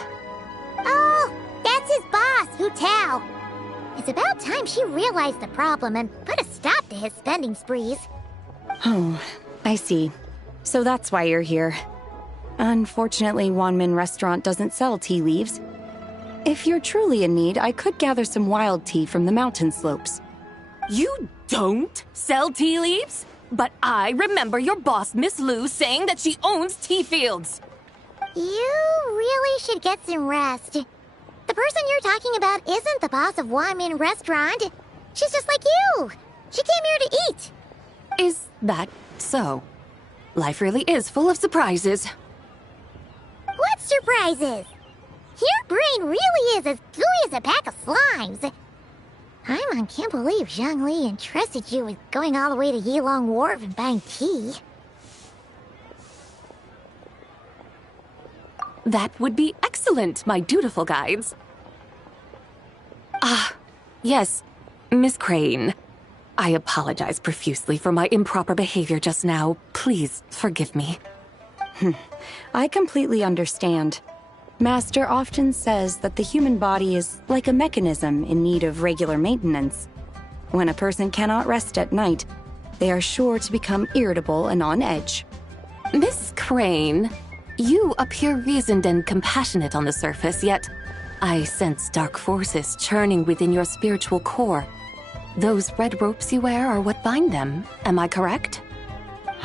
Oh, that's his boss, Hu Tao. It's about time she realized the problem and put a stop to his spending sprees. Oh, I see. So that's why you're here. Unfortunately, Wanmin Restaurant doesn't sell tea leaves. If you're truly in need, I could gather some wild tea from the mountain slopes. You don't sell tea leaves? But I remember your boss, Miss Lu, saying that she owns tea fields. You really should get some rest. The person you're talking about isn't the boss of Wanmin Restaurant. She's just like you. She came here to eat. Is that so? Life really is full of surprises. What surprises? Your brain really is as gooey as a pack of slimes. Paimon can't believe Zhang Li entrusted you with going all the way to Yilong Wharf and buying tea. That would be excellent, my dutiful guides. Yes, Miss Crane. I apologize profusely for my improper behavior just now. Please forgive me. I completely understand. Master often says that the human body is like a mechanism in need of regular maintenance. When a person cannot rest at night, they are sure to become irritable and on edge. Miss Crane, you appear reasoned and compassionate on the surface, yet I sense dark forces churning within your spiritual core. Those red ropes you wear are what bind them, am I correct?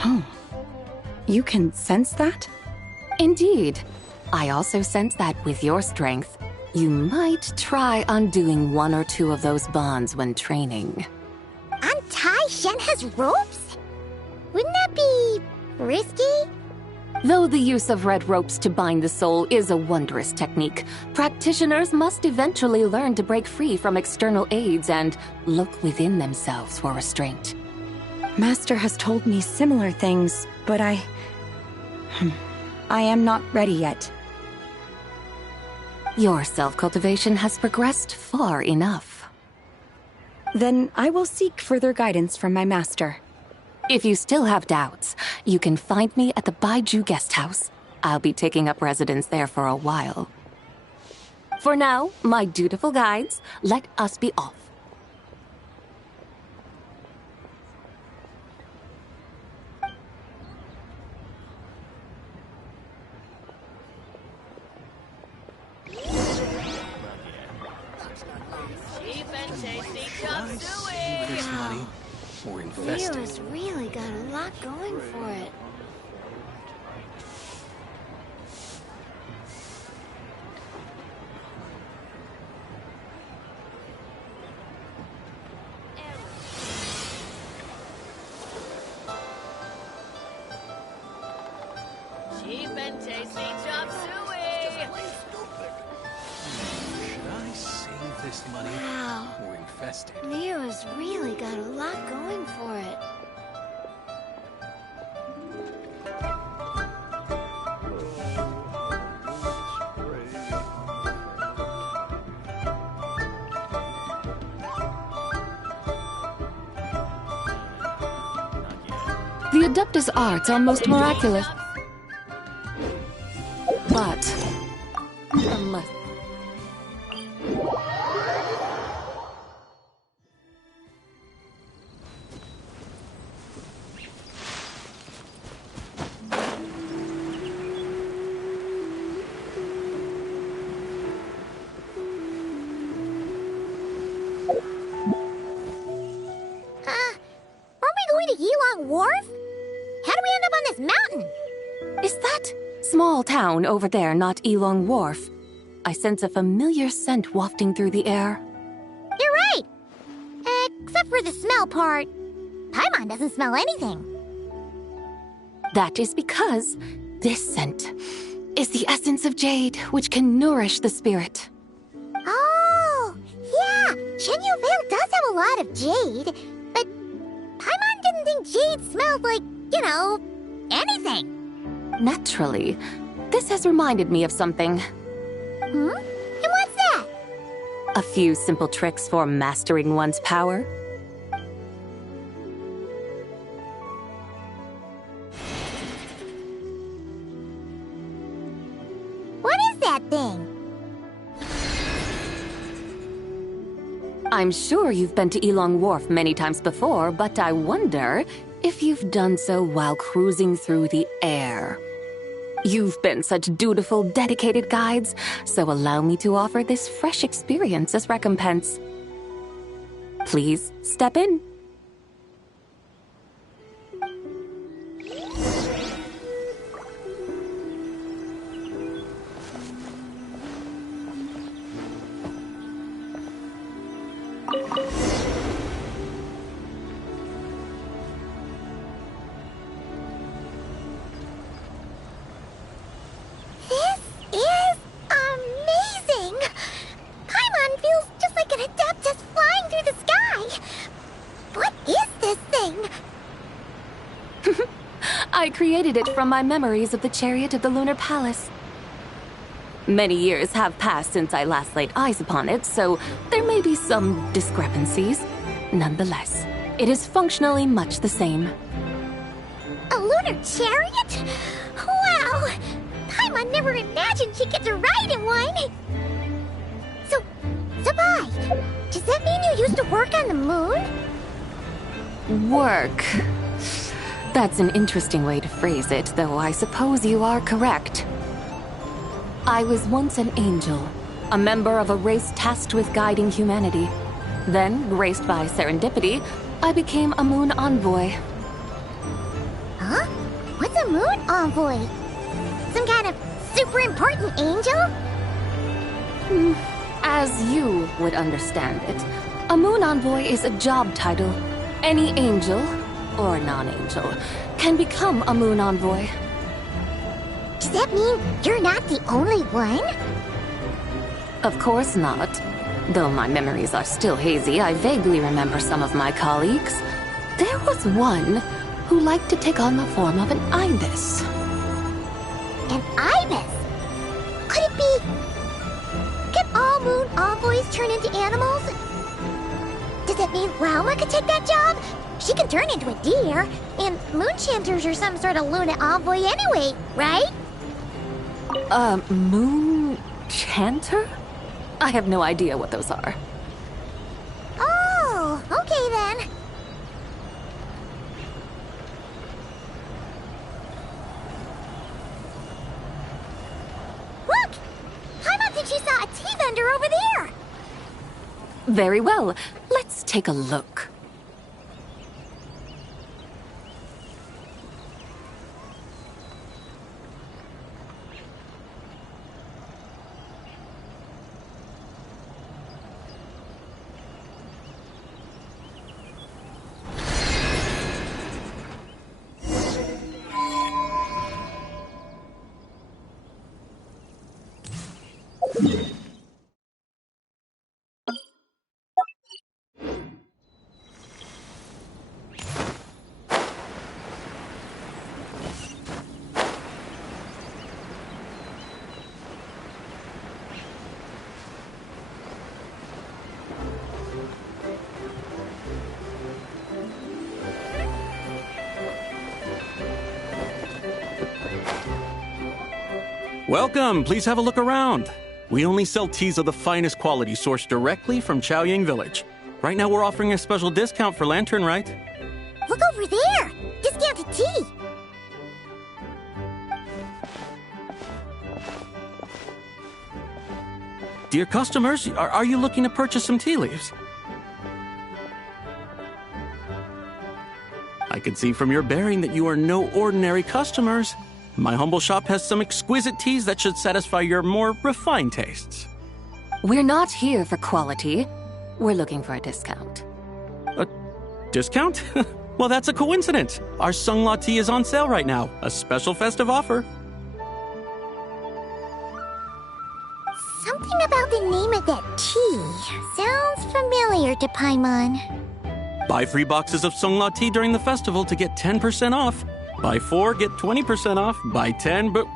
Oh, you can sense that? Indeed. I also sense that with your strength, you might try undoing one or two of those bonds when training. Untie Shenhe's ropes? Wouldn't that be risky? Though the use of red ropes to bind the soul is a wondrous technique, practitioners must eventually learn to break free from external aids and look within themselves for restraint. Master has told me similar things, but I am not ready yet. Your self-cultivation has progressed far enough. Then I will seek further guidance from my master. If you still have doubts, you can find me at the Baiju guest house. I'll be taking up residence there for a while. For now, my dutiful guides, let us be off. Leo's really got a lot going for it. Cheap and tasty chop suey! Should I save this money Wow. or invest it? Leo's really got a lot going for it. The Adeptus arts are most miraculous. But unless Aren't we going to Yilong Wharf? How do we end up on this mountain? is that small town over there not Elong Wharf? I sense a familiar scent wafting through the air. You're right! Except for the smell part. Paimon doesn't smell anything. That is because this scent is the essence of jade, which can nourish the spirit. Oh, yeah! Shenyu Vale does have a lot of jade, but Paimon didn't think jade smelled like, anything. Naturally, this has reminded me of something. Hmm? And what's that? A few simple tricks for mastering one's power. What is that thing? I'm sure you've been to Elong Wharf many times before, but I wonder if you've done so while cruising through the air. You've been such dutiful, dedicated guides, so allow me to offer this fresh experience as recompense. Please step in. I created it from my memories of the chariot of the Lunar Palace. Many years have passed since I last laid eyes upon it, so there may be some discrepancies. Nonetheless, it is functionally much the same. A lunar chariot? Wow! Paimon never imagined she'd get to ride in one! So, Bai, does that mean you you used to work on the moon? Work. That's an interesting way to phrase it, though I suppose you are correct. I was once an angel, a member of a race tasked with guiding humanity. Then, graced by serendipity, I became a moon envoy. Huh? What's a moon envoy? Some kind of super important angel? As you would understand it, a moon envoy is a job title. Any angel, or non-angel, can become a moon envoy. Does that mean you're not the only one? Of course not. Though my memories are still hazy, I vaguely remember some of my colleagues. There was one who liked to take on the form of an ibis. An ibis? Could it be... Can all moon envoys turn into animals? Does that mean Rauma could take that job? She can turn into a deer, and moon chanters are some sort of Luna envoy anyway, right? Moon chanter? I have no idea what those are. Oh, okay then. Look! Paimon thinks she saw a tea vendor over there! Very well. Let's take a look. Welcome, please have a look around. We only sell teas of the finest quality sourced directly from Chaoying Village. Right now we're offering a special discount for Lantern Rite. Look over there! Discounted tea! Dear customers, are you looking to purchase some tea leaves? I can see from your bearing that you are no ordinary customers. My humble shop has some exquisite teas that should satisfy your more refined tastes. We're not here for quality. We're looking for a discount. A discount? Well, that's a coincidence. Our Sunglaw tea is on sale right now. A special festive offer. Something about the name of that tea sounds familiar to Paimon. Buy 3 boxes of Sunglaw tea during the festival to get 10% off. Buy 4, get 20% off. Buy 10, but...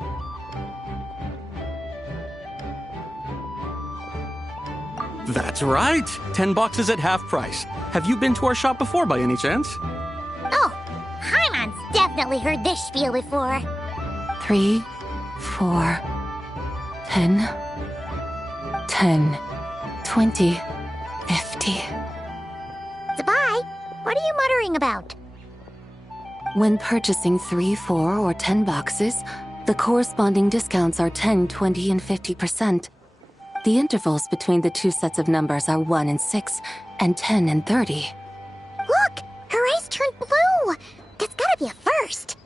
That's right! 10 boxes at half price. Have you been to our shop before by any chance? Oh, Paimon's definitely heard this spiel before. 3, 4, 10, 10, 20, 50. Zabai, what are you muttering about? When purchasing 3, 4, or 10 boxes, the corresponding discounts are 10, 20, and 50%. The intervals between the two sets of numbers are 1 and 6, and 10 and 30. Look! Her eyes turned blue! That's gotta be a first!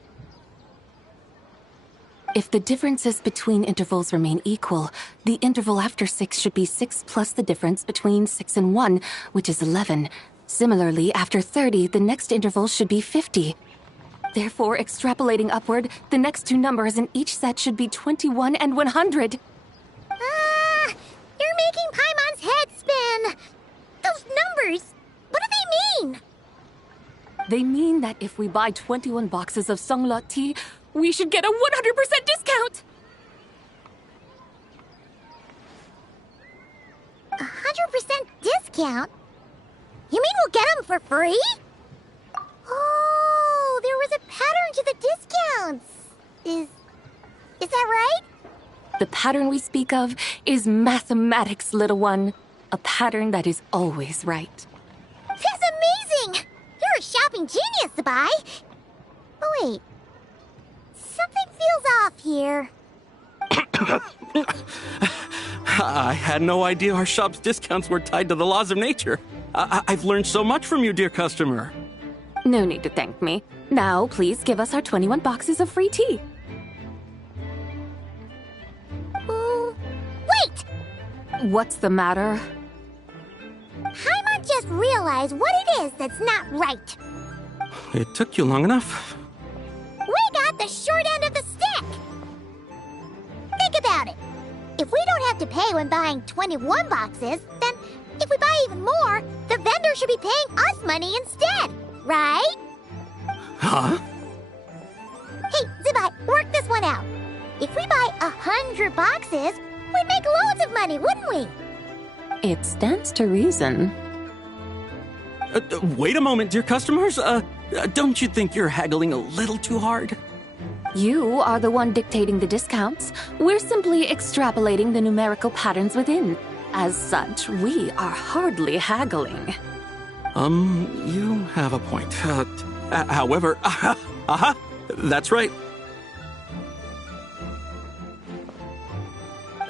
If the differences between intervals remain equal, the interval after 6 should be 6 plus the difference between 6 and 1, which is 11. Similarly, after 30, the next interval should be 50. Therefore, extrapolating upward, the next two numbers in each set should be 21 and 100. You're making Paimon's head spin! Those numbers, what do they mean? They mean that if we buy 21 boxes of Sunglaw tea, we should get a 100% discount! 100% discount? You mean we'll get them for free? Oh, there was a pattern to the discounts. Is that right? The pattern we speak of is mathematics, little one. a pattern that is always right. That's amazing! You're a shopping genius, Zabai! Oh, wait. Something feels off here. I had no idea our shop's discounts were tied to the laws of nature. I've learned so much from you, dear customer. No need to thank me. Now, please give us our 21 boxes of free tea. Wait! What's the matter? Paimon just realized what it is that's not right. It took you long enough. We got the short end of the stick! Think about it. If we don't have to pay when buying 21 boxes, then if we buy even more, the vendor should be paying us money instead, right? Huh? Hey, Zabai, work this one out. If we buy 100 boxes, we'd make loads of money, wouldn't we? It stands to reason. Wait a moment, dear customers. Don't you think you're haggling a little too hard? You are the one dictating the discounts. We're simply extrapolating the numerical patterns within. As such, we are hardly haggling. You have a point. However, that's right.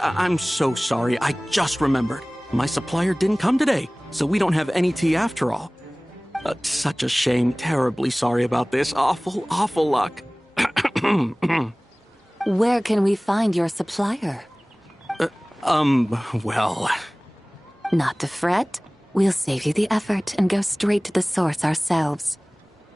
I'm so sorry. I just remembered. My supplier didn't come today, so we don't have any tea after all. Such a shame. Terribly sorry about this. Awful, awful luck. Where can we find your supplier? Well... Not to fret. We'll save you the effort and go straight to the source ourselves.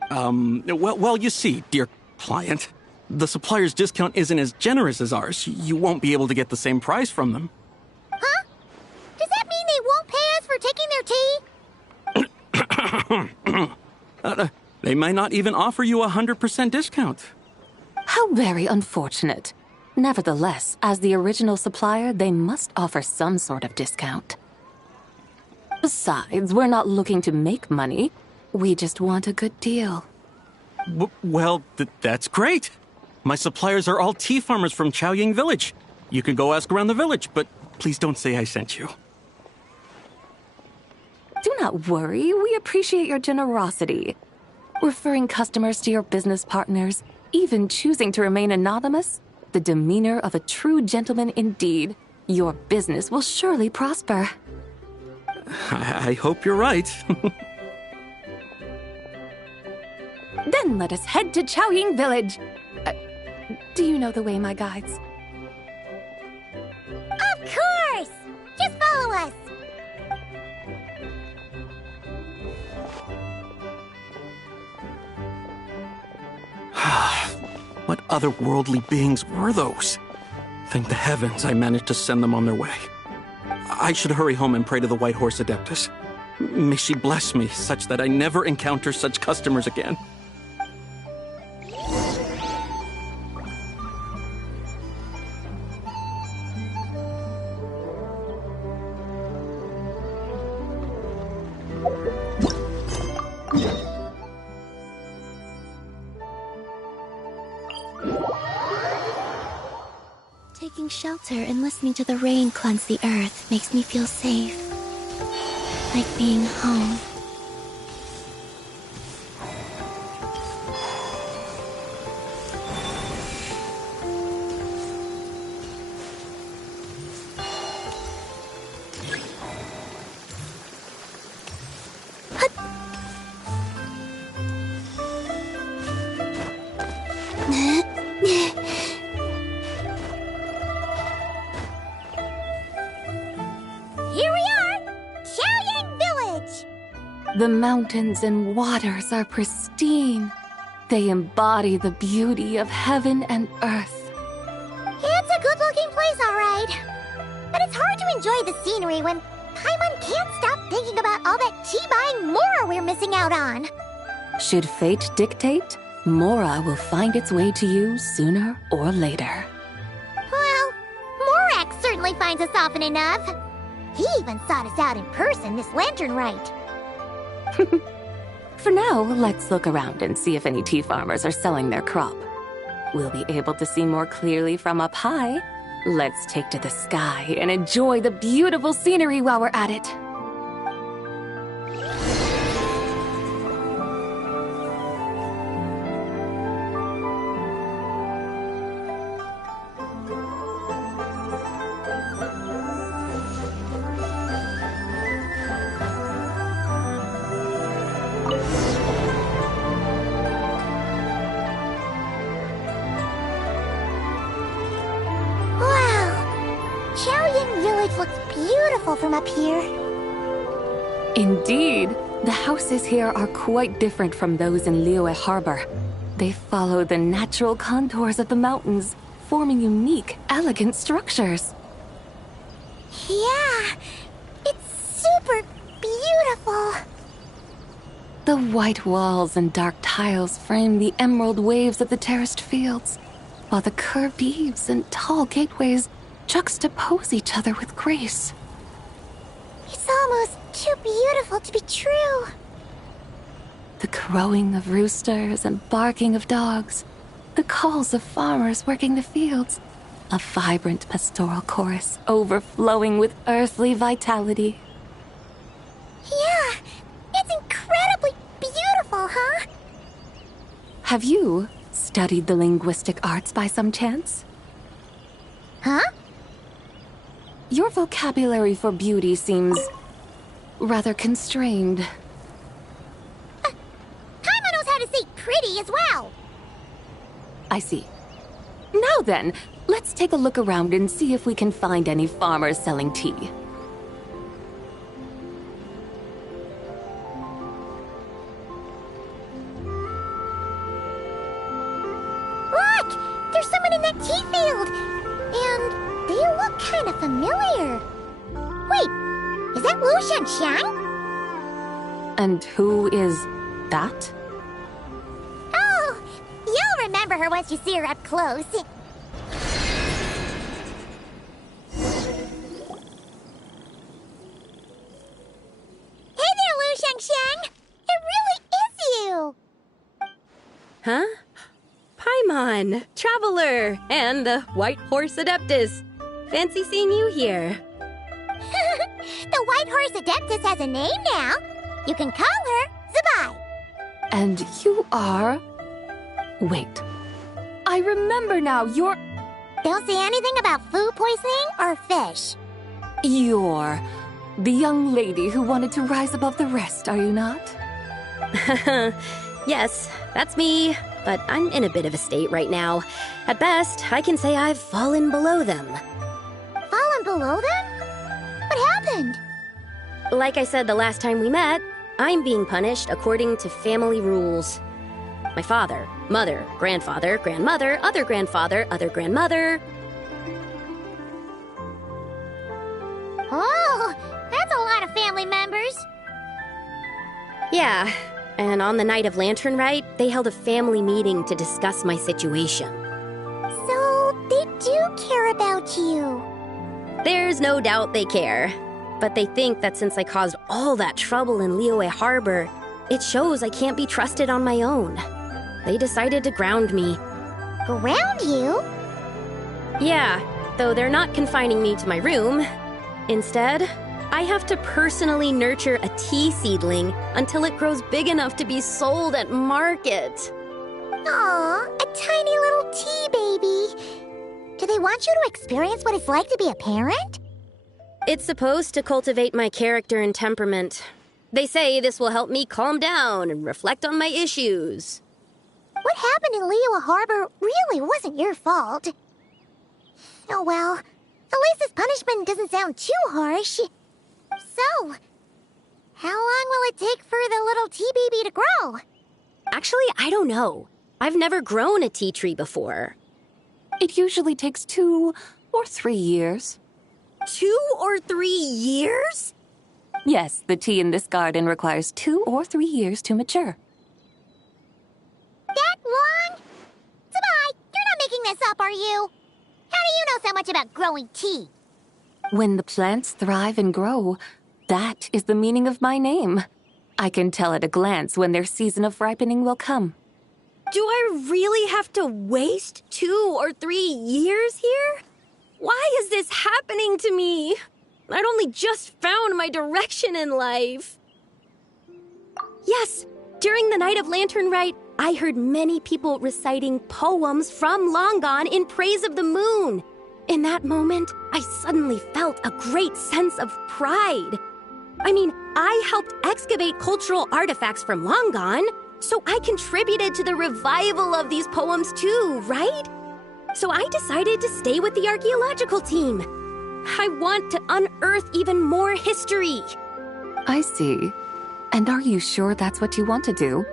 Well, you see, dear client, the supplier's discount isn't as generous as ours. You won't be able to get the same price from them. Huh? Does that mean they won't pay us for taking their tea? They might not even offer you a 100% discount. How very unfortunate. Nevertheless, as the original supplier, they must offer some sort of discount. Besides, we're not looking to make money. We just want a good deal. Well, that's great. My suppliers are all tea farmers from Chaoying Village. You can go ask around the village, but please don't say I sent you. Do not worry. We appreciate your generosity. Referring customers to your business partners, even choosing to remain anonymous, the demeanor of a true gentleman indeed. Your business will surely prosper. I hope you're right. Then let us head to Chaoying Village. Do you know the way, my guides? Of course! Just follow us! What otherworldly beings were those? Thank the heavens I managed to send them on their way. I should hurry home and pray to the White Horse Adeptus. May she bless me such that I never encounter such customers again. Taking shelter and listening to the rain cleanse the earth makes me feel safe. Like being home. The mountains and waters are pristine. They embody the beauty of heaven and earth. It's a good-looking place, all right. But it's hard to enjoy the scenery when Paimon can't stop thinking about all that tea-buying Mora we're missing out on. Should fate dictate, Mora will find its way to you sooner or later. Well, Morak certainly finds us often enough. He even sought us out in person this lantern rite. For now, let's look around and see if any tea farmers are selling their crop. We'll be able to see more clearly from up high, Let's take to the sky and enjoy the beautiful scenery while we're at it. Looks beautiful from up here. Indeed, the houses here are quite different from those in Liyue Harbor. They follow the natural contours of the mountains, forming unique, elegant structures. Yeah, it's super beautiful. The white walls and dark tiles frame the emerald waves of the terraced fields, while the curved eaves and tall gateways juxtapose each other with grace. It's almost too beautiful to be true. The crowing of roosters and barking of dogs, the calls of farmers working the fields, a vibrant pastoral chorus overflowing with earthly vitality. Yeah, it's incredibly beautiful, huh? Have you studied the linguistic arts by some chance? Huh? Your vocabulary for beauty seems rather constrained. Paimon knows how to say pretty as well. I see. Now then, let's take a look around and see if we can find any farmers selling tea. Look! There's someone in that tea field! And they look kind of familiar. Wait, is that Lu Shanxiang? And who is that? Oh, you'll remember her once you see her up close. Hey there, Lu Shanxiang! It really is you! Huh? Paimon, Traveler, and the White Horse Adeptus. Fancy seeing you here. The White Horse Adeptus has a name now. You can call her Vybez. And you are... Wait. I remember now, you're... Don't say anything about food poisoning or fish. You're the young lady who wanted to rise above the rest, are you not? Yes, that's me. But I'm in a bit of a state right now. At best, I can say I've fallen below them. Fallen below them? What happened? Like I said the last time we met, I'm being punished according to family rules. My father, mother, grandfather, grandmother, other grandfather, other grandmother. Oh, that's a lot of family members. Yeah. And on the night of Lantern Rite, they held a family meeting to discuss my situation. So, they do care about you. There's no doubt they care. But they think that since I caused all that trouble in Liyue Harbor, it shows I can't be trusted on my own. They decided to ground me. Ground you? Yeah, though they're not confining me to my room. Instead, I have to personally nurture a tea seedling until it grows big enough to be sold at market. Aw, a tiny little tea baby. Do they want you to experience what it's like to be a parent? It's supposed to cultivate my character and temperament. They say this will help me calm down and reflect on my issues. What happened in Liyue Harbor really wasn't your fault. Oh well, at least this punishment doesn't sound too harsh. So, how long will it take for the little tea baby to grow? Actually, I don't know. I've never grown a tea tree before. It usually takes 2 or 3 years. 2 or 3 years? Yes, the tea in this garden requires 2 or 3 years to mature. That long? Vybez, you're not making this up, are you? How do you know so much about growing tea? When the plants thrive and grow, that is the meaning of my name. I can tell at a glance when their season of ripening will come. Do I really have to waste 2 or 3 years here? Why is this happening to me? I'd only just found my direction in life. Yes, during the night of Lantern Rite, I heard many people reciting poems from Long Gone in praise of the moon. In that moment, I suddenly felt a great sense of pride. I mean, I helped excavate cultural artifacts from Long Gone, so I contributed to the revival of these poems too, right? So I decided to stay with the archaeological team. I want to unearth even more history. I see. And are you sure that's what you want to do?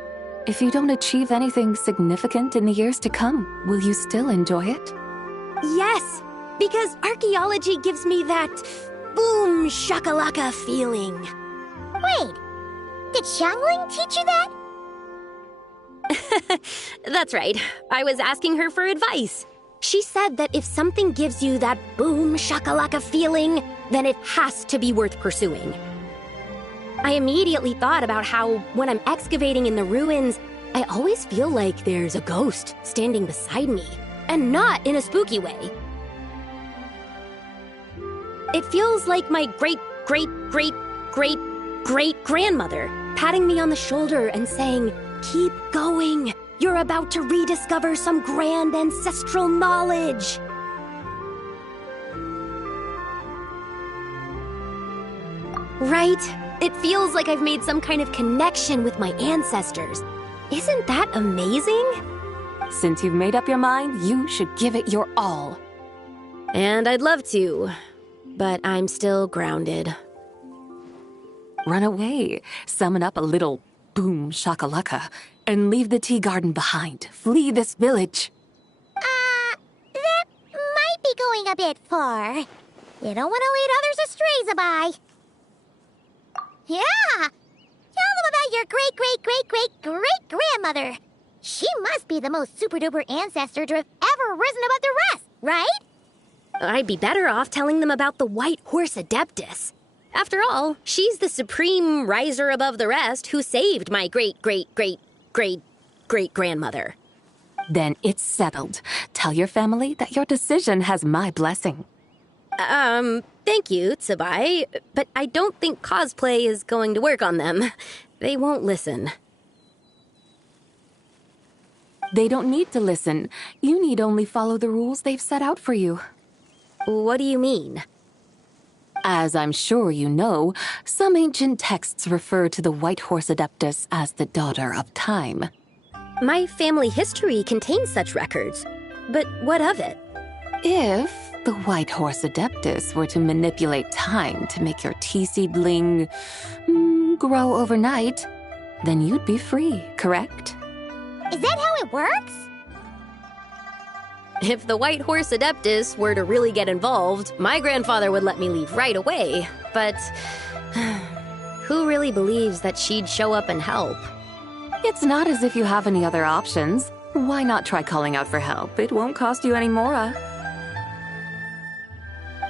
If you don't achieve anything significant in the years to come, will you still enjoy it? Yes, because archaeology gives me that boom shakalaka feeling. Wait, did Xiangling teach you that? That's right. I was asking her for advice. She said that if something gives you that boom shakalaka feeling, then it has to be worth pursuing. I immediately thought about how, when I'm excavating in the ruins, I always feel like there's a ghost standing beside me, and not in a spooky way. It feels like my great-great-great-great-great-grandmother patting me on the shoulder and saying, "Keep going. You're about to rediscover some grand ancestral knowledge." Right? It feels like I've made some kind of connection with my ancestors. Isn't that amazing? Since you've made up your mind, you should give it your all. And I'd love to, but I'm still grounded. Run away, summon up a little boom shakalaka, and leave the tea garden behind. Flee this village. That might be going a bit far. You don't want to lead others astray, Zabai. Yeah! Tell them about your great-great-great-great-great-grandmother. She must be the most super-duper ancestor to have ever risen above the rest, right? I'd be better off telling them about the White Horse Adeptus. After all, she's the supreme riser above the rest who saved my great-great-great-great-great-grandmother. Then it's settled. Tell your family that your decision has my blessing. Thank you, Tsubai, but I don't think cosplay is going to work on them. They won't listen. They don't need to listen. You need only follow the rules they've set out for you. What do you mean? As I'm sure you know, some ancient texts refer to the White Horse Adeptus as the Daughter of Time. My family history contains such records, but what of it? If the White Horse Adeptus were to manipulate time to make your tea seedling grow overnight, then you'd be free, correct? Is that how it works? If the White Horse Adeptus were to really get involved, my grandfather would let me leave right away, but who really believes that she'd show up and help? It's not as if you have any other options. Why not try calling out for help? It won't cost you any more.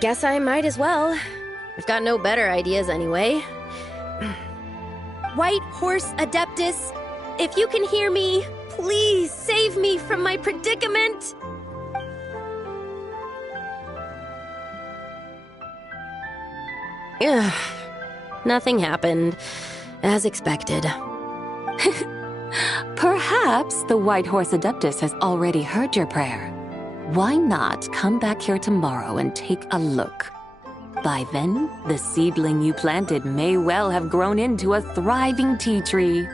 Guess I might as well. I've got no better ideas anyway. White Horse Adeptus, if you can hear me, please save me from my predicament. Ugh. Nothing happened, as expected. Perhaps the White Horse Adeptus has already heard your prayer. Why not come back here tomorrow and take a look? By then, the seedling you planted may well have grown into a thriving tea tree.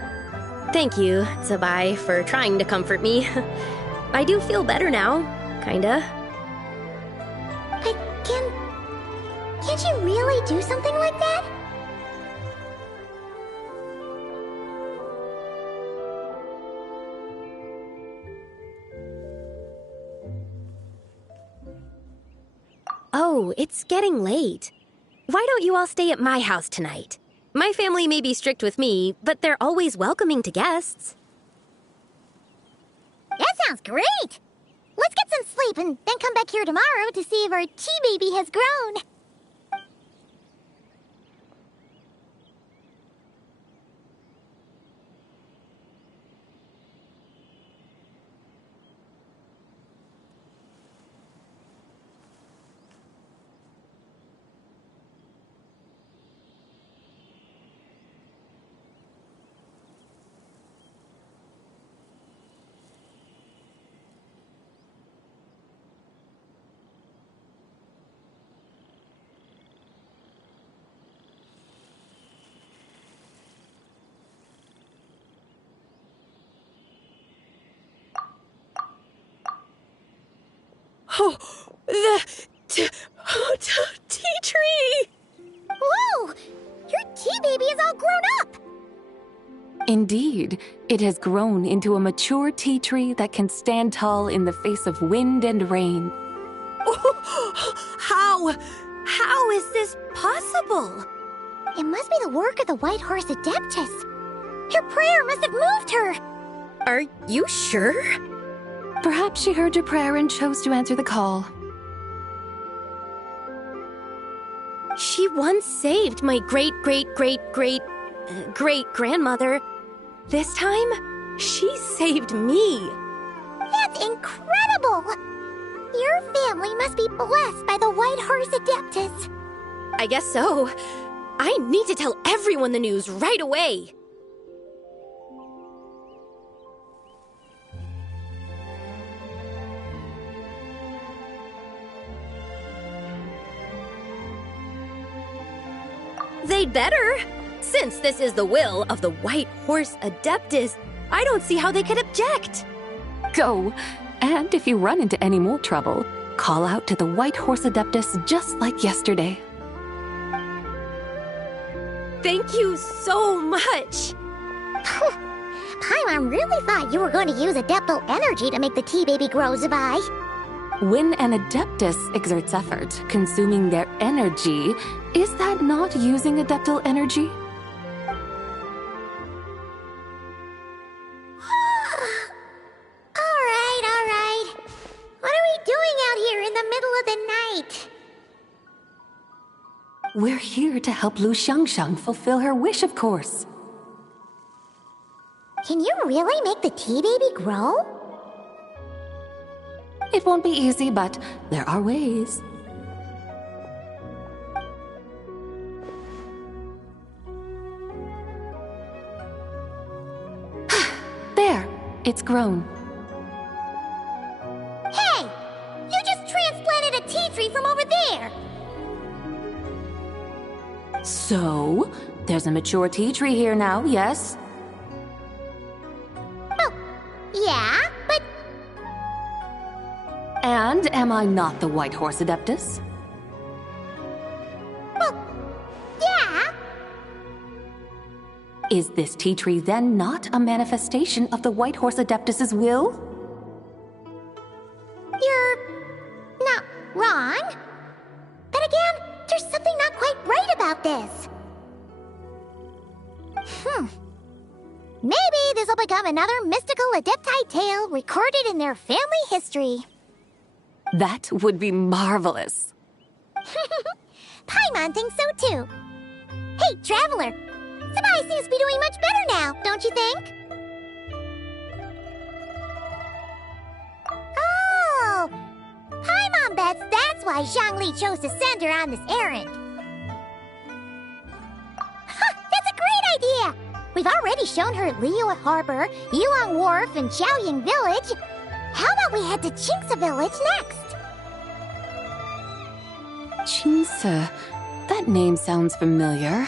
Thank you, Tsubai, for trying to comfort me. I do feel better now, kinda. Can't you really do something like that? Oh, it's getting late. Why don't you all stay at my house tonight? My family may be strict with me, but they're always welcoming to guests. That sounds great! Let's get some sleep and then come back here tomorrow to see if our tea baby has grown. Oh, the tea tree! Whoa! Your tea baby is all grown up! Indeed, it has grown into a mature tea tree that can stand tall in the face of wind and rain. How is this possible? It must be the work of the White Horse Adeptus. Your prayer must have moved her. Are you sure? Perhaps she heard your prayer and chose to answer the call. She once saved my great-great-great-great-great-grandmother. This time, she saved me. That's incredible! Your family must be blessed by the White Horse Adeptus. I guess so. I need to tell everyone the news right away. They'd better. Since this is the will of the White Horse Adeptus, I don't see how they could object. Go, and if you run into any more trouble, call out to the White Horse Adeptus just like yesterday. Thank you so much. Paimon really thought you were going to use Adeptal energy to make the tea baby grow, Zabai. When an Adeptus exerts effort, consuming their energy, is that not using Adeptal energy? All right. What are we doing out here in the middle of the night? We're here to help Lu Xiangxiang fulfill her wish, of course. Can you really make the tea baby grow? It won't be easy, but there are ways. There, it's grown. Hey! You just transplanted a tea tree from over there! So, there's a mature tea tree here now, yes? Oh, yeah, but... And am I not the White Horse Adeptus? Well, yeah. Is this tea tree then not a manifestation of the White Horse Adeptus's will? You're not wrong. But again, there's something not quite right about this. Maybe this will become another mystical Adepti tale recorded in their family history. That would be marvelous. Paimon thinks so too. Hey, Traveler! Zabai seems to be doing much better now, don't you think? Oh! Paimon bets that's why Zhongli chose to send her on this errand. That's a great idea! We've already shown her Liyue Harbor, Yulong Wharf, and Xiaoying Village. How about we head to Qingce Village next? Qingce, that name sounds familiar.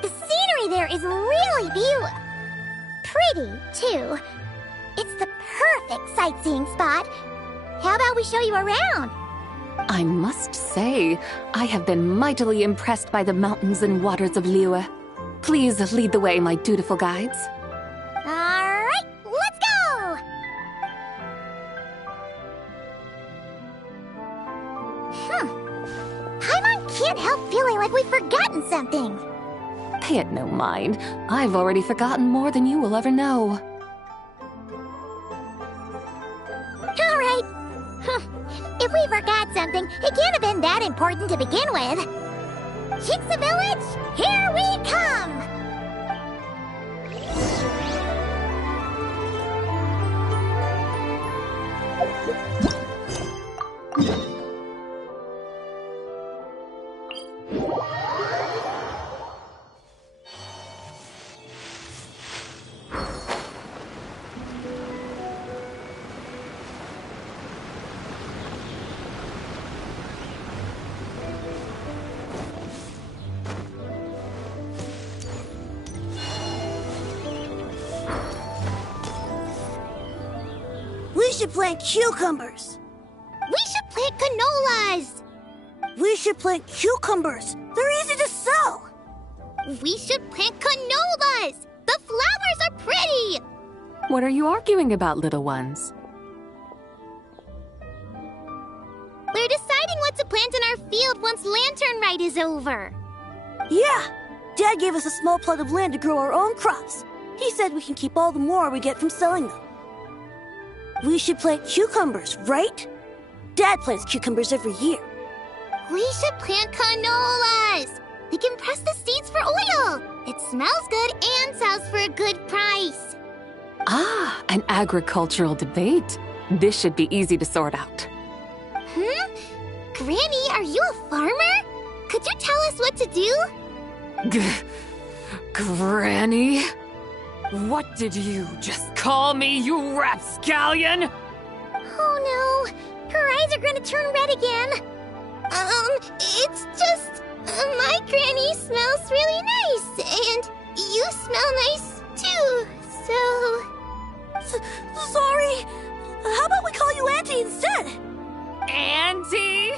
The scenery there is really pretty, too. It's the perfect sightseeing spot. How about we show you around? I must say, I have been mightily impressed by the mountains and waters of Liyue. Please lead the way, my dutiful guides. All right, let's go! Paimon can't help feeling like we've forgotten something. Pay it no mind. I've already forgotten more than you will ever know. All right. If we forgot something, it can't have been that important to begin with. Qingce Village, here we come! We should plant cucumbers. We should plant canolas! We should plant cucumbers. They're easy to sell. We should plant canolas! The flowers are pretty! What are you arguing about, little ones? We're deciding what to plant in our field once Lantern Rite is over. Yeah! Dad gave us a small plot of land to grow our own crops. He said we can keep all the more we get from selling them. We should plant cucumbers, right? Dad plants cucumbers every year. We should plant canolas! We can press the seeds for oil! It smells good and sells for a good price. Ah, an agricultural debate. This should be easy to sort out. Granny, are you a farmer? Could you tell us what to do? Granny? What did you just call me, you rapscallion? Oh no, her eyes are gonna turn red again. It's just, my granny smells really nice, and you smell nice too, so... Sorry! How about we call you Auntie instead? Auntie?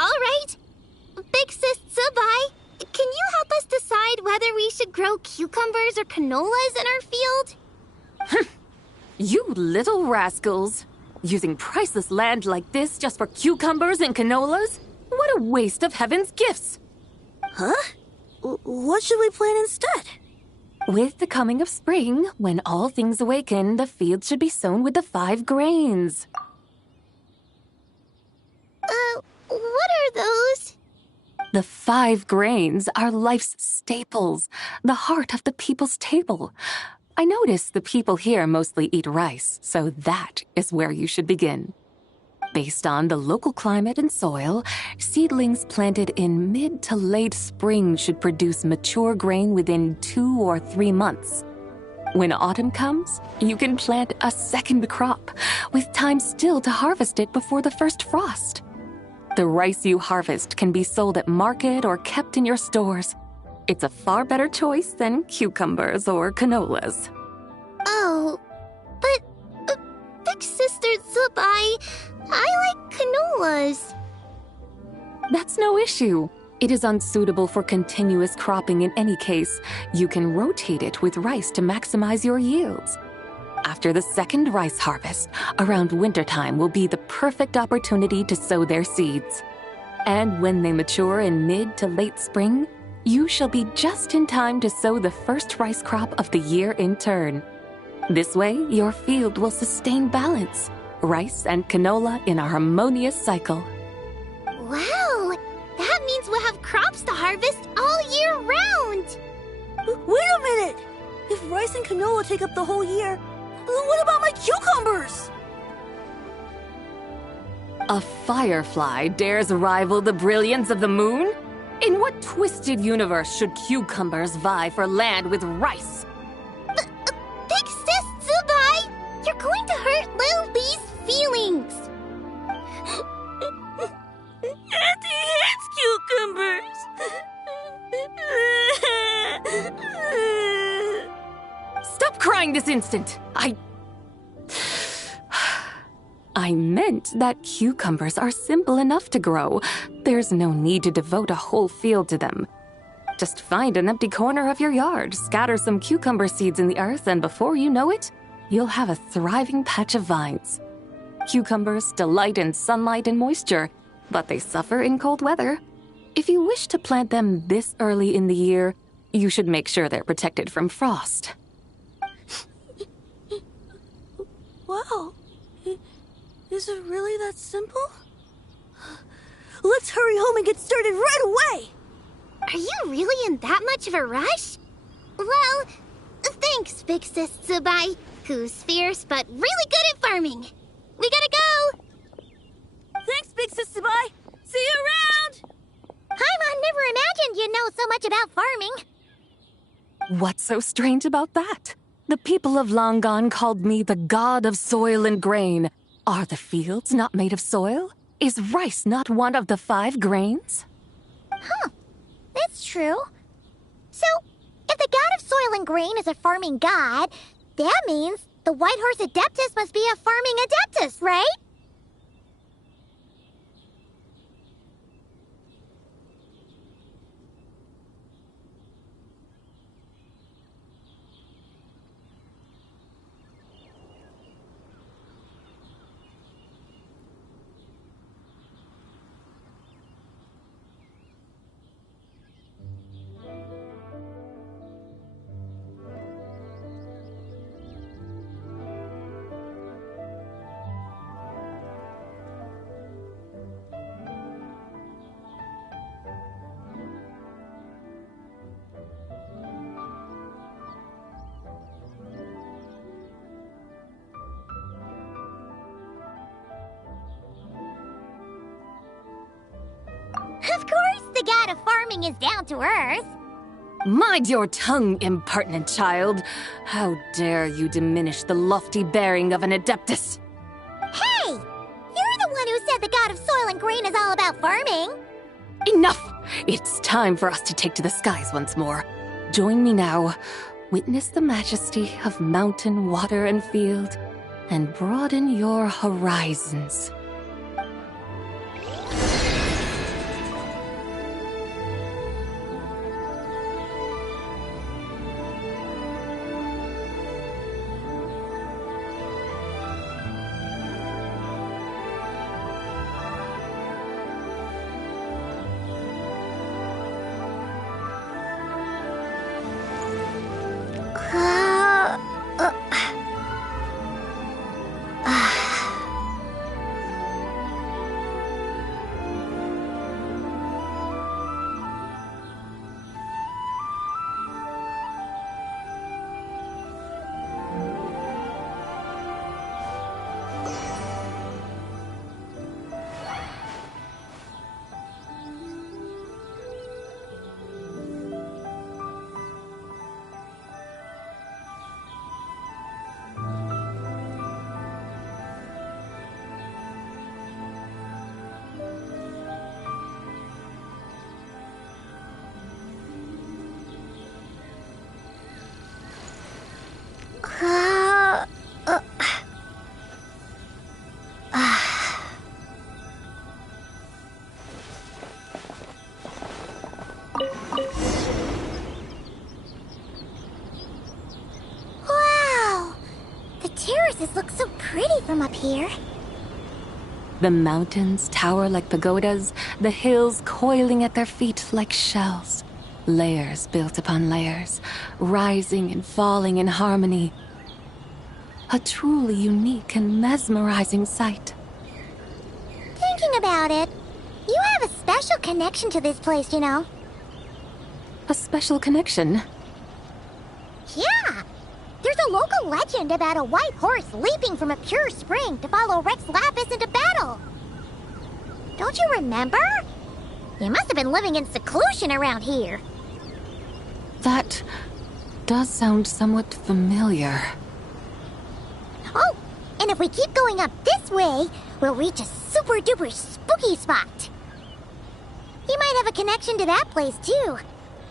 Alright. Big Sis Zubai, can you help us decide whether we should grow cucumbers or canolas in our field? You little rascals! Using priceless land like this just for cucumbers and canolas? What a waste of heaven's gifts! Huh? What should we plant instead? With the coming of spring, when all things awaken, the field should be sown with the 5 grains. What are those? The 5 grains are life's staples, the heart of the people's table. I notice the people here mostly eat rice, so that is where you should begin. Based on the local climate and soil, seedlings planted in mid to late spring should produce mature grain within 2 or 3 months. When autumn comes, you can plant a second crop, with time still to harvest it before the first frost. The rice you harvest can be sold at market or kept in your stores. It's a far better choice than cucumbers or canolas. Oh, but Big Sister Zubai, I like canolas. That's no issue. It is unsuitable for continuous cropping in any case. You can rotate it with rice to maximize your yields. After the second rice harvest, around wintertime will be the perfect opportunity to sow their seeds. And when they mature in mid to late spring, you shall be just in time to sow the first rice crop of the year in turn. This way, your field will sustain balance, rice and canola in a harmonious cycle. Wow, that means we'll have crops to harvest all year round. Wait a minute! If rice and canola take up the whole year, what about my cucumbers? A firefly dares rival the brilliance of the moon? In what twisted universe should cucumbers vie for land with rice? Big Sis Zubai, you're going to hurt Lil Lee's feelings. Auntie hates cucumbers. Stop crying this instant! I meant that cucumbers are simple enough to grow. There's no need to devote a whole field to them. Just find an empty corner of your yard, scatter some cucumber seeds in the earth, and before you know it, you'll have a thriving patch of vines. Cucumbers delight in sunlight and moisture, but they suffer in cold weather. If you wish to plant them this early in the year, you should make sure they're protected from frost. Wow. Is it really that simple? Let's hurry home and get started right away! Are you really in that much of a rush? Well, thanks, Big Sis Zubai, who's fierce but really good at farming. We gotta go! Thanks, Big Sis Zubai! See you around! Paimon never imagined you'd know so much about farming. What's so strange about that? The people of Longon called me the god of soil and grain. Are the fields not made of soil? Is rice not one of the 5 grains? Huh. That's true. So, if the god of soil and grain is a farming god, that means the White Horse Adeptus must be a farming adeptus, right? Of course, the god of farming is down to earth. Mind your tongue, impertinent child. How dare you diminish the lofty bearing of an adeptus? Hey! You're the one who said the god of soil and grain is all about farming. Enough! It's time for us to take to the skies once more. Join me now. Witness the majesty of mountain, water, and field, and broaden your horizons. Wow! The terraces look so pretty from up here. The mountains tower like pagodas, the hills coiling at their feet like shells. Layers built upon layers, rising and falling in harmony. A truly unique and mesmerizing sight. Thinking about it, you have a special connection to this place, you know. A special connection? Yeah! There's a local legend about a white horse leaping from a pure spring to follow Rex Lapis into battle. Don't you remember? You must have been living in seclusion around here. That does sound somewhat familiar. Oh, and if we keep going up this way, we'll reach a super-duper spooky spot. You might have a connection to that place, too.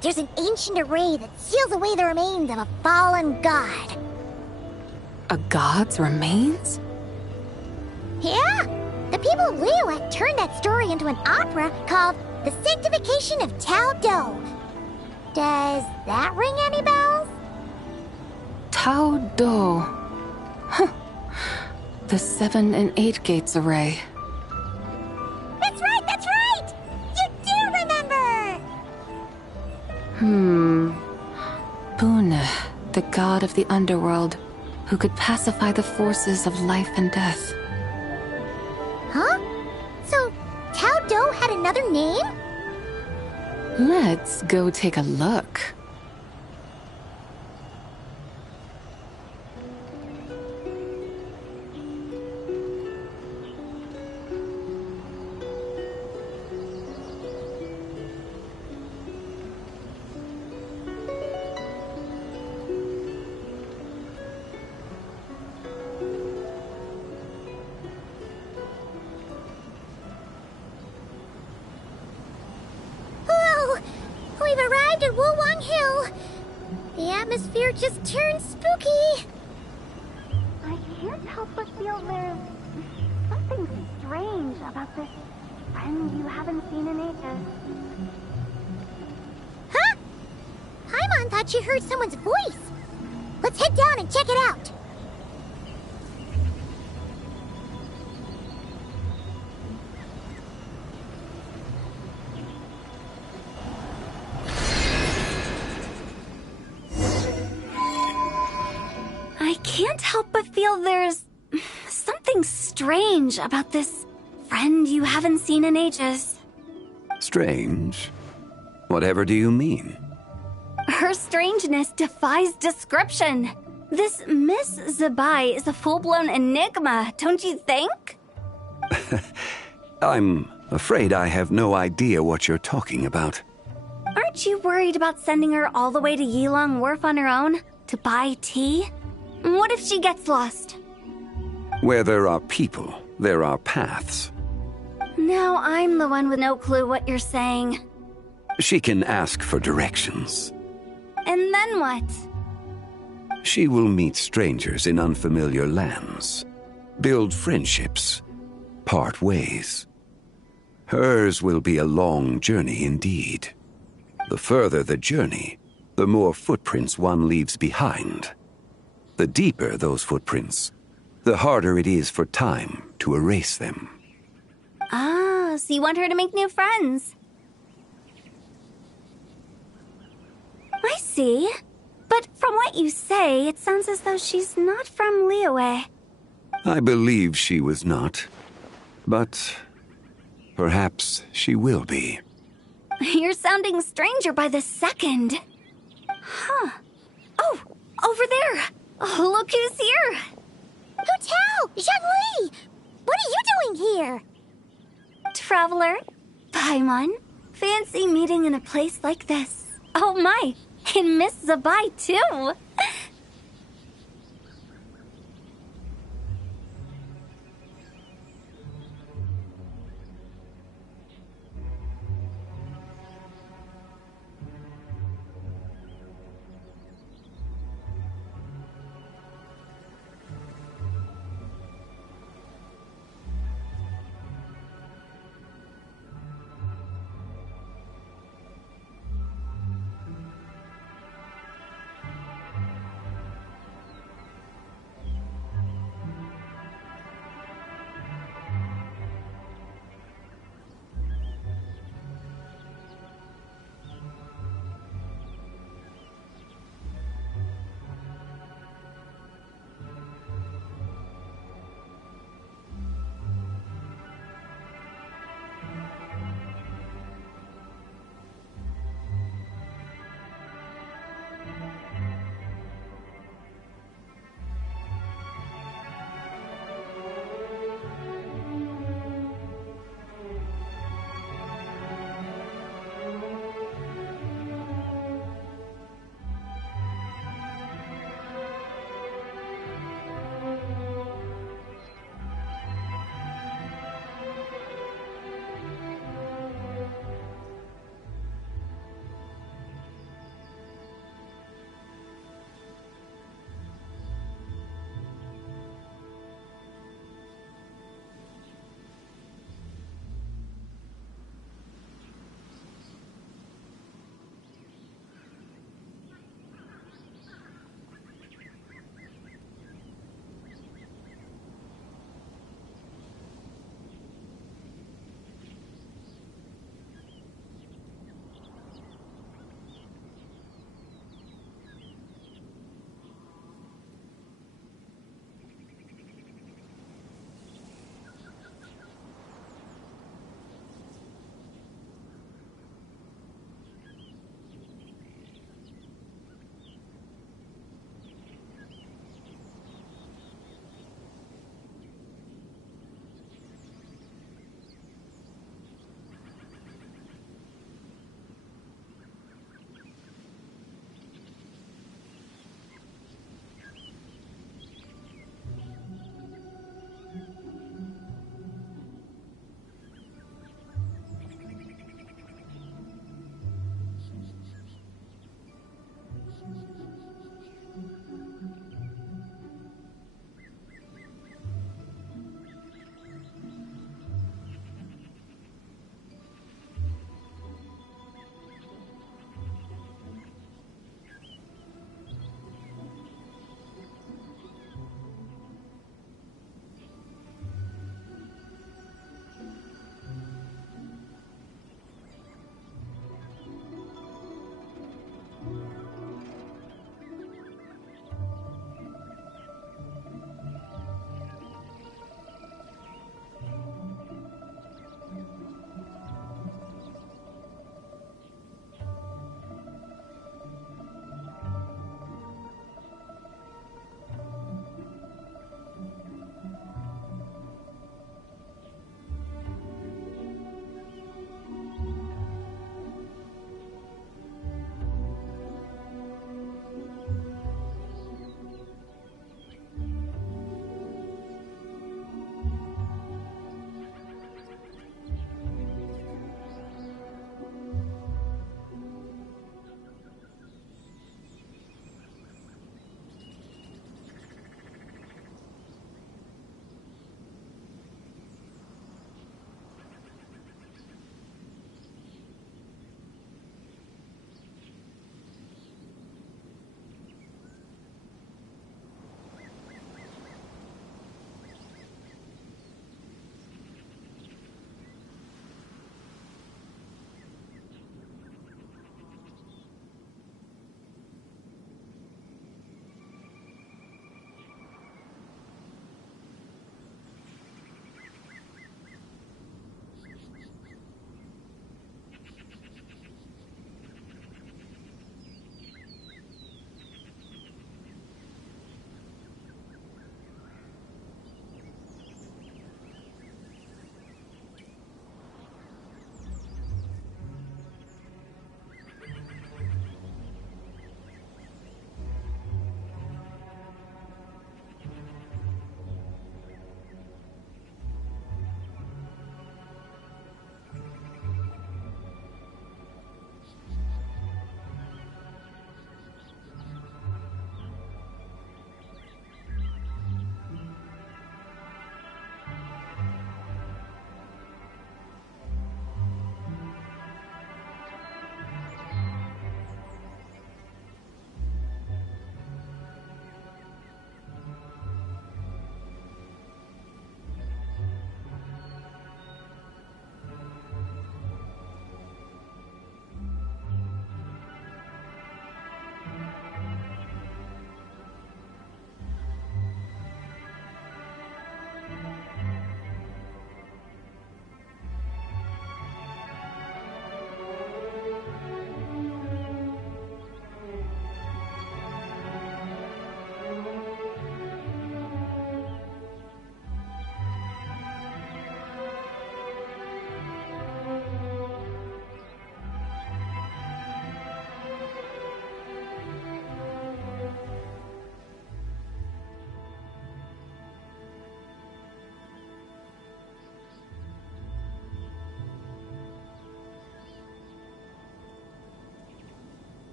There's an ancient array that seals away the remains of a fallen god. A god's remains? Yeah! The people of Liyue turned that story into an opera called The Sanctification of Tao Do. Does that ring any bells? Tao Do. The 7 and 8 gates array. That's right, that's right! You do remember! Boone, the god of the underworld, who could pacify the forces of life and death. Huh? So, Cao Do had another name? Let's go take a look. We've arrived at Wulwang Hill. The atmosphere just turned spooky. I can't help but feel there's something strange about this friend you haven't seen in ages. Huh? Paimon thought she heard someone's voice. Let's head down and check it out. I can't help but feel there's something strange about this friend you haven't seen in ages. Strange? Whatever do you mean? Her strangeness defies description. This Miss Zabai is a full-blown enigma, don't you think? I'm afraid I have no idea what you're talking about. Aren't you worried about sending her all the way to Yilong Wharf on her own to buy tea? What if she gets lost? Where there are people, there are paths. Now I'm the one with no clue what you're saying. She can ask for directions. And then what? She will meet strangers in unfamiliar lands, build friendships, part ways. Hers will be a long journey indeed. The further the journey, the more footprints one leaves behind. The deeper those footprints, the harder it is for time to erase them. Ah, so you want her to make new friends. I see. But from what you say, it sounds as though she's not from Liyue. I believe she was not, but perhaps she will be. You're sounding stranger by the second. Huh. Oh, over there. Oh, look who's here. Hu Tao! Zhongli! What are you doing here? Traveler, Paimon, fancy meeting in a place like this. Oh my, and Miss Zabai too.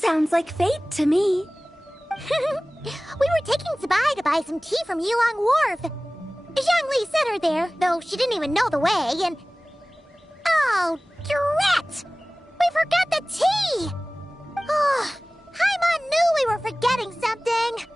Sounds like fate to me. We were taking Zabai to buy some tea from Yilong Wharf. Zhangli sent her there, though she didn't even know the way, and... Oh, drat! We forgot the tea! Oh, Paimon knew we were forgetting something!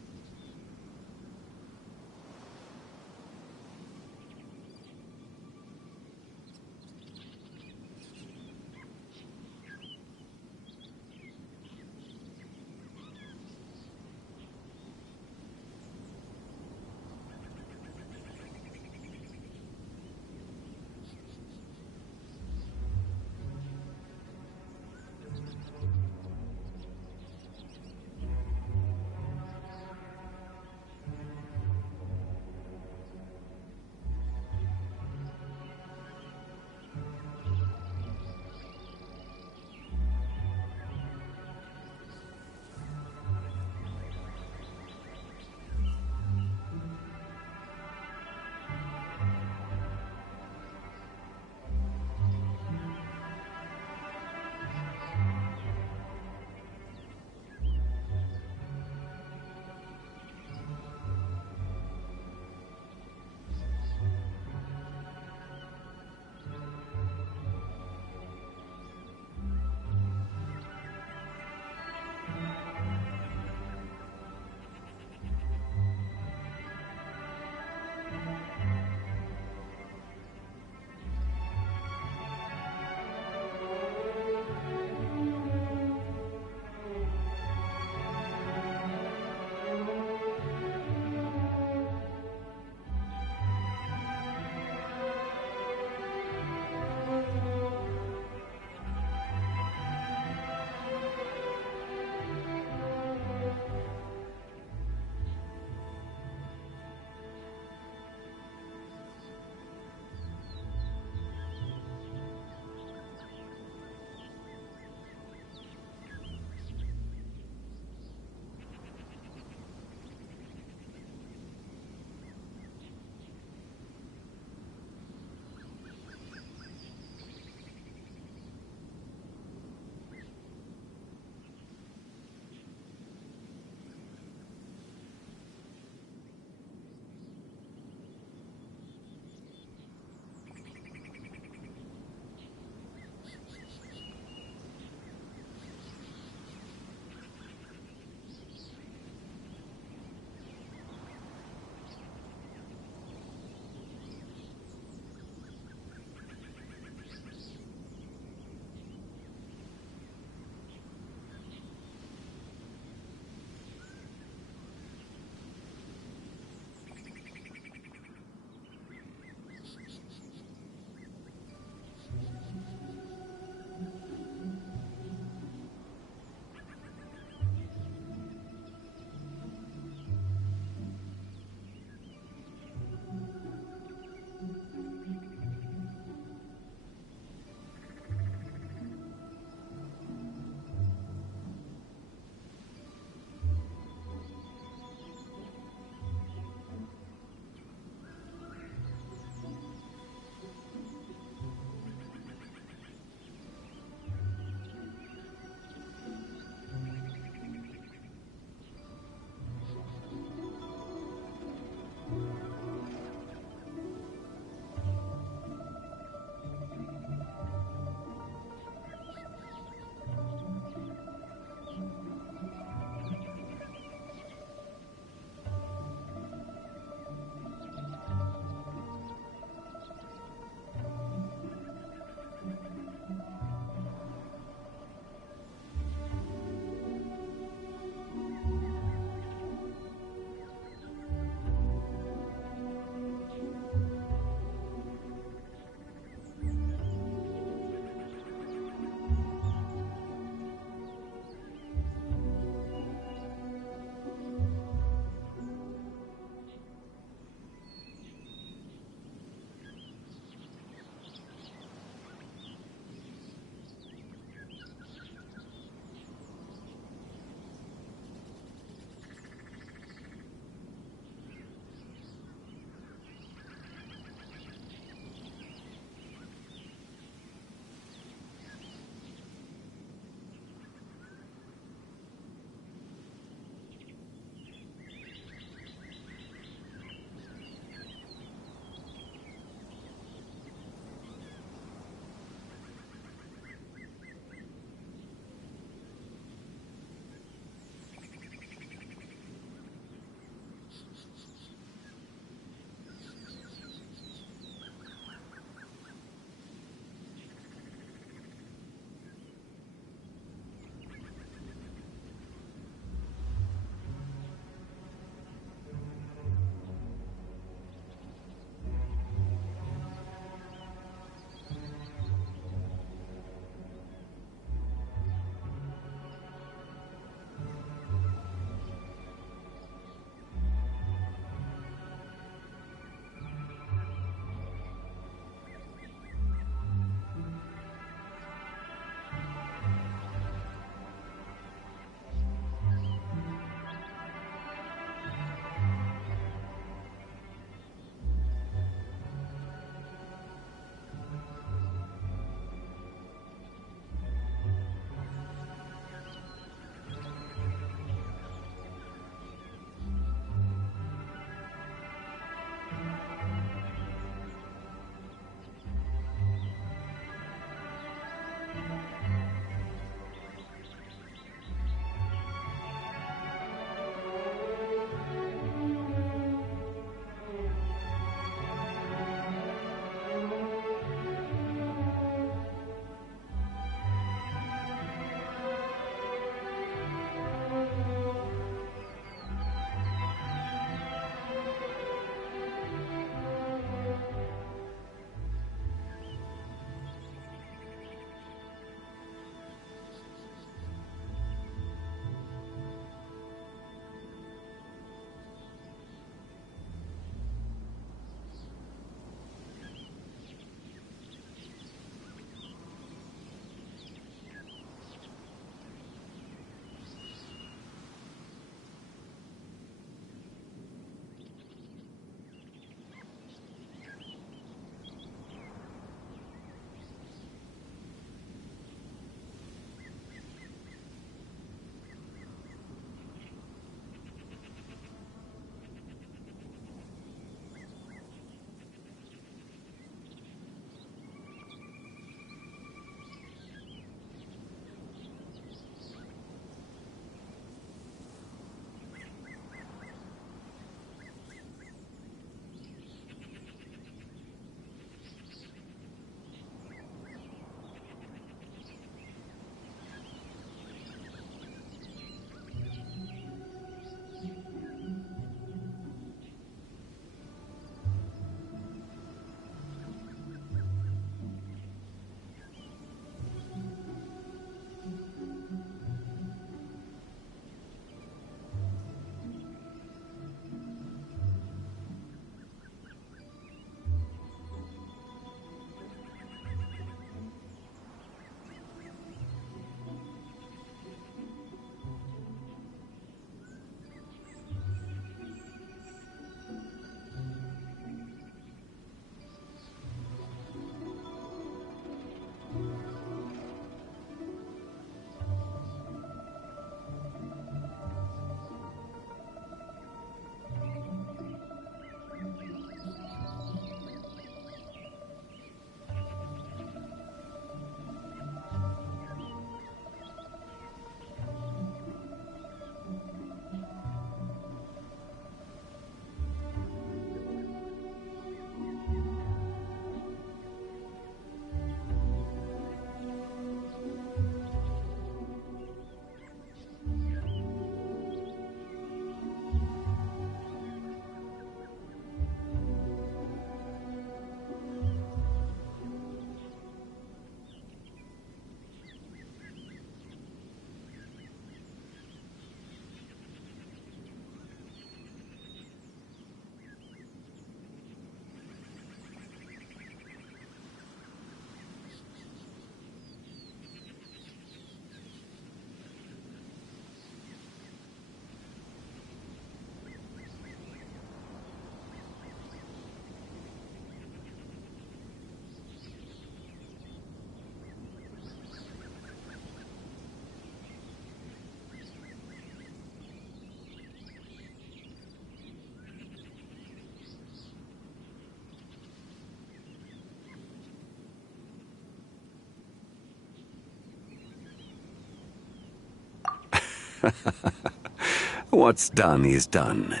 What's done is done.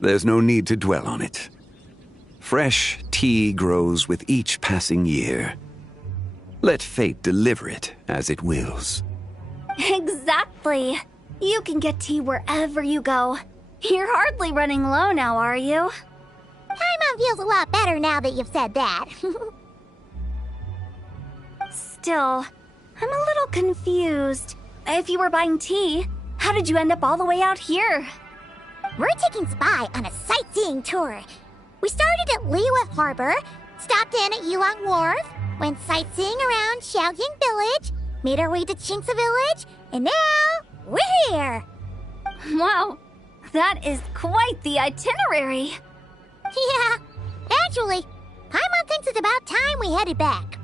There's no need to dwell on it. Fresh tea grows with each passing year. Let fate deliver it as it wills. Exactly. You can get tea wherever you go. You're hardly running low now, are you? Paimon feels a lot better now that you've said that. Still, I'm a little confused. If you were buying tea, how did you end up all the way out here? We're taking Spy on a sightseeing tour. We started at Liyue Harbor, stopped in at Yulong Wharf, went sightseeing around Xiaoying Village, made our way to Qingce Village, and now we're here. Wow, that is quite the itinerary. Yeah, actually, Paimon thinks it's about time we headed back.